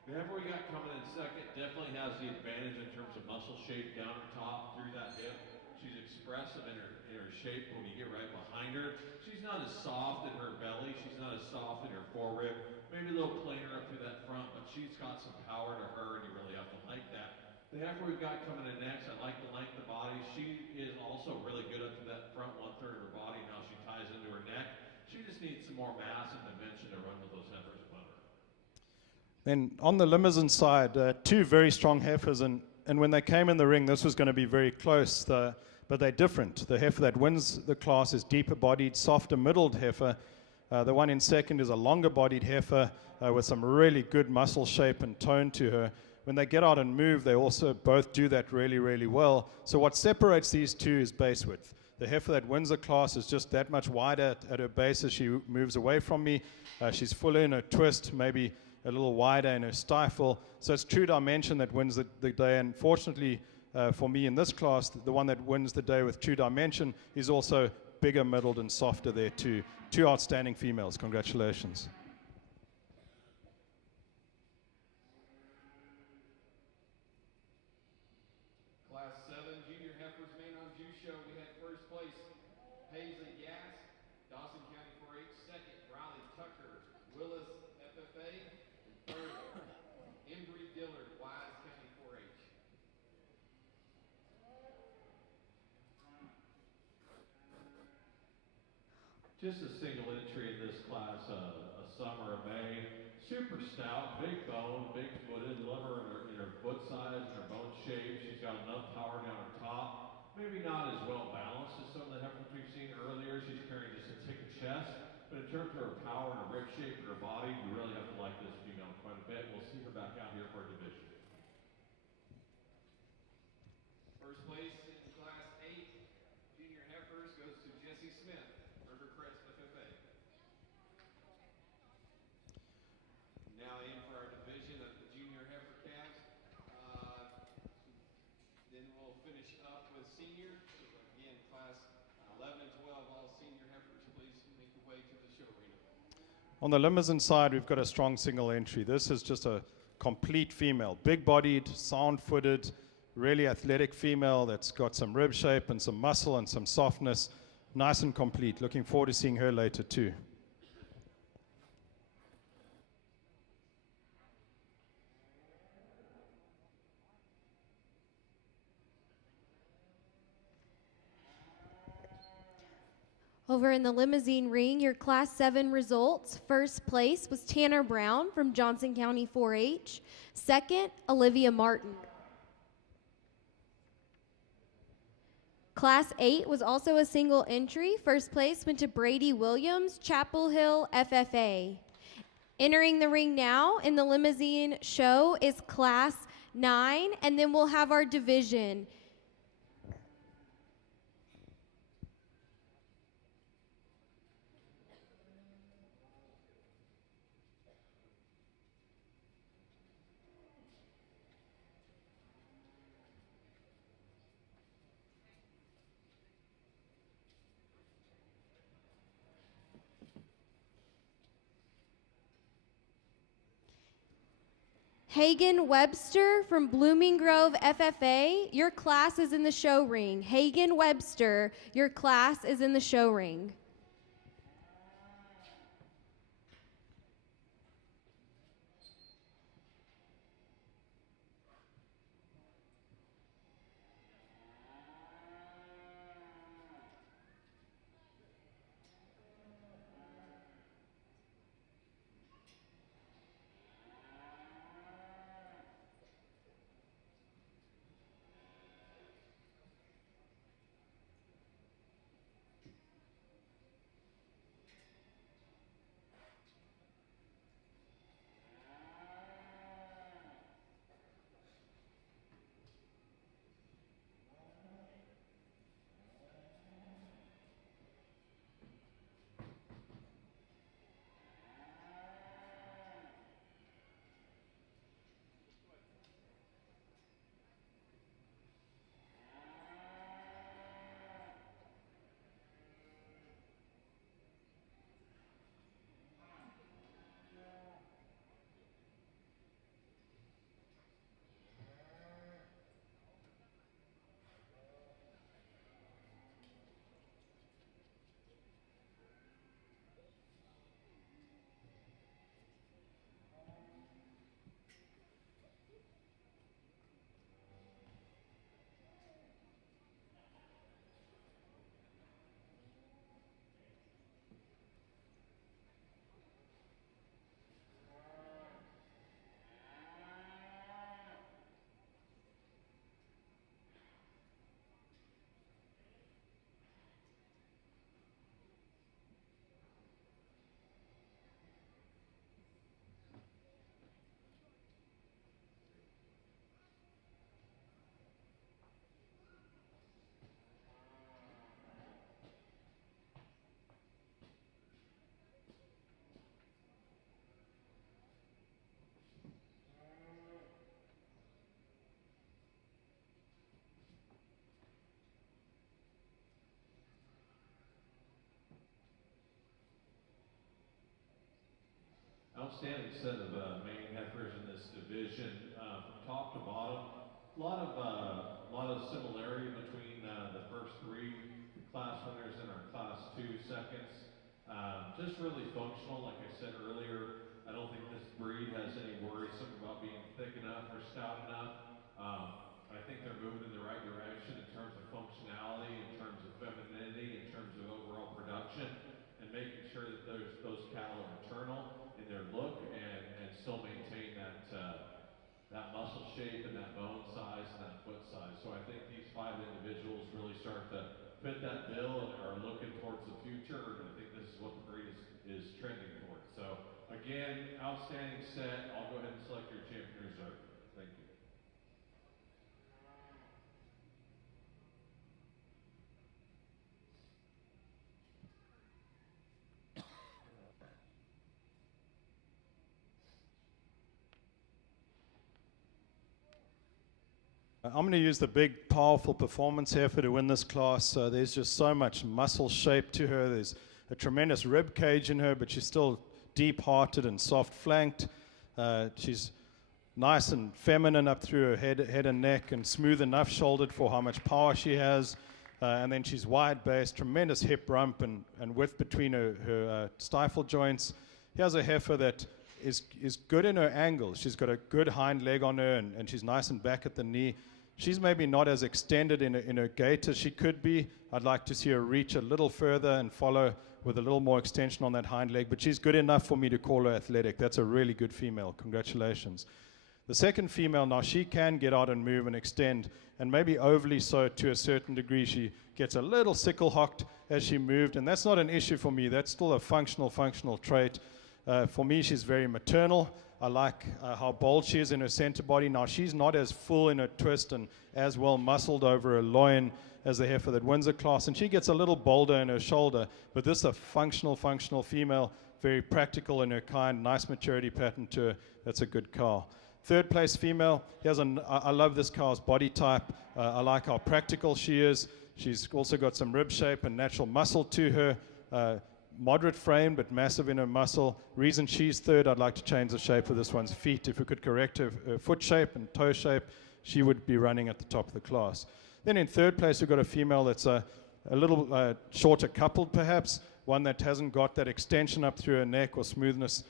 The heifer we got coming in second definitely has the advantage in terms of muscle shape down her top through that hip. She's expressive in her shape when you get right behind her. She's not as soft in her belly. She's not as soft in her forerib. Maybe a little plainer up through that front, but she's got some power to her, and you really have to like that. The heifer we've got coming in next, I like the length of body. She is also really good up to that front 1/3 of her body and how she ties into her neck. She just needs some more mass and dimension to run with those heifers above her. Then on the Limousin side, two very strong heifers, and when they came in the ring, this was going to be very close, but they're different. The heifer that wins the class is deeper-bodied, softer-middled heifer. The one in second is a longer-bodied heifer with some really good muscle shape and tone to her. When they get out and move, they also both do that really, really well. So what separates these two is base width. The heifer that wins the class is just that much wider at her base as she moves away from me. She's fuller in her twist, maybe a little wider in her stifle. So it's true dimension that wins the day. And fortunately for me in this class, the one that wins the day with true dimension is also bigger, middled, and softer there too. Two outstanding females. Congratulations. Class 7 Junior Heifers Man on Juice Show. We had first place Paisley Gass, Dawson County 4-H. Second, Riley Tucker, Willis FFA. And third, Embry Dillard, Wise County 4-H. Just a single entry in this class, a summer of May. Super stout, big bone, big footed. Love her in her foot size and her bone shape. She's got enough power down her top. Maybe not as well balanced as some of the heifers we've seen earlier. She's carrying just a thick chest. But in terms of her power and her rib shape and her body, you really have to like this female quite a bit. We'll see her back out here for a division. First place in Class 8 Junior Heifers goes to Jesse Smith, Rivercrest FFA. Now in for our division of the Junior Heifer calves. Then we'll finish up with senior. Again, Class 11 and 12, all senior heifers, please make your way to the show arena. On the Limousin side, we've got a strong single entry. This is just a complete female. Big-bodied, sound-footed, really athletic female that's got some rib shape and some muscle and some softness. Nice and complete. Looking forward to seeing her later too. Over in the Limousin ring, your Class 7 results. First place was Tanner Brown from Johnson County 4-H. Second, Olivia Martin. Class 8 was also a single entry. First place went to Brady Williams, Chapel Hill FFA. Entering the ring now in the Limousin show is Class 9, and then we'll have our division. Hagen Webster from Blooming Grove FFA, your class is in the show ring. Hagen Webster, your class is in the show ring. outstanding set of main heifers in this division, from top to bottom. A lot of similarity between the first three class winners and our class 2 seconds. Just really functional, like I said earlier. I don't think this breed has any worrisome about being thick enough or stout enough. I think they're moving in the right direction in terms of functionality, in terms of femininity, in terms of overall production, and making sure that those cattle are maternal in their look and still maintain that muscle shape and that bone size and that foot size. So I think these 5 individuals really start to fit that bill and are looking towards the future, and I think this is what the breed is trending towards. So again, outstanding set. I'll go ahead and select your champion reserve. Thank you. I'm going to use the big, powerful performance heifer to win this class. There's just so much muscle shape to her. There's a tremendous rib cage in her, but she's still deep-hearted and soft-flanked. She's nice and feminine up through her head and neck, and smooth enough shouldered for how much power she has. And then she's wide-based, tremendous hip rump and width between her stifle joints. Here's a heifer that is good in her angles. She's got a good hind leg on her, and she's nice and back at the knee. She's maybe not as extended in her gait as she could be. I'd like to see her reach a little further and follow with a little more extension on that hind leg, but she's good enough for me to call her athletic. That's a really good female. Congratulations. The second female, now she can get out and move and extend, and maybe overly so to a certain degree. She gets a little sickle-hocked as she moved, and that's not an issue for me. That's still a functional trait. For me, she's very maternal. I like how bold she is in her center body. Now, she's not as full in her twist and as well muscled over her loin as the heifer that wins the class, and she gets a little bolder in her shoulder, but this is a functional female, very practical in her kind, nice maturity pattern to her. That's a good cow. Third place female, I love this cow's body type. I like how practical she is. She's also got some rib shape and natural muscle to her. Moderate frame, but massive in her muscle. Reason she's third, I'd like to change the shape of this one's feet. If we could correct her foot shape and toe shape, she would be running at the top of the class. Then in third place, we've got a female that's a little shorter coupled, perhaps, one that hasn't got that extension up through her neck or smoothness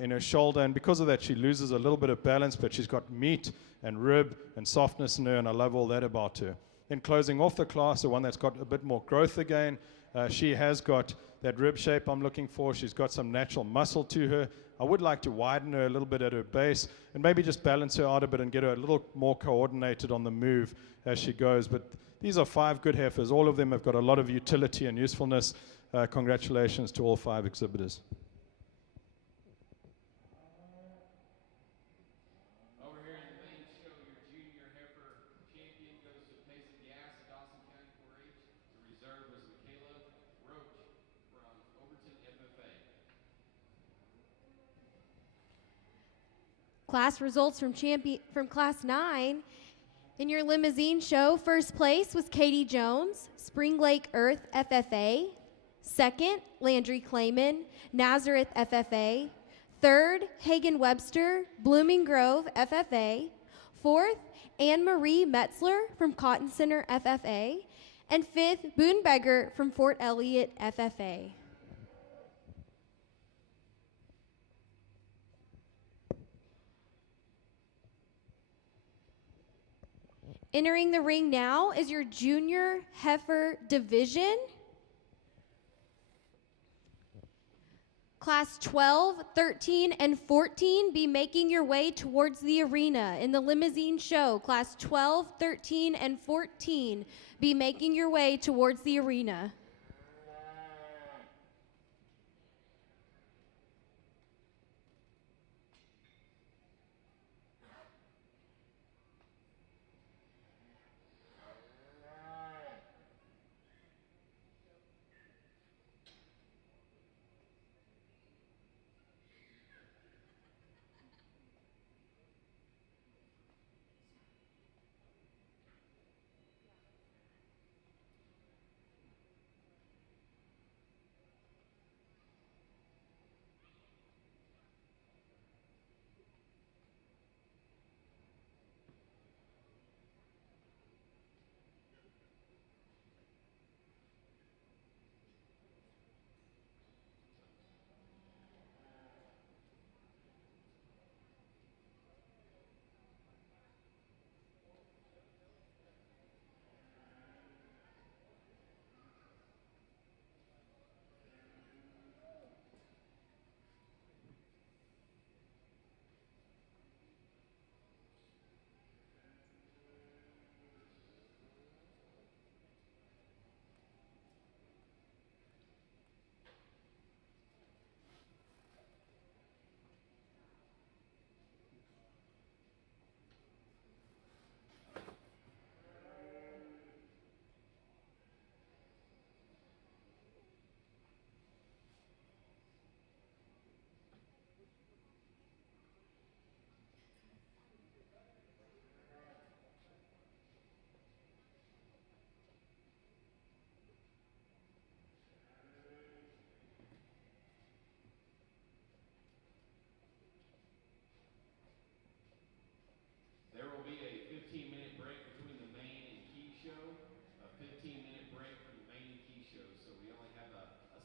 in her shoulder, and because of that, she loses a little bit of balance, but she's got meat and rib and softness in her, and I love all that about her. Then closing off the class, the one that's got a bit more growth again, she has got that rib shape I'm looking for. She's got some natural muscle to her. I would like to widen her a little bit at her base and maybe just balance her out a bit and get her a little more coordinated on the move as she goes. But these are 5 good heifers. All of them have got a lot of utility and usefulness. Congratulations to all 5 exhibitors. Over here in the main show, your junior heifer champion goes to Pace and Gas, Dawson County 4-H. The reserve was Michaela Roach from Overton FFA. Class results from Class 9. In your Limousin show, first place was Katie Jones, Spring Lake Earth FFA. Second, Landry Clayman, Nazareth FFA. Third, Hagen Webster, Blooming Grove FFA. Fourth, Anne-Marie Metzler from Cotton Center FFA. And fifth, Boonbeggar from Fort Elliott FFA. Entering the ring now is your junior heifer division. Class 12, 13, and 14 be making your way towards the arena. In the Limousin show, Class 12, 13, and 14 be making your way towards the arena.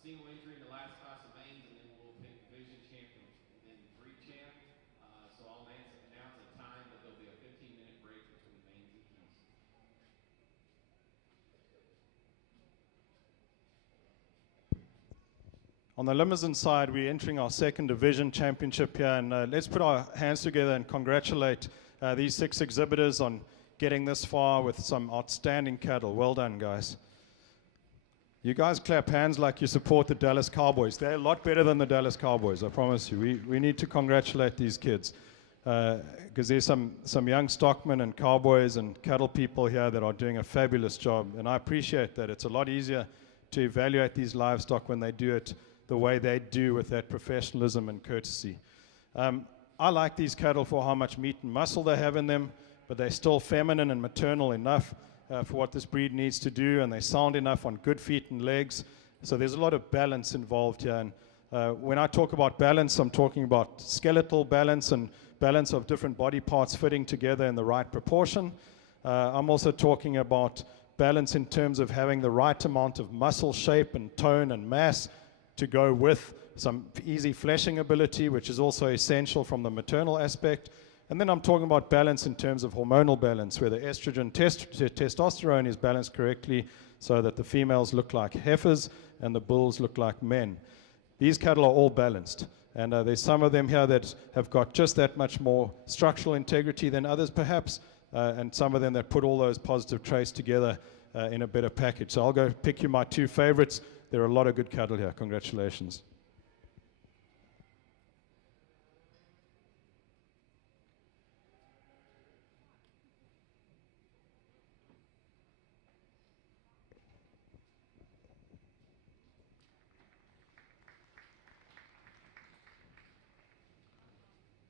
single entry in the last class of mains, and then we'll pick division champion and then breed champ. So I'll announce a time, but there'll be a 15-minute break between mains and keys. On the Limousin side, we're entering our second division championship here, and let's put our hands together and congratulate these 6 exhibitors on getting this far with some outstanding cattle. Well done, guys. You guys clap hands like you support the Dallas Cowboys. They're a lot better than the Dallas Cowboys, I promise you. We need to congratulate these kids because there's some young stockmen and cowboys and cattle people here that are doing a fabulous job, and I appreciate that. It's a lot easier to evaluate these livestock when they do it the way they do, with that professionalism and courtesy. I like these cattle for how much meat and muscle they have in them, but they're still feminine and maternal enough for what this breed needs to do, and they sound enough on good feet and legs. So there's a lot of balance involved here. And when I talk about balance, I'm talking about skeletal balance and balance of different body parts fitting together in the right proportion. I'm also talking about balance in terms of having the right amount of muscle shape and tone and mass to go with some easy fleshing ability, which is also essential from the maternal aspect. And then I'm talking about balance in terms of hormonal balance, where the estrogen testosterone is balanced correctly so that the females look like heifers and the bulls look like men. These cattle are all balanced. And there's some of them here that have got just that much more structural integrity than others perhaps, and some of them that put all those positive traits together in a better package. So I'll go pick you my 2 favorites. There are a lot of good cattle here. Congratulations.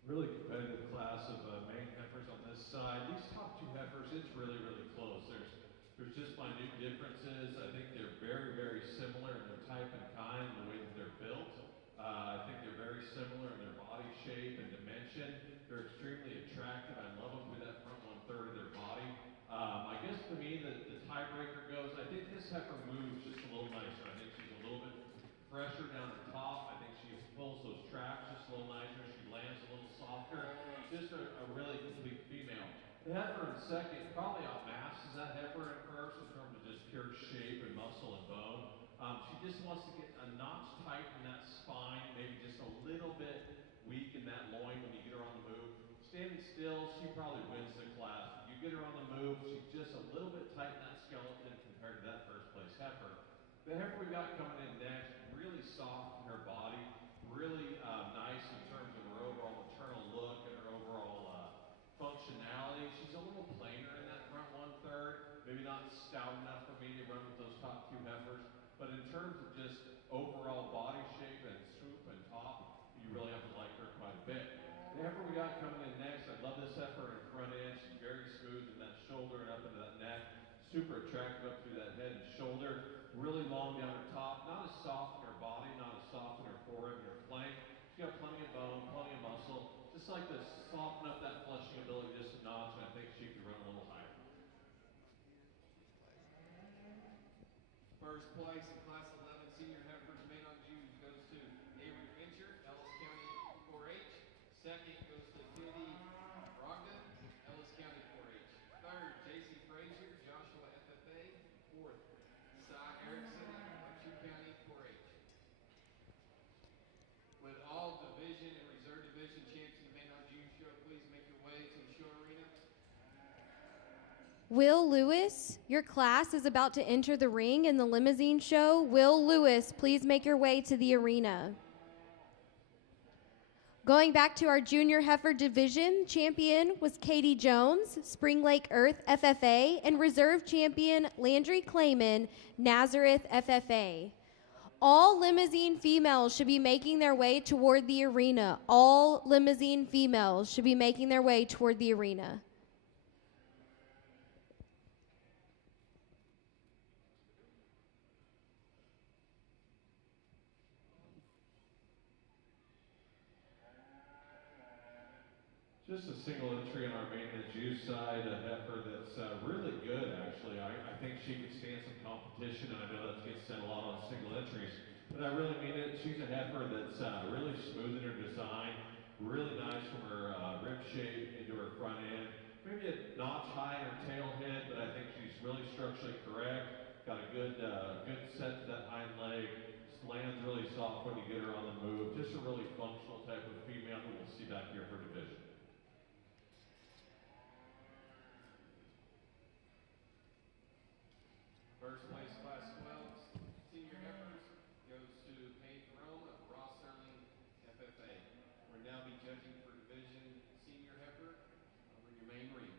Really competitive class of main heifers on this side. These top 2 heifers, it's really, really close. There's just minute differences. I think they're very, very similar in their type and kind, and the way that they're built. I think they're very similar in their body shape and dimension. They're extremely attractive. I love them through that front 1/3 of their body. I guess to me, the tiebreaker goes, I think this heifer moves just a little nicer. I think she's a little bit fresher down the top. I think she pulls those tracks just a little nicer. She lands a little softer. Just a really complete female. The heifer in second probably outmasses that heifer in first in terms of just pure shape and muscle and bone. She just wants to get a notch tight in that spine, maybe just a little bit weak in that loin when you get her on the move. Standing still, she probably wins the class. But you get her on the move, she's just a little bit tight in that skeleton compared to that first place heifer. The heifer we got coming in next, really soft in her body, really nice in terms of her overall maternal look and her overall functionality. She's a little plainer in that front 1/3, maybe not stout enough for me to run with those top 2 heifers, but in terms of just overall body shape and swoop and top, you really have to like her quite a bit. The heifer we got coming in next, I love this heifer in front end. She's very smooth in that shoulder and up into that neck. Super attractive up through that head and shoulder. Really long down her top. Not as soft in her body, not as soft in her forerib and her flank. She's got plenty of bone, plenty of muscle. Just like to soften up that fleshing ability just a notch, and I think she could run a little higher. First place in Class 11 Senior Heifers Main on Jews goes to Avery Fincher, Ellis County 4-H. Second goes to Kennedy Brogdon, Ellis County 4-H. Third, J.C. Frazier, Joshua FFA. Fourth, Cy Erickson, Lemchu County 4-H. With all division and reserve division champs in the Main on Jews show, please make your way to the show arena. Will Lewis, your class is about to enter the ring in the Limousin show. Will Lewis, please make your way to the arena. Going back to our junior heifer division, champion was Katie Jones, Spring Lake Earth FFA, and reserve champion Landry Clayman, Nazareth FFA. All Limousin females should be making their way toward the arena. All Limousin females should be making their way toward the arena. Just a single entry on our main and juice side, a heifer that's really good, actually. I think she could stand some competition, and I know that gets sent a lot on single entries. But and I really mean it. She's a heifer that's really smooth in her design, really nice from her rib shape into her front end. Maybe a notch high in her tail head, but I think she's really structurally correct. Got a good set to that hind leg. Just lands really soft when you get her on the move. Just a really functional type of female that we'll see back here for division. First place, Class 12, Senior Heifers, goes to Paige Rome of Ross Sterling FFA. We'll now be judging for Division Senior Heifer over in your main ring.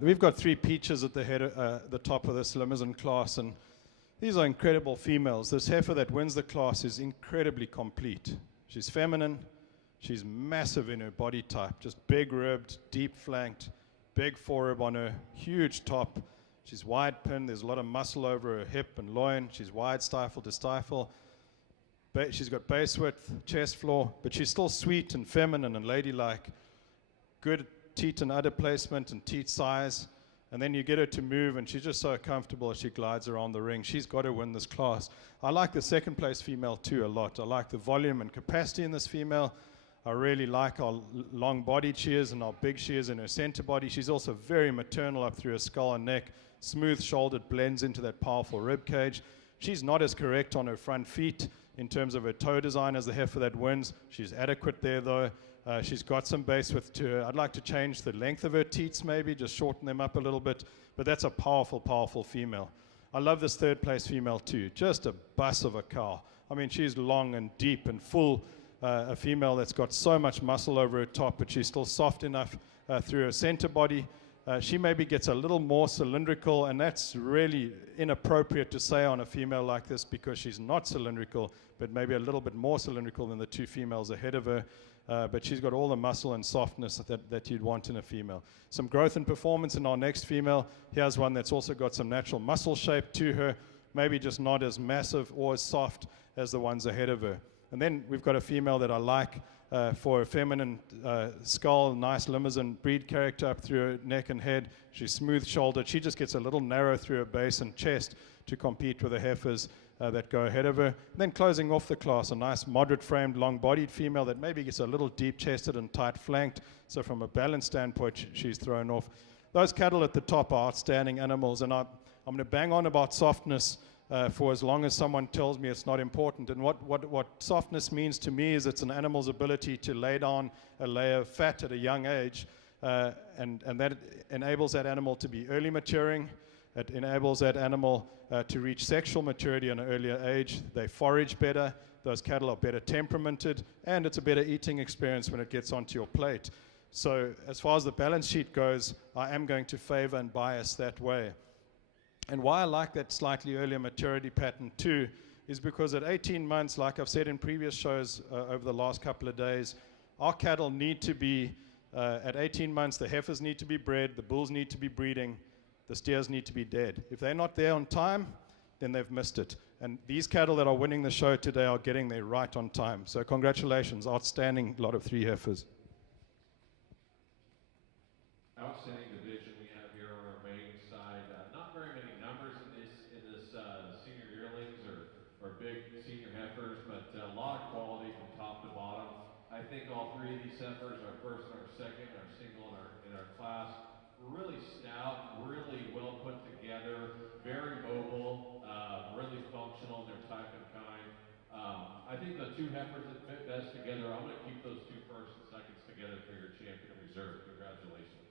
We've got 3 peaches at the head, the top of this Limousin class, and these are incredible females. This heifer that wins the class is incredibly complete. She's feminine, she's massive in her body type, just big ribbed, deep flanked, big forerib on her, huge top. She's wide pinned, there's a lot of muscle over her hip and loin. She's wide stifle to stifle. She's got base width, chest floor, but she's still sweet and feminine and ladylike. Good teat and udder placement and teat size, and then you get her to move and she's just so comfortable as she glides around the ring. She's got to win this class. I like the second place female too a lot. I like the volume and capacity in this female. I really like how long bodied she is and how big she is in her center body. She's also very maternal up through her skull and neck, smooth shouldered, blends into that powerful rib cage. She's not as correct on her front feet in terms of her toe design as the heifer that wins. She's adequate there though. She's got some base width to her. I'd like to change the length of her teats maybe, just shorten them up a little bit, but that's a powerful, powerful female. I love this third place female too, just a bus of a cow. I mean, she's long and deep and full a female that's got so much muscle over her top, but she's still soft enough through her center body. She maybe gets a little more cylindrical, and that's really inappropriate to say on a female like this because she's not cylindrical, but maybe a little bit more cylindrical than the two females ahead of her. But she's got all the muscle and softness that you'd want in a female. Some growth and performance in our next female. Here's one that's also got some natural muscle shape to her, maybe just not as massive or as soft as the ones ahead of her. And then we've got a female that I like for a feminine skull, nice Limousin breed character up through her neck and head. She's smooth-shouldered. She just gets a little narrow through her base and chest to compete with the heifers that go ahead of her. And then closing off the class, a nice moderate-framed, long-bodied female that maybe gets a little deep-chested and tight-flanked. So from a balance standpoint, she's thrown off. Those cattle at the top are outstanding animals, and I'm going to bang on about softness for as long as someone tells me it's not important. And what softness means to me is it's an animal's ability to lay down a layer of fat at a young age, and that enables that animal to be early maturing. It enables that animal to reach sexual maturity at an earlier age. They forage better. Those cattle are better temperamented, and it's a better eating experience when it gets onto your plate. So as far as the balance sheet goes, I am going to favor and bias that way. And why I like that slightly earlier maturity pattern too is because at 18 months, like I've said in previous shows over the last couple of days, our cattle need to be, at 18 months, the heifers need to be bred, the bulls need to be breeding, the steers need to be dead. If they're not there on time, then they've missed it. And these cattle that are winning the show today are getting there right on time. So congratulations, outstanding lot of 3 heifers. Outstanding division we have here on our main side. Not very many numbers in this senior yearlings or big senior heifers, but a lot of quality from top to bottom. I think all 3 of these heifers, our first and our second, our single in our class, were really stout, really well put together, very mobile, really functional in their type and kind. I think the 2 heifers that fit best together, I'm going to keep those 2 first and seconds together for your champion reserve. Congratulations.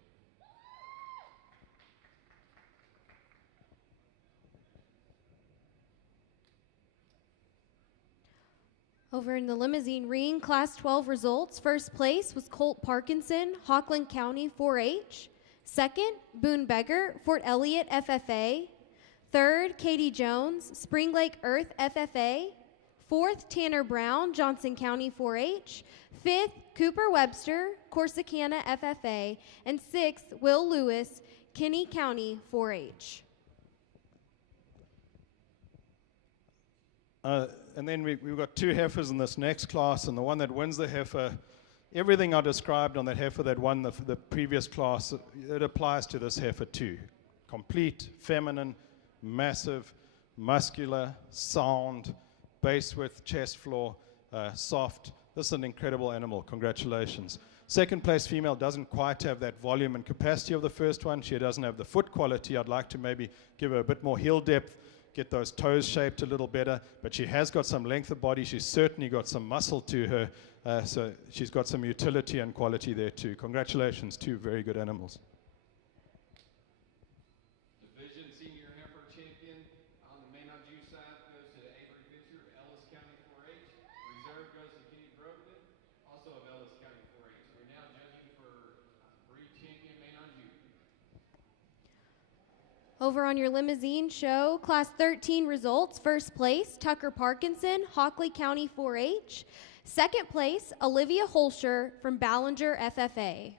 Over in the Limousin ring, Class 12 results. First place was Colt Parkinson, Hawkland County 4-H. Second, Boone Beggar, Fort Elliott FFA. Third, Katie Jones, Spring Lake Earth FFA. Fourth, Tanner Brown, Johnson County 4-H. Fifth, Cooper Webster, Corsicana FFA. And sixth, Will Lewis, Kinney County 4-H. And then we've got 2 heifers in this next class, and the one that wins the heifer, everything I described on that heifer that won the previous class, it applies to this heifer too. Complete, feminine, massive, muscular, sound, base width, chest floor, soft. This is an incredible animal. Congratulations. Second place female doesn't quite have that volume and capacity of the first one. She doesn't have the foot quality. I'd like to maybe give her a bit more heel depth, get those toes shaped a little better, but she has got some length of body. She's certainly got some muscle to her, so she's got some utility and quality there too. Congratulations, 2 very good animals. Division senior heifer champion on the main on Jew side goes to Avery Fisher, Ellis County 4-H. Reserve goes to Kenny Brogan, also of Ellis County 4-H. We're now judging for breed champion main on Jew. Over on your Limousin show, Class 13 results. First place, Tucker Parkinson, Hockley County 4-H. Second place, Olivia Holscher from Ballinger FFA.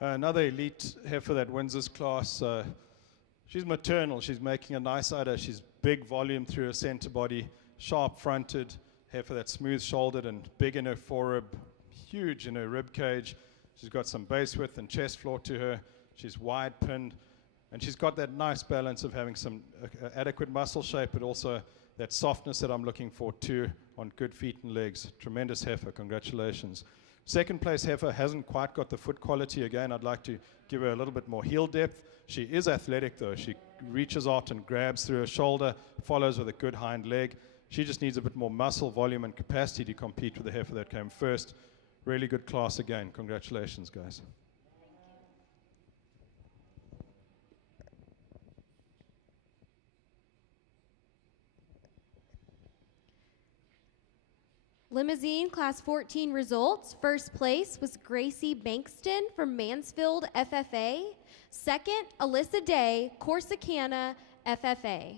Another elite heifer that wins this class. She's maternal. She's making a nice udder. She's big volume through her center body, sharp fronted, heifer that's smooth shouldered and big in her forerib, huge in her rib cage. She's got some base width and chest floor to her. She's wide pinned, and she's got that nice balance of having some adequate muscle shape, but also that softness that I'm looking for too on good feet and legs. Tremendous heifer, congratulations. Second place heifer hasn't quite got the foot quality. Again, I'd like to give her a little bit more heel depth. She is athletic though. She reaches out and grabs through her shoulder, follows with a good hind leg. She just needs a bit more muscle, volume, and capacity to compete with the heifer that came first. Really good class again. Congratulations, guys. Limousin Class 14 results. First place was Gracie Bankston from Mansfield, FFA. Second, Alyssa Day, Corsicana, FFA.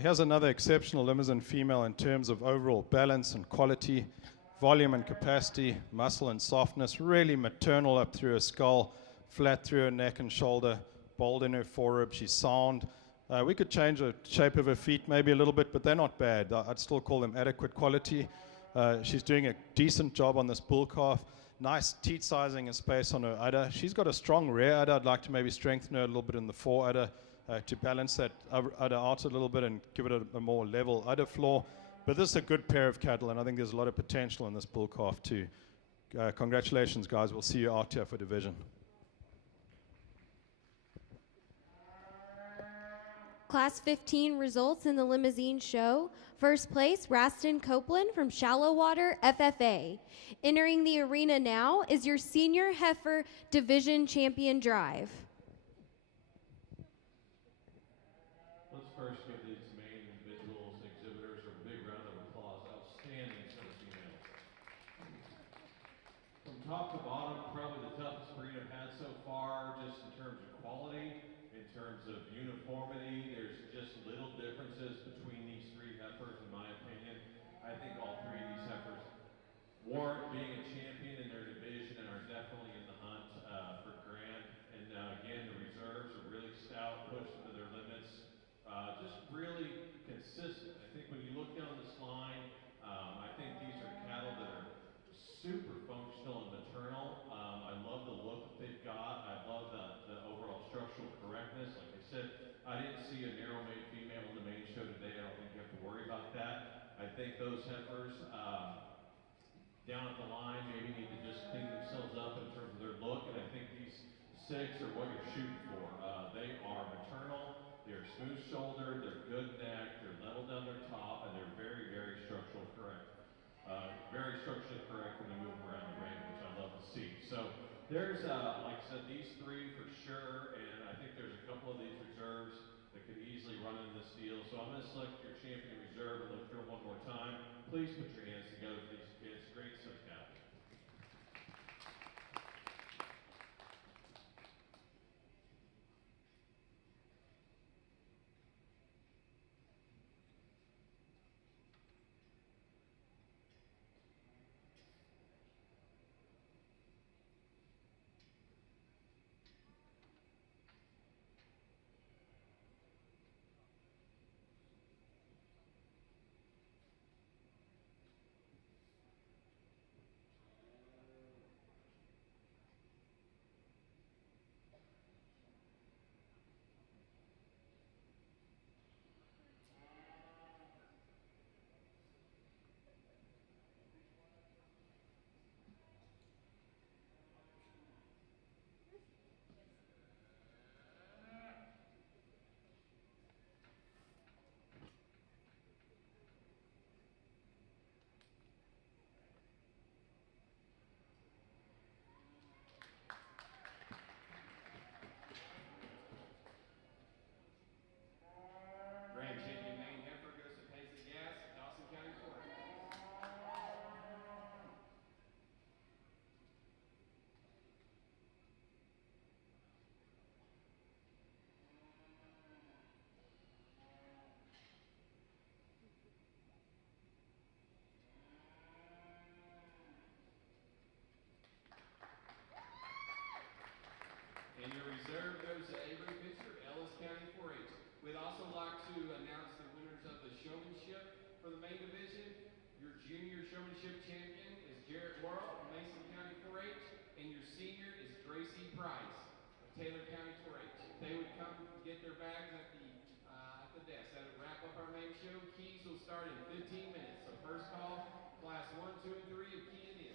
Here's another exceptional Limousin female in terms of overall balance and quality, volume and capacity, muscle and softness, really maternal up through her skull, flat through her neck and shoulder, bold in her forerib. She's sound. We could change the shape of her feet maybe a little bit, but they're not bad. I'd still call them adequate quality. She's doing a decent job on this bull calf. Nice teat sizing and space on her udder. She's got a strong rear udder. I'd like to maybe strengthen her a little bit in the fore udder to balance that udder out a little bit and give it a more level udder floor. But this is a good pair of cattle, and I think there's a lot of potential in this bull calf too. Congratulations, guys. We'll see you out here for division. Class 15 results in the Limousin show. First place, Raston Copeland from Shallow Water, FFA. Entering the arena now is your senior heifer division champion drive. Let's first give these main individuals, exhibitors, a big round of applause. Outstanding set of females. From top to bottom, probably the toughest breed I've had so far, just in terms of quality, in terms of uniformity. There's just little differences between these three heifers, in my opinion. I think all three of these heifers warrant being a champion in their division and are definitely in the hunt for grand. And again, the reserves are really stout, pushed into their limits. Just really consistent. I think when you look down this line, I think these are cattle that are super functional and maternal. I love the look that they've got. I love the overall structural correctness. Like I said, I didn't see a narrow mate female in the main show today. I don't think you have to worry about that. I think those heifers down at the line maybe need to just clean themselves up in terms of their look, and I think these six are what you're shooting for. They are maternal, they're smooth shouldered, they're good neck, they're level down their top, and they're very, very structural correct. Very structurally correct when you move them around the ring, which I love to see. So there's, like I said, these three for sure, and I think there's a couple of these reserves that could easily run in this deal. So I'm going to select your champion reserve and look through them one more time. Please put your hands together for these kids. Great set of cattle. Taylor County 4-H. They would come get their bags at the desk. That would wrap up our main show. Keys will start in 15 minutes. So first call, class 1, 2, and 3 of keying in.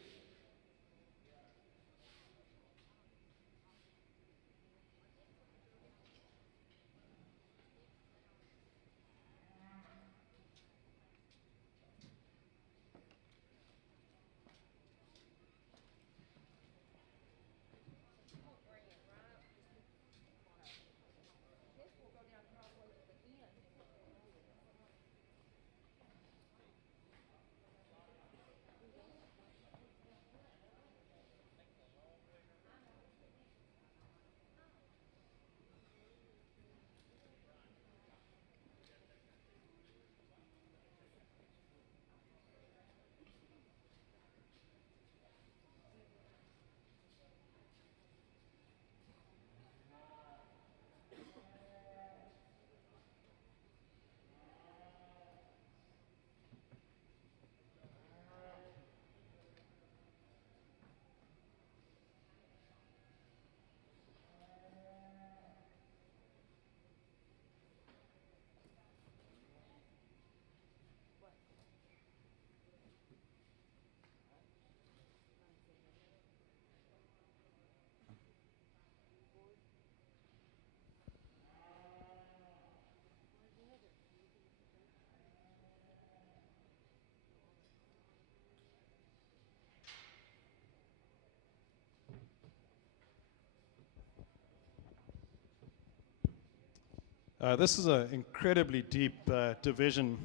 This is an incredibly deep division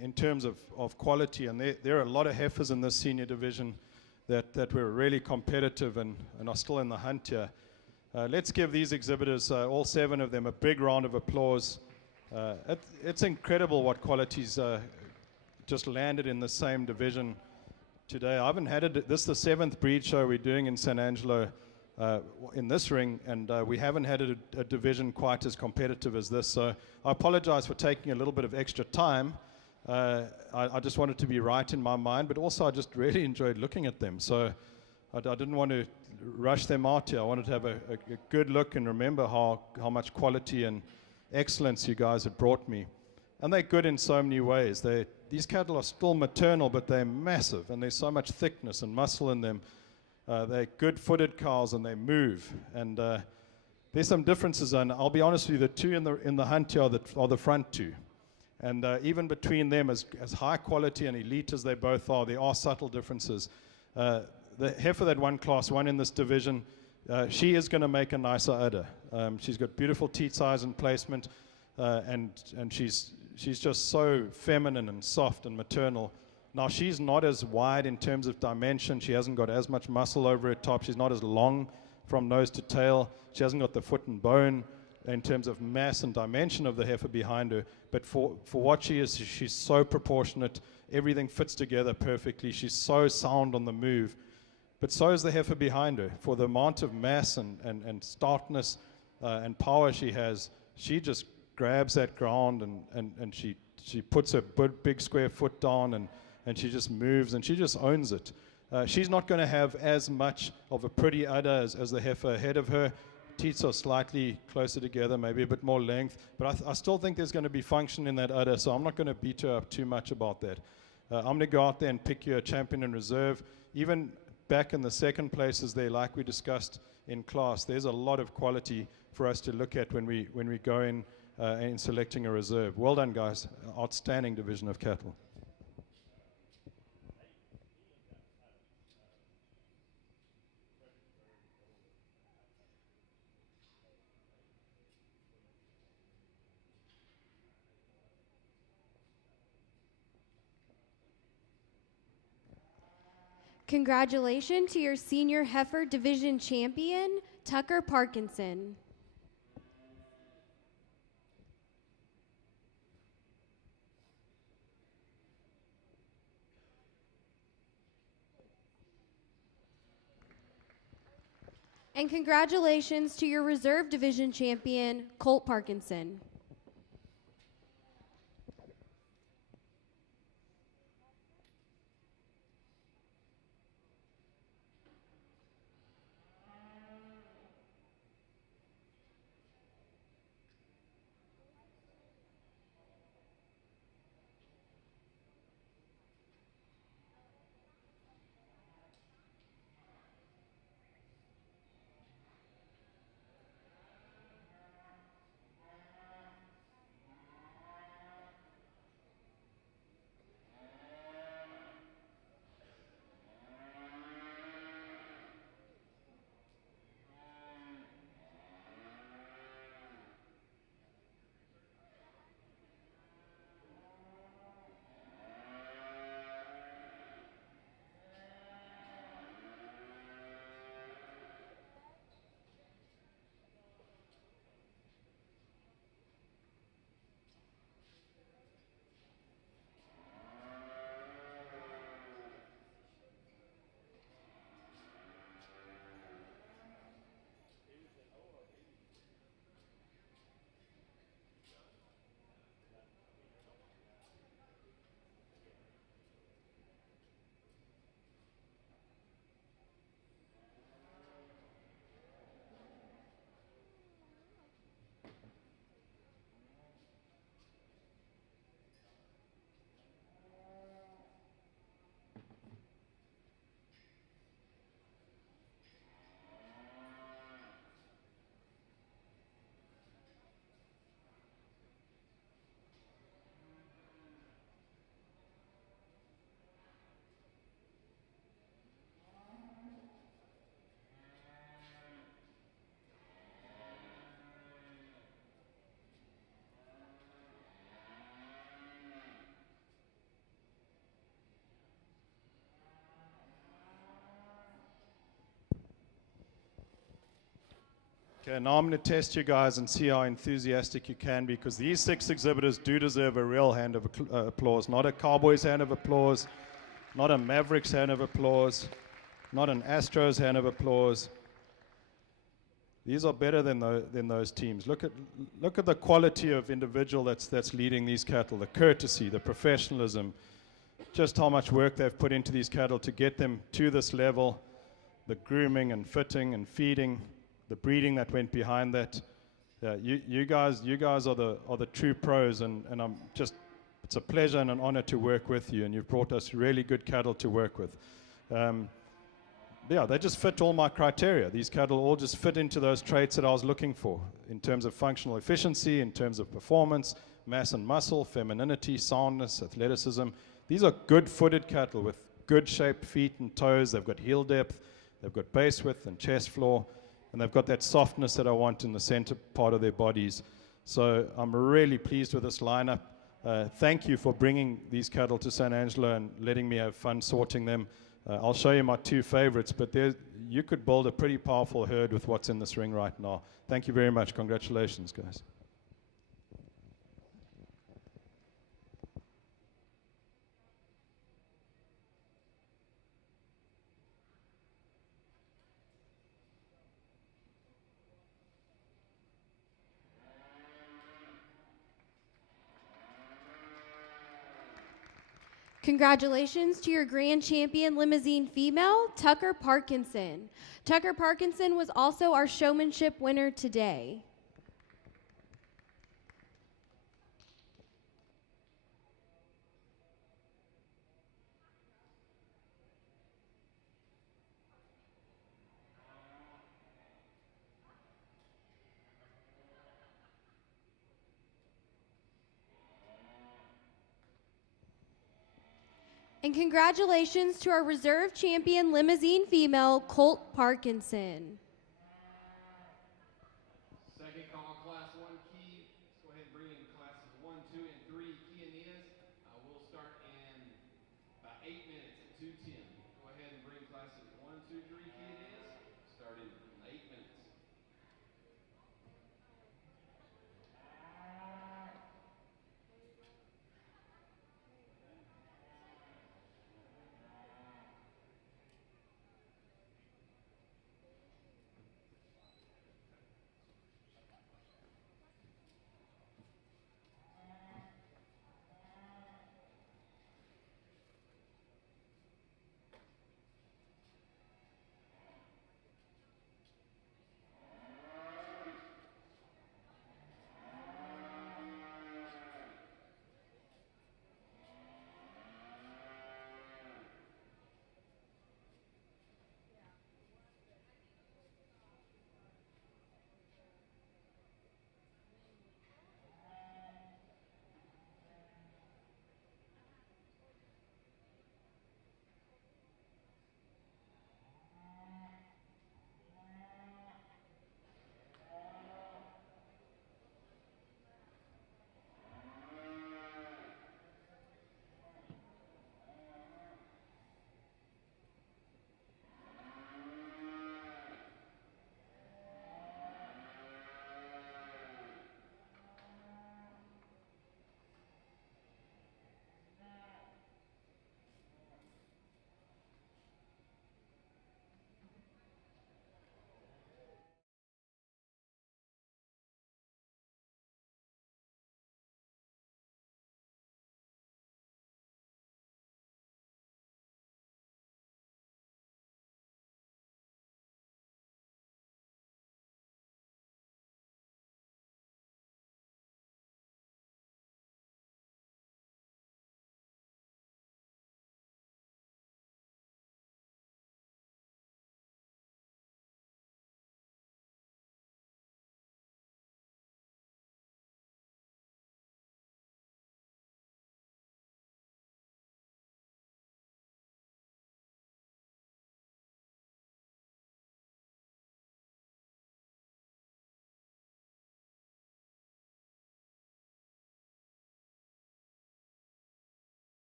in terms of quality, and there are a lot of heifers in this senior division that were really competitive and are still in the hunt here. Let's give these exhibitors, all 7 of them, a big round of applause. It's incredible what qualities just landed in the same division today. I haven't had it. This is the 7th breed show we're doing in San Angelo in this ring, and we haven't had a division quite as competitive as this. So I apologize for taking a little bit of extra time. I just wanted to be right in my mind, but also I just really enjoyed looking at them. So I didn't want to rush them out here. I wanted to have a good look and remember how much quality and excellence you guys had brought me. And they're good in so many ways. These cattle are still maternal, but they're massive, and there's so much thickness and muscle in them. They're good-footed cows, and they move. And there's some differences, and I'll be honest with you, the 2 in the hunt here are the front 2. And even between them, as high quality and elite as they both are, there are subtle differences. The heifer that won Class 1 in this division, she is going to make a nicer udder. She's got beautiful teat size and placement, and she's just so feminine and soft and maternal. Now, she's not as wide in terms of dimension. She hasn't got as much muscle over her top. She's not as long from nose to tail. She hasn't got the foot and bone in terms of mass and dimension of the heifer behind her. But for what she is, she's so proportionate. Everything fits together perfectly. She's so sound on the move. But so is the heifer behind her. For the amount of mass and starkness and power she has, she just grabs that ground and she puts her big square foot down and she just moves and she just owns it. She's not going to have as much of a pretty udder as the heifer ahead of her. Teats are slightly closer together, maybe a bit more length, but I still think there's going to be function in that udder, so I'm not going to beat her up too much about that. I'm going to go out there and pick you a champion in reserve. Even back in the second places there, like we discussed in class, there's a lot of quality for us to look at when we go in selecting a reserve. Well done, guys. Outstanding division of cattle. Congratulations to your senior heifer division champion, Tucker Parkinson. And congratulations to your reserve division champion, Colt Parkinson. Okay, now I'm going to test you guys and see how enthusiastic you can be, because these 6 exhibitors do deserve a real hand of applause, not a Cowboys hand of applause, not a Mavericks hand of applause, not an Astros hand of applause. These are better than those teams. Look at the quality of individual that's leading these cattle, the courtesy, the professionalism, just how much work they've put into these cattle to get them to this level, the grooming and fitting and feeding, the breeding that went behind that. You guys are the true pros, and it's a pleasure and an honor to work with you, and you've brought us really good cattle to work with. Yeah, they just fit all my criteria. These cattle all just fit into those traits that I was looking for in terms of functional efficiency, in terms of performance, mass and muscle, femininity, soundness, athleticism. These are good-footed cattle with good shaped feet and toes. They've got heel depth, they've got base width and chest floor, and they've got that softness that I want in the center part of their bodies. So I'm really pleased with this lineup. Thank you for bringing these cattle to San Angelo and letting me have fun sorting them. I'll show you my 2 favorites, but you could build a pretty powerful herd with what's in this ring right now. Thank you very much. Congratulations, guys. Congratulations to your grand champion Limousin female, Tucker Parkinson. Tucker Parkinson was also our showmanship winner today. And congratulations to our reserve champion Limousin female, Colt Parkinson. Second call, class 1 key. Let's go ahead and bring in classes 1, 2, and 3 key and is. We'll start in about 8 minutes at 2:10. Go ahead and bring classes 1, 2, 3 key and is. Start in 8 minutes.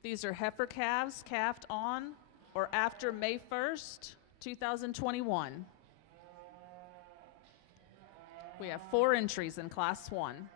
These are heifer calves calved on or after May 1st, 2021. We have 4 entries in Class 1.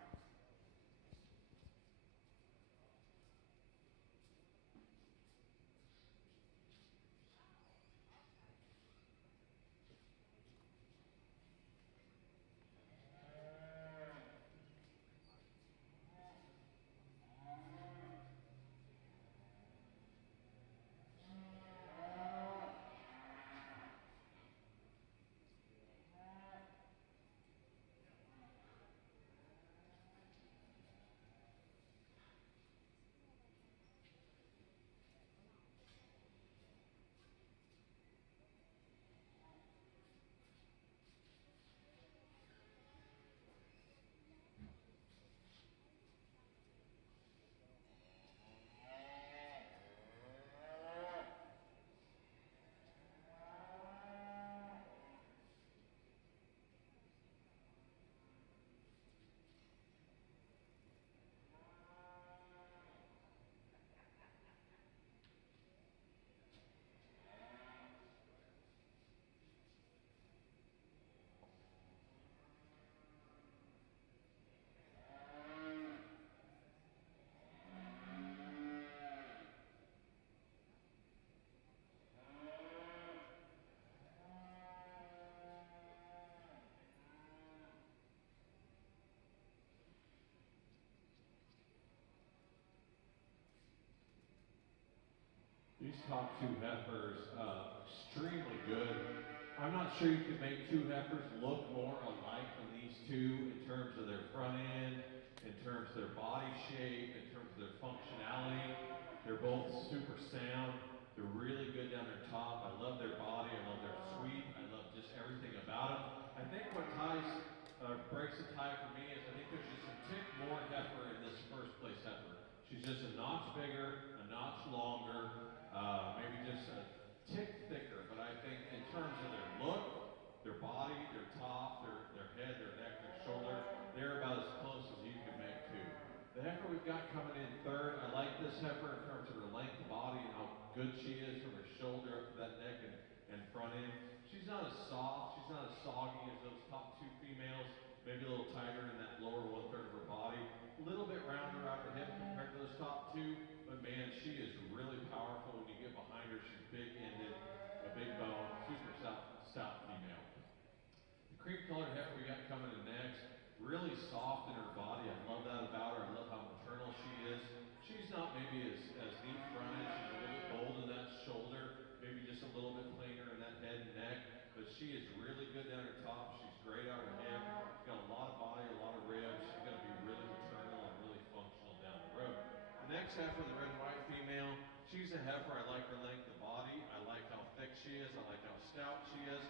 These top 2 heifers, extremely good. I'm not sure you could make 2 heifers look more alike than these 2 in terms of their front end, in terms of their body shape, in terms of their functionality. They're both super sound. They're really good down their top. I love their body. I love their sweep. I love just everything about them. I think what breaks the tie for me is I think there's just a tick more heifer in this first place heifer. She's just a notch bigger, a notch longer. Maybe just a tick thicker, but I think in terms of their look, their body, their top, their head, their neck, their shoulder, they're about as close as you can make 2. The heifer we've got coming in 3rd, I like this heifer in terms of her length of body and how good she is from her shoulder up to that neck and front end. She's not as soft, she's not as soggy as those top 2 females, maybe a little tighter in that lower 1/3 of her body, a little bit rounder out her hip compared to those top 2, but man, she is really powerful when you get behind her. She's big-ended, a big bone, super stout female. The cream-colored heifer we got coming in next, really soft in her body. I love that about her. I love how maternal she is. She's not maybe as neat fronted. She's a little bit bold in that shoulder, maybe just a little bit plainer in that head and neck, but she is really good down her top. She's great out her hip. She's got a lot of body, a lot of ribs. She's going to be really maternal and really functional down the road. The next heifer, the red and white female, she's a heifer. I like her length of body. I like how thick she is. I like how stout she is.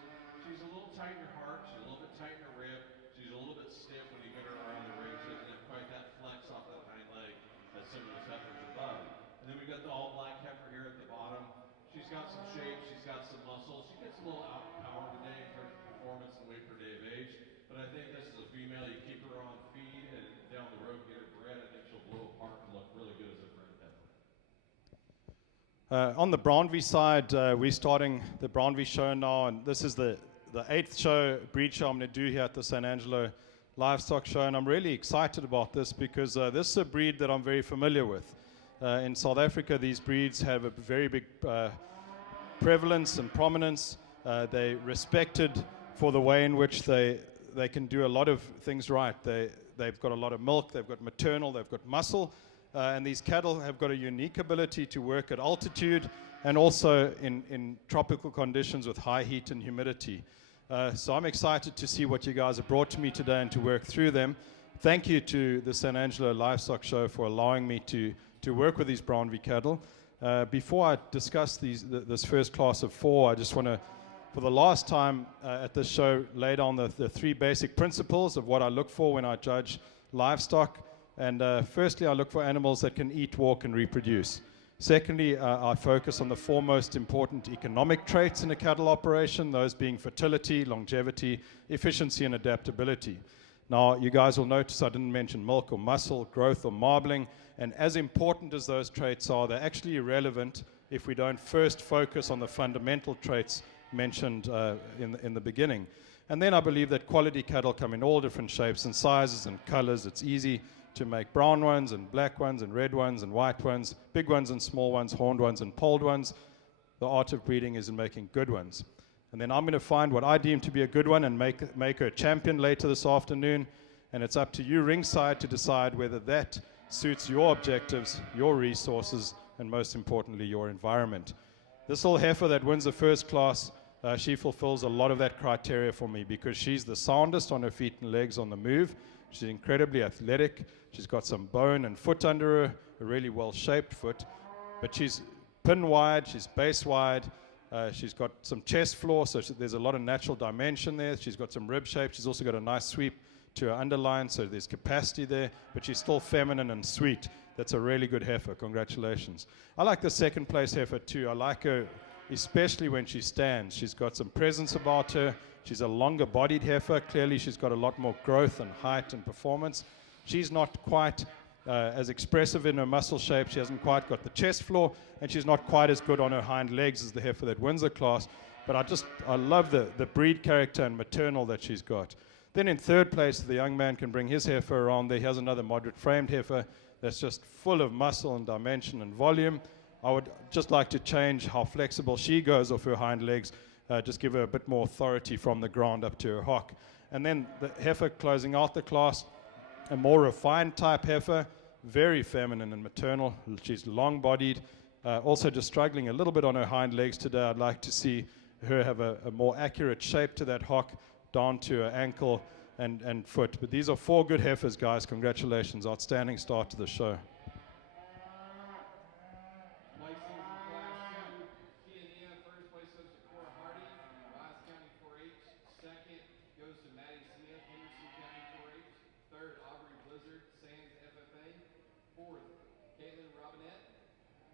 She's a little tight in her heart. She's a little bit tight in her rib. She's a little bit stiff when you get her around the ring. She doesn't have quite that flex off that hind leg as some of those heifers above. And then we've got the all black heifer here at the bottom. She's got some shape. She's got some muscle. She gets a little outpowered today in terms of performance and weight per day of age. But I think this is a female. You keep her on feed and down the road get her bred. I think she'll blow apart and look really good as a bred heifer. On the Braunvieh side, we're starting the Braunvieh show now, and this is the 8th breed show I'm going to do here at the San Angelo Livestock Show, and I'm really excited about this because this is a breed that I'm very familiar with. In South Africa, these breeds have a very big prevalence and prominence. They're respected for the way in which they can do a lot of things right. They've got a lot of milk, they've got maternal, they've got muscle. And these cattle have got a unique ability to work at altitude and also in tropical conditions with high heat and humidity. So I'm excited to see what you guys have brought to me today and to work through them. Thank you to the San Angelo Livestock Show for allowing me to work with these Braunvieh cattle. Before I discuss this first class of 4, I just want to, for the last time at this show, lay down the 3 basic principles of what I look for when I judge livestock. And firstly, I look for animals that can eat, walk, and reproduce. Secondly, I focus on the 4 most important economic traits in a cattle operation, those being fertility, longevity, efficiency, and adaptability. Now, you guys will notice I didn't mention milk or muscle, growth or marbling, And as important as those traits are, they're actually irrelevant if we don't first focus on the fundamental traits mentioned in the beginning. And then I believe that quality cattle come in all different shapes and sizes and colors. It's easy to make brown ones and black ones and red ones and white ones, big ones and small ones, horned ones and polled ones. The art of breeding is in making good ones. And then I'm going to find what I deem to be a good one and make her a champion later this afternoon. And it's up to you ringside to decide whether that suits your objectives, your resources, and most importantly, your environment. This little heifer that wins the first class, she fulfills a lot of that criteria for me because she's the soundest on her feet and legs on the move. She's incredibly athletic. She's got some bone and foot under her, a really well-shaped foot. But she's pin wide, she's base wide. She's got some chest floor, so there's a lot of natural dimension there. She's got some rib shape. She's also got a nice sweep to her underline, so there's capacity there, but she's still feminine and sweet. That's a really good heifer. Congratulations. I like the second place heifer too. I like her especially when she stands. She's got some presence about her. She's a longer bodied heifer. Clearly she's got a lot more growth and height and performance. She's not quite as expressive in her muscle shape. She hasn't quite got the chest floor, and she's not quite as good on her hind legs as the heifer that wins the class. But I love the breed character and maternal that she's got. Then in third place, the young man can bring his heifer around there. He has another moderate framed heifer that's just full of muscle and dimension and volume. I would just like to change how flexible she goes off her hind legs, just give her a bit more authority from the ground up to her hock. And then the heifer closing out the class, a more refined type heifer, very feminine and maternal. She's long-bodied, also just struggling a little bit on her hind legs today. I'd like to see her have a more accurate shape to that hock, down to her ankle and foot. But these are 4 good heifers, guys. Congratulations. Outstanding start to the show. Placings in Class 2, Kenya, first place goes to Cora Hardy, Wise County 4-H. Second goes to Maddie Smith, Henderson County 4-H. Third, Aubrey Blizzard, Sands FFA. Fourth, Caitlin Robinette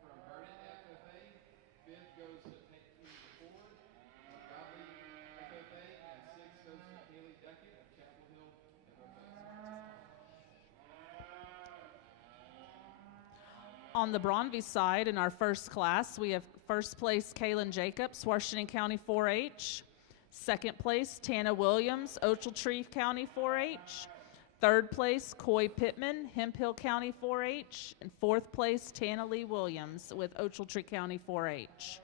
from Burnett FFA. Fifth goes to Peyton Ford of Godley FFA. And sixth goes to Kaylee Duckett of Chapel Hill FFA. On the Braunvieh side, in our first class, we have first place Kaylin Jacobs, Washington County 4-H. Second place, Tana Williams, Ochiltree County 4-H. Third place, Coy Pittman, Hemphill County 4-H. And fourth place, Tana Lee Williams with Ochiltree County 4-H.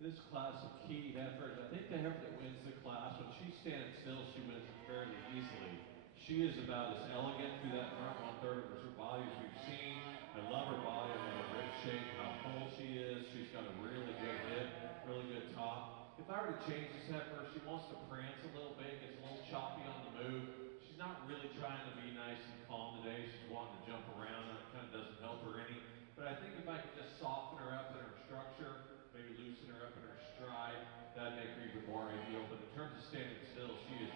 This class of key heifers, I think the heifer that wins the class, when she stands still, she wins it fairly easily. She is about as elegant through that front 1/3 of her body as we've seen. I love her body, I love her rib shape, how full she is. She's got a really good hip, really good top. If I were to change this heifer, she wants to prance a little bit, gets a little choppy on the move. She's not really trying to be nice and calm today. She's wanting to jump around, and it kind of doesn't help her any. But I think if I could just soften her up in her structure, maybe loosen her up in her stride, that'd make her even more ideal. But in terms of standing still, she is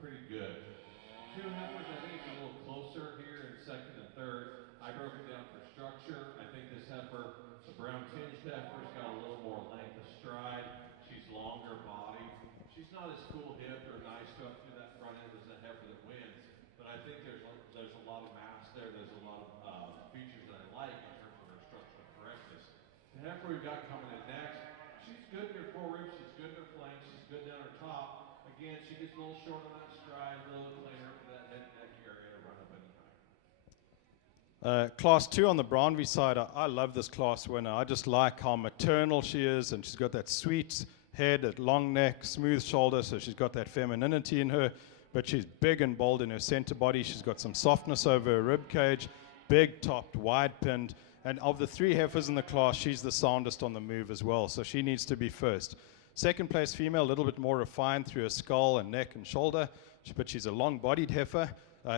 pretty good. Two heifers, I think it's a little closer here in second and third. I broke it down for structure. I think this heifer, the brown tinged heifer's got a little more length of stride. She's longer body. She's not as cool hipped or nice up through that front end as the heifer that wins. But I think there's a lot of mass there. There's a lot of features that I like in terms of her structural correctness. The heifer we've got coming in next, she's good in her foreribs, she's good in her flanks, she's good down her top. Again, she gets a little short on that stride, a little cleaner for that head and neck area to run up any higher. Class 2 on the Braunvieh side, I love this class winner. I just like how maternal she is, and she's got that sweet head, that long neck, smooth shoulder, so she's got that femininity in her, but she's big and bold in her center body. She's got some softness over her rib cage, big topped, wide pinned, and of the 3 heifers in the class, she's the soundest on the move as well, so she needs to be first. Second place female, a little bit more refined through her skull and neck and shoulder, but she's a long-bodied heifer.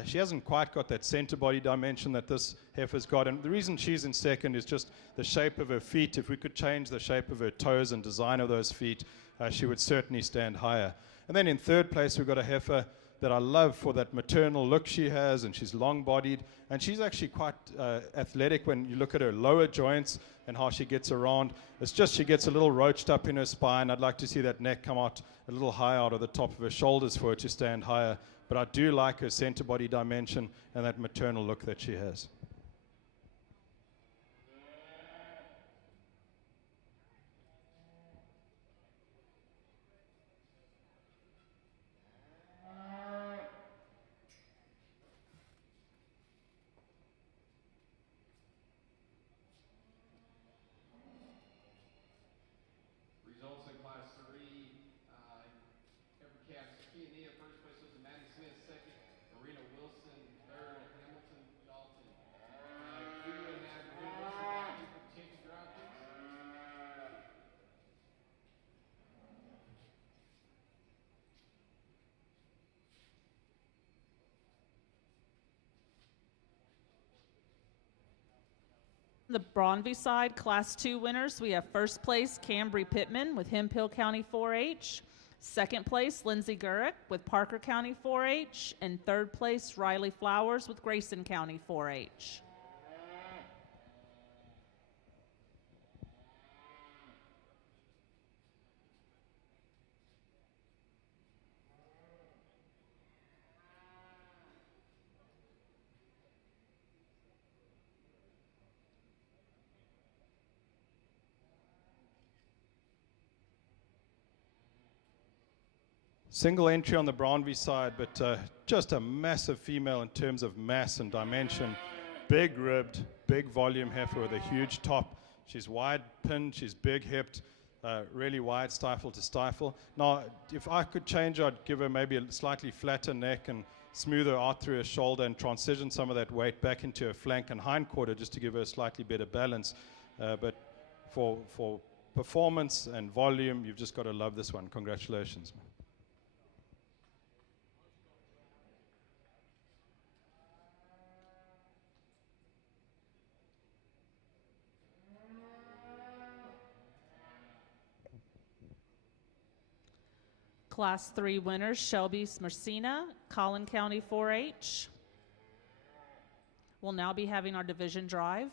She hasn't quite got that center body dimension that this heifer's got, and the reason she's in second is just the shape of her feet. If we could change the shape of her toes and design of those feet, she would certainly stand higher. And then in third place, we've got a heifer that I love for that maternal look she has, and she's long-bodied, and she's actually quite athletic when you look at her lower joints and how she gets around. It's just she gets a little roached up in her spine. I'd like to see that neck come out a little higher out of the top of her shoulders for her to stand higher. but I do like her center body dimension and that maternal look that she has. Results in Class 3, Heifer Calves, Kiania, first place goes to Maddie Smith, second, Marina Wilson, third, Hamilton Dalton. We would have Marina Wilson back in for the championship drive, please. The Braunvieh side, Class 2 winners, we have first place Cambry Pittman with Hemphill County 4-H, second place Lindsey Gurrick with Parker County 4-H, and third place Riley Flowers with Grayson County 4-H. Single entry on the Braunvieh side, but just a massive female in terms of mass and dimension. Big ribbed, big volume heifer with a huge top. She's wide pinned, she's big hipped, really wide stifle to stifle. Now, if I could change, I'd give her maybe a slightly flatter neck and smoother out through her shoulder and transition some of that weight back into her flank and hind quarter just to give her a slightly better balance. But for performance and volume, you've just got to love this one. Congratulations. Class 3 winners, Shelby Smercina, Collin County 4-H. We'll now be having our division drive.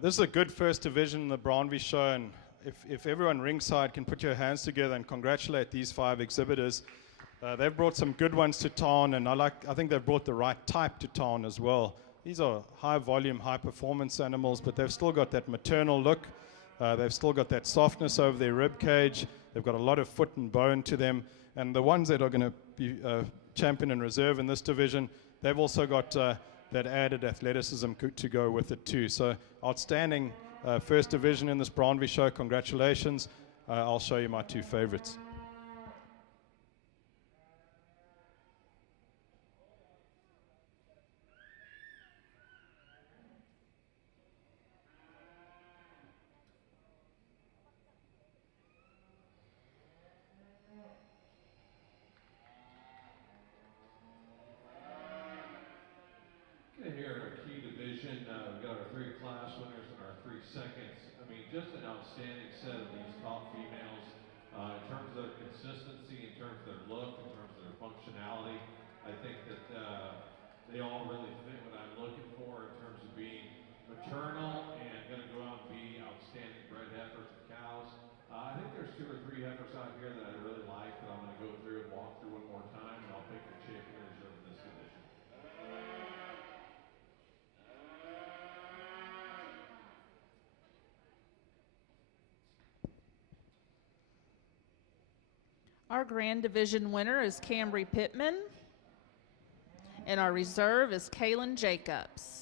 This is a good first division in the Braunvieh show, and if everyone ringside can put your hands together and congratulate these 5 exhibitors. They've brought some good ones to town, and I think they've brought the right type to town as well. These are high volume, high performance animals, but they've still got that maternal look. They've still got that softness over their rib cage. They've got a lot of foot and bone to them. And the ones that are going to be champion and reserve in this division, they've also got that added athleticism to go with it too. So outstanding first division in this Braunvieh show. Congratulations. I'll show you my 2 favorites. Okay, here in our key division, we've got our 3 class winners and our 3 seconds. I mean, just an outstanding set of these top females in terms of their consistency, in terms of their look, in terms of their functionality. I think that they all really fit what I'm looking for in terms of being maternal and going to go out and be outstanding bred heifers and cows. I think there's 2 or 3 heifers out here that I really like that I'm going to go through and walk through one more time, and I'll pick the champion and reserve in this division. Our Grand Division winner is Cambry Pittman, and our reserve is Kaylin Jacobs.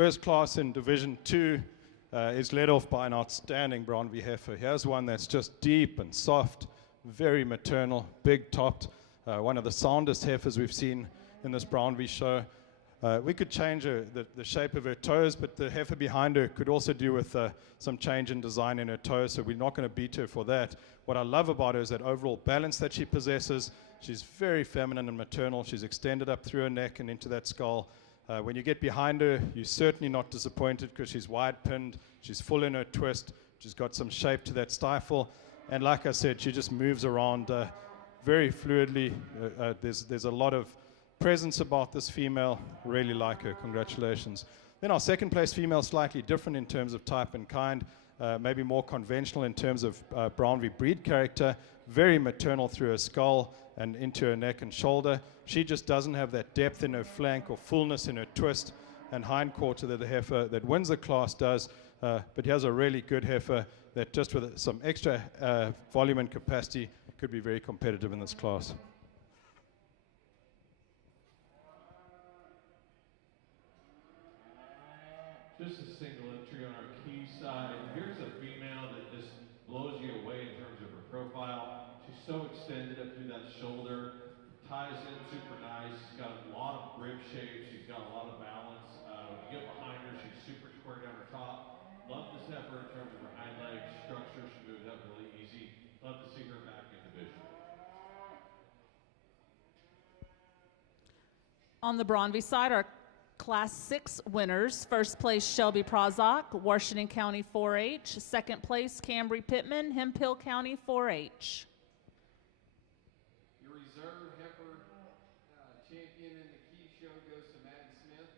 First class in Division 2 is led off by an outstanding Braunvieh heifer. Here's one that's just deep and soft, very maternal, big topped, one of the soundest heifers we've seen in this Braunvieh show. We could change the shape of her toes, but the heifer behind her could also do with some change in design in her toes, so we're not going to beat her for that. What I love about her is that overall balance that she possesses. She's very feminine and maternal. She's extended up through her neck and into that skull. When you get behind her, you're certainly not disappointed because she's wide pinned, she's full in her twist, she's got some shape to that stifle, and like I said, she just moves around very fluidly. There's a lot of presence about this female. Really like her. Congratulations. Then our second place female, slightly different in terms of type and kind, maybe more conventional in terms of Braunvieh breed character, very maternal through her skull and into her neck and shoulder. She just doesn't have that depth in her flank or fullness in her twist and hind quarter that the heifer that wins the class does, but he has a really good heifer that just with some extra volume and capacity could be very competitive in this class. Just a single entry on our key side. Here's a female that just blows you away in terms of her profile. She's so extended up through that shoulder, ties in super nice. She's got a lot of rib shape. She's got a lot of balance. When you get behind her, she's super square down her top. Love this heifer in terms of her hind leg structure. She moves up really easy. Love to see her back in division. On the Braunvieh side, our Class 6 winners. First place, Shelby Prozak, Washington County 4-H. Second place, Cambry Pittman, Hemphill County 4-H. Your reserve heifer champion in the key show goes to Madden Smith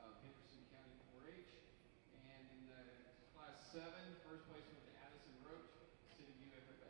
of Henderson County 4-H. And in the Class 7, first place went to Addison Roach, City UFFA.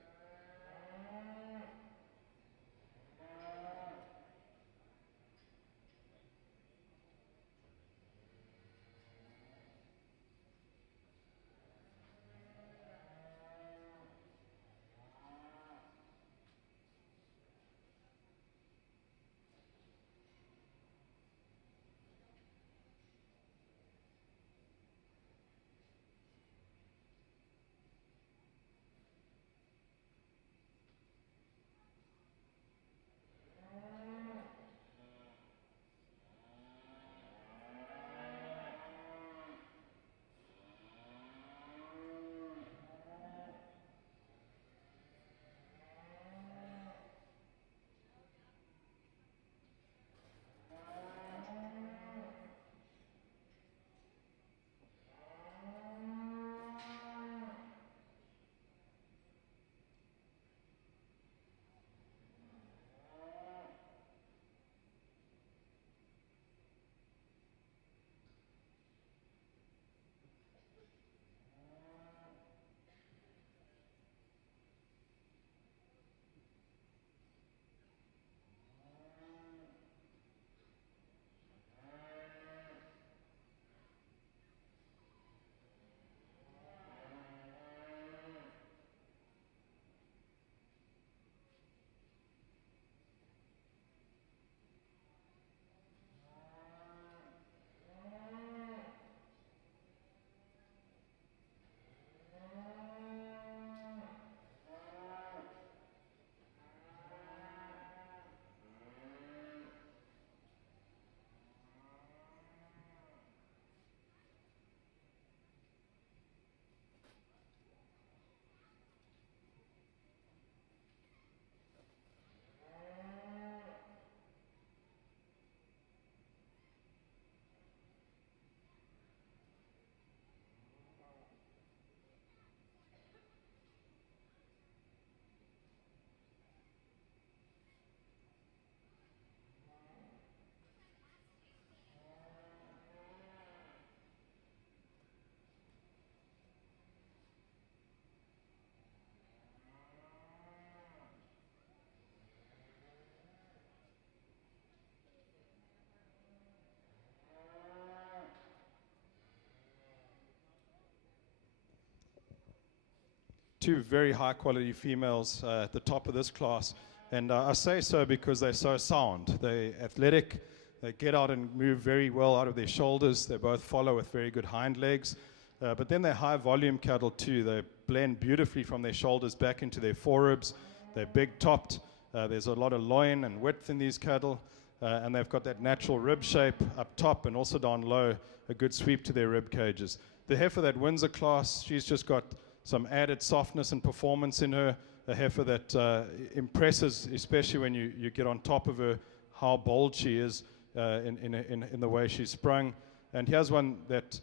Two very high quality females at the top of this class, and I say so because they're so sound. They're athletic, They get out and move very well out of their shoulders. They both follow with very good hind legs. But then they're high volume cattle too. They blend beautifully from their shoulders back into their foreribs. They're big topped. There's a lot of loin and width in these cattle. And they've got that natural rib shape up top and also down low, a good sweep to their rib cages. The heifer that wins the class, she's just got some added softness and performance in her. A heifer that impresses, especially when you get on top of her, how bold she is in the way she's sprung. And here's one that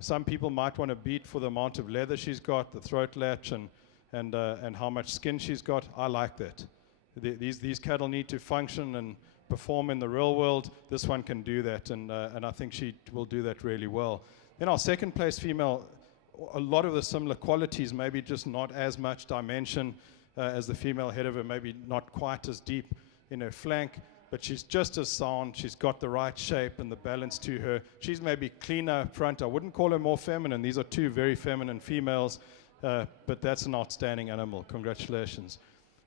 some people might want to beat for the amount of leather she's got, the throat latch, and how much skin she's got. I like that. These cattle need to function and perform in the real world. This one can do that, and I think she will do that really well. Then our second place female, a lot of the similar qualities, maybe just not as much dimension as the female ahead of her, maybe not quite as deep in her flank, but she's just as sound. She's got the right shape and the balance to her. She's maybe cleaner up front. I wouldn't call her more feminine. These are two very feminine females, but that's an outstanding animal. Congratulations.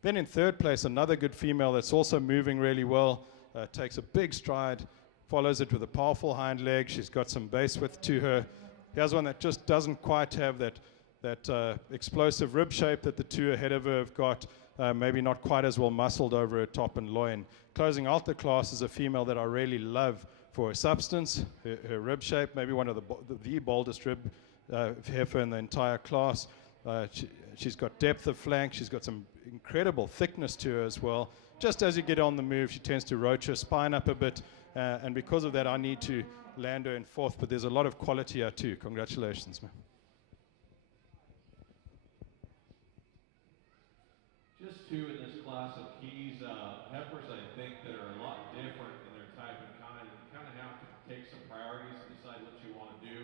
Then in third place, another good female that's also moving really well, takes a big stride, follows it with a powerful hind leg. She's got some base width to her. Here's one that just doesn't quite have that explosive rib shape that the two ahead of her have got, maybe not quite as well muscled over her top and loin. Closing out the class is a female that I really love for her substance, her rib shape, maybe one of the boldest rib heifer in the entire class. She's got depth of flank. She's got some incredible thickness to her as well. Just as you get on the move, she tends to roach her spine up a bit, and because of that, I need to land her in fourth, but there's a lot of quality here too. Congratulations, man. Just two in this class of keys, heifers, I think, that are a lot different in their type and kind. You kind of have to take some priorities and decide what you want to do.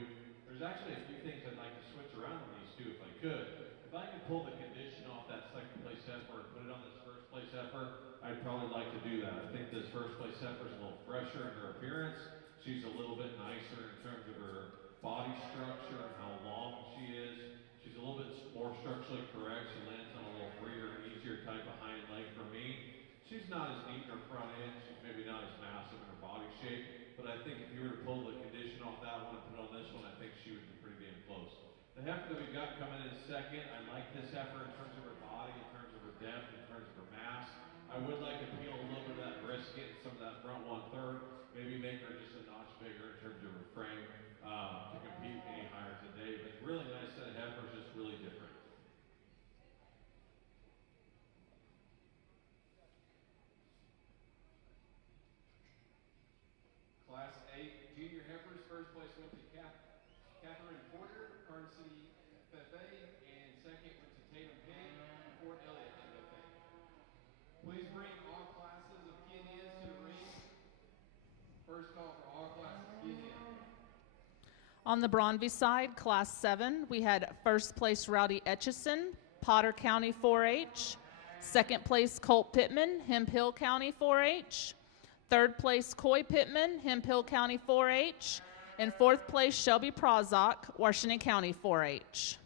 There's actually a few things I'd like to switch around on these two if I could. If I could pull the condition off that second place heifer and put it on this first place heifer, I'd probably like to do that. I think this first place heifer is a little fresher in her appearance. She's a little bit nicer in terms of her body structure and how long she is. She's a little bit more structurally correct. She lands on a little freer, easier type of hind leg for me. She's not as neat in her front end. She's maybe not as massive in her body shape. But I think if you were to pull the condition off that one and put it on this one, I think she would be pretty damn close. The heifer that we've got coming in second, I like this heifer in terms of her body, in terms of her depth, in terms of her mass. I would like to peel a little bit of that brisket and some of that front 1/3. Maybe make her just a notch bigger in terms of her frame to compete any higher today. But really nice set of heifers, just really different. Class 8 junior heifers, first place went to Catherine Porter, Kern City FFA, and second went to Tatum Pig, Fort Elliott FFA. Please bring all classes of Kenias to the ring. First call for all classes Kenia. On the Braunvieh side, Class 7, we had first place Rowdy Etchison, Potter County 4-H. Second place Colt Pittman, Hemphill County 4-H. Third place Coy Pittman, Hemphill County 4-H. And fourth place Shelby Prozak, Washington County 4-H.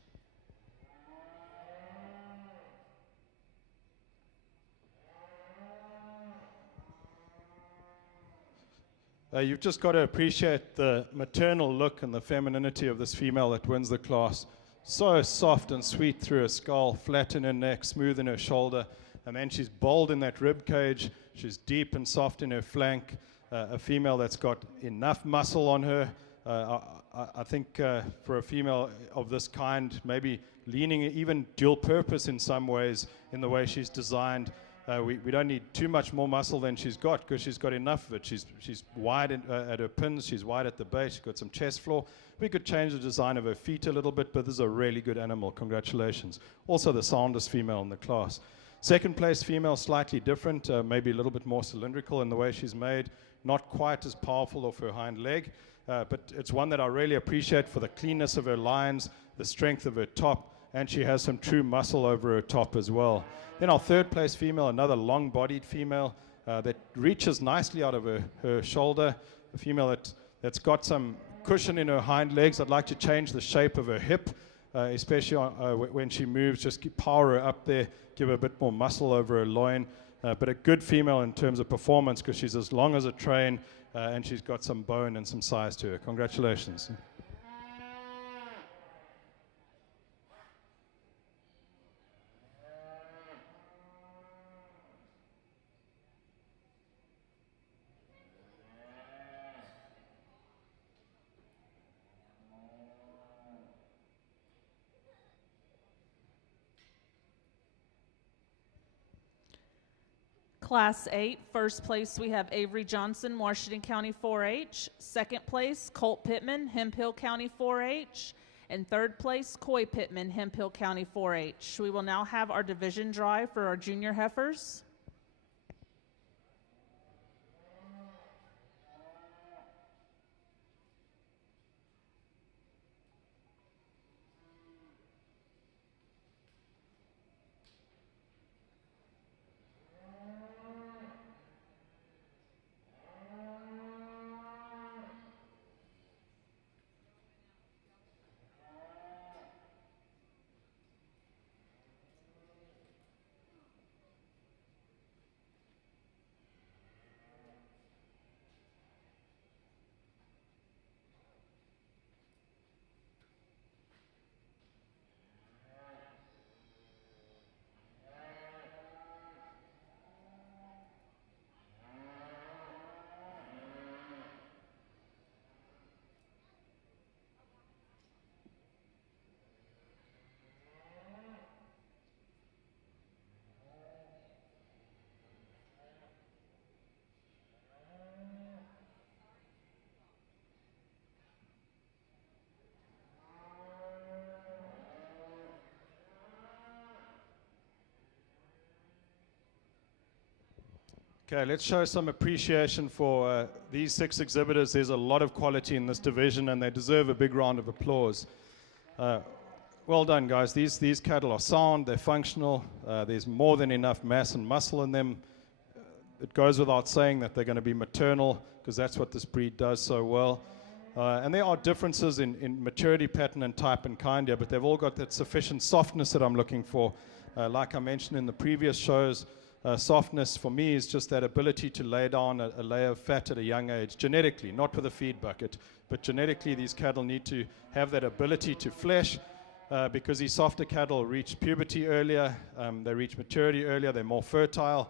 You've just got to appreciate the maternal look and the femininity of this female that wins the class. So soft and sweet through her skull, flat in her neck, smooth in her shoulder, and then she's bold in that rib cage. She's deep and soft in her flank. A female that's got enough muscle on her. I think for a female of this kind, maybe leaning even dual purpose in some ways in the way she's designed. We don't need too much more muscle than she's got because she's got enough of it. She's wide at her pins, she's wide at the base, she's got some chest floor. We could change the design of her feet a little bit, but this is a really good animal. Congratulations. Also the soundest female in the class. Second place female, slightly different, maybe a little bit more cylindrical in the way she's made. Not quite as powerful off her hind leg, but it's one that I really appreciate for the cleanness of her lines, the strength of her top, and she has some true muscle over her top as well. Then our third place female, another long-bodied female that reaches nicely out of her shoulder, a female that's got some cushion in her hind legs. I'd like to change the shape of her hip, especially when she moves, just power her up there, give her a bit more muscle over her loin. But a good female in terms of performance because she's as long as a train, and she's got some bone and some size to her. Congratulations. Class 8, first place we have Avery Johnson, Washington County 4-H. Second place, Colt Pittman, Hemphill County 4-H. And third place, Coy Pittman, Hemphill County 4-H. We will now have our division drive for our junior heifers. Okay, let's show some appreciation for these 6 exhibitors. There's a lot of quality in this division, and they deserve a big round of applause. Well done, guys. These cattle are sound, they're functional, there's more than enough mass and muscle in them. It goes without saying that they're going to be maternal, because that's what this breed does so well. And there are differences in maturity pattern and type and kind here, but they've all got that sufficient softness that I'm looking for. Like I mentioned in the previous shows, softness for me is just that ability to lay down a layer of fat at a young age, genetically, not with a feed bucket, but genetically these cattle need to have that ability to flesh, because these softer cattle reach puberty earlier, they reach maturity earlier, they're more fertile,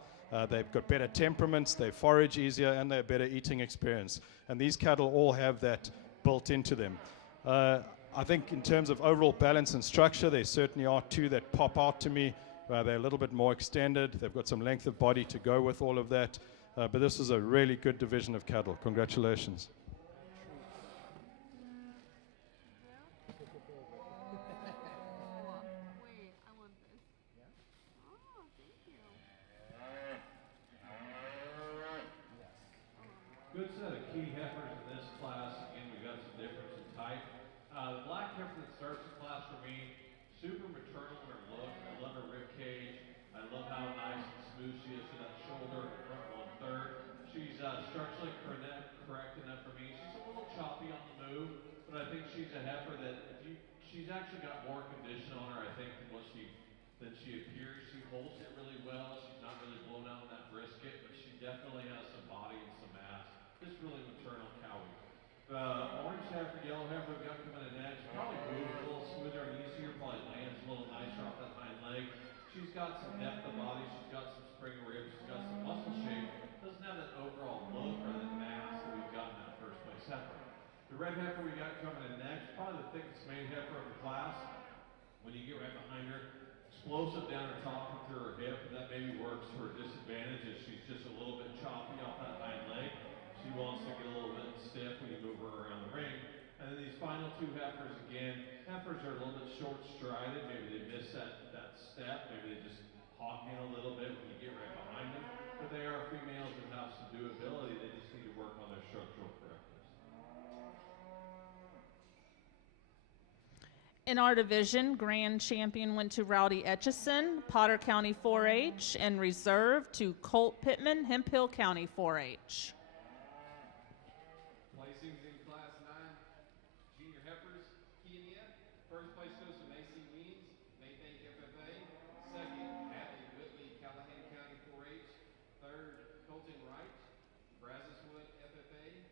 they've got better temperaments, they forage easier, and they have better eating experience. And these cattle all have that built into them. I think in terms of overall balance and structure, there certainly are 2 that pop out to me. They're a little bit more extended. They've got some length of body to go with all of that. But this is a really good division of cattle. Congratulations. Good set of key heifers in this class. Again, we've got some difference in type. The black heifer that starts the class for me, super maternal in her look. I love her rib cage. I love how nice and smooth she is to that shoulder, front 1/3. She's structurally correct enough for me. She's a little choppy on the move, but I think she's a heifer that she's actually got more condition on her, I think, than she appears. She holds it really well. She's not really blown out in that brisket, but she definitely has some body and some mass. Just really maternal cowie. The orange heifer, yellow heifer we've got coming in next probably moves a little smoother and easier, probably lands a little nicer off that hind leg. She's got some depth of body, she's got some spring ribs, she's got some muscle shape. Doesn't have that overall look or that mass that we've got in that first place heifer. The red heifer we got coming in next, probably the thickest made heifer of the class. When you get right behind her, explosive down her top and through her hip, but that maybe works to her disadvantage as she's just a little bit choppy off that hind leg. She wants to get a little bit stiff when you move her around the ring. And then these final 2 heifers, again, heifers are a little bit short-strided. Maybe they miss that step. Maybe they just hawk in a little bit when you get right behind them. But they are females that have some doability. They just need to work on their structural correctness. In our division, grand champion went to Rowdy Etchison, Potter County 4-H, and reserve to Colt Pittman, Hemphill County 4-H. Placings in Class 9, junior heifers, Kenya. First place goes to Macy Weems, Maybank FFA. Second, Hadley Whitley, Callahan County 4-H. Third, Colton Wright, Brazoswood FFA.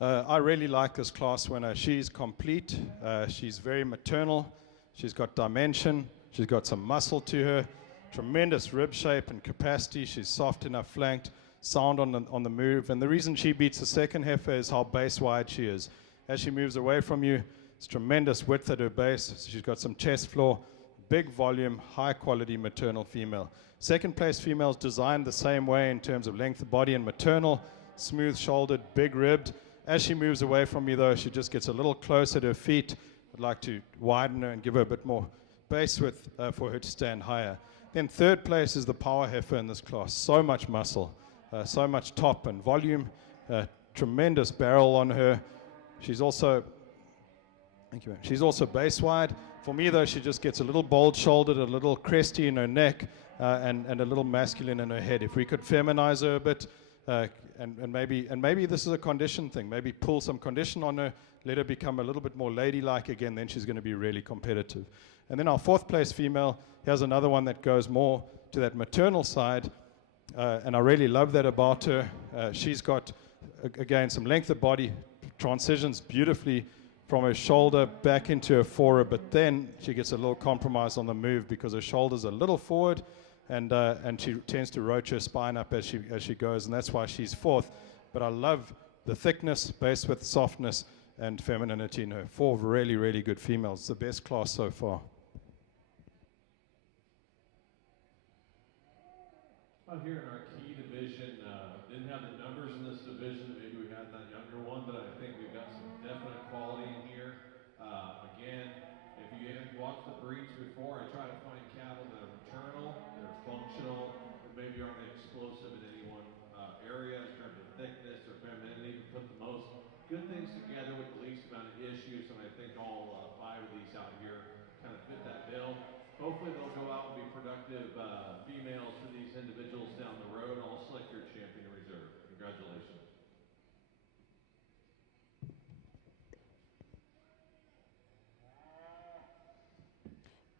I really like this class winner. She's complete. She's very maternal. She's got dimension. She's got some muscle to her. Tremendous rib shape and capacity. She's soft enough flanked, sound on the move. And the reason she beats the second heifer is how base wide she is. As she moves away from you, it's tremendous width at her base. She's got some chest floor, big volume, high quality maternal female. Second place female is designed the same way in terms of length of body and maternal, smooth shouldered, big ribbed. As she moves away from you though, she just gets a little closer to her feet. I'd like to widen her and give her a bit more base width for her to stand higher. Then third place is the power heifer in this class. So much muscle, so much top and volume, tremendous barrel on her. She's also, thank you, ma'am. She's also base wide. For me though, she just gets a little bold shouldered, a little cresty in her neck, and a little masculine in her head. If we could feminize her a bit, and maybe this is a condition thing. Maybe pull some condition on her, let her become a little bit more ladylike again, then she's going to be really competitive. And then our fourth place female, here's another one that goes more to that maternal side, and I really love that about her. She's got, again, some length of body, transitions beautifully from her shoulder back into her forward, but then she gets a little compromise on the move because her shoulder's a little forward, and she tends to rotate her spine up as she goes, and that's why she's fourth. But I love the thickness, base width, softness, and femininity in her. Four really, really good females. The best class so far. Out here in our key division, didn't have the numbers in this division. Maybe we had that younger one, but I think we've got some definite quality in here. Again, if you haven't watched the breeds before, I try to find cattle that are maternal, that are functional, that maybe aren't explosive in any one area in terms of thickness or femininity. We put the most good things together with the least amount of issues, and I think all 5 of these out here kind of fit that bill. Hopefully they'll go out and be productive females for these individuals down the road. I'll select your champion reserve. Congratulations.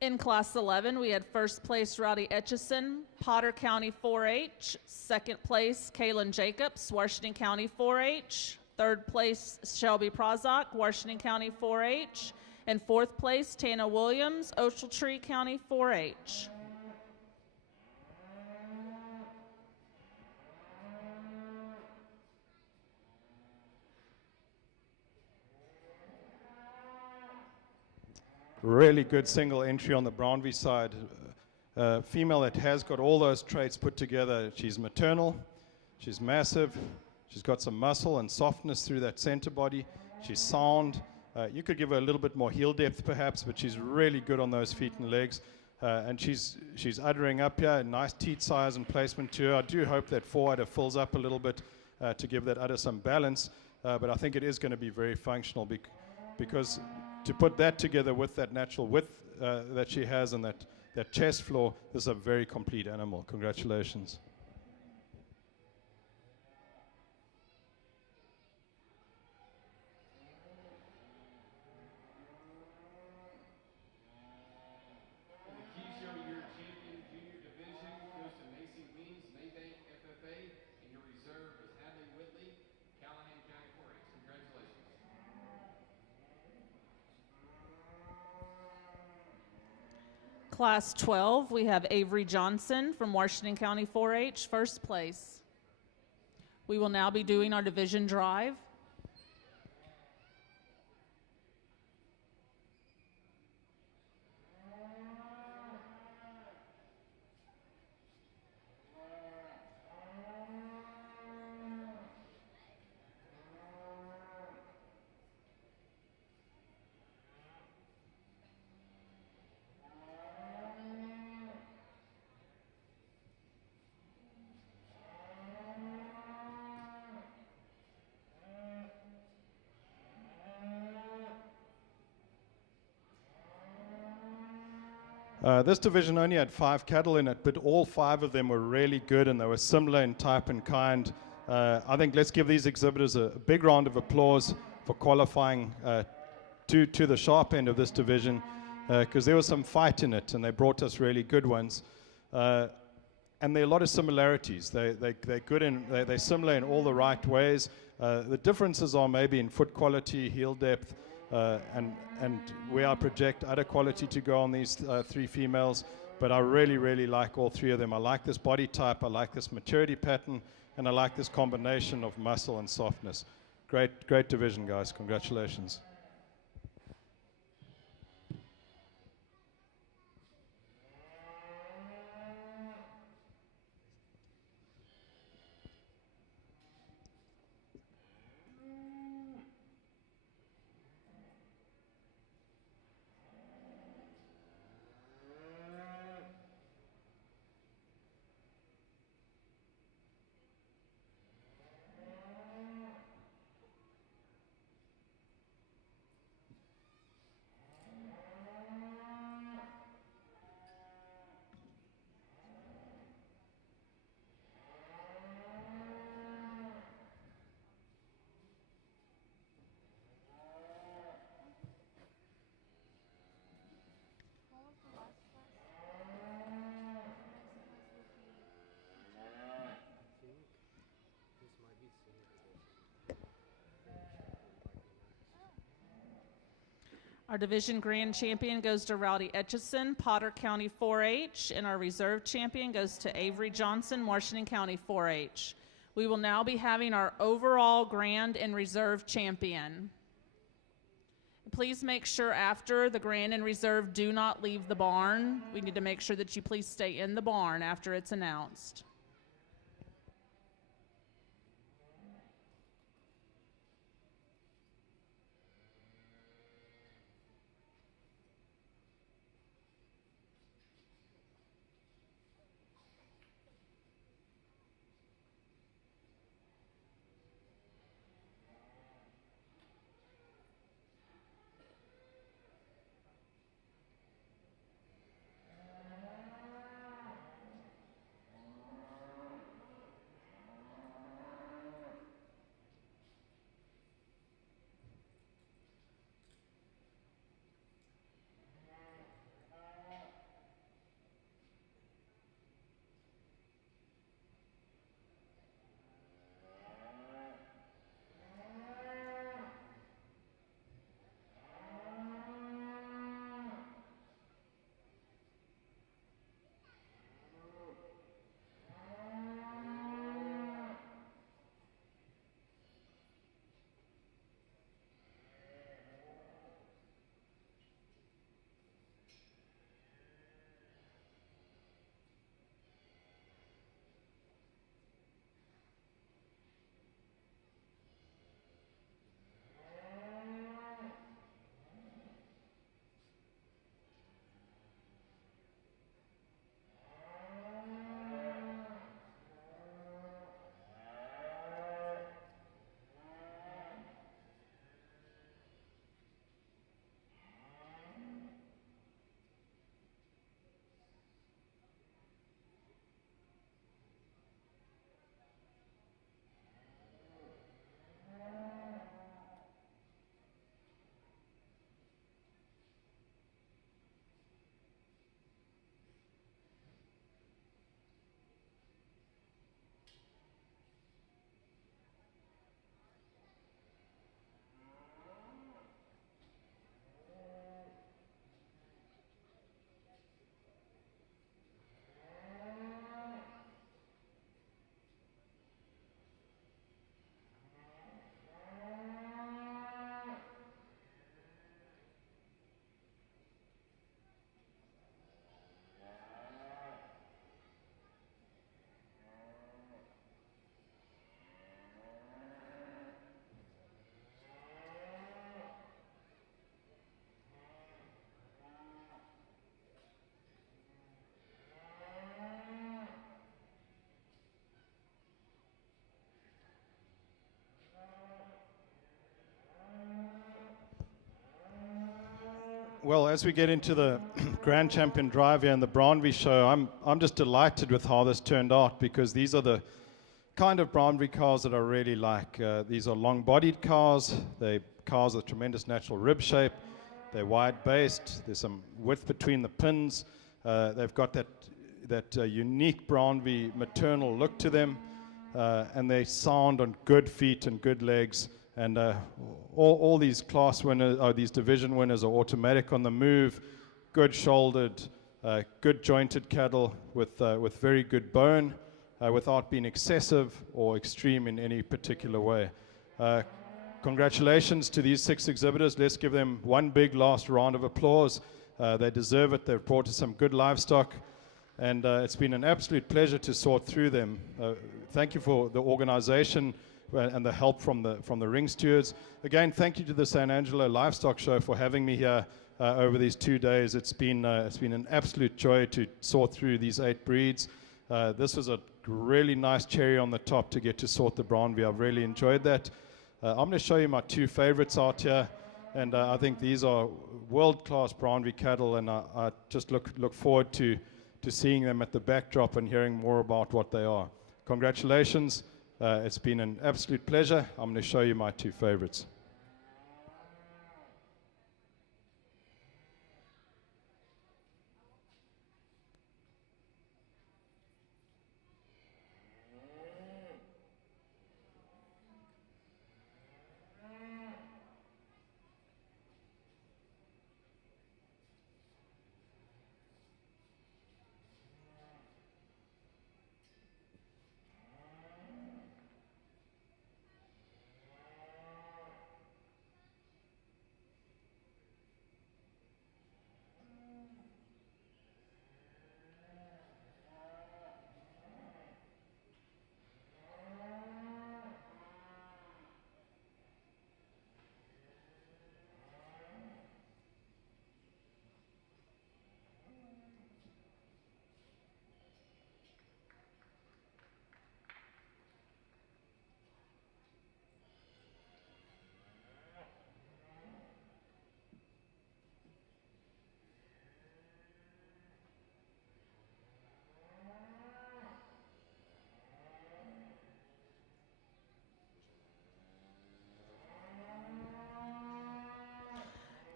In Class 11, we had first place Rowdy Etchison, Potter County 4-H. Second place, Kaylin Jacobs, Washington County 4-H. Third place, Shelby Prozak, Washington County 4-H. And fourth place, Tana Williams, Ochiltree County 4-H. Really good single entry on the Braunvieh side. Female that has got all those traits put together. She's maternal, she's massive, she's got some muscle and softness through that center body. She's sound. You could give her a little bit more heel depth perhaps, but she's really good on those feet and legs. And she's uddering up here, nice teat size and placement to her. I do hope that forudder fills up a little bit to give that udder some balance, but I think it is going to be very functional because to put that together with that natural width that she has and that chest floor, this is a very complete animal. Congratulations. And the Key Show Year Champion Junior Division goes to Macy Weems, Maybank FFA, and your reserve is Hadley Whitley, Callahan County 4-H. Congratulations. Class 12, we have Avery Johnson from Washington County 4-H, first place. We will now be doing our division drive. This division only had 5 cattle in it, but all 5 of them were really good and they were similar in type and kind. I think let's give these exhibitors a big round of applause for qualifying to the sharp end of this division because there was some fight in it and they brought us really good ones. And there are a lot of similarities. They're good they're similar in all the right ways. The differences are maybe in foot quality, heel depth, and where I project other quality to go on these 3 females. But I really, really like all 3 of them. I like this body type, I like this maturity pattern, and I like this combination of muscle and softness. Great division, guys. Congratulations. What was the last class? The next class would be. I think this might be senior division. Grand champion might be next. Our division grand champion goes to Rowdy Etchison, Potter County 4-H, and our reserve champion goes to Avery Johnson, Washington County 4-H. We will now be having our overall grand and reserve champion. Please make sure after the grand and reserve do not leave the barn. We need to make sure that you please stay in the barn after it's announced. Well, as we get into the Grand Champion Drive here and the Braunvieh show, I'm just delighted with how this turned out, because these are the kind of Braunvieh cars that I really like. These are long-bodied cars. They're cars with tremendous natural rib shape. They're wide-based. There's some width between the pins. They've got that unique Braunvieh maternal look to them. and they sound on good feet and good legs. And all these class winners, or these division winners, are automatic on the move, good shouldered, good jointed cattle with very good bone, without being excessive or extreme in any particular way. Congratulations to these 6 exhibitors. Let's give them one big last round of applause. They deserve it. They've brought us some good livestock, and it's been an absolute pleasure to sort through them. Thank you for the organization and the help from the ring stewards. Again, thank you to the San Angelo Livestock Show for having me here over these 2 days. It's been an absolute joy to sort through these 8 breeds. This was a really nice cherry on the top to get to sort the Braunvieh. I've really enjoyed that. I'm going to show you my 2 favorites out here, and I think these are world-class Braunvieh cattle, and I just look forward to seeing them at the backdrop and hearing more about what they are. Congratulations. It's been an absolute pleasure. I'm going to show you my 2 favorites.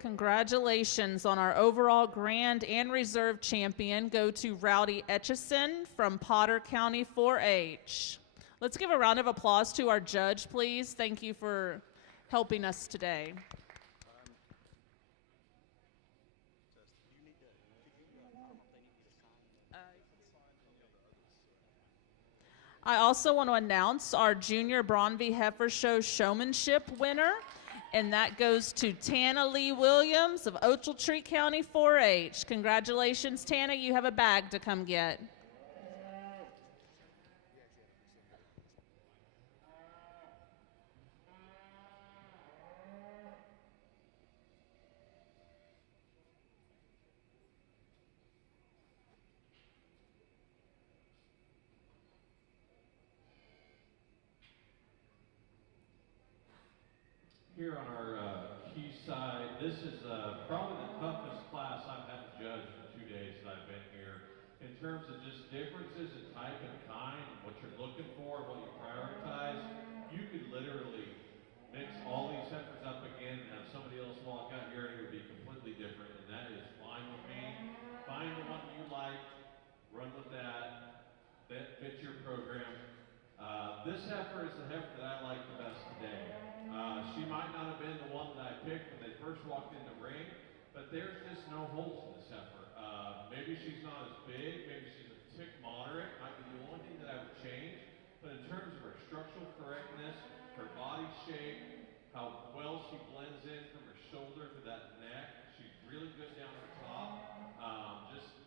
Congratulations on our overall grand and reserve champion go to Rowdy Etchison from Potter County 4-H. Let's give a round of applause to our judge, please. Thank you for helping us today. I also want to announce our Junior Braunvieh Heifer Show Showmanship winner, and that goes to Tana Lee Williams of Ochiltree County 4-H. Congratulations, Tana. You have a bag to come get. Here on our key side, this is probably the toughest class I've had to judge in the 2 days that I've been here. In terms of just differences in type and kind, and what you're looking for, what you prioritize, you could literally mix all these heifers up again and have somebody else walk out here and it would be completely different, and that is fine with me. Find the one you like, run with that fits your program. This heifer is the heifer that I like the best today. She might not have been the one that I picked when they first walked in the ring, but there's just no holes in this heifer. Maybe she's not as big, maybe she's a tick moderate, might be the only thing that I would change, but in terms of her structural correctness, her body shape, how well she blends in from her shoulder to that neck, she's really good down at the top.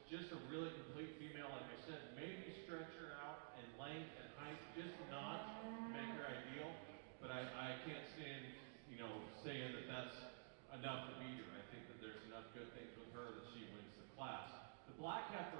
Just a really complete female, like I said, maybe stretch her out in length and height just a notch to make her ideal, but I can't stand, saying that that's enough to beat her. I think that there's enough good things with her that she wins the class. The black heifer